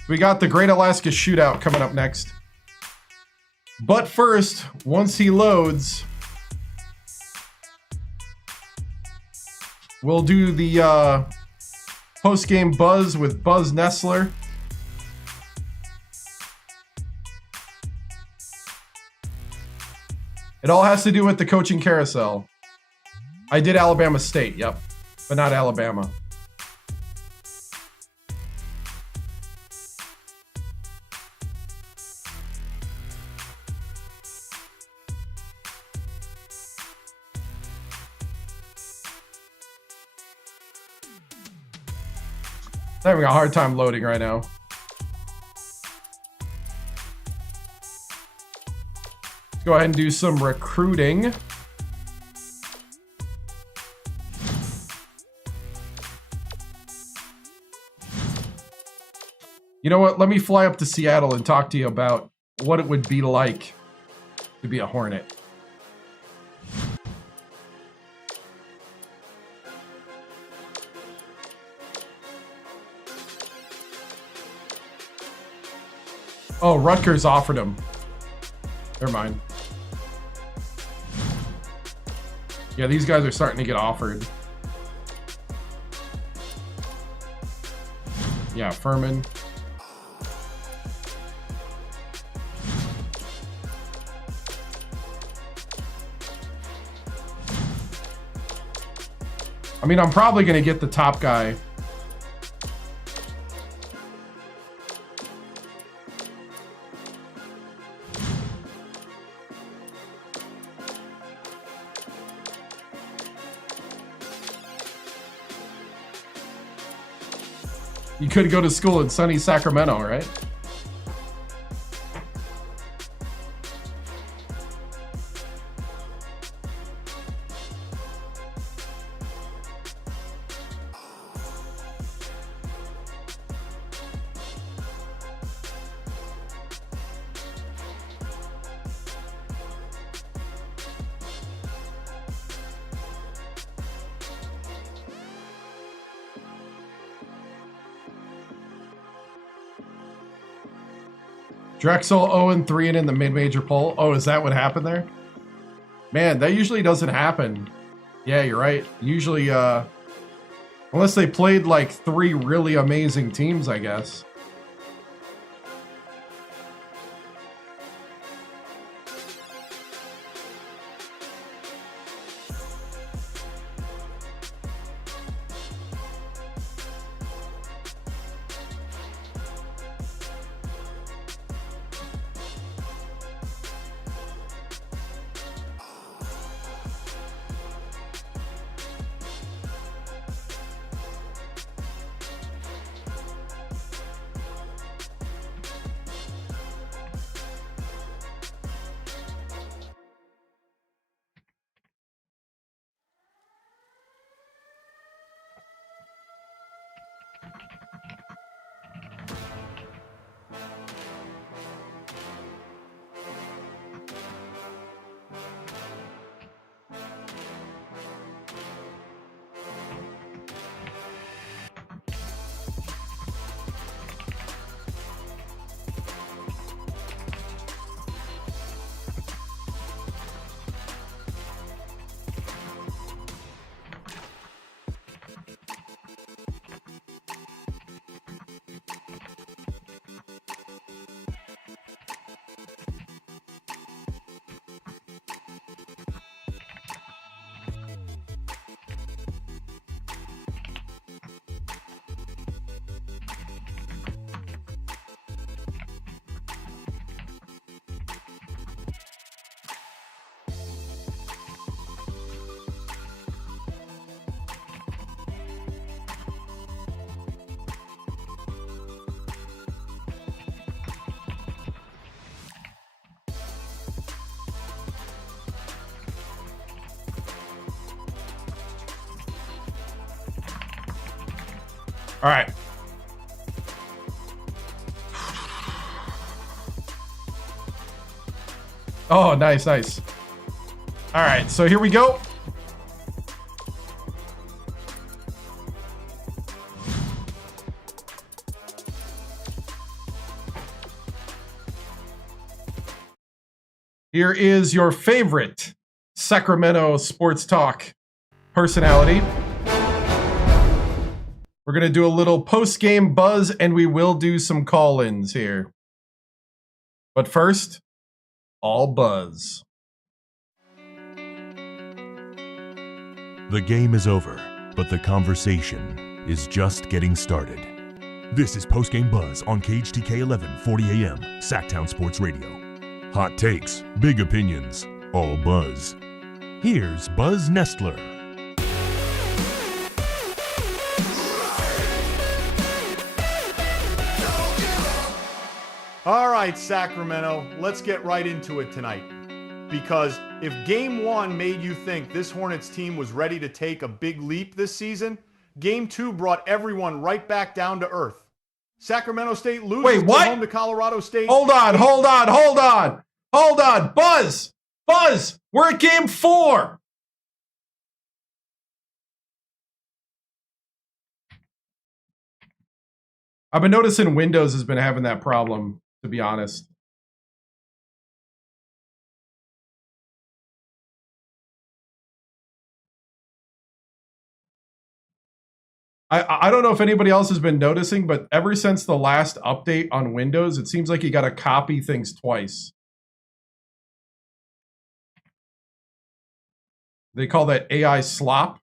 We got the Great Alaska Shootout coming up next. But first, once he loads, we'll do the post-game buzz with Buzz Nessler. It all has to do with the coaching carousel. I did Alabama State, yep, but not Alabama. I'm having a hard time loading right now. Let's go ahead and do some recruiting. You know what? Let me fly up to Seattle and talk to you about what it would be like to be a Hornet. Oh, Rutgers offered him. Never mind. Yeah, these guys are starting to get offered. Yeah, Furman. I mean, I'm probably going to get the top guy. You could go to school in sunny Sacramento, right? Drexel 0-3 and in the mid-major poll. Oh, is that what happened there? Man, that usually doesn't happen. Yeah, you're right. Usually, unless they played like 3 really amazing teams, I guess. All right. Oh, nice, nice. All right, so here we go. Here is your favorite Sacramento sports talk personality. We're going to do a little post-game buzz, and we will do some call-ins here. But first, all buzz. The game is over, but the conversation is just getting started. This is Postgame Buzz on KHTK 1140 AM, Sacktown Sports Radio. Hot takes, big opinions, all buzz. Here's Buzz Nestler. All right, Sacramento, let's get right into it tonight. Because if Game 1 made you think this Hornets team was ready to take a big leap this season, Game 2 brought everyone right back down to earth. Sacramento State loses at home to Colorado State. Hold on. Buzz, we're at Game 4. I've been noticing Windows has been having that problem, to be honest. I don't know if anybody else has been noticing, but ever since the last update on Windows, it seems like you got to copy things twice. They call that AI slop.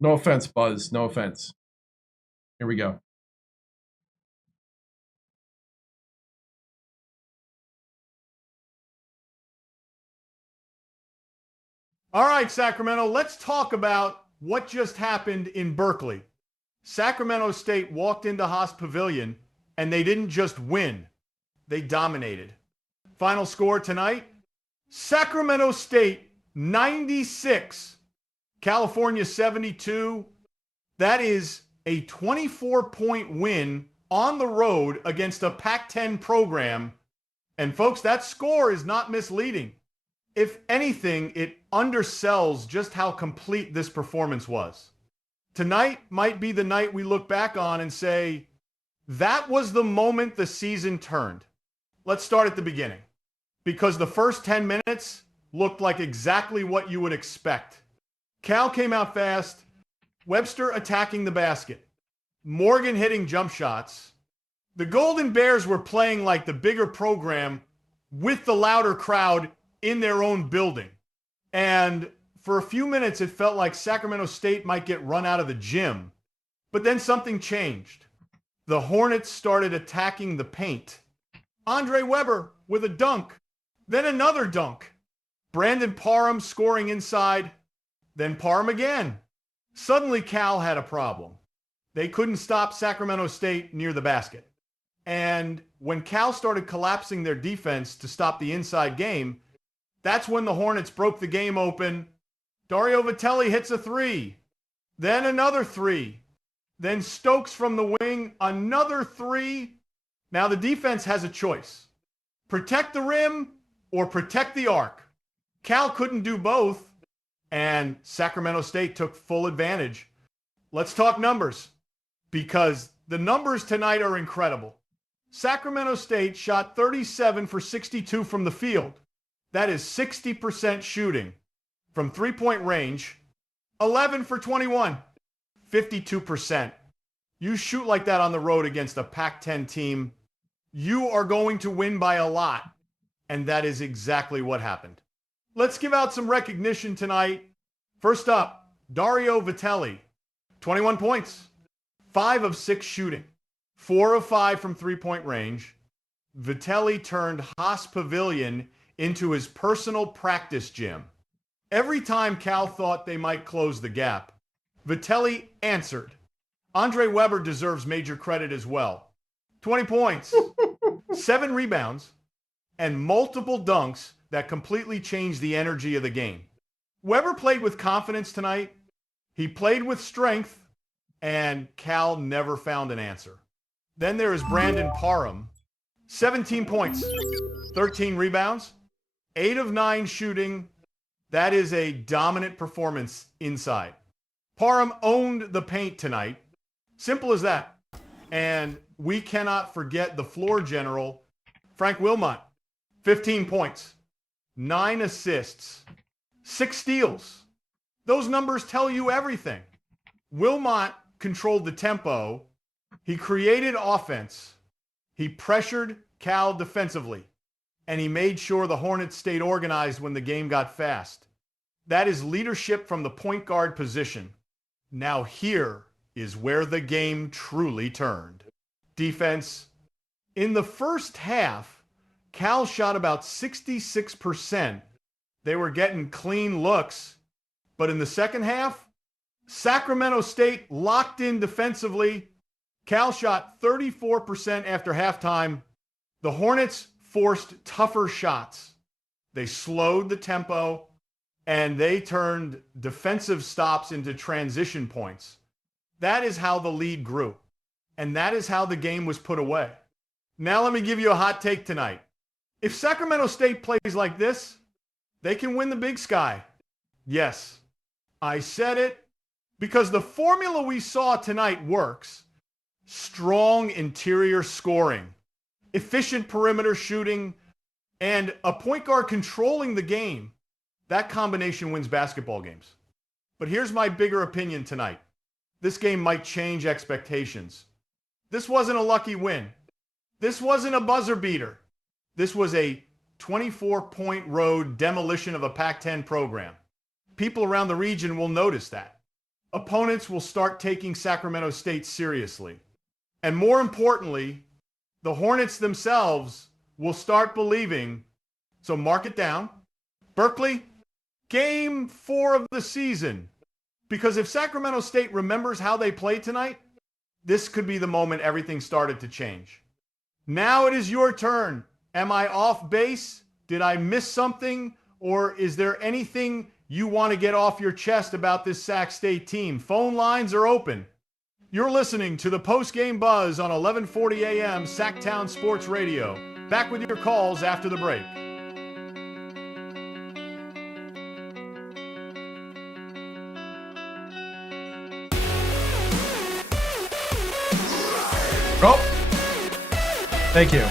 No offense, Buzz. No offense. Here we go. All right, Sacramento, let's talk about what just happened in Berkeley. Sacramento State walked into Haas Pavilion, and they didn't just win. They dominated. Final score tonight, Sacramento State 96, California 72. That is a 24-point win on the road against a Pac-10 program. And folks, that score is not misleading. If anything, it undersells just how complete this performance was. Tonight might be the night we look back on and say, that was the moment the season turned. Let's start at the beginning, because the first 10 minutes looked like exactly what you would expect. Cal came out fast, Webster attacking the basket, Morgan hitting jump shots. The Golden Bears were playing like the bigger program with the louder crowd in their own building. And for a few minutes, it felt like Sacramento State might get run out of the gym. But then something changed. The Hornets started attacking the paint. Andre Weber with a dunk, then another dunk. Brandon Parham scoring inside, then Parham again. Suddenly Cal had a problem. They couldn't stop Sacramento State near the basket. And when Cal started collapsing their defense to stop the inside game, that's when the Hornets broke the game open. Dario Vitelli hits a three, then another three, then Stokes from the wing, another three. Now the defense has a choice. Protect the rim or protect the arc. Cal couldn't do both, and Sacramento State took full advantage. Let's talk numbers, because the numbers tonight are incredible. Sacramento State shot 37 for 62 from the field. That is 60% shooting from three-point range. 11 for 21, 52%. You shoot like that on the road against a Pac-10 team, you are going to win by a lot. And that is exactly what happened. Let's give out some recognition tonight. First up, Dario Vitelli, 21 points, 5 of 6 shooting, 4 of 5 from three-point range. Vitelli turned Haas Pavilion into his personal practice gym. Every time Cal thought they might close the gap, Vitelli answered. Andre Weber deserves major credit as well. 20 points, 7 rebounds, and multiple dunks that completely changed the energy of the game. Weber played with confidence tonight. He played with strength, and Cal never found an answer. Then there is Brandon Parham, 17 points, 13 rebounds, 8 of 9 shooting. That is a dominant performance inside. Parham owned the paint tonight. Simple as that. And we cannot forget the floor general, Frank Wilmot. 15 points, 9 assists, 6 steals. Those numbers tell you everything. Wilmot controlled the tempo. He created offense. He pressured Cal defensively. And he made sure the Hornets stayed organized when the game got fast. That is leadership from the point guard position. Now here is where the game truly turned. Defense. In the first half, Cal shot about 66%. They were getting clean looks. But in the second half, Sacramento State locked in defensively. Cal shot 34% after halftime. The Hornets forced tougher shots. They slowed the tempo, and they turned defensive stops into transition points. That is how the lead grew, and that is how the game was put away. Now let me give you a hot take tonight. If Sacramento State plays like this, they can win the Big Sky. Yes, I said it because the formula we saw tonight works. Strong interior scoring, efficient perimeter shooting, and a point guard controlling the game. That combination wins basketball games. But here's my bigger opinion tonight. This game might change expectations. This wasn't a lucky win. This wasn't a buzzer beater. This was a 24-point road demolition of a Pac-10 program. People around the region will notice that. Opponents will start taking Sacramento State seriously. And more importantly, the Hornets themselves will start believing. So mark it down. Berkeley, game 4 of the season. Because if Sacramento State remembers how they played tonight, this could be the moment everything started to change. Now it is your turn. Am I off base? Did I miss something? Or is there anything you want to get off your chest about this Sac State team? Phone lines are open. You're listening to the postgame buzz on 1140 a.m. Sacktown Sports Radio. Back with your calls after the break. Oh, thank you.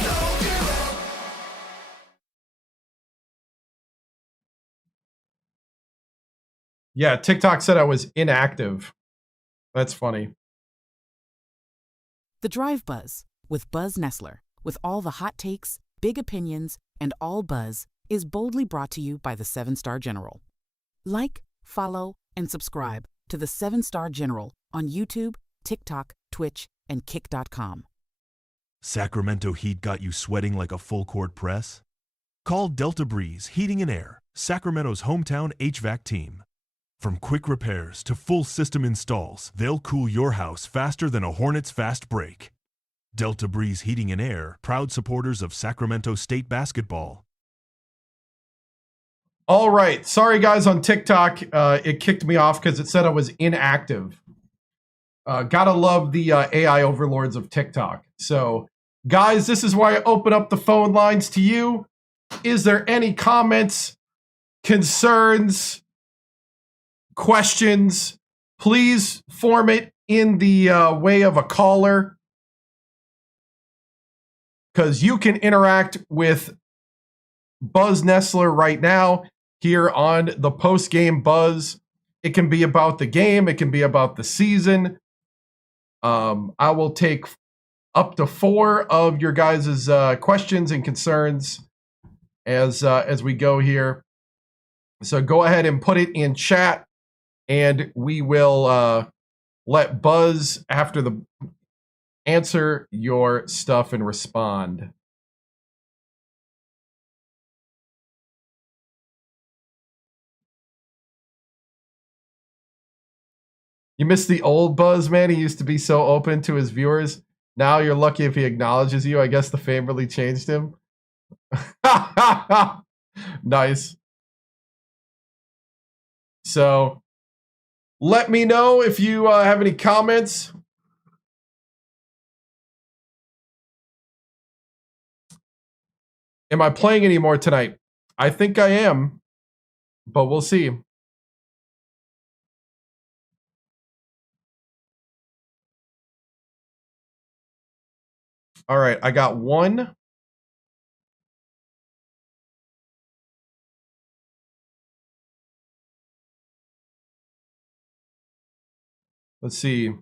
Yeah, TikTok said I was inactive. That's funny. The Drive Buzz with Buzz Nessler, with all the hot takes, big opinions, and all buzz, is boldly brought to you by the 7-Star General. Like, follow, and subscribe to the 7-Star General on YouTube, TikTok, Twitch, and Kick.com. Sacramento heat got you sweating like a full-court press? Call Delta Breeze Heating and Air, Sacramento's hometown HVAC team. From quick repairs to full system installs, they'll cool your house faster than a Hornets fast break. Delta Breeze Heating and Air, proud supporters of Sacramento State basketball. All right. Sorry, guys, on TikTok. It kicked me off because it said I was inactive. Gotta love the AI overlords of TikTok. So, guys, this is why I open up the phone lines to you. Is there any comments, concerns, questions? Please form it in the way of a caller, because you can interact with Buzz Nessler right now here on the post-game buzz. It can be about the game. It can be about the season. I will take up to 4 of your guys' questions and concerns as we go here. So go ahead and put it in chat, and we will let Buzz after the answer your stuff and respond. You missed the old Buzz, man. He used to be so open to his viewers. Now you're lucky if he acknowledges you. I guess the fame really changed him. Nice. So let me know if you have any comments. Am I playing anymore tonight? I think I am, but we'll see. All right, I got one. Let's see.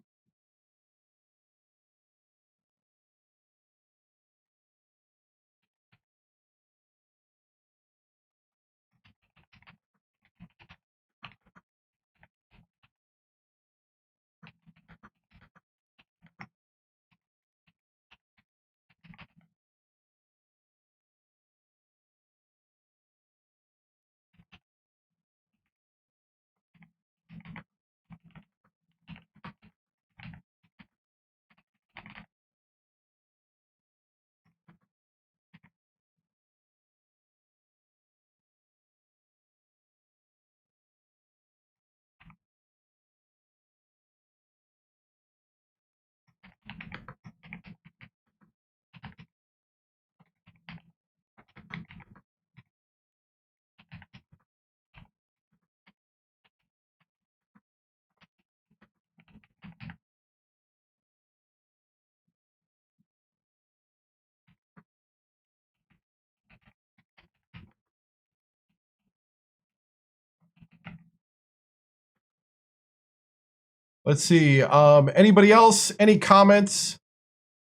Let's see. Anybody else? Any comments?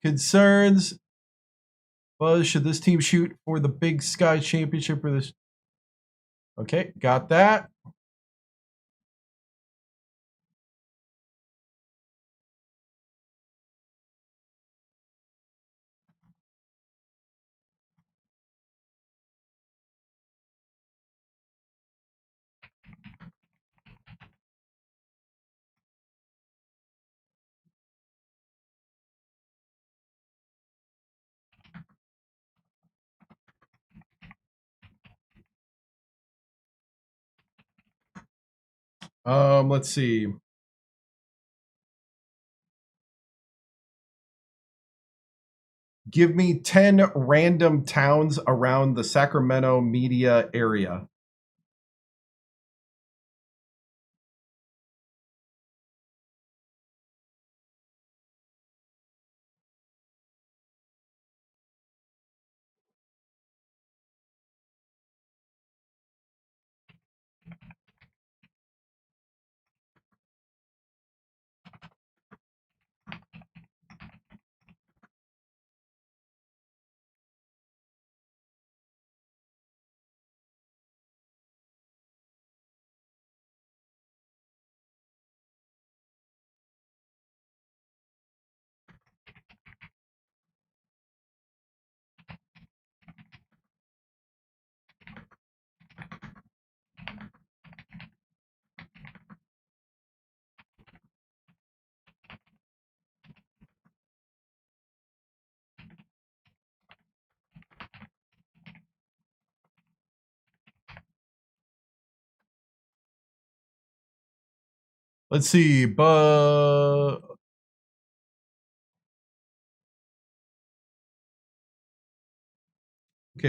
Concerns? Buzz, should this team shoot for the Big Sky Championship for this? Okay, got that. Let's see. Give me 10 random towns around the Sacramento media area. Let's see. Okay,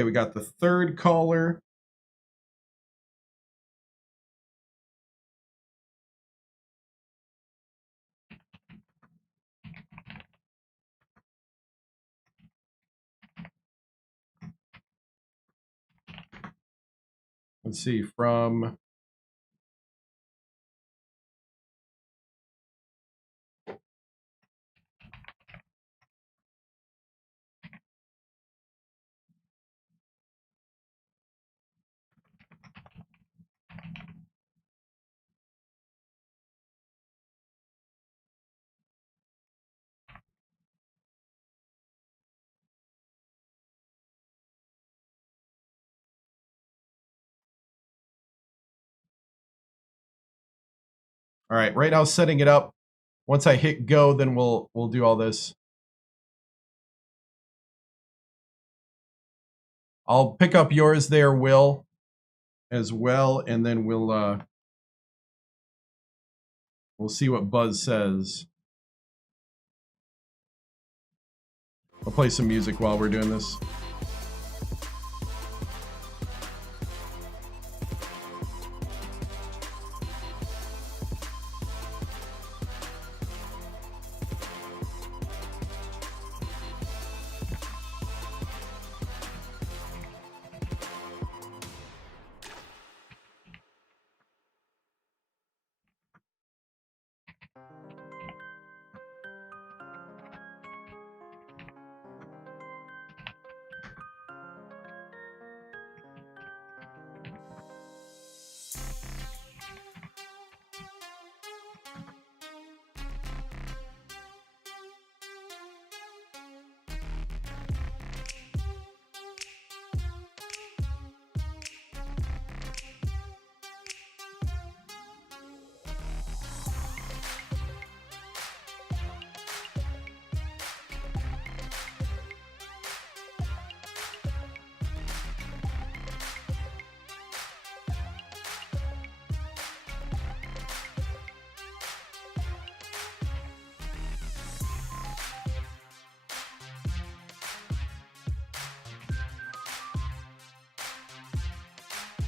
we got the third caller. Let's see, from all right, right now setting it up. Once I hit go, then we'll do all this. I'll pick up yours there, Will, as well, and then we'll see what Buzz says. I'll play some music while we're doing this.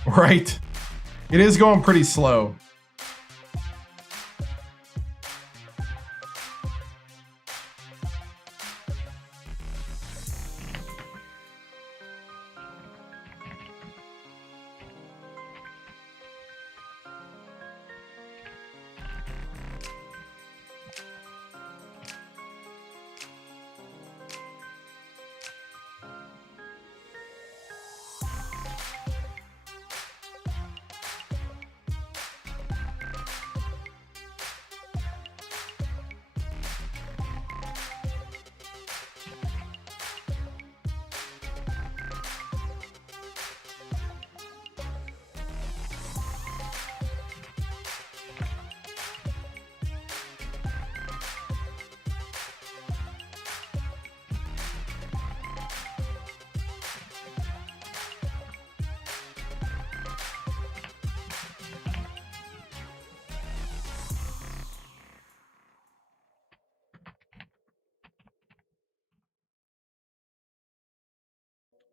Right. It is going pretty slow.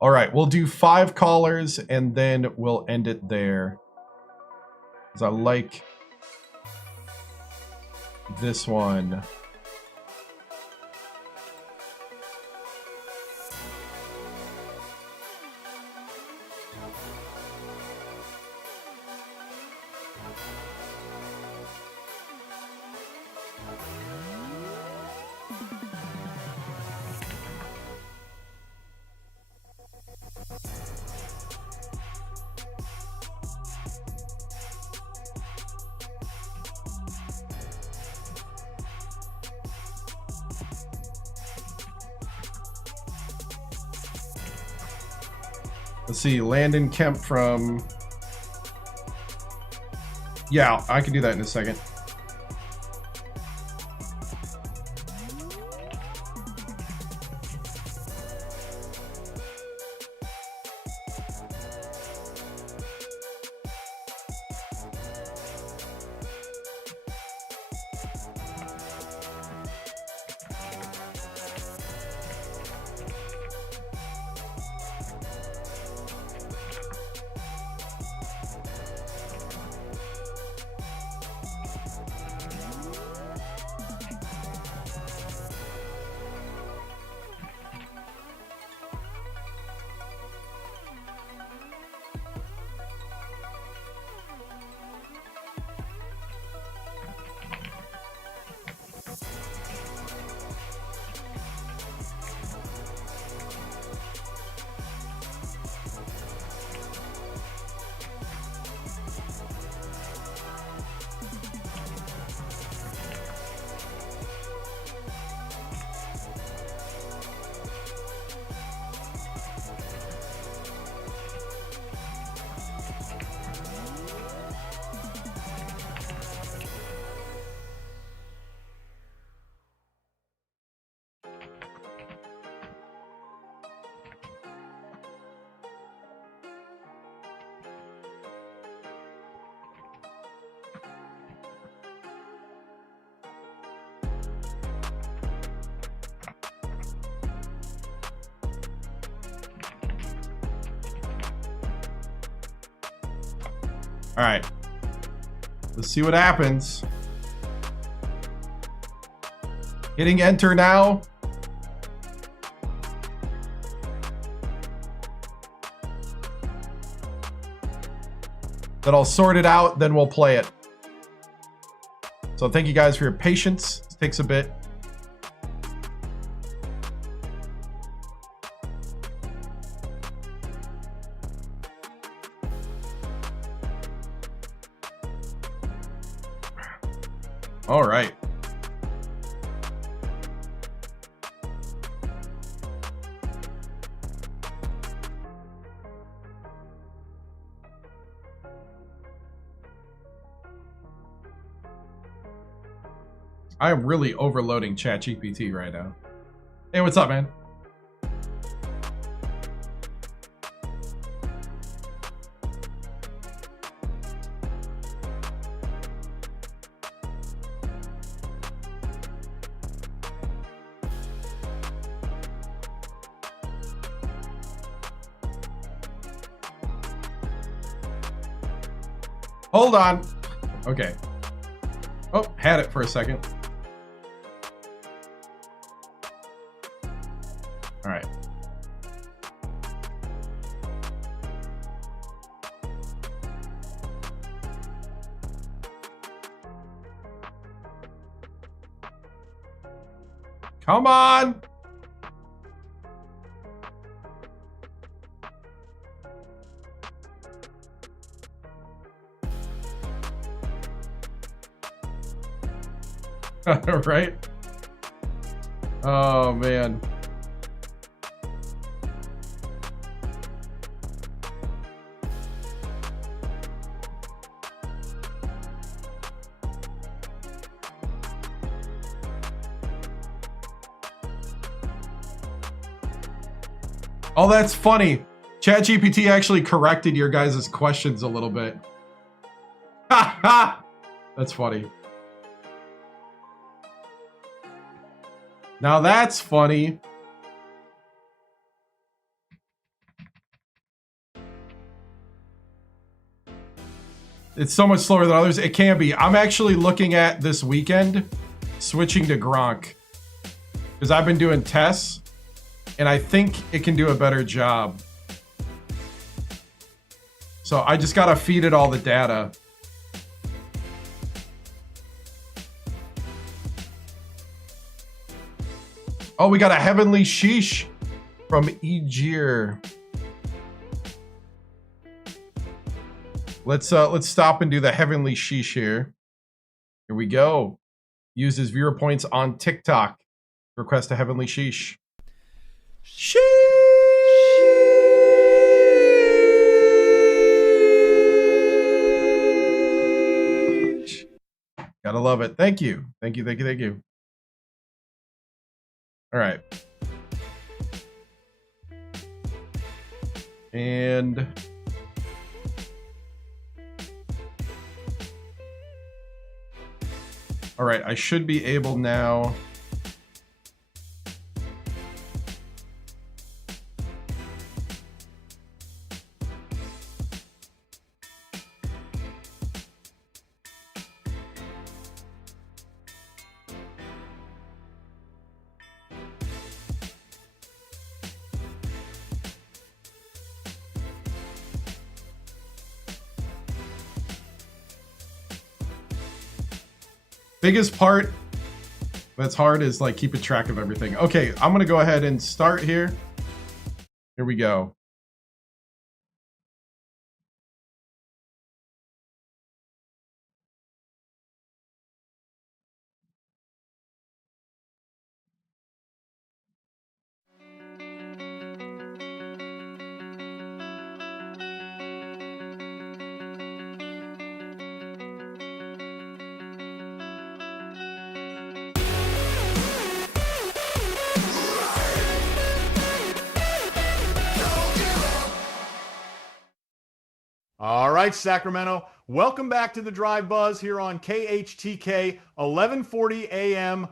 All right, we'll do 5 callers and then we'll end it there. Because I like this one. Let's see, Landon Kemp from... Yeah, I can do that in a second. All right, let's see what happens. Hitting enter now. Then I'll sort it out, then we'll play it. So thank you guys for your patience. This takes a bit. All right. I am really overloading ChatGPT right now. Hey, what's up, man? Hold on. Okay. Oh, had it for a second. All right. Come on. Right? Oh, man. Oh, that's funny. ChatGPT actually corrected your guys' questions a little bit. Ha ha! That's funny. Now that's funny. It's so much slower than others. It can be. I'm actually looking at this weekend switching to Gronk because I've been doing tests and I think it can do a better job. So I just got to feed it all the data. Oh, we got a heavenly sheesh from Ejir. Let's stop and do the heavenly sheesh here. Here we go. Uses viewer points on TikTok. Request a heavenly sheesh. Sheesh. Gotta love it. Thank you. Thank you. Thank you. Thank you. All right. And all right, I should be able now. Biggest part that's hard is like keeping track of everything. Okay, I'm gonna go ahead and start here. Here we go. All right, Sacramento, welcome back to the Drive Buzz here on KHTK 1140 AM.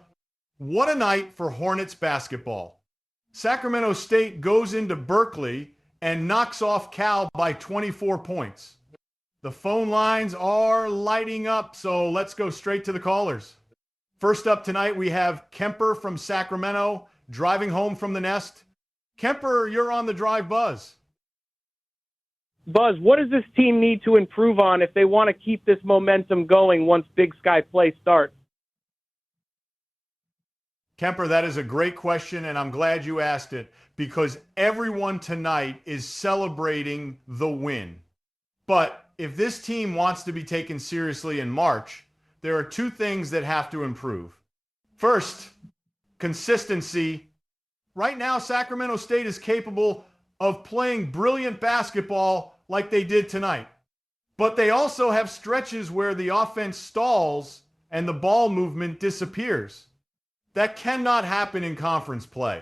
What a night for Hornets basketball. Sacramento State goes into Berkeley and knocks off Cal by 24 points. The phone lines are lighting up, so let's go straight to the callers. First up tonight, we have Kemper from Sacramento driving home from the nest. Kemper, you're on the Drive Buzz. Buzz, what does this team need to improve on if they want to keep this momentum going once Big Sky play starts? Kemper, that is a great question, and I'm glad you asked it because everyone tonight is celebrating the win. But if this team wants to be taken seriously in March, there are two things that have to improve. First, consistency. Right now, Sacramento State is capable of playing brilliant basketball like they did tonight. But they also have stretches where the offense stalls and the ball movement disappears. That cannot happen in conference play.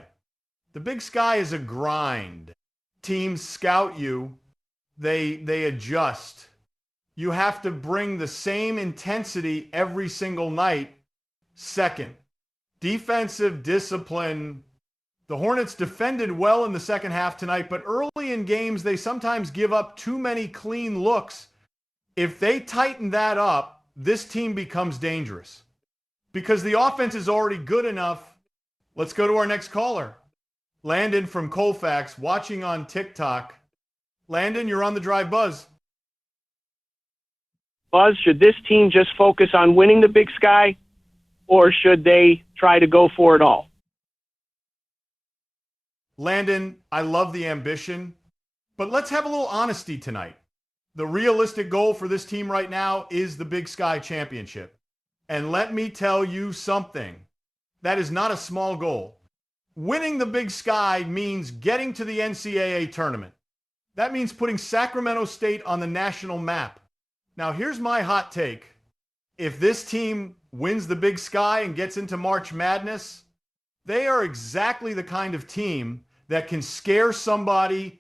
The Big Sky is a grind. Teams scout you. They adjust. You have to bring the same intensity every single night. Second, defensive discipline. The Hornets defended well in the second half tonight, but early in games, they sometimes give up too many clean looks. If they tighten that up, this team becomes dangerous because the offense is already good enough. Let's go to our next caller. Landon from Colfax, watching on TikTok. Landon, you're on the Drive Buzz. Buzz, should this team just focus on winning the Big Sky, or should they try to go for it all? Landon, I love the ambition, but let's have a little honesty tonight. The realistic goal for this team right now is the Big Sky Championship. And let me tell you something. That is not a small goal. Winning the Big Sky means getting to the NCAA tournament. That means putting Sacramento State on the national map. Now, here's my hot take. If this team wins the Big Sky and gets into March Madness, they are exactly the kind of team that can scare somebody,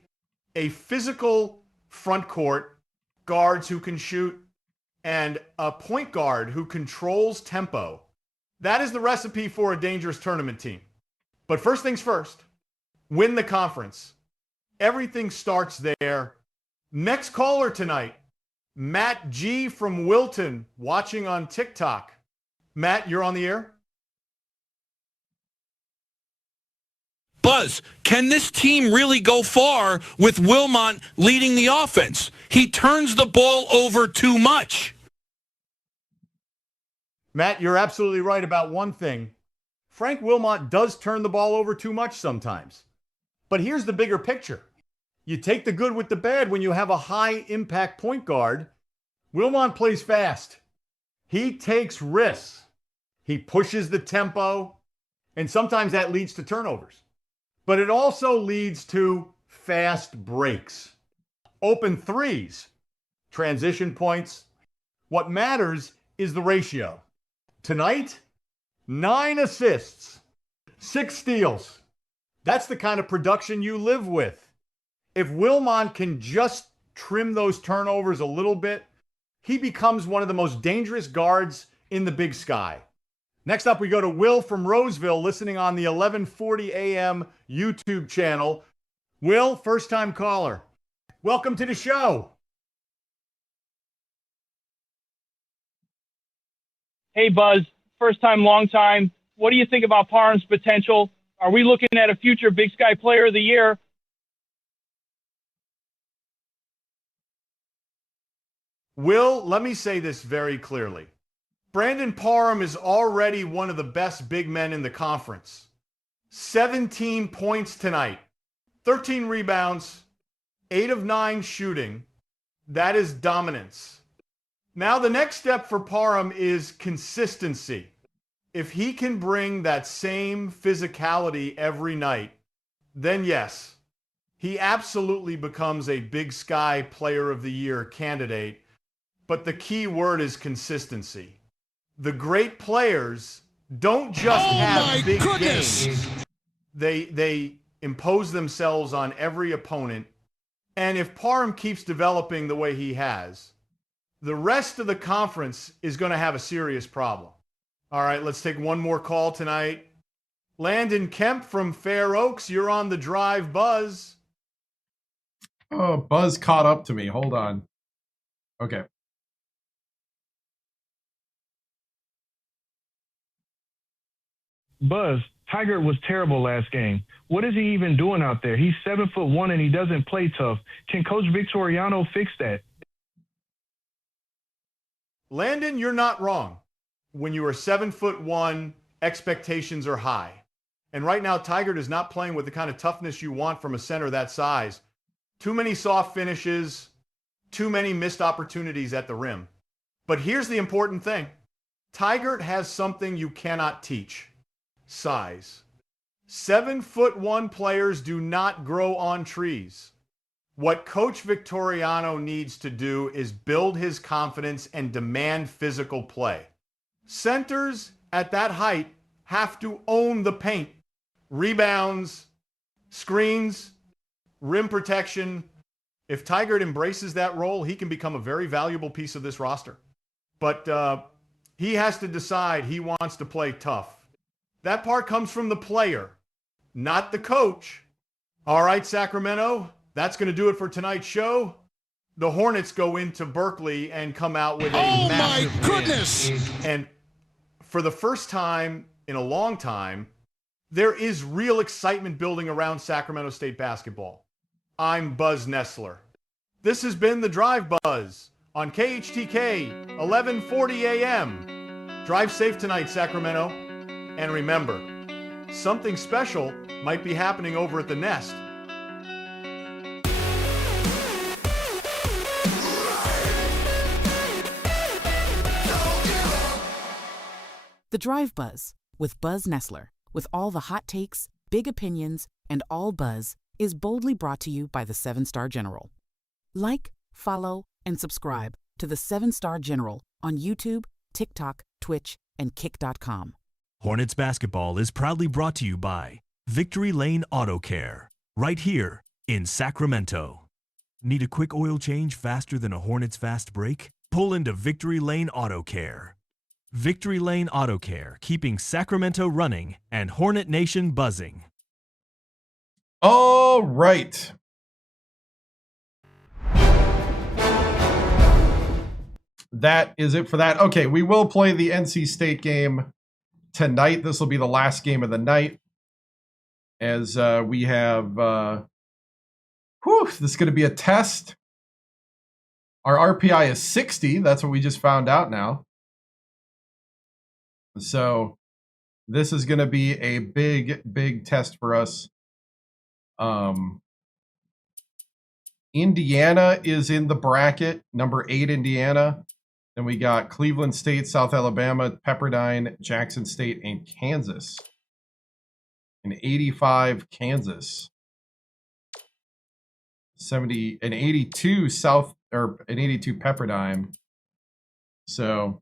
a physical front court, guards who can shoot, and a point guard who controls tempo. That is the recipe for a dangerous tournament team. But first things first, win the conference. Everything starts there. Next caller tonight, Matt G. from Wilton, watching on TikTok. Matt, you're on the air. Buzz, can this team really go far with Wilmot leading the offense? He turns the ball over too much. Matt, you're absolutely right about one thing. Frank Wilmot does turn the ball over too much sometimes. But here's the bigger picture. You take the good with the bad when you have a high-impact point guard. Wilmot plays fast. He takes risks. He pushes the tempo, and sometimes that leads to turnovers. But it also leads to fast breaks, open threes, transition points. What matters is the ratio. Tonight, 9 assists, 6 steals. That's the kind of production you live with. If Wilmot can just trim those turnovers a little bit, he becomes one of the most dangerous guards in the Big Sky. Next up, we go to Will from Roseville, listening on the 1140 AM YouTube channel. Will, first-time caller. Welcome to the show. Hey, Buzz. First time, long time. What do you think about Parham's potential? Are we looking at a future Big Sky Player of the Year? Will, let me say this very clearly. Brandon Parham is already one of the best big men in the conference. 17 points tonight, 13 rebounds, 8 of 9 shooting. That is dominance. Now the next step for Parham is consistency. If he can bring that same physicality every night, then yes, he absolutely becomes a Big Sky Player of the Year candidate. But the key word is consistency. The great players don't just have big games. They impose themselves on every opponent. And if Parham keeps developing the way he has, the rest of the conference is going to have a serious problem. All right, let's take one more call tonight. Landon Kemp from Fair Oaks, you're on the Drive Buzz. Oh, Buzz caught up to me. Hold on. Okay. Buzz, Tiger was terrible last game. What is he even doing out there? He's 7'1" and he doesn't play tough. Can Coach Victoriano fix that? Landon, you're not wrong. When you are 7'1", expectations are high. And right now, Tiger is not playing with the kind of toughness you want from a center that size. Too many soft finishes, too many missed opportunities at the rim. But here's the important thing. Tiger has something you cannot teach. Size. 7'1" players do not grow on trees. What Coach Victoriano needs to do is build his confidence and demand physical play. Centers at that height have to own the paint. Rebounds, screens, rim protection. If Tiger embraces that role, he can become a very valuable piece of this roster. But he has to decide he wants to play tough. That part comes from the player, not the coach. All right, Sacramento, that's going to do it for tonight's show. the Hornets go into Berkeley and come out with a massive win. Goodness! And for the first time in a long time, there is real excitement building around Sacramento State basketball. I'm Buzz Nessler. This has been The Drive Buzz on KHTK 1140 AM. Drive safe tonight, Sacramento. And remember, something special might be happening over at the Nest. The Drive Buzz with Buzz Nessler, with all the hot takes, big opinions, and all buzz, is boldly brought to you by the 7-Star General. Like, follow, and subscribe to the 7-Star General on YouTube, TikTok, Twitch, and Kick.com. Hornets basketball is proudly brought to you by Victory Lane Auto Care, right here in Sacramento. Need a quick oil change faster than a Hornets fast break? Pull into Victory Lane Auto Care. Victory Lane Auto Care, keeping Sacramento running and Hornet Nation buzzing. All right. That is it for that. Okay, we will play the NC State game tonight. This will be the last game of the night. As we have... this is going to be a test. Our RPI is 60. That's what we just found out now. So this is going to be a big, big test for us. Indiana is in the bracket, number 8 Indiana. Then we got Cleveland State, South Alabama, Pepperdine, Jackson State, and Kansas. And 85 Kansas. 70 and 82 South, or an 82 Pepperdine. So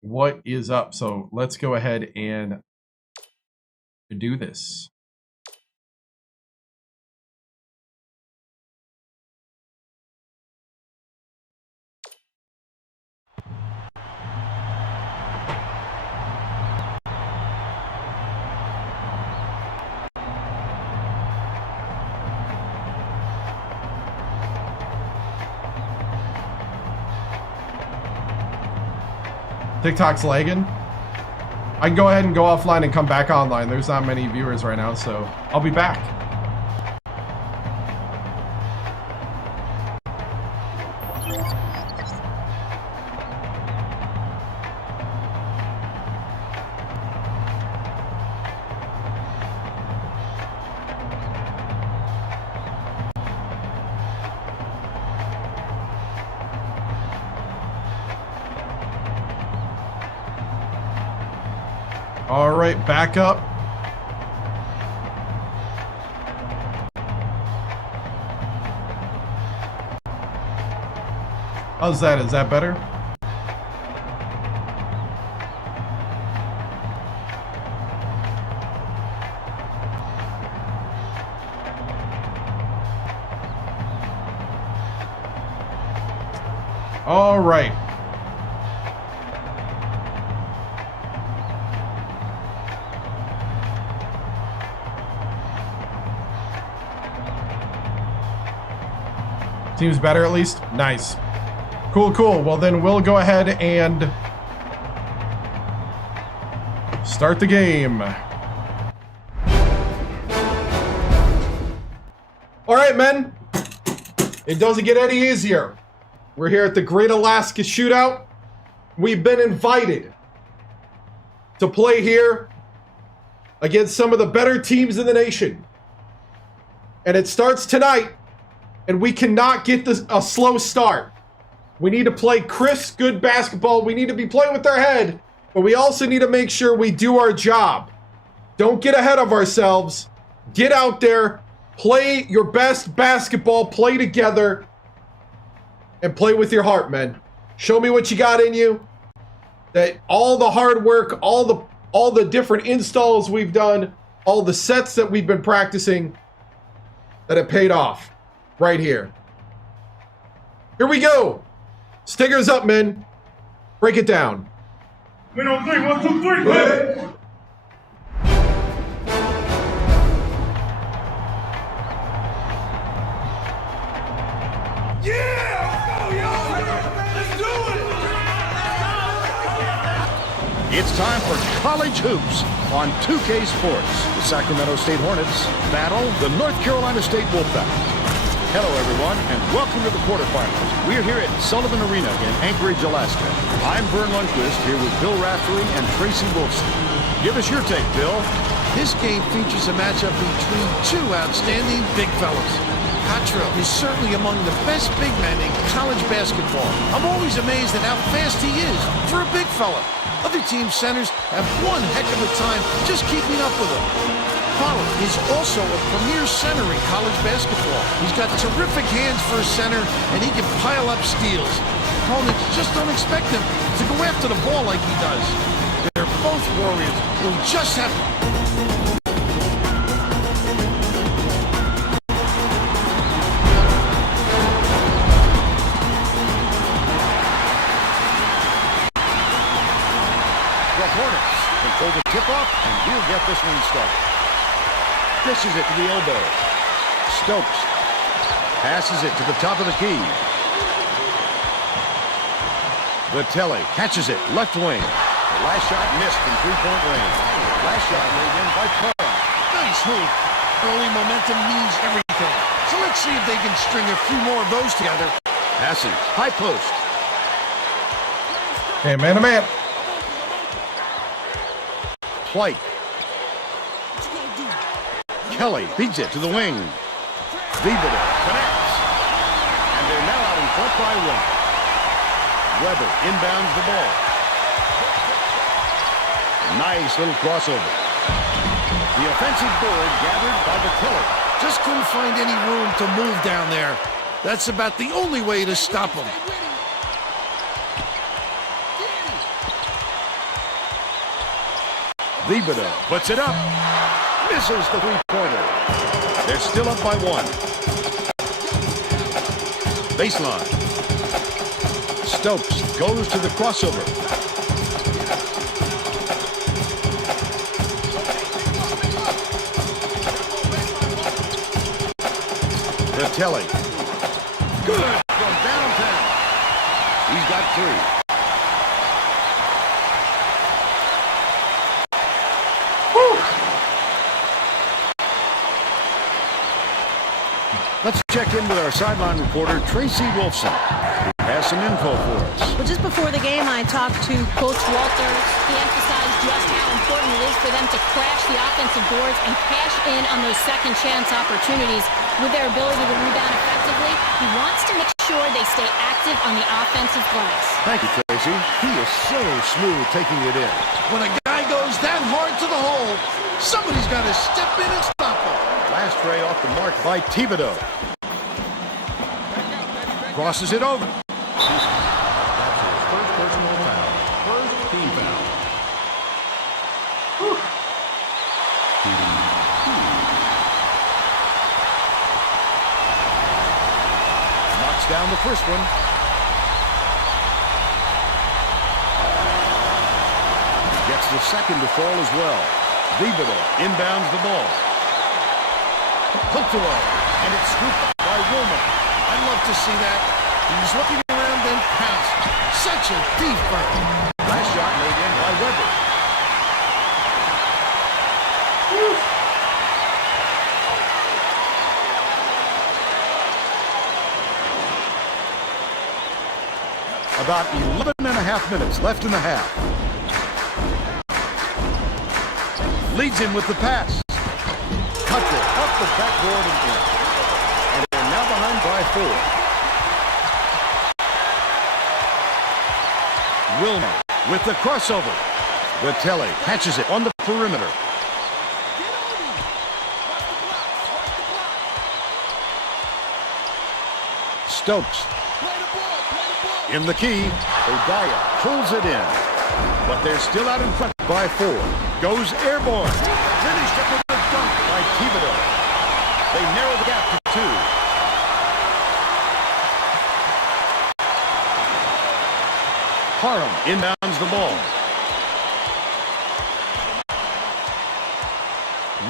what is up? So let's go ahead and do this. TikTok's lagging. I can go ahead and go offline and come back online. There's not many viewers right now, so I'll be back. All right, back up. How's that? Is that better? All right. Seems better at least? Nice. Cool, cool. Well, then we'll go ahead and start the game. All right, men. It doesn't get any easier. We're here at the Great Alaska Shootout. We've been invited to play here against some of the better teams in the nation. And it starts tonight. And we cannot get this a slow start. We need to play crisp, good basketball. We need to be playing with our head, but we also need to make sure we do our job. Don't get ahead of ourselves. Get out there, play your best basketball, play together, and play with your heart, man. Show me what you got in you. That all the hard work, all the different installs we've done, all the sets that we've been practicing, that it paid off. Right here. Here we go. Stingers up, men. Break it down. 3 on 3, 1, 2, 3, play. It's time for college hoops on 2K Sports. The Sacramento State Hornets battle the North Carolina State Wolfpack. Hello, everyone, and welcome to the quarterfinals. We're here at Sullivan Arena in Anchorage, Alaska. I'm Vern Lundquist here with Bill Raftery and Tracy Wolfson. Give us your take, Bill. This game features a matchup between two outstanding big fellas. Cottrell is certainly among the best big men in college basketball. I'm always amazed at how fast he is for a big fella. Other team centers have one heck of a time just keeping up with him. Pollard is also a premier center in college basketball. He's got terrific hands for a center, and he can pile up steals. Opponents just don't expect him to go after the ball like he does. They're both warriors who just have... Hornets control the tip-off, and we'll get this one started. Dishes it to the elbow. Stokes passes it to the top of the key. Vitelli catches it, left wing. The last shot missed from three-point range. Last shot laid in by Carl. Nice hoop. Early momentum means everything. So let's see if they can string a few more of those together. Passing, high post. Hey, man-to-man. White. Kelly beats it to the wing. Thibodeau connects. And they're now out in front by one. Weber inbounds the ball. Nice little crossover. The offensive board gathered by the killer. Just couldn't find any room to move down there. That's about the only way to stop him. Thibodeau puts it up. Misses the three-pointer. They're still up by one. Baseline. Stokes goes to the crossover. Vitelli. Good from downtown. He's got three. Let's check in with our sideline reporter, Tracy Wolfson, who has some info for us. Well, just before the game, I talked to Coach Walters. He emphasized just how important it is for them to crash the offensive boards and cash in on those second chance opportunities. With their ability to rebound effectively, he wants to make sure they stay active on the offensive glass. Thank you, Tracy. He is so smooth taking it in. When a guy goes that hard to the hole, somebody's got to step in and stop him. Last tray off the mark by Thibodeau. Crosses it over. First personal foul. First team foul. Knocks down the first one. Gets the second to fall as well. Thibodeau inbounds the ball. Hooked away, and it's scooped by Wilmer. I'd love to see that. He's looking around and passed. Such a deep burn. Last shot made in by Weber. About 11.5 minutes left in the half. Leads him with the pass. Cutler off the backboard and in. And they're now behind by 4. Wilmer with the crossover. Vitelli catches it on the perimeter. Stokes. In the key, Odaya pulls it in. But they're still out in front by 4. Goes airborne. Finished up with a dunk by Thibodeau. They narrow the gap to 2. Parham inbounds the ball.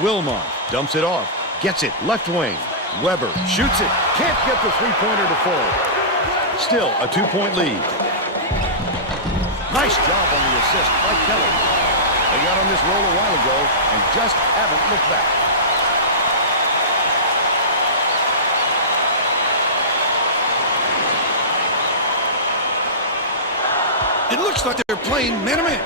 Wilmot dumps it off. Gets it left wing. Weber shoots it. Can't get the three-pointer to fall. Still a 2-point lead. Nice job on the assist by Kelly. They got on this roll a while ago and just haven't looked back. It looks like they're playing man-to-man.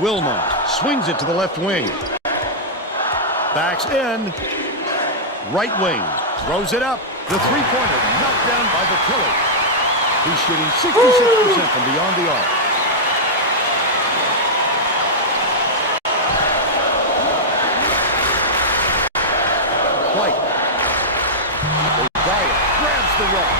Wilmot swings it to the left wing. Backs in. Right wing. Throws it up. The three-pointer knocked down by the killer. He's shooting 66% from beyond the arc. White. O'Donnell grabs the rock.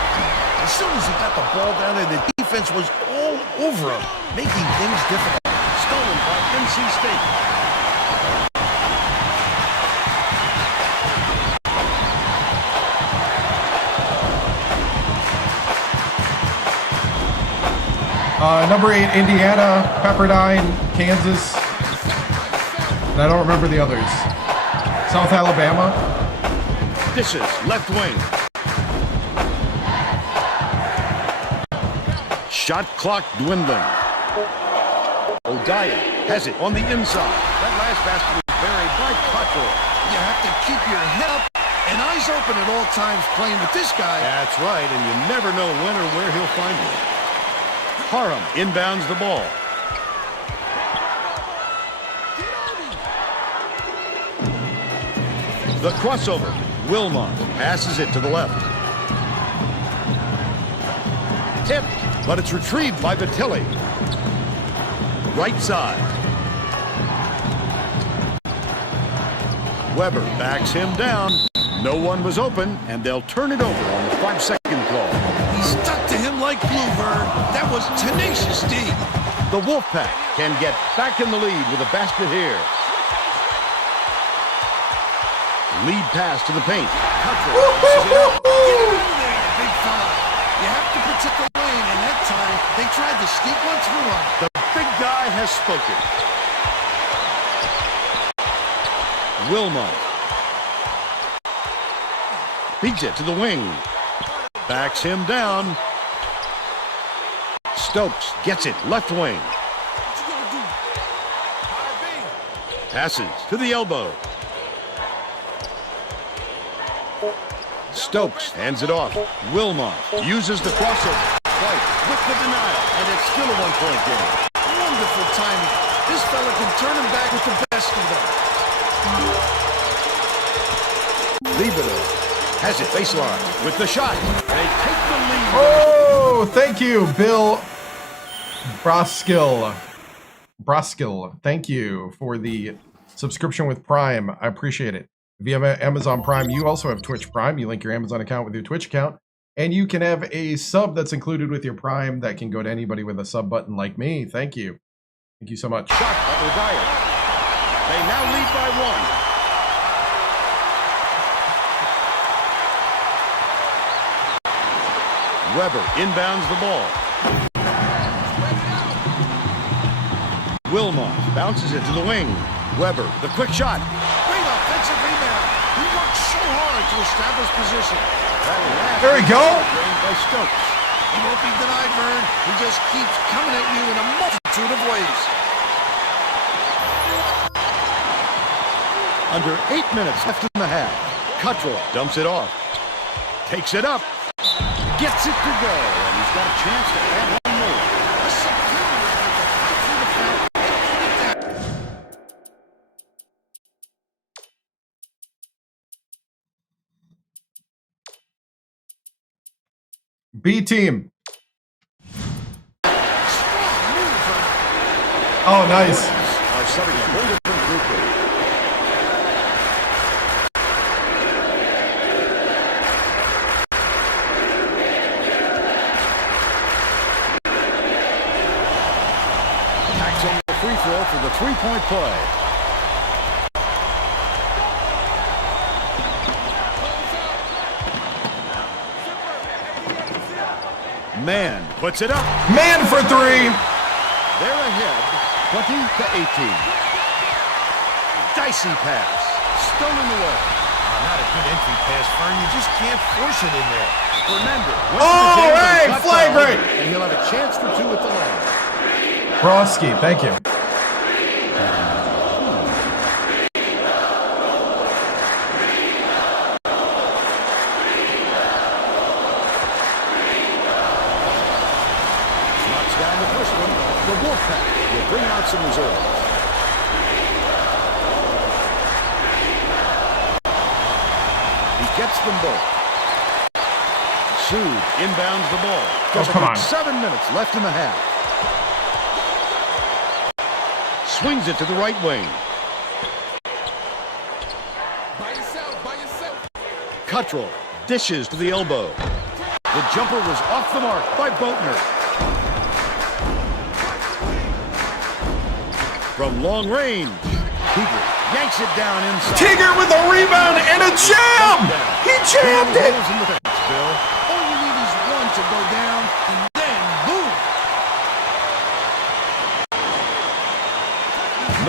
As soon as he got the ball down there, the defense was all over him, making things difficult. Stolen by NC State. Number 8, Indiana, Pepperdine, Kansas. And I don't remember the others. South Alabama. Dishes, left wing. Shot clock dwindling. O'Donnell has it on the inside. That last basket was buried by Cottrell. You have to keep your head up and eyes open at all times playing with this guy. That's right, and you never know when or where he'll find you. Parham inbounds the ball. The crossover. Wilmot passes it to the left. Tipped, but it's retrieved by Vitili. Right side. Weber backs him down. No one was open, and they'll turn it over on the 5-second call. He stuck to him like Bluebird. That was tenacious D. The Wolfpack can get back in the lead with a basket here. Lead pass to the paint. Big foul. You have to protect the lane, and that time they tried to sneak one through him. The big guy has spoken. Wilmot beats it to the wing. Backs him down. Stokes gets it left wing. Passes to the elbow. Stokes hands it off. Wilmot uses the crossover. White with the denial, and it's still a 1-point game. Wonderful timing. This fella can turn him back with the best of them. Libido has it baseline with the shot. They take the lead. Oh, thank you, Bill Broskill. Thank you for the subscription with Prime. I appreciate it. If you have Amazon Prime, you also have Twitch Prime. You link your Amazon account with your Twitch account, and you can have a sub that's included with your Prime that can go to anybody with a sub button like me. Thank you. Thank you so much. Shot by O'Donnell. They now lead by 1. Weber inbounds the ball. Wilmot bounces it to the wing. Weber, the quick shot. Great offensive rebound. He worked so hard to establish position. There we go. By Stokes. He won't be denied, Vern. He just keeps coming at you in a multitude of ways. Under 8 minutes left in the half. Cottrell dumps it off. Takes it up. Gets it to go. And he's got a chance to add one more. A superior effort to fight through the foul and put it down. B team. Oh, nice. Are setting a whole different group here. Tax on the free throw for the three-point play. Man puts it up. Man for 3. They're ahead, 20-18. Dicey pass. Stolen away. Not a good entry pass, Fern. You just can't force it in there. Remember. Oh, hey, flagrant! And he'll have a chance for 2 at the line. Broski, thank you. Knocks down the first one. The Wolfpack will bring out some reserves. He gets them both. Sood inbounds the ball. Come on. 7 minutes left in the half. Swings it to the right wing. By yourself. Cuttrell dishes to the elbow. The jumper was off the mark by Boatner. From long range, Teager yanks it down inside. Teager with a rebound and a jam! He jammed it! Bill. All you need is one to go down, and then boom!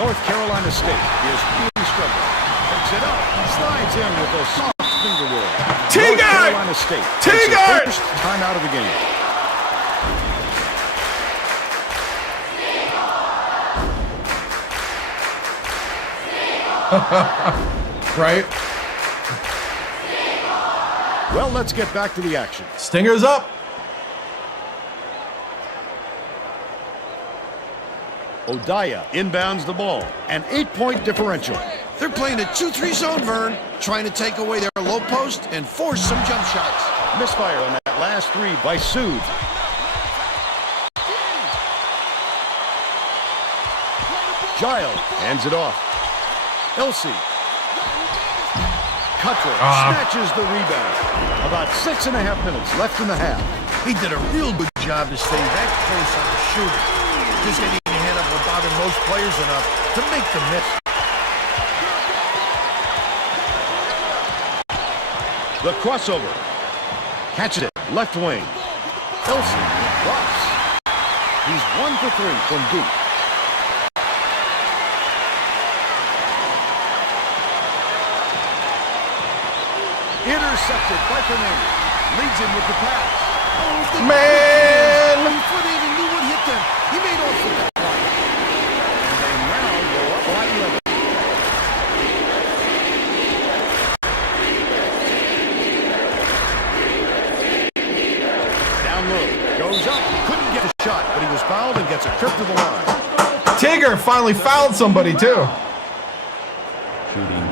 North Carolina State is really struggling. Picks it up and slides in with a soft finger roll. Teager! North Carolina State takes Teager! its first time out of the game. Right? Well, let's get back to the action. Stingers up. Odaya inbounds the ball. An 8-point differential. They're playing a 2-3 zone, Vern, trying to take away their low post and force some jump shots. Misfire on that last 3 by Sood. Giles hands it off. Elsie. Cuttrell snatches the rebound. About 6.5 minutes left in the half. He did a real good job to stay that close on the shooter. Just getting your hand up will bother most players enough to make them miss. The crossover. Catches it. Left wing. Elsie drops. He's 1 for 3 from deep. Intercepted by Fernandez. Leads him with the pass. Oh, man! Before they even knew what hit them, he made off with that one. And they now go up by 11. Down low. Goes up. Couldn't get a shot, but he was fouled and gets a trip to the line. Teager finally fouled somebody, too. Shooting 2.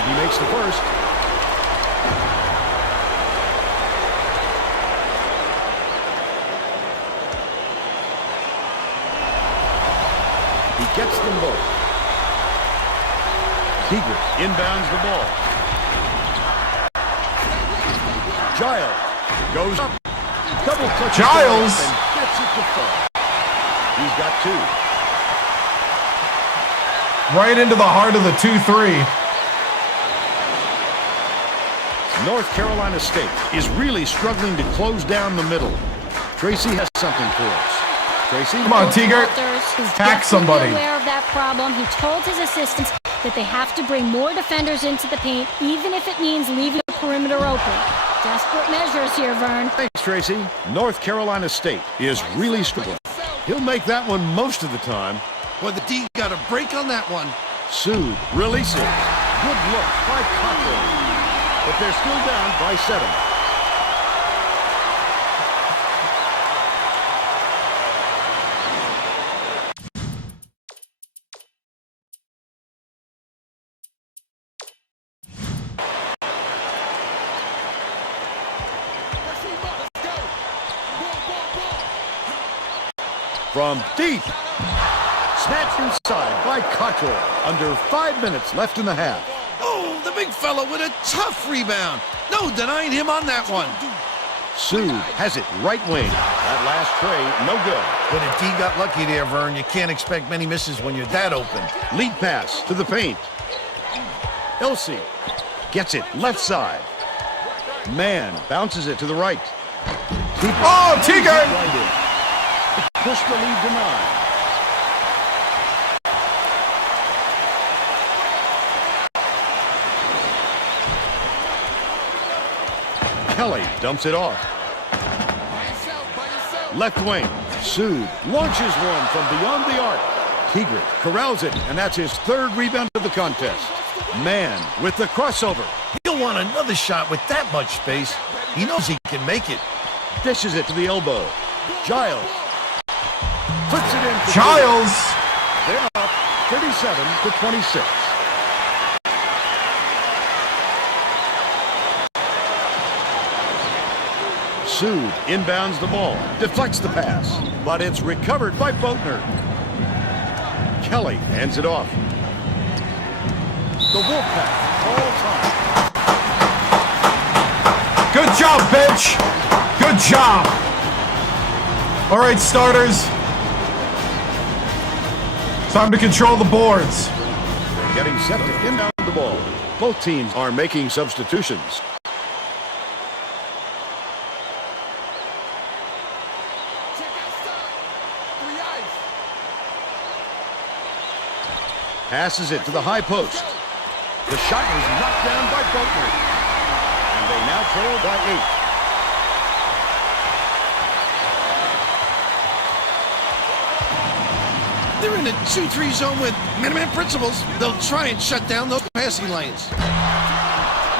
He makes the first. He gets them both. Teager inbounds the ball. Giles goes up. Double clutch. Giles and gets it to fall. He's got 2. right into the heart of the 2-3. North Carolina State is really struggling to close down the middle. Tracy has something for us. Tracy? Come on, Teager. Hack somebody. Aware of that problem. He told his assistants that they have to bring more defenders into the paint, even if it means leaving the perimeter open. Desperate measures here, Vern. Thanks, Tracy. North Carolina State is really struggling. He'll make that one most of the time. Well, the D got a break on that one. Sood releases. Good look by Cottrell. But they're still down by 7. From deep. Snatched inside by Cottrell. Under 5 minutes left in the half. Oh, the big fella with a tough rebound. No denying him on that one. Sood has it right wing. That last tray, no good. But if D got lucky there, Vern, you can't expect many misses when you're that open. Lead pass to the paint. Elsie gets it left side. Man bounces it to the right. Oh, Teager! push the lead to 9. Kelly dumps it off. Left wing. Sood launches one from beyond the arc. Tigre corrals it, and that's his 3rd rebound of the contest. Mann with the crossover. He'll want another shot with that much space. He knows he can make it. Dishes it to the elbow. Giles. Puts it in. Giles! They're up 37-26. Sood inbounds the ball, deflects the pass, but it's recovered by Boatner. Kelly hands it off. The Wolfpack all time. Good job, bench. Good job. All right, starters. Time to control the boards. Getting set to inbound the ball. Both teams are making substitutions. Passes it to the high post. The shot was knocked down by Boatner. And they now trail by 8. They're in a 2-3 zone with man-to-man principles. They'll try and shut down those passing lanes.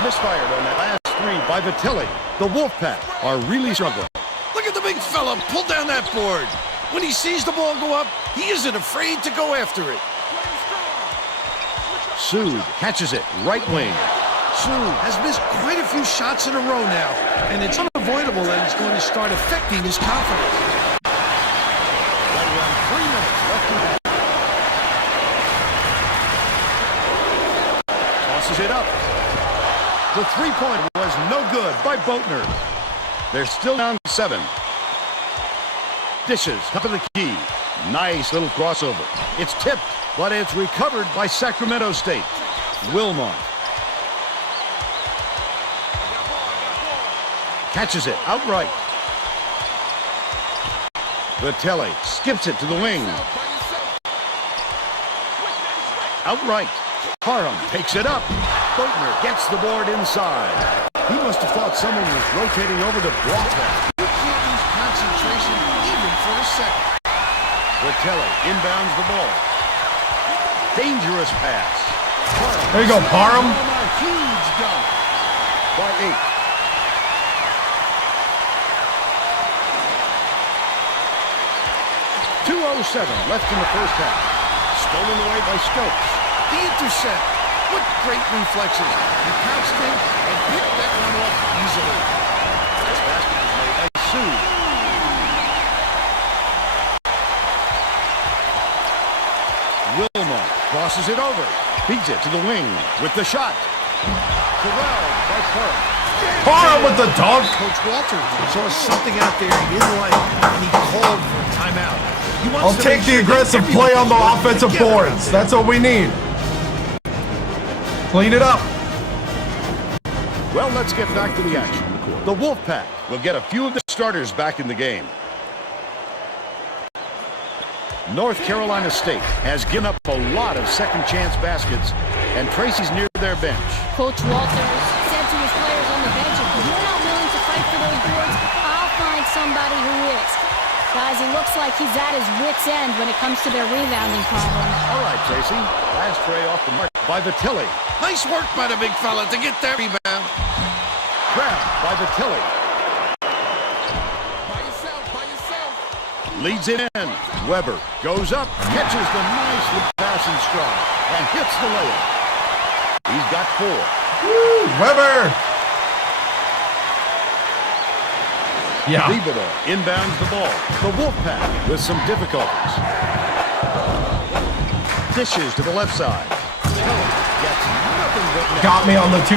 Misfired on that last 3 by Vitelli. The Wolfpack are really struggling. Look at the big fella pull down that board. When he sees the ball go up, he isn't afraid to go after it. Sood catches it, right wing. Sood has missed quite a few shots in a row now, and it's unavoidable that it's going to start affecting his confidence. Right around 3 minutes left to have. Tosses it up. The 3-point was no good by Boatner. They're still down 7. Dishes, top of the key. Nice little crossover. It's tipped, but it's recovered by Sacramento State. Wilmot catches it outright. Vitelli skips it to the wing. Outright. Parham takes it up. Boatner gets the board inside. He must have thought someone was rotating over to block that. You can't lose concentration even for a second. Vitelli inbounds the ball. Dangerous pass. There you go, Parham. A huge dunk by 8. .207 left in the first half. Stolen away by Stokes. The intercept. What great reflexes. He pounced in and picked that one off easily. This basket is made by Sood. Wilmot crosses it over. Beats it to the wing with the shot. Corralled by Parham. Parham with the dunk. Coach Walter saw something out there he didn't like, and he called for a timeout. I'll take the aggressive play on the offensive boards. That's what we need. Clean it up. Well, let's get back to the action. The Wolfpack will get a few of the starters back in the game. North Carolina State has given up a lot of second-chance baskets, and Tracy's near their bench. Coach Walters said to his players on the bench, if you're not willing to fight for those boards, I'll find somebody who is. Guys, he looks like he's at his wit's end when it comes to their rebounding problem. All right, Tracy. Last tray off the mark by Vitelli. Nice work by the big fella to get that rebound. Grabbed by Vitelli. By yourself. Leads it in. Weber goes up, catches the nice pass in stride, and hits the layup. He's got 4. Woo, Weber! Yeah. Lieberman inbounds the ball. The Wolfpack with some difficulties. Dishes to the left side. Gets nothing but net. Got me on the 2-3.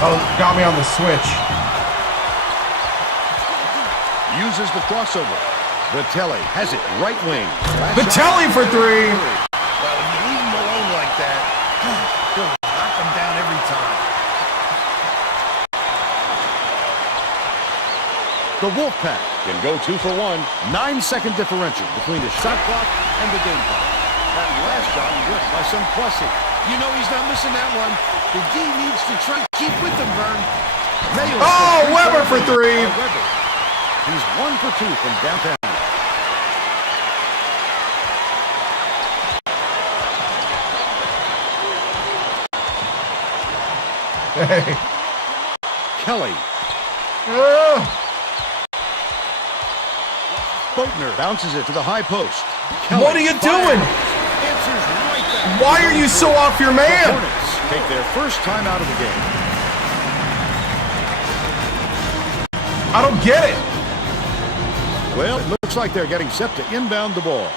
Oh, got me on the switch. Uses the crossover. Vitelli has it right wing. Vitelli for 3. Well, when you leave him alone like that, he'll knock him down every time. The Wolfpack can go 2 for 1. 9-second differential between the shot clock and the game clock. That last shot worked by some Plessy. You know he's not missing that one. The D needs to try to keep with them, Vern. Oh, Weber for 3. Weber. He's 1 for 2 from downtown. Hey. Kelly. Boatner bounces it to the high post. Kelly, what are you doing? Why are you so off your man? The Hornets take their first time out of the game. I don't get it. Well, it looks like they're getting set to inbound the ball.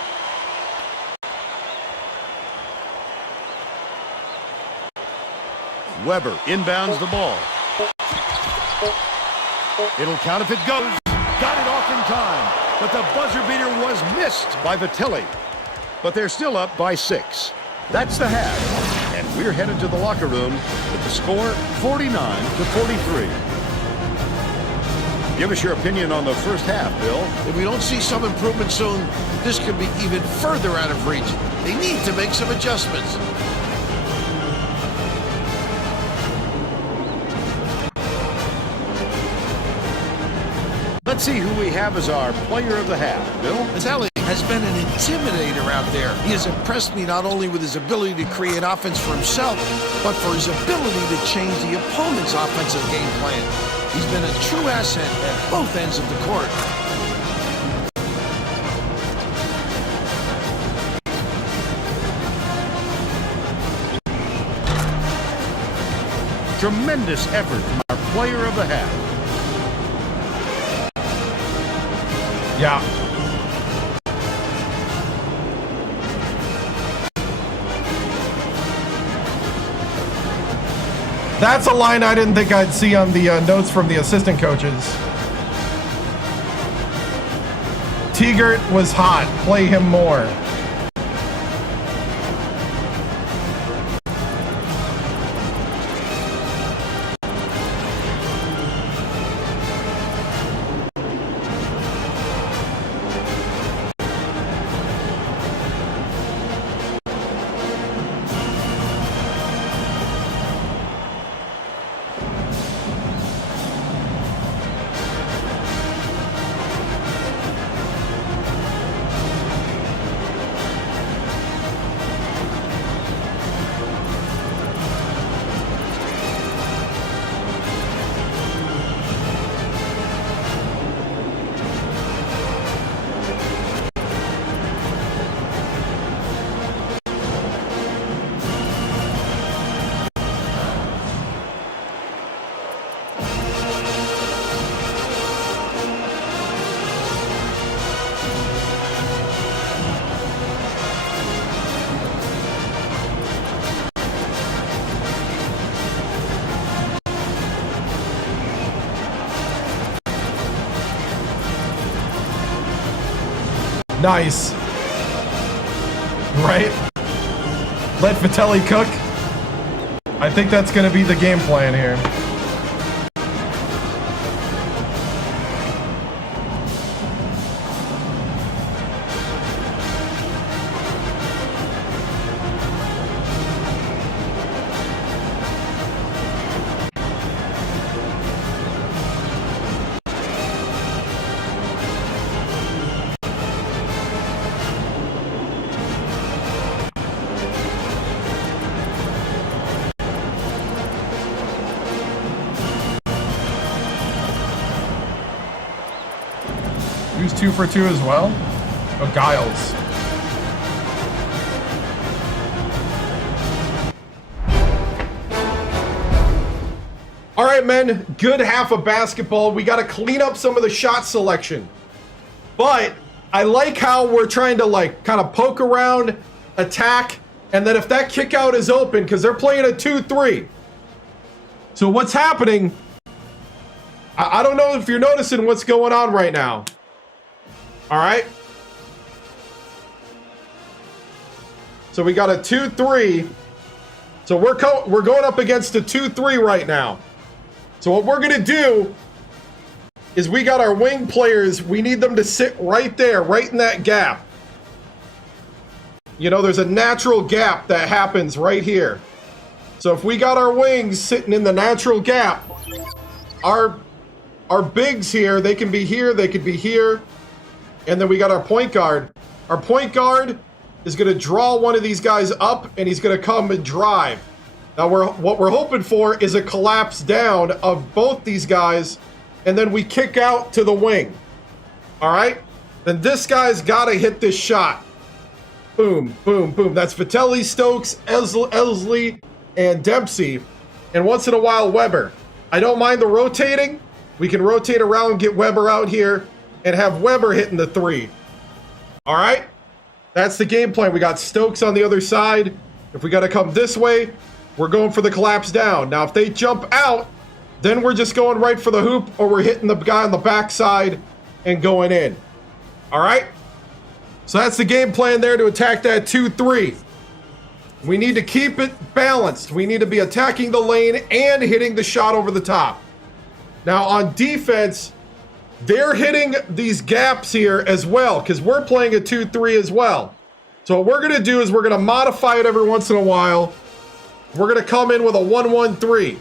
Weber inbounds the ball. It'll count if it goes. Got it off in time. But the buzzer beater was missed by Vitelli. But they're still up by 6. That's the half. And we're headed to the locker room with the score 49-43. Give us your opinion on the first half, Bill. If we don't see some improvement soon, this could be even further out of reach. They need to make some adjustments. Let's see who we have as our player of the half, Bill. Vitelli has been an intimidator out there. He has impressed me not only with his ability to create offense for himself, but for his ability to change the opponent's offensive game plan. He's been a true asset at both ends of the court. Tremendous effort from our player of the half. Yeah. That's a line I didn't think I'd see on the notes from the assistant coaches. Tegert was hot. Play him more. Nice. Right? Let Vitelli cook. I think that's going to be the game plan here. Who's 2 for 2 as well? Oh, Giles. All right, men. Good half of basketball. We got to clean up some of the shot selection. But I like how we're trying to kind of poke around, attack, and then if that kick out is open, because they're playing a 2-3. So what's happening? I don't know if you're noticing what's going on right now. All right. So we got a 2-3. So we're going up against a 2-3 right now. So what we're going to do is we got our wing players. We need them to sit right there, right in that gap. You know, there's a natural gap that happens right here. So if we got our wings sitting in the natural gap, our bigs here, they can be here, they could be here. And then we got our point guard. Our point guard is going to draw one of these guys up, and he's going to come and drive. Now, what we're hoping for is a collapse down of both these guys, and then we kick out to the wing. All right? Then this guy's got to hit this shot. Boom, boom, boom. That's Vitelli, Stokes, Elsley, and Dempsey. And once in a while, Weber. I don't mind the rotating. We can rotate around, get Weber out here, and have Weber hitting the three. All right? That's the game plan. We got Stokes on the other side. If we got to come this way, we're going for the collapse down. Now, if they jump out, then we're just going right for the hoop, or we're hitting the guy on the backside and going in. All right? So that's the game plan there to attack that 2-3. We need to keep it balanced. We need to be attacking the lane and hitting the shot over the top. Now, on defense, they're hitting these gaps here as well, because we're playing a 2-3 as well. So what we're going to do is we're going to modify it every once in a while. We're going to come in with a 1-1-3.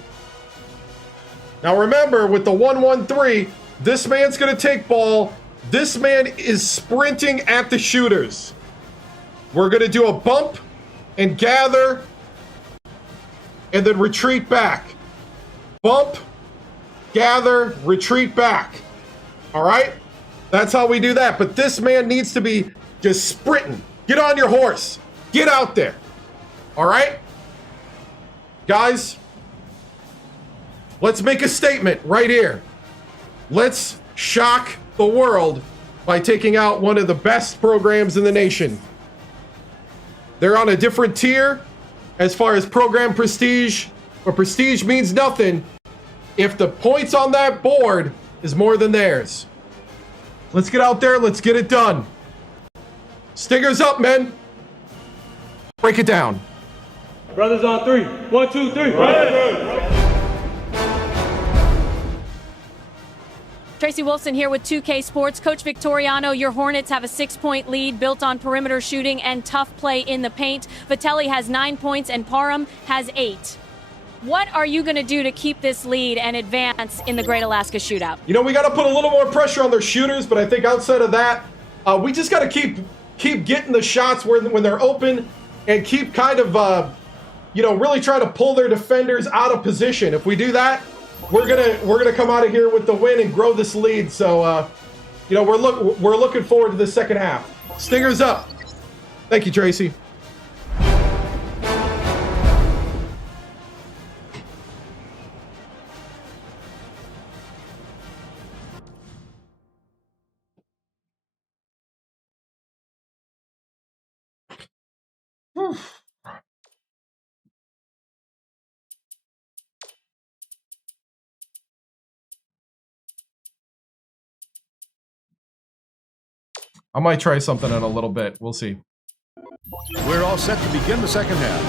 Now remember, with the 1-1-3, this man's going to take ball. This man is sprinting at the shooters. We're going to do a bump and gather and then retreat back. Bump, gather, retreat back. All right? That's how we do that. But this man needs to be just sprinting. Get on your horse. Get out there. All right? Guys, let's make a statement right here. Let's shock the world by taking out one of the best programs in the nation. They're on a different tier as far as program prestige, but prestige means nothing if the points on that board is more than theirs. Let's get out there. Let's get it done. Stingers up, men. Break it down. Brothers on three. 1, 2, 3. Tracy Wolfson here with 2K Sports. Coach Victoriano, your Hornets have a 6-point lead built on perimeter shooting and tough play in the paint. Vitelli has 9 points and Parham has 8. What are you going to do to keep this lead and advance in the Great Alaska Shootout? You know, we got to put a little more pressure on their shooters, but I think outside of that, we just got to keep getting the shots when they're open and keep kind of, really trying to pull their defenders out of position. If we do that, we're gonna come out of here with the win and grow this lead. So, we're looking forward to the second half. Stingers up. Thank you, Tracy. I might try something in a little bit. We'll see. We're all set to begin the second half.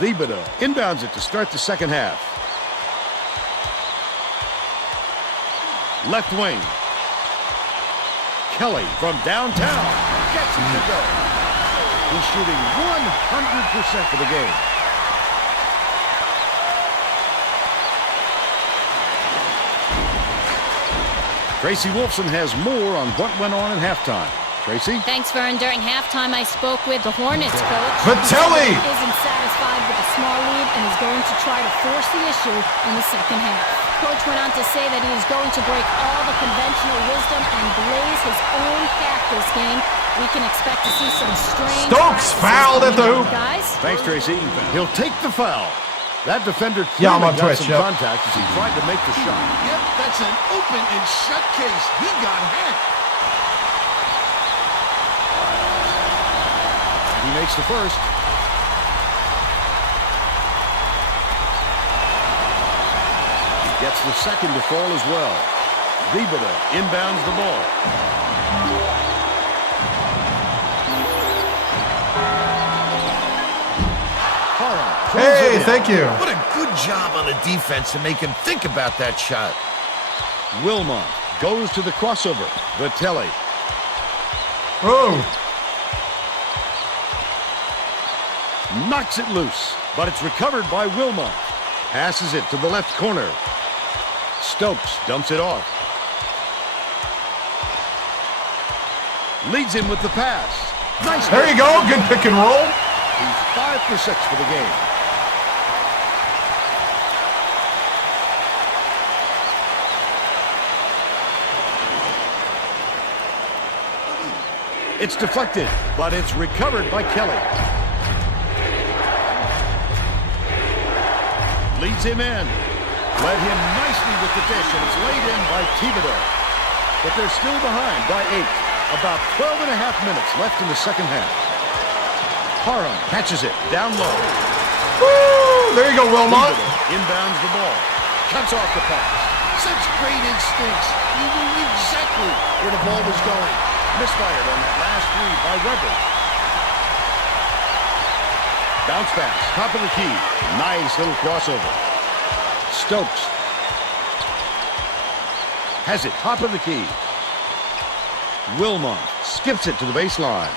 Vibada inbounds it to start the second half. Left wing. Kelly from downtown gets it to go. He's shooting 100% for the game. Tracy Wolfson has more on what went on at halftime. Tracy? Thanks, Vern. During halftime, I spoke with the Hornets coach. Vitelli! He isn't satisfied with a small lead and is going to try to force the issue in the second half. Coach went on to say that he is going to break all the conventional wisdom and blaze his own path this game. We can expect to see some strange... Stokes fouled at the hoop. Guys. Thanks, Tracy. He'll take the foul. That defender I'm clearly on got Twitch, some contact as he tried to make the shot. Yep, that's an open and shut case. He got hacked. He makes the first. He gets the second to fall as well. Vibada inbounds the ball. thank you. What a good job on the defense to make him think about that shot. Wilmot goes to the crossover. Vitelli. Oh. Knocks it loose, but it's recovered by Wilmot. Passes it to the left corner. Stokes dumps it off. Leads him with the pass. Nice. There you go. Good pick and roll. He's 5 for 6 for the game. It's deflected, but it's recovered by Kelly. Leads him in. Led him nicely with the dish, and it's laid in by Thibodeau. But they're still behind by 8. About 12 and a half minutes left in the second half. Parham catches it down low. Woo! There you go, Wilmot. Inbounds the ball. Cuts off the pass. Such great instincts. He knew exactly where the ball was going. Misfired on that last three by Weber. Bounce pass, top of the key. Nice little crossover. Stokes has it, top of the key. Wilmot skips it to the baseline.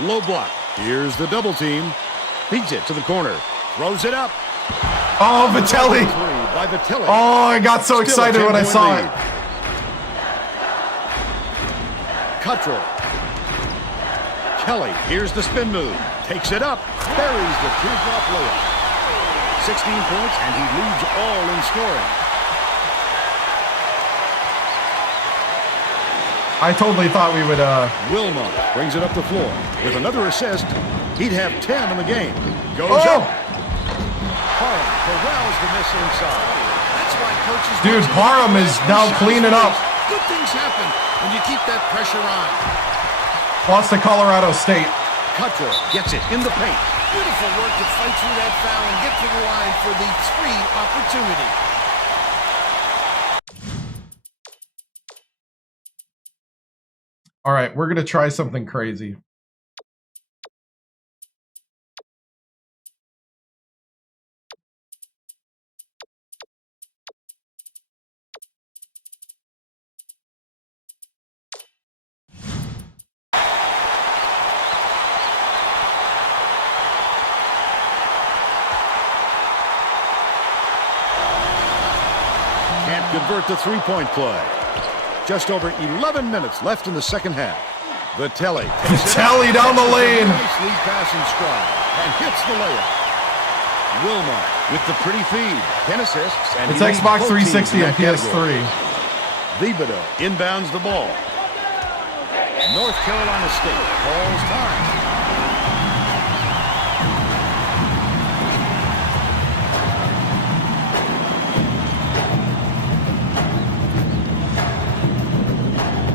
Low block. Here's the double team. Feeds it to the corner. Throws it up. Oh, Vitelli. By Vitelli. Oh, I got so excited when I saw it. Cuttrell. Kelly, here's the spin move. Takes it up. Buries the teardrop layup. 16 points, and he leads all in scoring. I totally thought we would, Wilmot brings it up the floor. With another assist, he'd have 10 in the game. Goes up. Parham corrals the miss inside. That's why coaches... Dude, Parham is now cleaning up. Good things happen when you keep that pressure on. Lost to Colorado State. Cuttrell gets it in the paint. Beautiful work to fight through that foul and get to the line for the 3 opportunity. All right, we're going to try something crazy. Can't convert the three-point play. Just over 11 minutes left in the second half. Vitelli down the lane. Nice lead pass and stride, and hits the layup. Wilmot with the pretty feed, 10 assists, and it's Xbox 360 and PS3. Thibodeau inbounds the ball. North Carolina State calls time.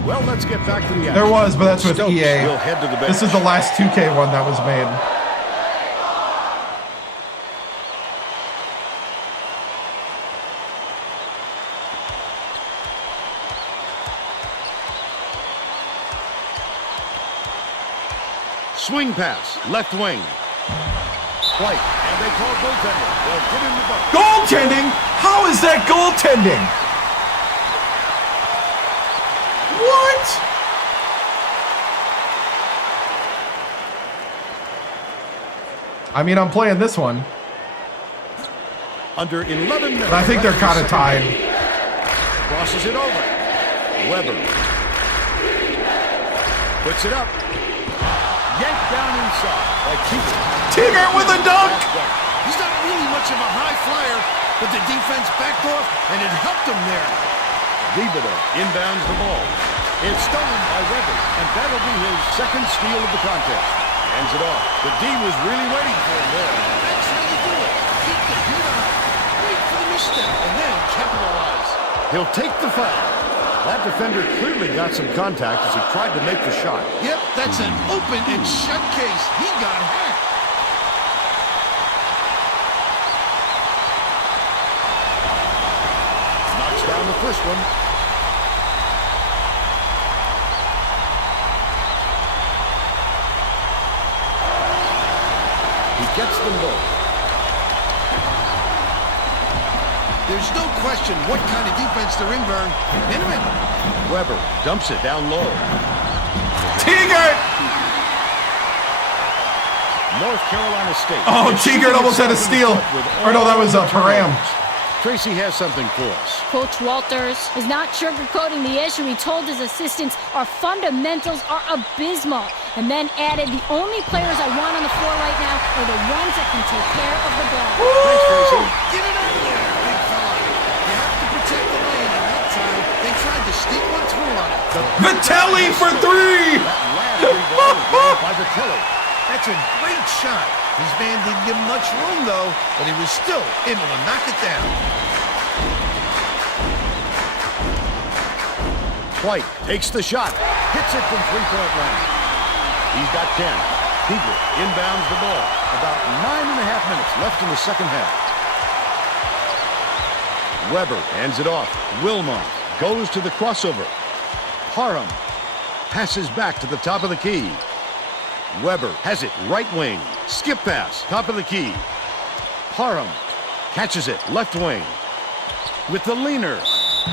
Well, let's get back to the action. There was, but that's with Stokes EA. will head to the bench. This is the last 2K one that was made. Swing pass, left wing. White, and they call goaltending. They'll give him the ball. Goaltending? How is that goaltending? What? I mean, I'm playing this one. Under 11 minutes. But I think they're kind of tied. Crosses it over. Weber. Puts it up. Yanked down inside by Tigger. Tigger with a dunk! He's not really much of a high flyer, but the defense backed off, and it helped him there. Thibodeau inbounds the ball. It's stolen by Weber, and that'll be his second steal of the contest. Hands it off. The D was really waiting for him there. That's how you do it. Keep the heat on. Wait for the misstep, and then capitalize. He'll take the foul. That defender clearly got some contact as he tried to make the shot. Yep, that's an open and shut case. He got hacked. Knocks down the first one. He gets them both. There's no question what kind of defense they're in, Vern. Minimum. Weber dumps it down low. Teager! North Carolina State. Oh, Teager almost had a steal. Or no, that was Param. Tracy has something for us. Coach Walters is not sugarcoating the issue. He told his assistants, our fundamentals are abysmal. And then added, the only players I want on the floor right now are the ones that can take care of the ball. Thanks, Tracy. Get it out of there, big fella. You have to protect the lane, and that time they tried to sneak one through on it. Vitelli for three! That last rebound was grabbed by Vitelli. That's a great shot. His man didn't give him much room, though, but he was still able to knock it down. White takes the shot. Hits it from three-point line. He's got 10. Teager inbounds the ball. About 9.5 minutes left in the second half. Weber hands it off. Wilmot goes to the crossover. Parham passes back to the top of the key. Weber has it right wing. Skip pass, top of the key. Parham catches it, left wing. With the leaner.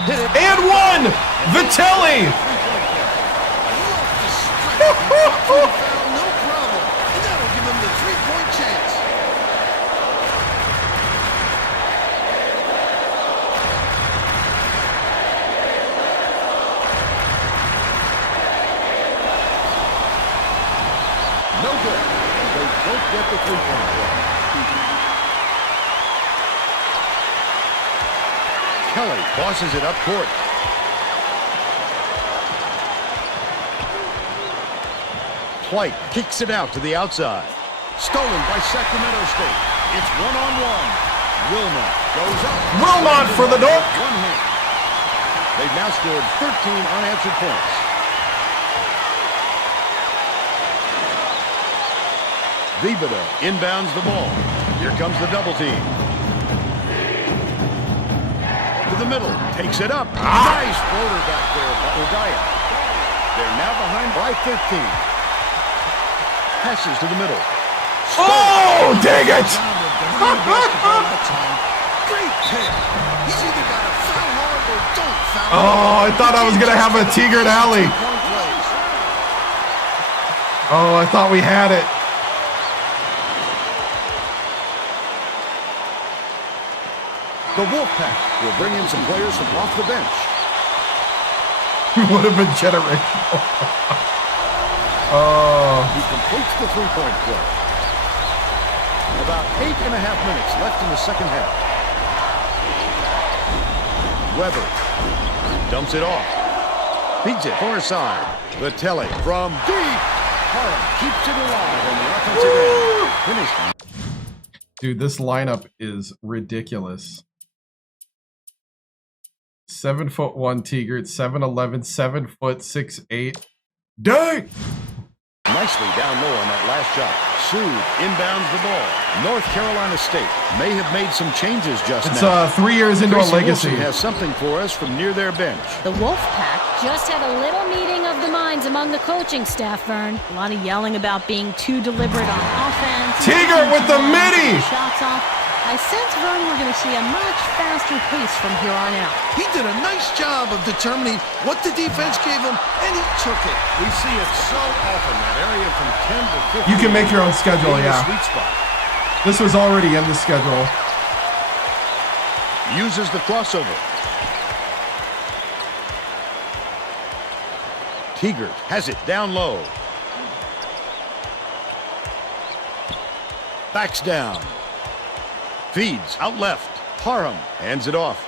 Hit it. And one! Vitelli! No problem. And that'll give him the three-point chance. No good. They don't get the three-point play. Kelly bosses it up court. White kicks it out to the outside. Stolen by Sacramento State. It's one-on-one. Wilmot goes up. Wilmot for the dunk. One hand. They've now scored 13 unanswered points. Vibada inbounds the ball. Here comes the double team. To the middle, takes it up. Nice floater back there by O'Daya. They're now behind by 13. Passes to the middle. Oh, dang it! Great pick. He's either got to foul hard or don't foul hard. Oh, I thought I was going to have a Teager alley. Oh, I thought we had it. The Wolfpack will bring in some players from off the bench. Would have been generational. Oh. He completes the three-point play. About 8.5 minutes left in the second half. Weber dumps it off. Feeds it far side. Vitelli from deep. Parham keeps it alive on the offensive end. Finished. Dude, this lineup is ridiculous. 7'1" Teager, 7'11", 7'6'8". Dang! Nicely down low on that last shot. Sood inbounds the ball. North Carolina State may have made some changes just now. It's 3 years into Tracy a legacy. Wilson has something for us from near their bench. The Wolfpack just had a little meeting of the minds among the coaching staff, Vern. A lot of yelling about being too deliberate on offense. Teager with the midi! Shots off. I sense, Vern, we're going to see a much faster pace from here on out. He did a nice job of determining what the defense gave him, and he took it. We see it so often, that area from 10 to 15. You can make your own schedule, yeah. Sweet spot. This was already in the schedule. Uses the crossover. Teager has it down low. Backs down. Feeds out left. Parham hands it off.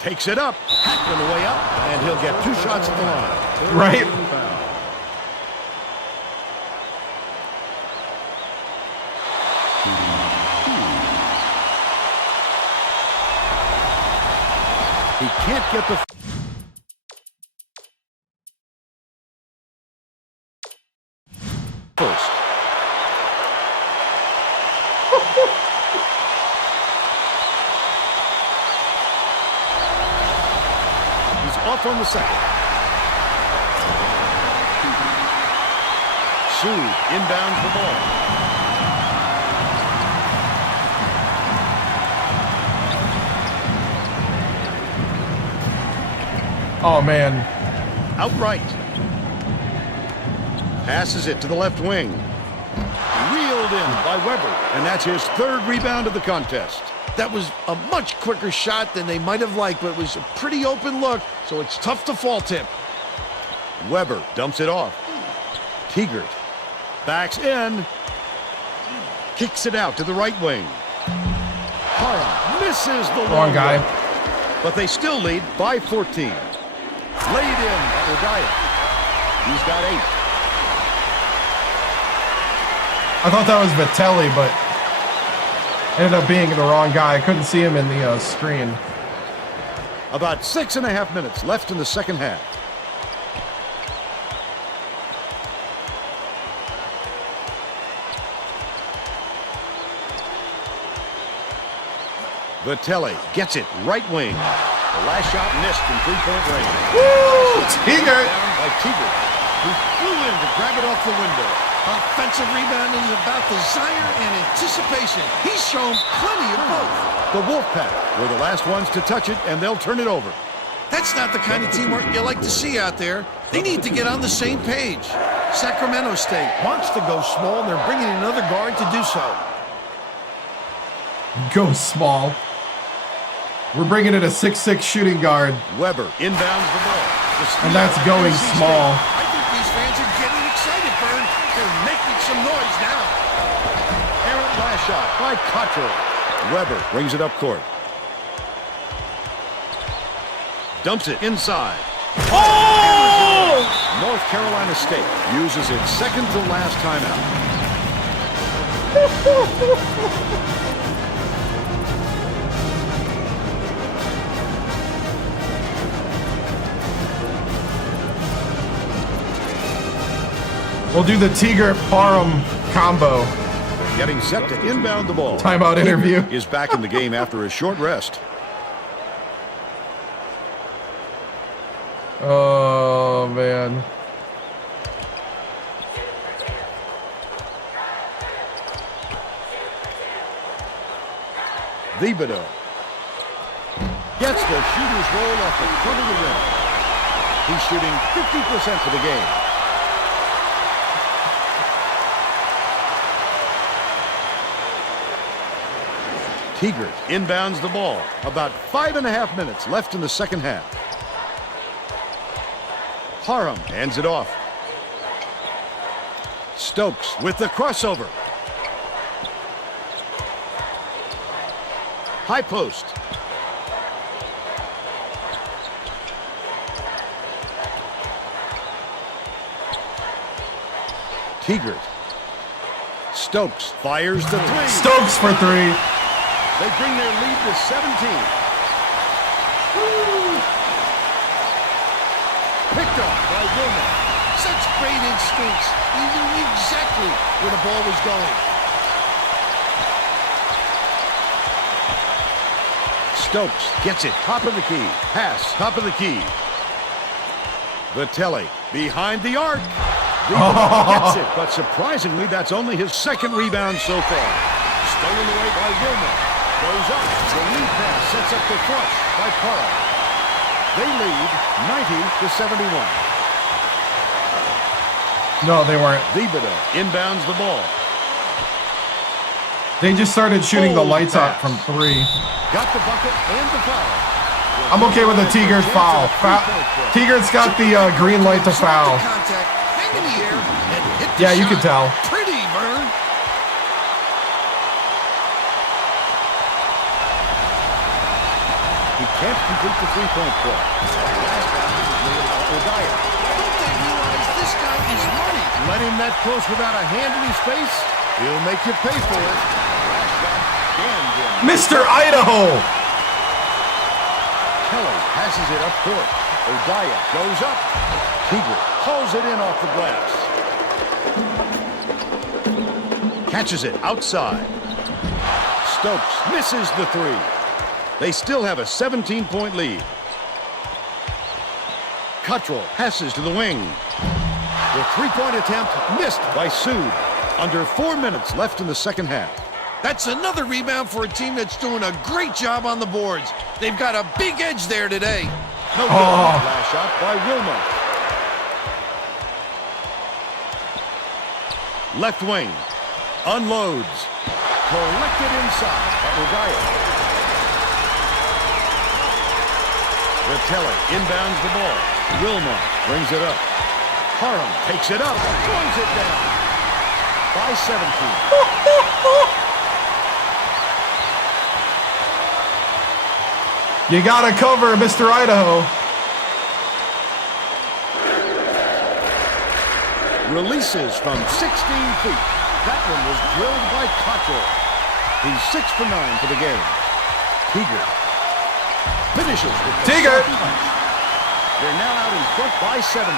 Takes it up. Hacked on the way up. And he'll get 2 shots at the line. Right. He can't get the first. He's off on the second. Sood inbounds the ball. Oh, man. Outright. Passes it to the left wing. Reeled in by Weber, and that's his third rebound of the contest. That was a much quicker shot than they might have liked, but it was a pretty open look, so it's tough to fault him. Weber dumps it off. Tegert backs in. Kicks it out to the right wing. Parham misses the wrong guy. But they still lead by 14. Laid in by O'Daya. He's got 8. I thought that was Vitelli, but ended up being the wrong guy. I couldn't see him in the screen. About 6.5 minutes left in the second half. Vitelli gets it right wing. The last shot missed from 3-point range. Woo! Tegert! By Tegert, who flew in to grab it off the window. Offensive rebound is about desire and anticipation. He's shown plenty of both. The Wolfpack were the last ones to touch it, and they'll turn it over. That's not the kind of teamwork you like to see out there. They need to get on the same page. Sacramento State wants to go small, and they're bringing in another guard to do so. Go small. We're bringing in a 6'6" shooting guard. Weber inbounds the ball. And that's going small. I think these fans are getting excited, Bern. They're making some noise now. Errant last shot by Cottrell. Weber brings it up court. Dumps it inside. Oh! North Carolina State uses its second to last timeout. We'll do the Tegert-Parham combo. Getting set to inbound the ball. Timeout interview. Is back in the game after a short rest. Oh, man. Thibodeau gets the shooter's roll off the front of the rim. He's shooting 50% for the game. Tegert inbounds the ball. About 5.5 minutes left in the second half. Parham hands it off. Stokes with the crossover. High post. Tegert. Stokes fires the 3. Stokes for 3. They bring their lead to 17. Woo! Picked up by Wilmer. Such great instincts. He knew exactly where the ball was going. Stokes gets it. Top of the key. Pass. Top of the key. Vitelli behind the arc. Gets it, but surprisingly, that's only his second rebound so far. Stolen away by Wilmer. Goes up. The lead pass sets up the flush by Parham. They lead 90-71. No, they weren't. Thibodeau inbounds the ball. They just started shooting the lights out from 3. Got the bucket and the foul. I'm okay with a Tegert foul. Tegert's got the green light to foul. Hang in the air and hit the Yeah, you shot. can tell. Pretty, Vern. He can't complete the three-point play. Last round was made by O'Daya. Don't they realize this guy is money? Let him that close without a hand in his face, he'll make you pay for it. Last shot jammed in. Mr. Idaho! Kelly passes it up court. O'Daya goes up. Tegert hauls it in off the glass. Catches it outside. Stokes misses the 3. They still have a 17-point lead. Cottrell passes to the wing. The three-point attempt missed by Sood. Under 4 minutes left in the second half. That's another rebound for a team that's doing a great job on the boards. They've got a big edge there today. No good. Last shot by Wilmot. Left wing. Unloads. Collected inside by O'Donnell. Vitelli inbounds the ball. Wilmot brings it up. Parham takes it up. Throws it down. By 17. You gotta cover, Mr. Idaho. Releases from 16 feet. That one was drilled by Cottrell. He's 6 for 9 for the game. Teager finishes with the Teager. punch. They're now out in front by 17.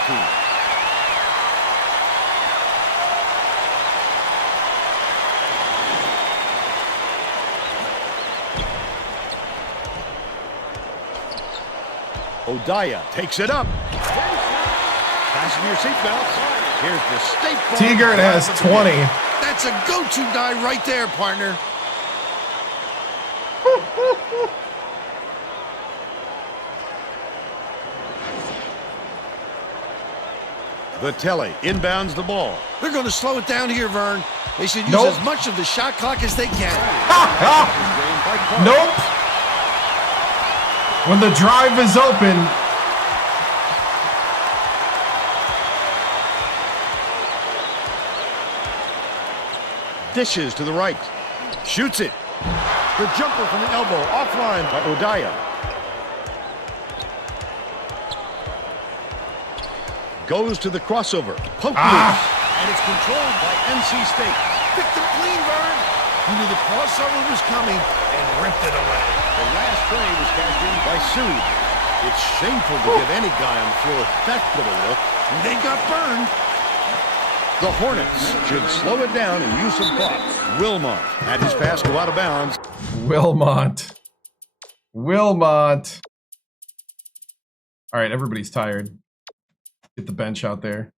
Odaya takes it up. Fasten your seatbelts. Here's the State Farm. Teager has 20. That's a go-to guy right there, partner. Vitelli inbounds the ball. They're going to slow it down here, Vern. They should use Nope. as much of the shot clock as they can. Nope. When the drive is open, Dishes to the right. Shoots it. The jumper from the elbow. Offline by Odaya. Goes to the crossover. Poke loose. And it's controlled by NC State. Picked them clean, Vern. He knew the crossover was coming and ripped it away. The last play was cashed in by Sue. It's shameful to give any guy on the floor that good a look. They got burned. The Hornets should slow it down and use some clock. Wilmot had his pass go out of bounds. Wilmot. All right, everybody's tired. Get the bench out there.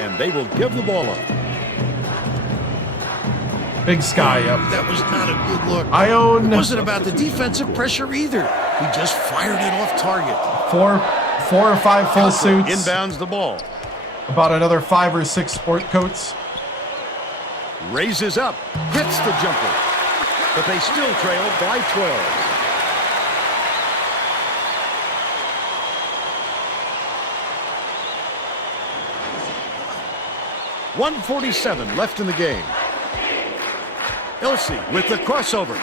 And they will give the ball up. Big Sky up. That was not a good look. Ione. It wasn't about the defensive pressure either. He just fired it off target. Four or five full suits. Inbounds the ball. About another 5 or 6 sport coats. Raises up. Hits the jumper. But they still trail by 12. .147 left in the game. Ilse with the crossover.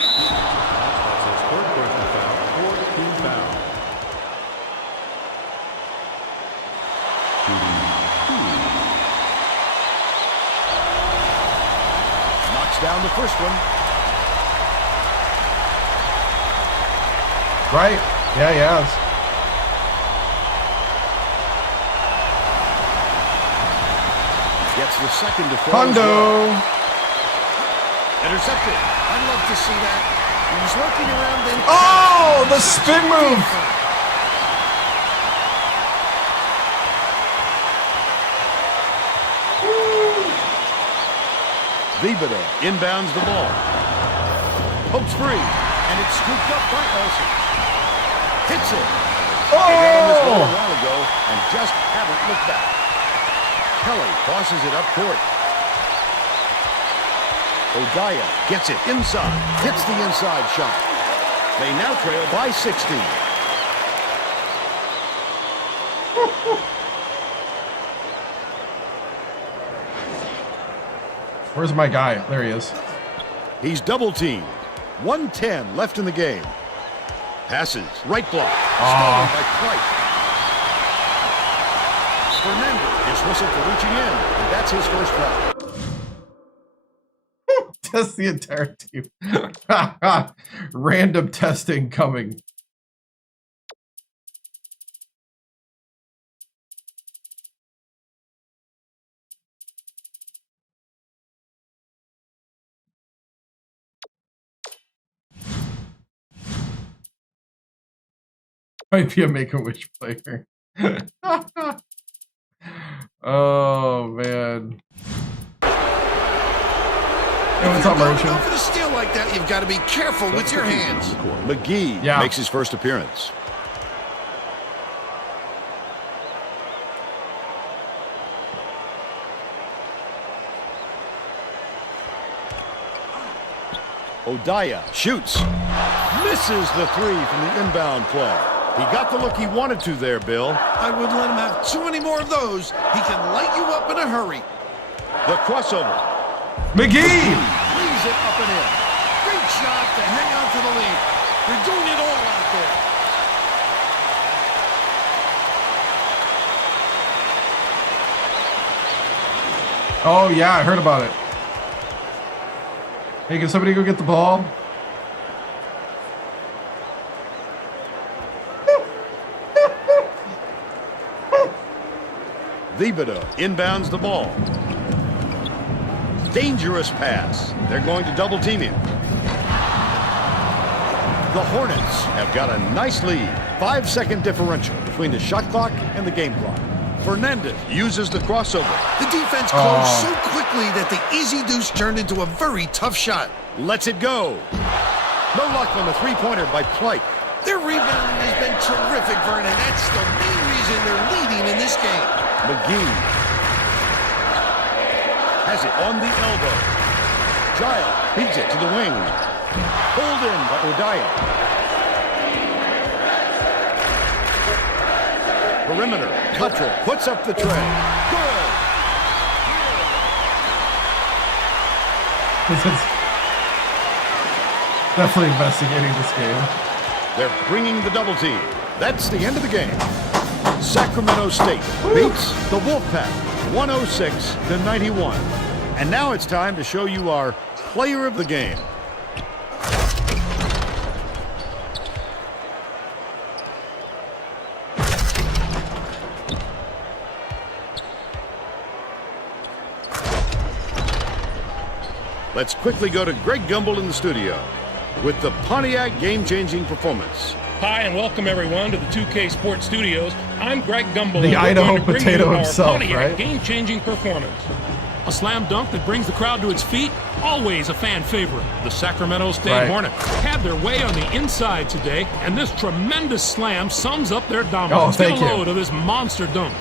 Knocks down the first one. Right? Yeah, he has. Gets the second to fall. Hondo. Intercepted. I'd love to see that. He was working around then. Oh, the spin move. Vibada inbounds the ball. Pokes free. And it's scooped up by Olsen. Hits it. Oh! They got on this ball a while ago and just haven't looked back. Kelly tosses it up court. Odaya gets it inside. Hits the inside shot. They now trail by 16. Where's my guy? There he is. He's double teamed. 1:10 left in the game. Passes. Right block. Stolen by Price. Fernandez is whistled for reaching in, and that's his first foul. Test the entire team. Random testing coming. Might be a Make-A-Wish player. Oh, man. Hey, what's up, Merchant? Go for the steal like that, you've got to be careful with your hands. McGee makes his first appearance. Odaya shoots. Misses the three from the inbound play. He got the look he wanted to there, Bill. I wouldn't let him have too many more of those. He can light you up in a hurry. The crossover. McGee! Leaves it up and in. Great shot to hang on to the lead. They're doing it all out there. Oh, yeah, I heard about it. Hey, can somebody go get the ball? Thibodeau inbounds the ball. Dangerous pass. They're going to double team him. The Hornets have got a nice lead. 5-second differential between the shot clock and the game clock. Fernandez uses the crossover. The defense closed so quickly that the easy deuce turned into a very tough shot. Lets it go. No luck on the three-pointer by Plike. Their rebounding has been terrific, Vernon. That's the main reason they're leading in this game. McGee has it on the elbow. Giles beats it to the wing. Pulled in by Odaya. Perimeter. Cuttrell puts up the tray. Good. This is definitely investigating this game. They're bringing the double team. That's the end of the game. Sacramento State beats the Wolfpack 106-91. And now it's time to show you our player of the game. Let's quickly go to Greg Gumbel in the studio with the Pontiac game-changing performance. Hi, and welcome everyone to the 2K Sports Studios. I'm Greg Gumbel. The Idaho Potato himself, Pontiac right? Game-changing performance. A slam dunk that brings the crowd to its feet, always a fan favorite. The Sacramento State Hornets had their way on the inside today, and this tremendous slam sums up their dominance. Thank Get a you. load of this monster dunk.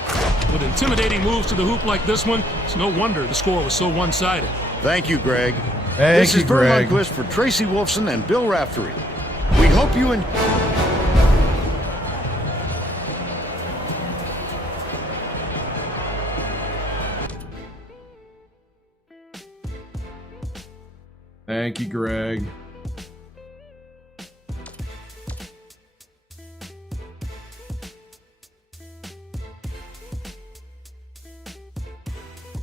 With intimidating moves to the hoop like this one, it's no wonder the score was so one-sided. Thank you, Greg. Thank this you, is Vern Greg. Lundquist for Tracy Wolfson and Bill Raftery. We hope you enjoy. Thank you, Greg.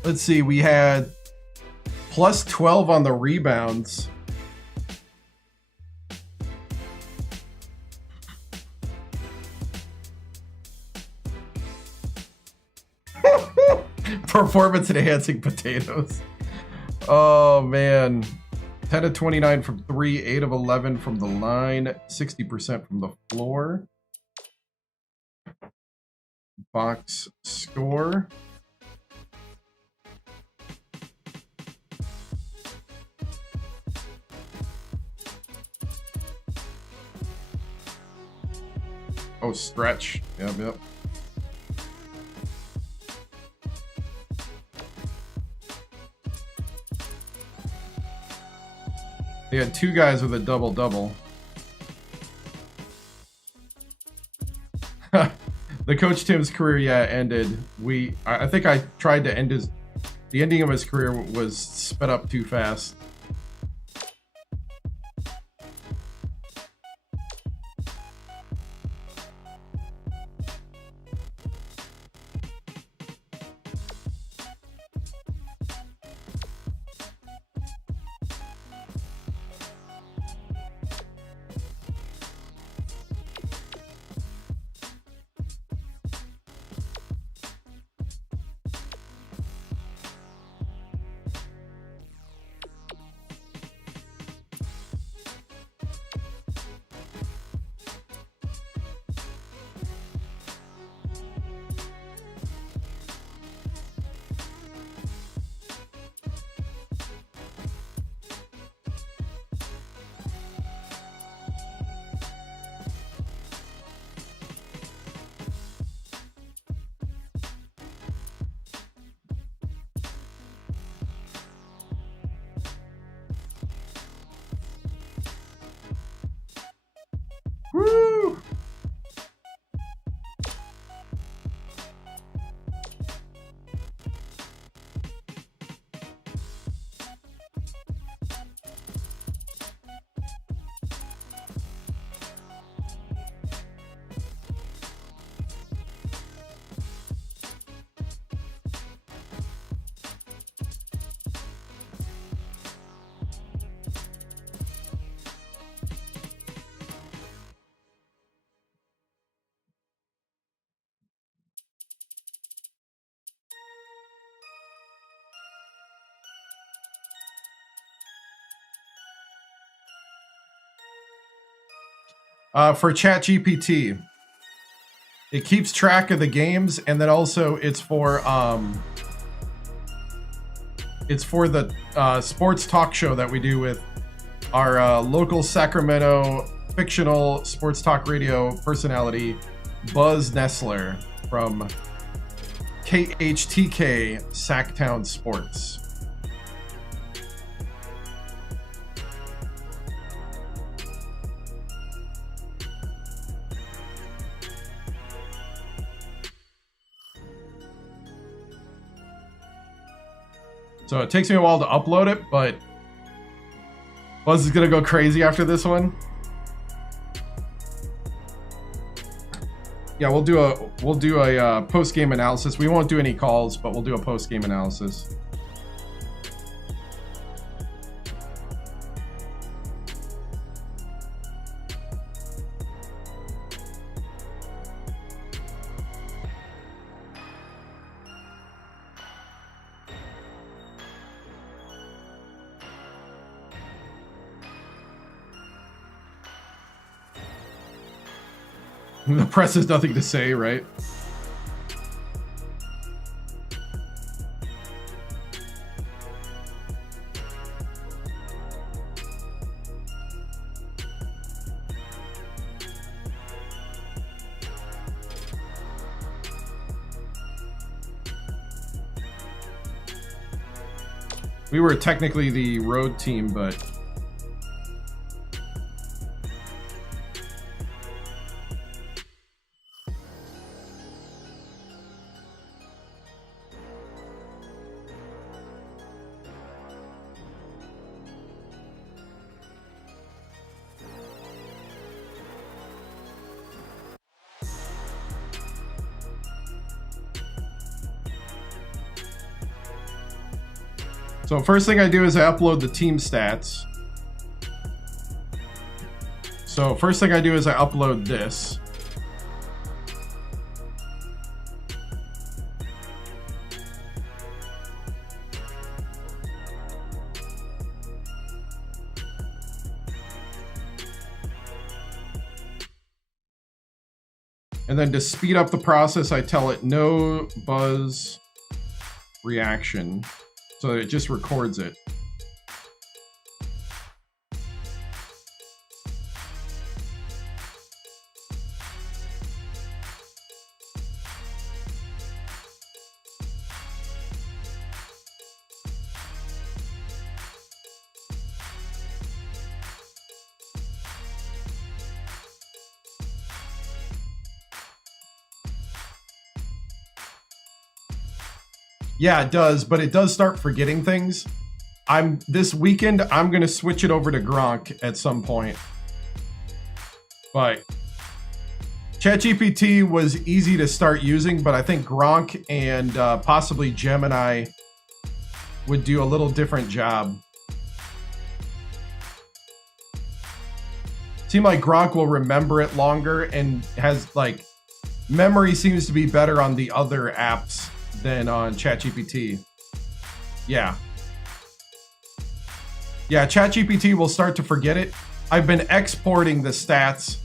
Let's see, we had plus 12 on the rebounds. Performance enhancing potatoes. Oh man. 10 of 29 from 3, 8 of 11 from the line, 60% from the floor. Box score. Oh, stretch. Yep. They had two guys with a double-double. The Coach Tim's career, ended. I think I tried to end the ending of his career was sped up too fast. For ChatGPT. It keeps track of the games, and then also it's for the sports talk show that we do with our local Sacramento fictional sports talk radio personality, Buzz Nessler from KHTK Sacktown Sports. So it takes me a while to upload it, but Buzz is gonna go crazy after this one. Yeah, we'll do a post-game analysis. We won't do any calls, but we'll do a post-game analysis. The press has nothing to say, right? We were technically the road team, but so first thing I do is I upload the team stats. So first thing I do is I upload this. And then to speed up the process, I tell it no buzz reaction. So it just records it. Yeah, it does, but it does start forgetting things. This weekend, I'm going to switch it over to Gronk at some point. But ChatGPT was easy to start using, but I think Gronk and possibly Gemini would do a little different job. Seems like Gronk will remember it longer and has like memory seems to be better on the other apps than on ChatGPT. Yeah. Yeah, ChatGPT will start to forget it. I've been exporting the stats,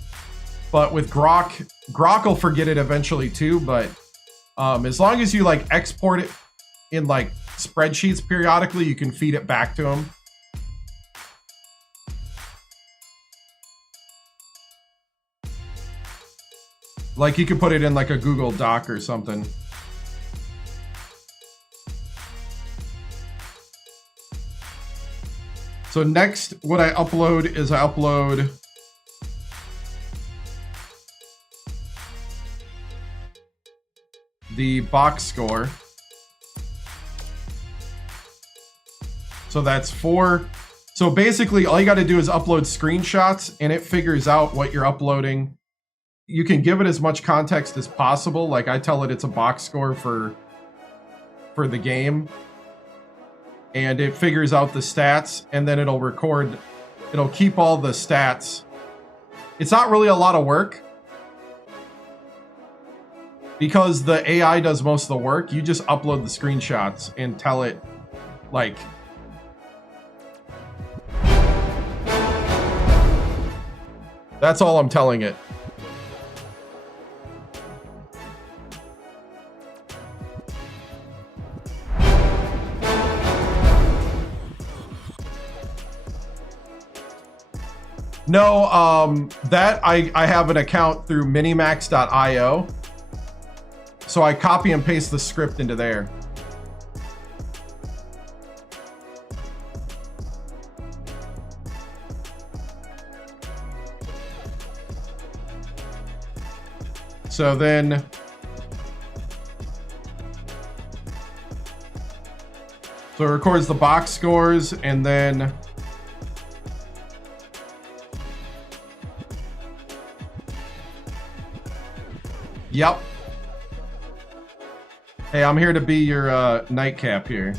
but with Grok will forget it eventually too, but as long as you like export it in like spreadsheets periodically, you can feed it back to him. Like you could put it in like a Google Doc or something. So next, what I upload is I upload the box score. So that's 4. So basically, all you got to do is upload screenshots, and it figures out what you're uploading. You can give it as much context as possible. Like I tell it it's a box score for the game. And it figures out the stats, and then it'll record, it'll keep all the stats. It's not really a lot of work because the AI does most of the work. You just upload the screenshots and tell it, like, That's all I'm telling it. No, that I have an account through minimax.io. So I copy and paste the script into there. So then so it records the box scores, and then yep. Hey, I'm here to be your nightcap here.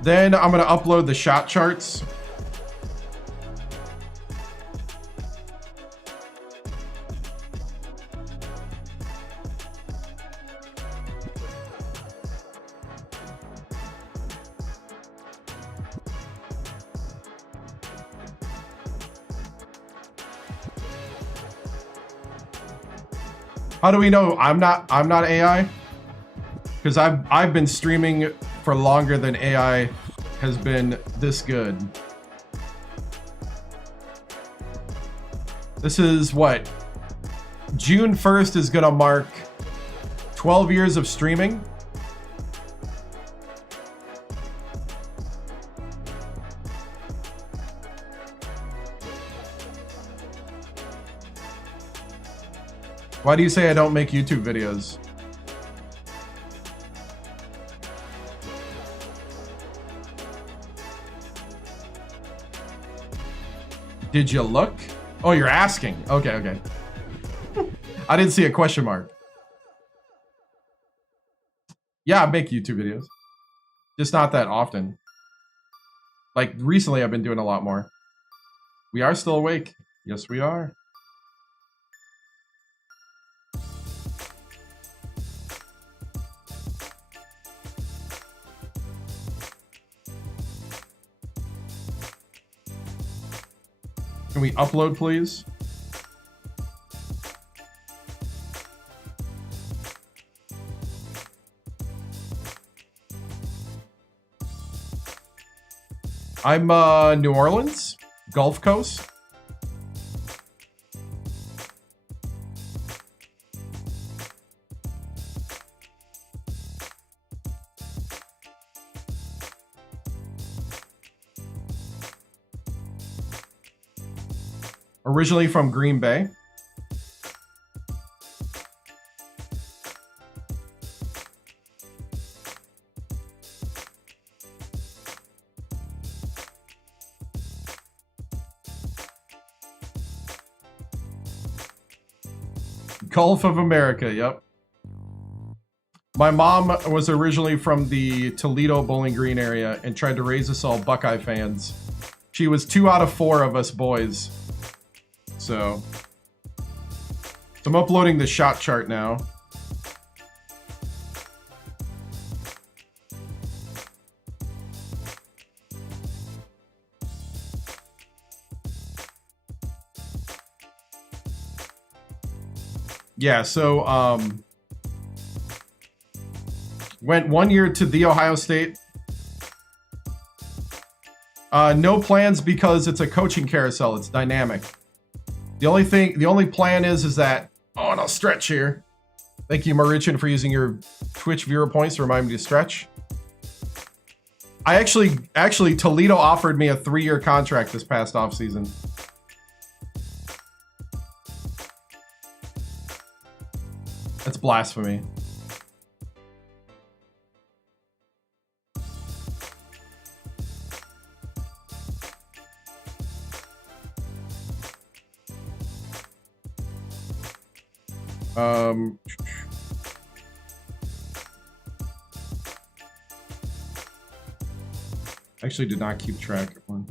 Then I'm gonna upload the shot charts. How do we know I'm not AI? Because I've been streaming for longer than AI has been this good. This is what? June 1st is gonna mark 12 years of streaming. Why do you say I don't make YouTube videos? Did you look? Oh, you're asking. Okay, okay. I didn't see a question mark. Yeah, I make YouTube videos. Just not that often. Like, recently I've been doing a lot more. We are still awake. Yes, we are. Can we upload, please? I'm New Orleans, Gulf Coast. Originally from Green Bay. Gulf of America, yep. My mom was originally from the Toledo Bowling Green area and tried to raise us all Buckeye fans. She was 2 out of 4 of us boys. So I'm uploading the shot chart now. Yeah, so went 1 year to The Ohio State. No plans because it's a coaching carousel. It's dynamic. The only plan is that, oh, and I'll stretch here. Thank you, Marichin, for using your Twitch viewer points to remind me to stretch. I actually, Toledo offered me a 3-year contract this past offseason. That's blasphemy. Actually did not keep track of one.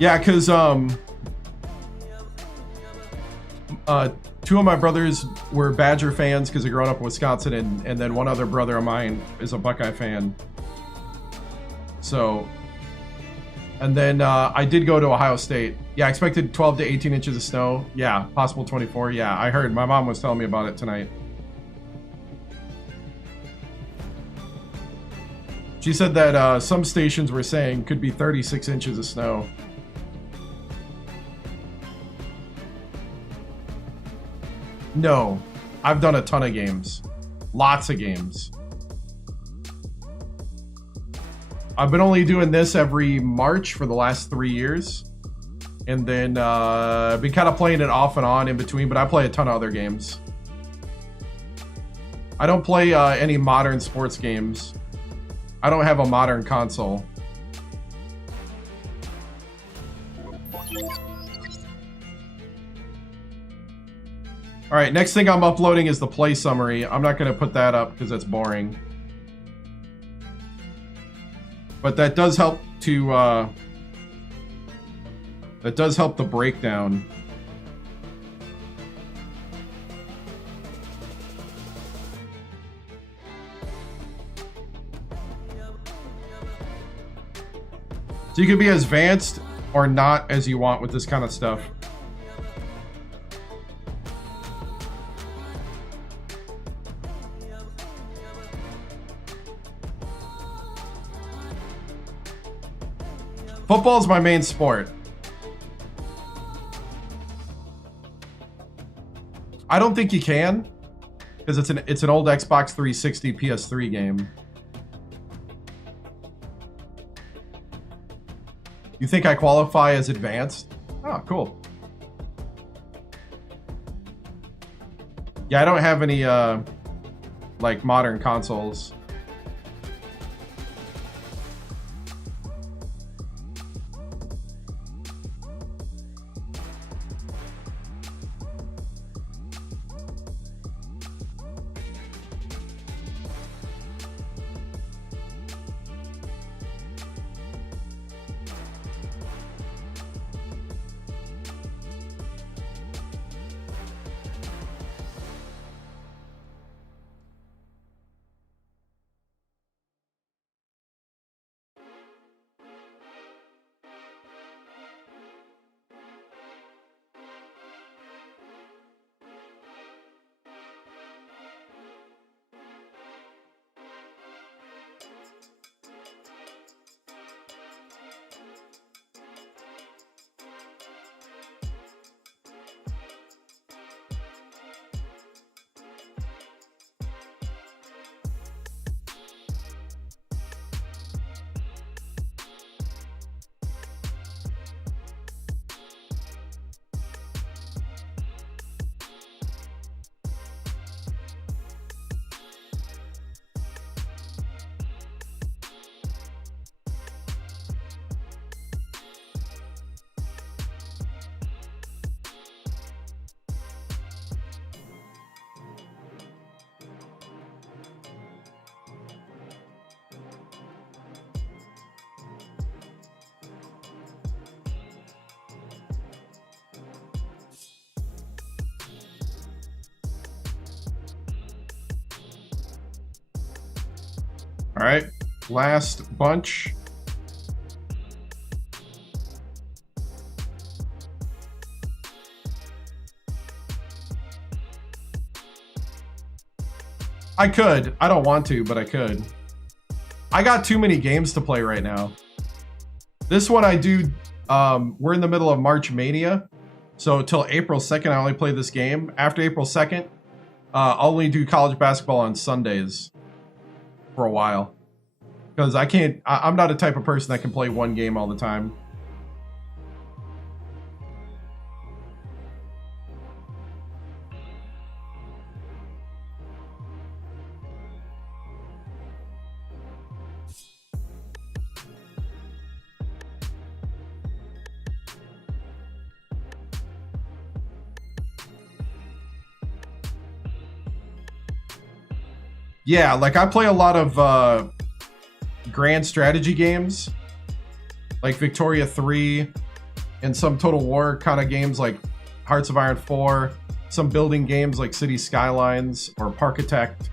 Yeah, because two of my brothers were Badger fans because of growing up in Wisconsin, and then one other brother of mine is a Buckeye fan. So, and then I did go to Ohio State. Yeah, I expected 12 to 18 inches of snow. Yeah, possible 24. Yeah, I heard. My mom was telling me about it tonight. She said that some stations were saying could be 36 inches of snow. No, I've done a ton of games. Lots of games. I've been only doing this every March for the last 3 years. And then I've been kind of playing it off and on in between, but I play a ton of other games. I don't play any modern sports games. I don't have a modern console. All right, next thing I'm uploading is the play summary. I'm not going to put that up because that's boring. But that does help to the breakdown. So you can be as advanced or not as you want with this kind of stuff. Football is my main sport. I don't think you can, because it's an old Xbox 360 PS3 game. You think I qualify as advanced? Oh, cool. Yeah, I don't have any like modern consoles. All right, last bunch. I could. I don't want to, but I could. I got too many games to play right now. This one I do, we're in the middle of March Mania. So till April 2nd, I only play this game. After April 2nd, I'll only do college basketball on Sundays for a while. Because I'm not a type of person that can play one game all the time. Yeah, like I play a lot of grand strategy games, like Victoria 3, in some Total War kind of games like Hearts of Iron 4, some building games like City Skylines or Parkitect.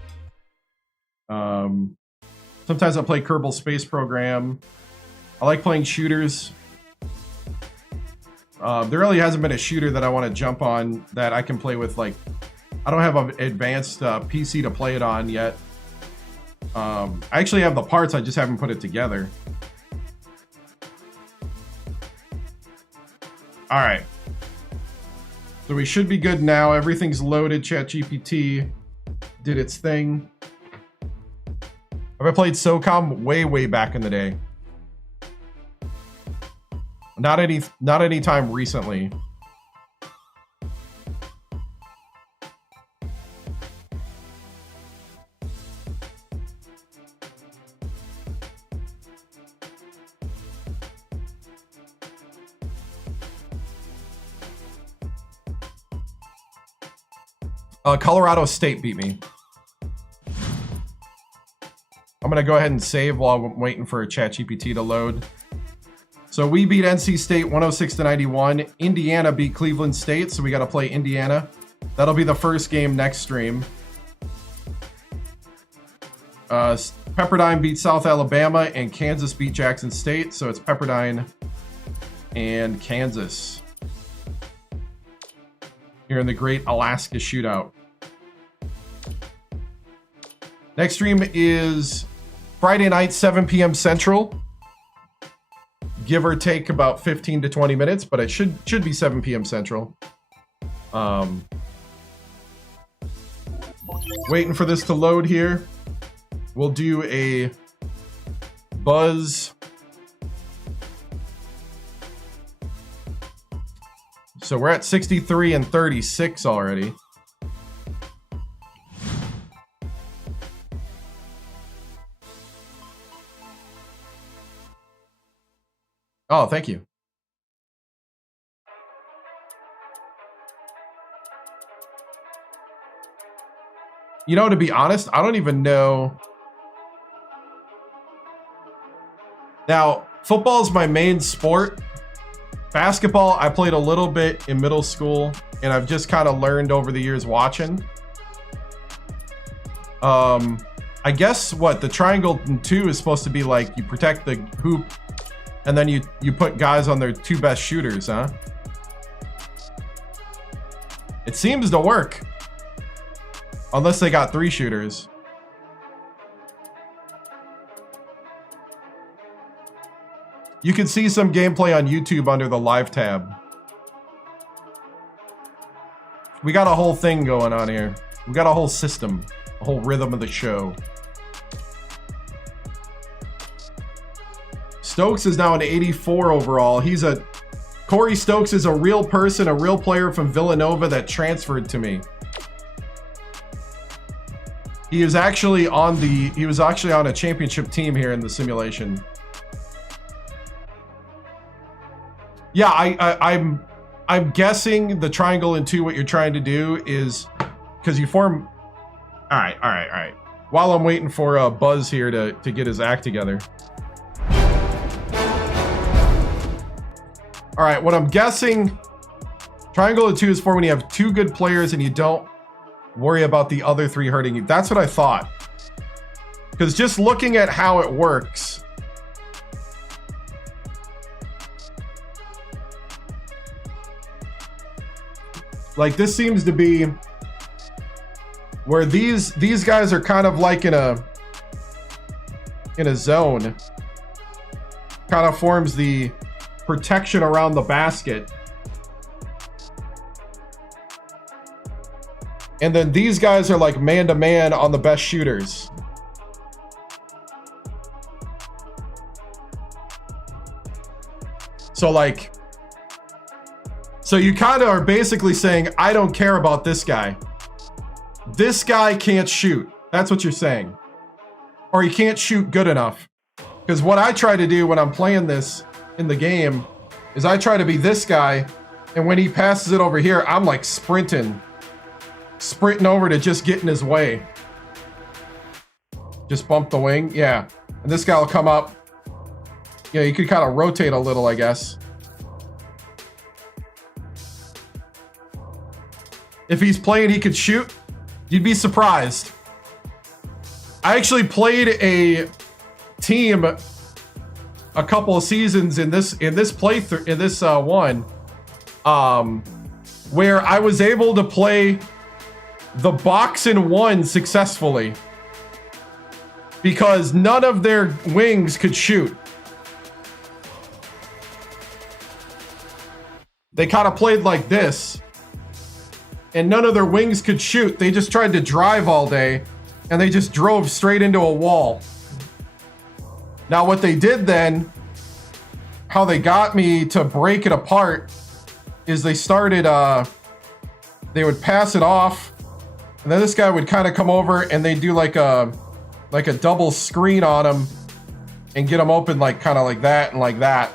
Sometimes I play Kerbal Space Program. I like playing shooters. There really hasn't been a shooter that I want to jump on that I can play with. Like, I don't have an advanced PC to play it on yet. I actually have the parts, I just haven't put it together. All right. So we should be good now. Everything's loaded. ChatGPT did its thing. Have I played SOCOM? Way back in the day. Not any time recently. Colorado State beat me. I'm gonna go ahead and save while I'm waiting for ChatGPT to load. So we beat NC State 106-91. Indiana beat Cleveland State, so we got to play Indiana. That'll be the first game next stream. Pepperdine beat South Alabama, and Kansas beat Jackson State, so it's Pepperdine and Kansas here in the Great Alaska Shootout. Next stream is Friday night, 7 p.m. Central. Give or take about 15 to 20 minutes, but it should be 7 p.m. Central. Waiting for this to load here. We'll do a buzz. So we're at 63 and 36 already. Oh, thank you. You know, to be honest, I don't even know. Now, football is my main sport. Basketball, I played a little bit in middle school, and I've just kind of learned over the years watching. I guess what the triangle in 2 is supposed to be like, you protect the hoop, and then you put guys on their 2 best shooters, huh? It seems to work. Unless they got 3 shooters. You can see some gameplay on YouTube under the live tab. We got a whole thing going on here. We got a whole system, a whole rhythm of the show. Stokes is now an 84 overall. Corey Stokes is a real person, a real player from Villanova that transferred to me. He was actually on a championship team here in the simulation. Yeah, I'm guessing the triangle in 2, what you're trying to do is because you form. All right. While I'm waiting for Buzz here to get his act together. All right, what I'm guessing, triangle in 2 is for when you have 2 good players and you don't worry about the other 3 hurting you. That's what I thought. Because just looking at how it works, like this seems to be where these guys are kind of like in a zone. Kind of forms the protection around the basket. And then these guys are like man-to-man on the best shooters. So you kind of are basically saying, I don't care about this guy. This guy can't shoot. That's what you're saying. Or he can't shoot good enough. Because what I try to do when I'm playing this in the game is I try to be this guy, and when he passes it over here, I'm like sprinting over to just get in his way. Just bump the wing, yeah. And this guy will come up. Yeah, you could kind of rotate a little, I guess. if he's playing, he could shoot. You'd be surprised. I actually played a team a couple of seasons in this playthrough, in this one, where I was able to play the box and one successfully because none of their wings could shoot. They kind of played like this, and none of their wings could shoot. They just tried to drive all day, and they just drove straight into a wall. Now, what they did then, how they got me to break it apart, is they started, they would pass it off, and then this guy would kind of come over, and they'd do like a double screen on him, and get him open like kind of like that and like that.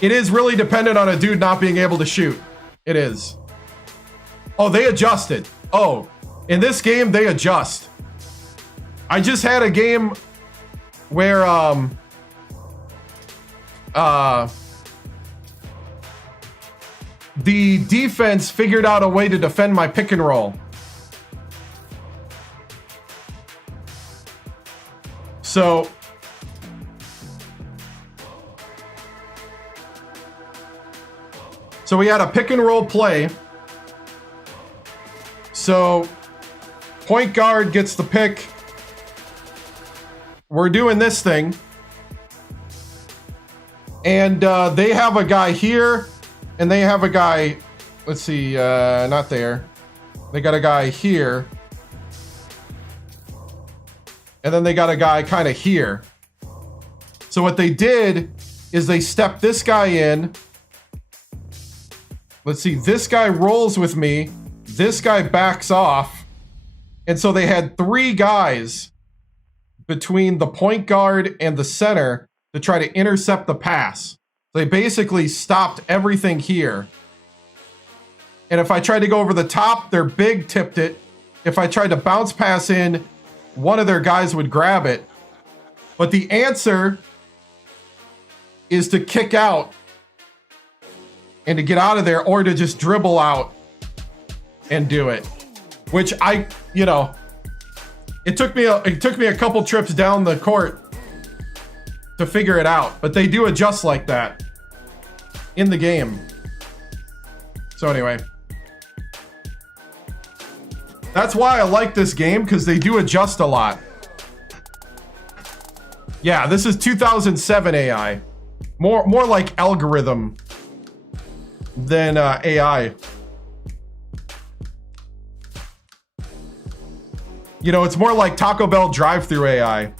It is really dependent on a dude not being able to shoot. It is. Oh, they adjusted. Oh, in this game, they adjust. I just had a game where, the defense figured out a way to defend my pick and roll. So we had a pick and roll play. So point guard gets the pick. We're doing this thing. And they have a guy here. And they have a guy, let's see, not there. They got a guy here. And then they got a guy kind of here. So what they did is they stepped this guy in. Let's see, this guy rolls with me. This guy backs off. And so they had three guys between the point guard and the center to try to intercept the pass. They basically stopped everything here. And if I tried to go over the top, their big tipped it. If I tried to bounce pass in, one of their guys would grab it. But the answer is to kick out and to get out of there, or to just dribble out and do it. Which it took me a couple trips down the court to figure it out, but they do adjust like that in the game. So anyway, that's why I like this game, because they do adjust a lot. Yeah, this is 2007 AI. More like algorithm than AI. You know, it's more like Taco Bell drive-through AI.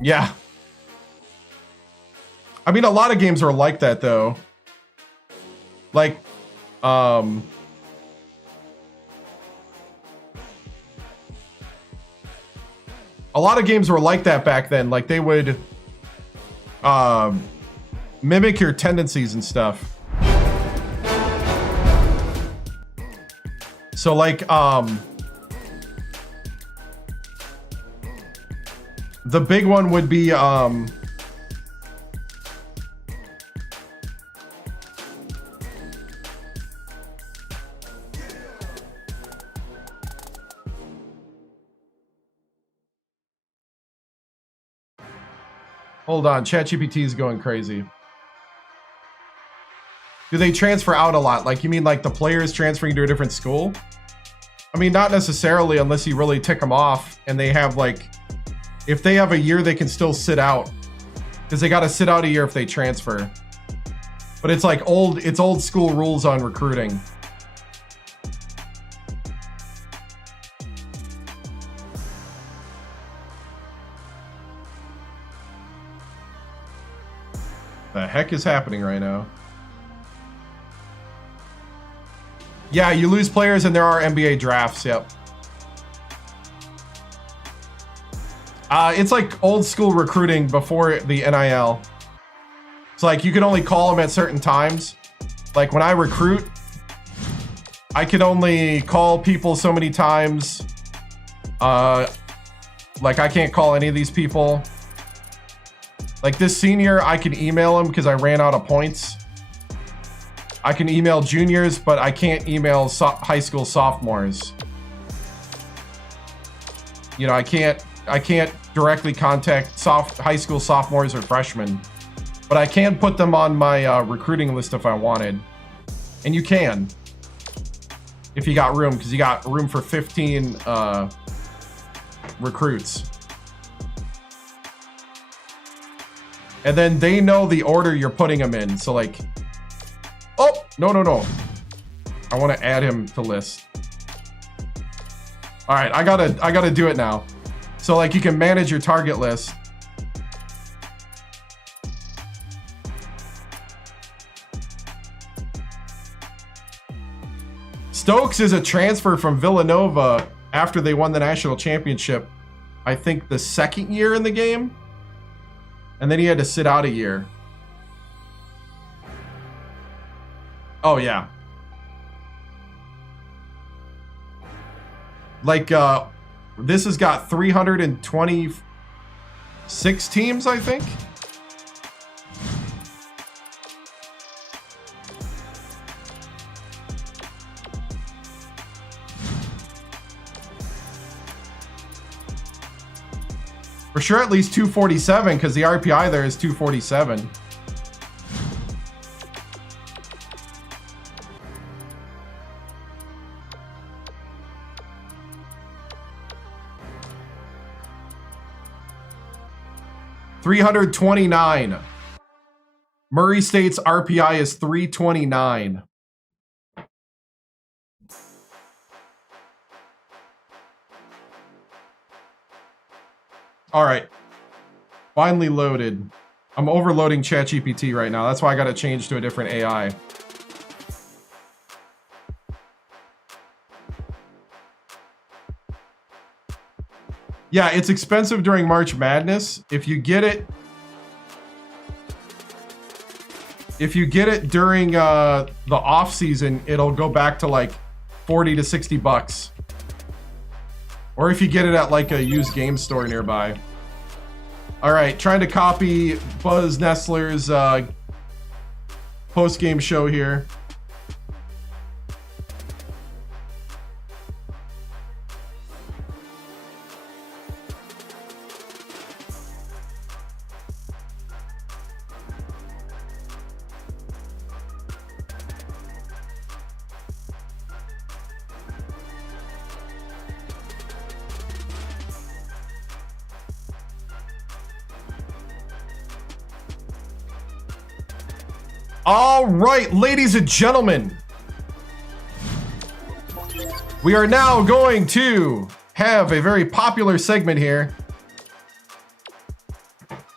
Yeah. I mean, a lot of games are like that, though. Like, a lot of games were like that back then. Like, they would mimic your tendencies and stuff. So, like, the big one would be, hold on, ChatGPT is going crazy. Do they transfer out a lot? Like, you mean like the players transferring to a different school? I mean, not necessarily, unless you really tick them off and they have like, if they have a year, they can still sit out, because they got to sit out a year if they transfer. But it's like it's old school rules on recruiting. The heck is happening right now? Yeah, you lose players and there are NBA drafts, yep. It's like old school recruiting before the NIL. It's like you can only call them at certain times. Like when I recruit, I can only call people so many times. Like I can't call any of these people. Like this senior, I can email him because I ran out of points. I can email juniors, but I can't email high school sophomores. You know, I can't directly contact high school sophomores or freshmen, but I can put them on my recruiting list if I wanted. And you can, if you got room, because you got room for 15 recruits. And then they know the order you're putting them in. So like, oh, no. I want to add him to list. All right, I gotta do it now. So like you can manage your target list. Stokes is a transfer from Villanova after they won the national championship. I think the second year in the game. And then he had to sit out a year. Oh, yeah. Like, this has got 326 teams, I think. For sure, at least 247, because the RPI there is 247. $329. Murray State's RPI is 329. All right. Finally loaded. I'm overloading ChatGPT right now. That's why I got to change to a different AI. Yeah, it's expensive during March Madness. If you get it during the off season, it'll go back to like 40 to 60 bucks. Or if you get it at like a used game store nearby. All right, trying to copy Buzz Nestler's post-game show here. All right, ladies and gentlemen, we are now going to have a very popular segment here.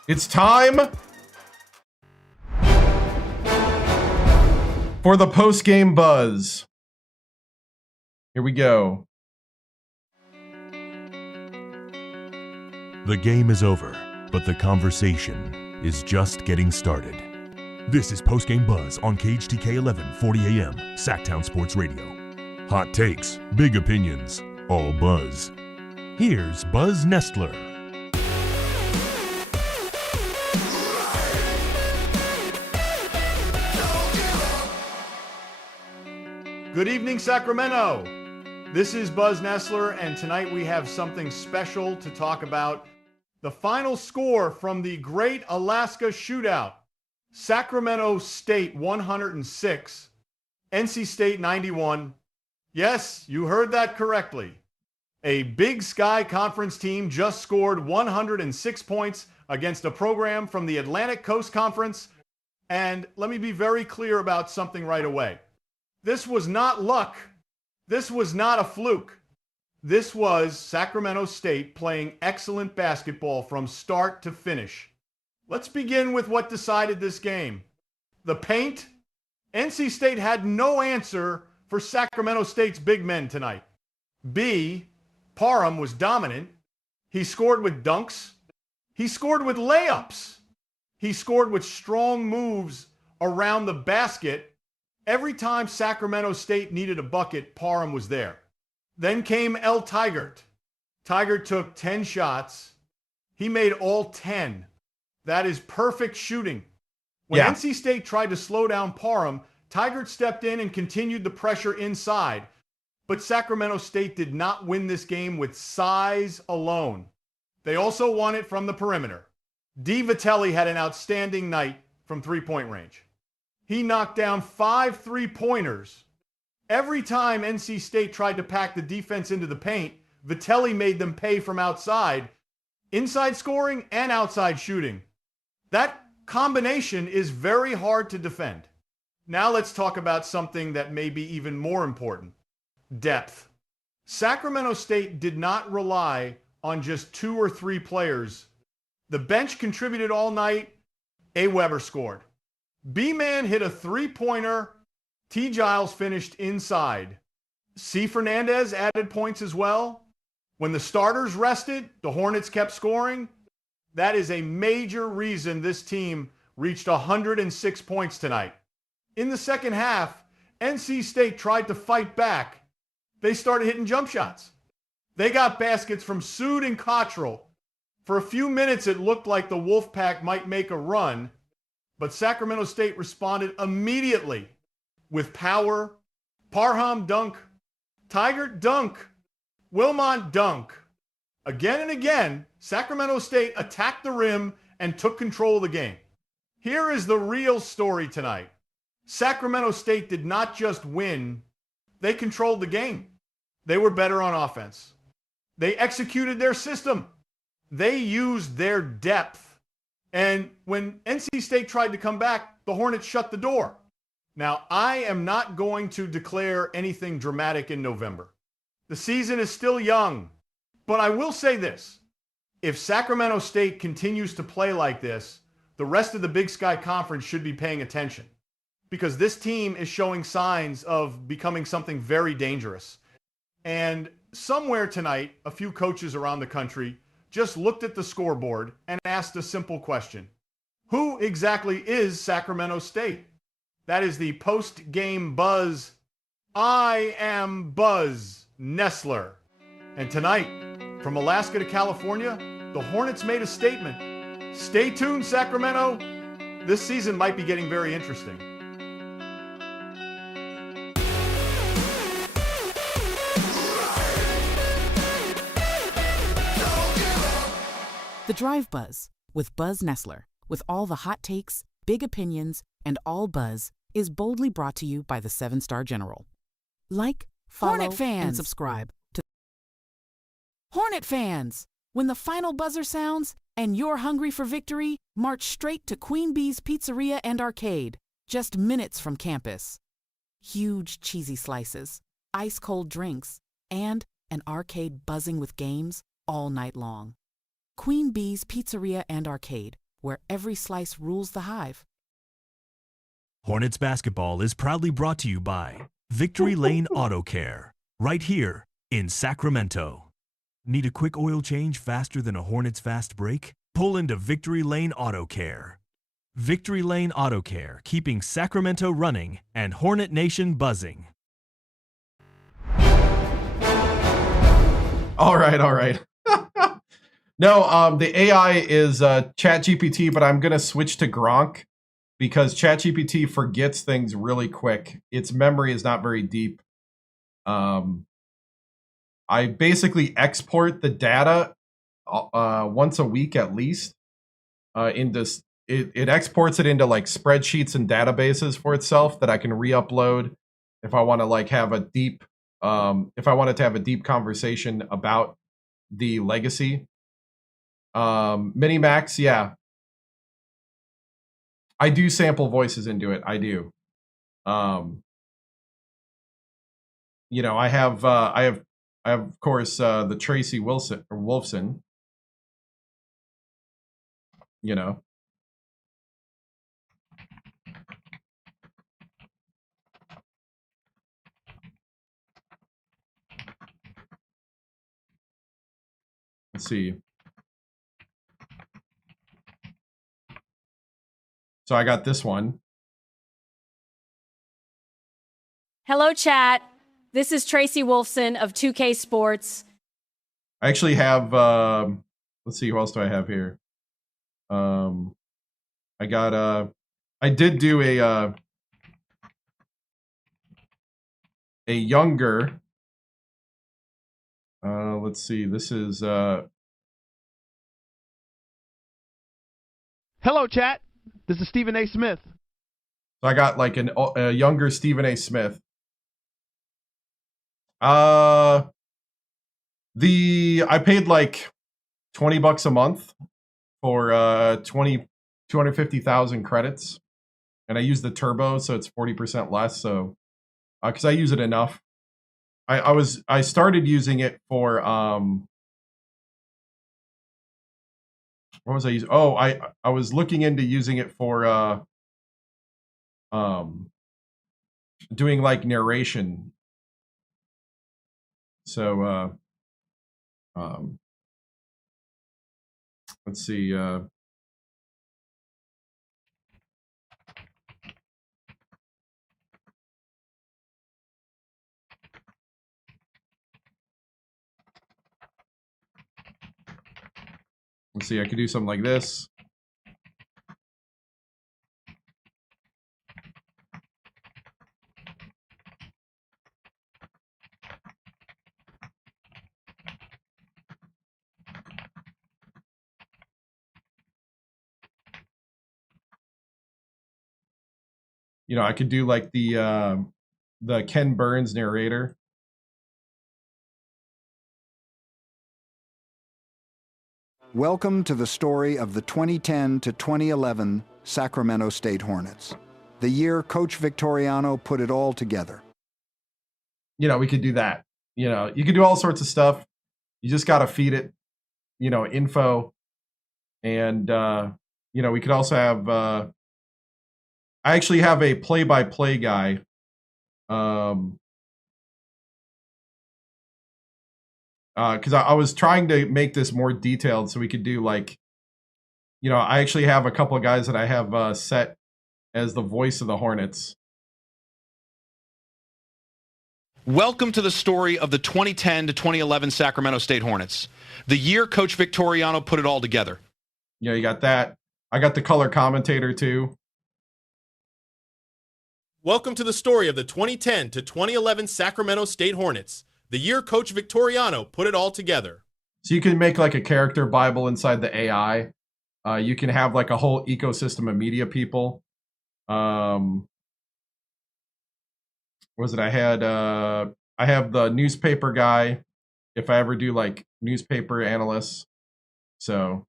It's time for the post-game buzz. Here we go. The game is over, but the conversation is just getting started. This is Postgame Buzz on KHTK 1140 AM, Sacktown Sports Radio. Hot takes, big opinions, all buzz. Here's Buzz Nestler. Good evening, Sacramento. This is Buzz Nestler, and tonight we have something special to talk about. The final score from the Great Alaska Shootout. Sacramento State 106, NC State 91. Yes, you heard that correctly. A Big Sky Conference team just scored 106 points against a program from the Atlantic Coast Conference. And let me be very clear about something right away. This was not luck. This was not a fluke. This was Sacramento State playing excellent basketball from start to finish. Let's begin with what decided this game. The paint. NC State had no answer for Sacramento State's big men tonight. B, Parham was dominant. He scored with dunks. He scored with layups. He scored with strong moves around the basket. Every time Sacramento State needed a bucket, Parham was there. Then came L. Tigert. Tigert took 10 shots. He made all 10. That is perfect shooting. When NC State tried to slow down Parham, Tigert stepped in and continued the pressure inside. But Sacramento State did not win this game with size alone. They also won it from the perimeter. D. Vitelli had an outstanding night from three-point range. He knocked down 5 three-pointers. Every time NC State tried to pack the defense into the paint, Vitelli made them pay from outside, inside scoring and outside shooting. That combination is very hard to defend. Now let's talk about something that may be even more important. Depth. Sacramento State did not rely on just 2 or 3 players. The bench contributed all night. A. Weber scored. B-Man hit a three-pointer. T. Giles finished inside. C. Fernandez added points as well. When the starters rested, the Hornets kept scoring. That is a major reason this team reached 106 points tonight. In the second half, NC State tried to fight back. They started hitting jump shots. They got baskets from Sood and Cottrell. For a few minutes, it looked like the Wolfpack might make a run, but Sacramento State responded immediately with power. Parham dunk, Tigert dunk, Wilmot dunk. Again and again, Sacramento State attacked the rim and took control of the game. Here is the real story tonight. Sacramento State did not just win, they controlled the game. They were better on offense. They executed their system. They used their depth. And when NC State tried to come back, the Hornets shut the door. Now, I am not going to declare anything dramatic in November. The season is still young. But I will say this. If Sacramento State continues to play like this, the rest of the Big Sky Conference should be paying attention. Because this team is showing signs of becoming something very dangerous. And somewhere tonight, a few coaches around the country just looked at the scoreboard and asked a simple question. Who exactly is Sacramento State? That is the post-game buzz. I am Buzz Nessler. And tonight, from Alaska to California, the Hornets made a statement. Stay tuned, Sacramento. This season might be getting very interesting. The Drive Buzz with Buzz Nessler, with all the hot takes, big opinions, and all buzz, is boldly brought to you by the 7-Star General. Like, follow, Hornet fans, and subscribe to Hornet fans. When the final buzzer sounds and you're hungry for victory, march straight to Queen Bee's Pizzeria and Arcade, just minutes from campus. Huge cheesy slices, ice-cold drinks, and an arcade buzzing with games all night long. Queen Bee's Pizzeria and Arcade, where every slice rules the hive. Hornets basketball is proudly brought to you by Victory Lane Auto Care, right here in Sacramento. Need a quick oil change faster than a Hornets fast break? Pull into Victory Lane Auto Care. Victory Lane Auto Care, keeping Sacramento running and Hornet Nation buzzing. All right. No, the AI is ChatGPT, but I'm going to switch to Gronk because ChatGPT forgets things really quick. Its memory is not very deep. I basically export the data once a week at least. It exports it into like spreadsheets and databases for itself that I can re-upload if I want to like have a deep if I wanted to have a deep conversation about the legacy. Minimax, yeah. I do sample voices into it. I do. You know, I have of course the Tracy Wolfson. You know. Let's see. So I got this one. Hello, chat. This is Tracy Wolfson of 2K Sports. I actually have, let's see, who else do I have here? I got, I did do a younger, let's see, this is, Hello, chat. This is Stephen A. Smith. so I got like a younger Stephen A. Smith. I paid like $20 a month for 250,000 credits, and I use the turbo, so it's 40% less. So, because I use it enough, I started using it for what was I using? Oh, I was looking into using it for doing like narration. So let's see. Let's see. I could do something like this. You know, I could do like the Ken Burns narrator. Welcome to the story of the 2010 to 2011 Sacramento State Hornets, the year Coach Victoriano put it all together. You know, we could do that. You know, you could do all sorts of stuff. You just got to feed it, you know, info. And, you know, we could also have, I actually have a play-by-play guy. Because I was trying to make this more detailed so we could do like, you know, I actually have a couple of guys that I have set as the voice of the Hornets. Welcome to the story of the 2010 to 2011 Sacramento State Hornets, the year Coach Victoriano put it all together. Yeah, you got that. I got the color commentator too. Welcome to the story of the 2010 to 2011 Sacramento State Hornets, the year Coach Victoriano put it all together. So you can make like a character Bible inside the AI. You can have like a whole ecosystem of media people. What was it? I have the newspaper guy. If I ever do like newspaper analysts. So.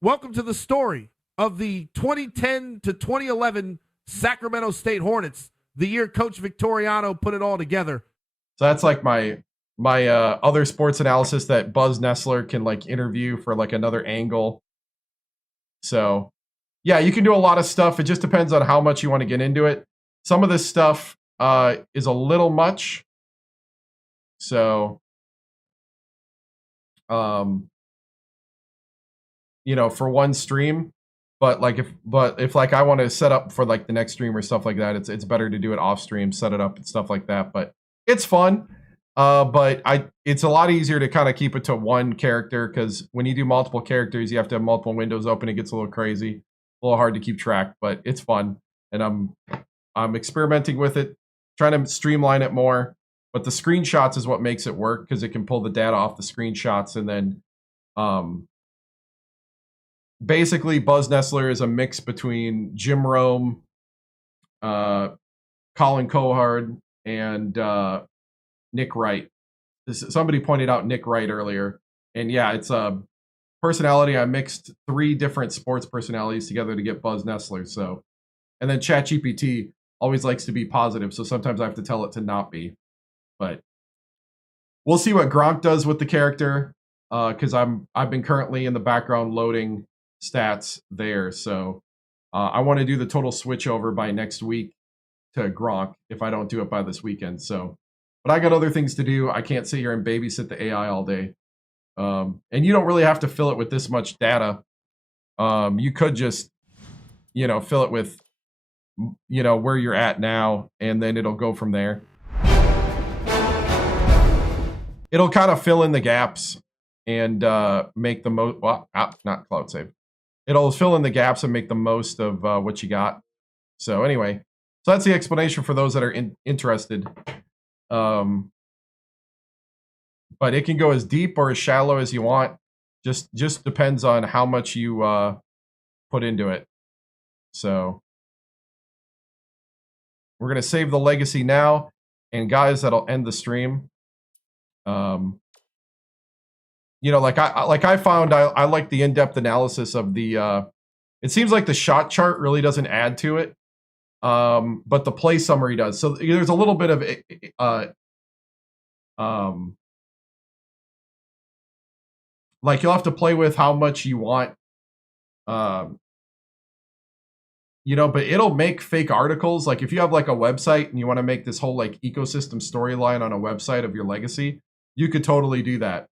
Welcome to the story of the 2010 to 2011 Sacramento State Hornets, the year Coach Victoriano put it all together. So that's like my other sports analysis that Buzz Nessler can like interview for like another angle. So yeah, you can do a lot of stuff. It just depends on how much you want to get into it. Some of this stuff is a little much. So you know, for one stream. But if like I want to set up for like the next stream or stuff like that, it's better to do it off stream, set it up and stuff like that. But it's fun. But it's a lot easier to kind of keep it to one character, because when you do multiple characters, you have to have multiple windows open. It gets a little crazy, a little hard to keep track, but it's fun. And I'm experimenting with it, trying to streamline it more. But the screenshots is what makes it work, because it can pull the data off the screenshots, and then basically, Buzz Nessler is a mix between Jim Rome, Colin Cohard, and Nick Wright. Somebody pointed out Nick Wright earlier. And yeah, it's a personality. I mixed 3 different sports personalities together to get Buzz Nessler. So, and then ChatGPT always likes to be positive, so sometimes I have to tell it to not be. But we'll see what Gronk does with the character, because I've been currently in the background loading stats there. So I want to do the total switch over by next week to Gronk if I don't do it by this weekend. So But I got other things to do. I can't sit here and babysit the AI all day. And you don't really have to fill it with this much data. You could just, fill it with, where you're at now, and then it'll go from there. It'll kind of fill in the gaps and make the most, not cloud save. It'll fill in the gaps and make the most of what you got. So anyway, so that's the explanation for those that are interested. But it can go as deep or as shallow as you want. Just depends on how much you put into it. So we're going to save the legacy now. And guys, that'll end the stream. Like I found, I like the in-depth analysis of the, it seems like the shot chart really doesn't add to it. But the play summary does. So there's a little bit of, like you'll have to play with how much you want, but it'll make fake articles. Like if you have like a website and you want to make this whole like ecosystem storyline on a website of your legacy, you could totally do that.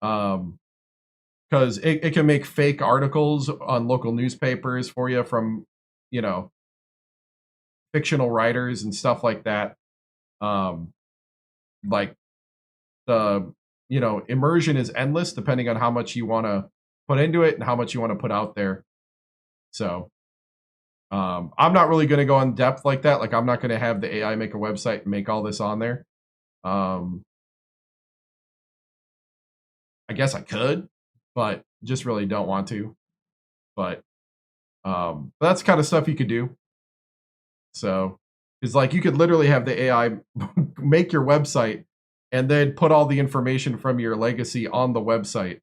Because it can make fake articles on local newspapers for you from, fictional writers and stuff like that. Like the, immersion is endless depending on how much you want to put into it and how much you want to put out there. So, I'm not really going to go in depth like that. Like I'm not going to have the AI make a website and make all this on there. I guess I could, but just really don't want to. But that's the kind of stuff you could do. So it's like you could literally have the AI make your website and then put all the information from your legacy on the website.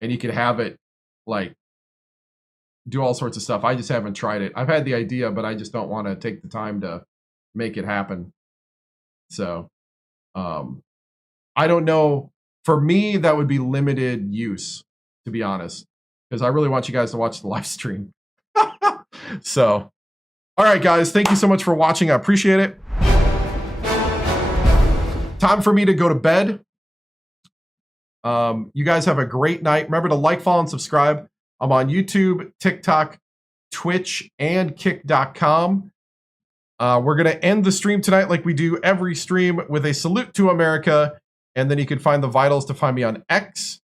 And you could have it like do all sorts of stuff. I just haven't tried it. I've had the idea, but I just don't want to take the time to make it happen. So I don't know. For me, that would be limited use, to be honest, because I really want you guys to watch the live stream. So, all right, guys, thank you so much for watching. I appreciate it. Time for me to go to bed. You guys have a great night. Remember to like, follow, and subscribe. I'm on YouTube, TikTok, Twitch, and Kick.com. We're going to end the stream tonight like we do every stream with a salute to America. And then you can find the vitals to find me on X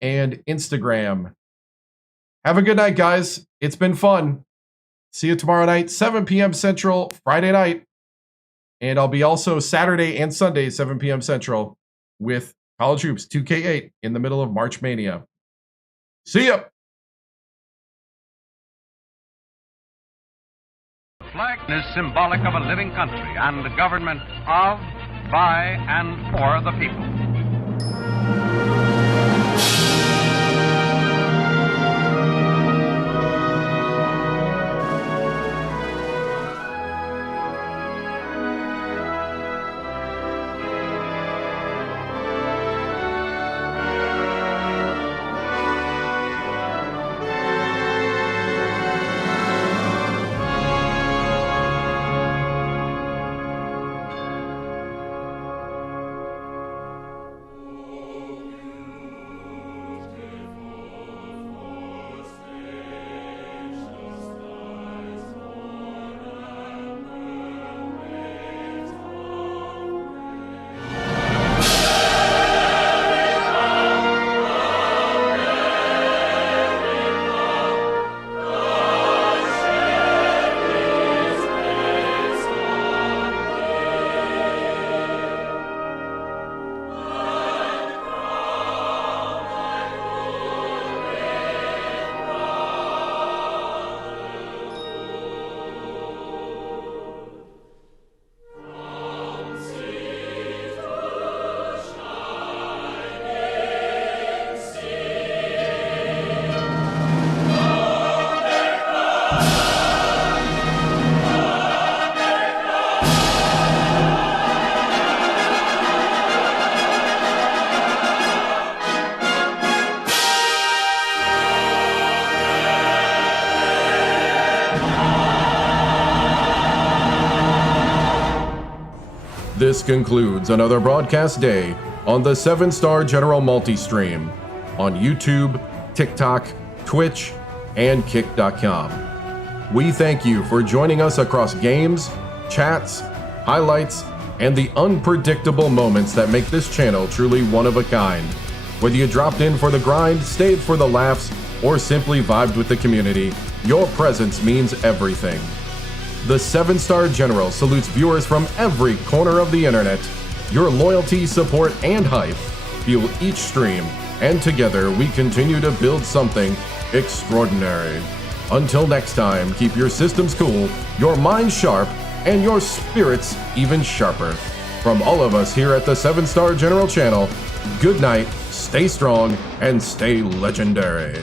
and Instagram. Have a good night, guys. It's been fun. See you tomorrow night, 7 p.m. Central, Friday night. And I'll be also Saturday and Sunday, 7 p.m. Central, with College Hoops 2K8 in the middle of March Mania. See ya! The flag is symbolic of a living country and the government of, by, and for the people. This concludes another broadcast day on the 7-Star General Multi-Stream on YouTube, TikTok, Twitch, and Kick.com. We thank you for joining us across games, chats, highlights, and the unpredictable moments that make this channel truly one of a kind. Whether you dropped in for the grind, stayed for the laughs, or simply vibed with the community, your presence means everything. The 7-Star General salutes viewers from every corner of the internet. Your loyalty, support, and hype fuel each stream, and together we continue to build something extraordinary. Until next time, keep your systems cool, your minds sharp, and your spirits even sharper. From all of us here at the 7-Star General channel, good night, stay strong, and stay legendary.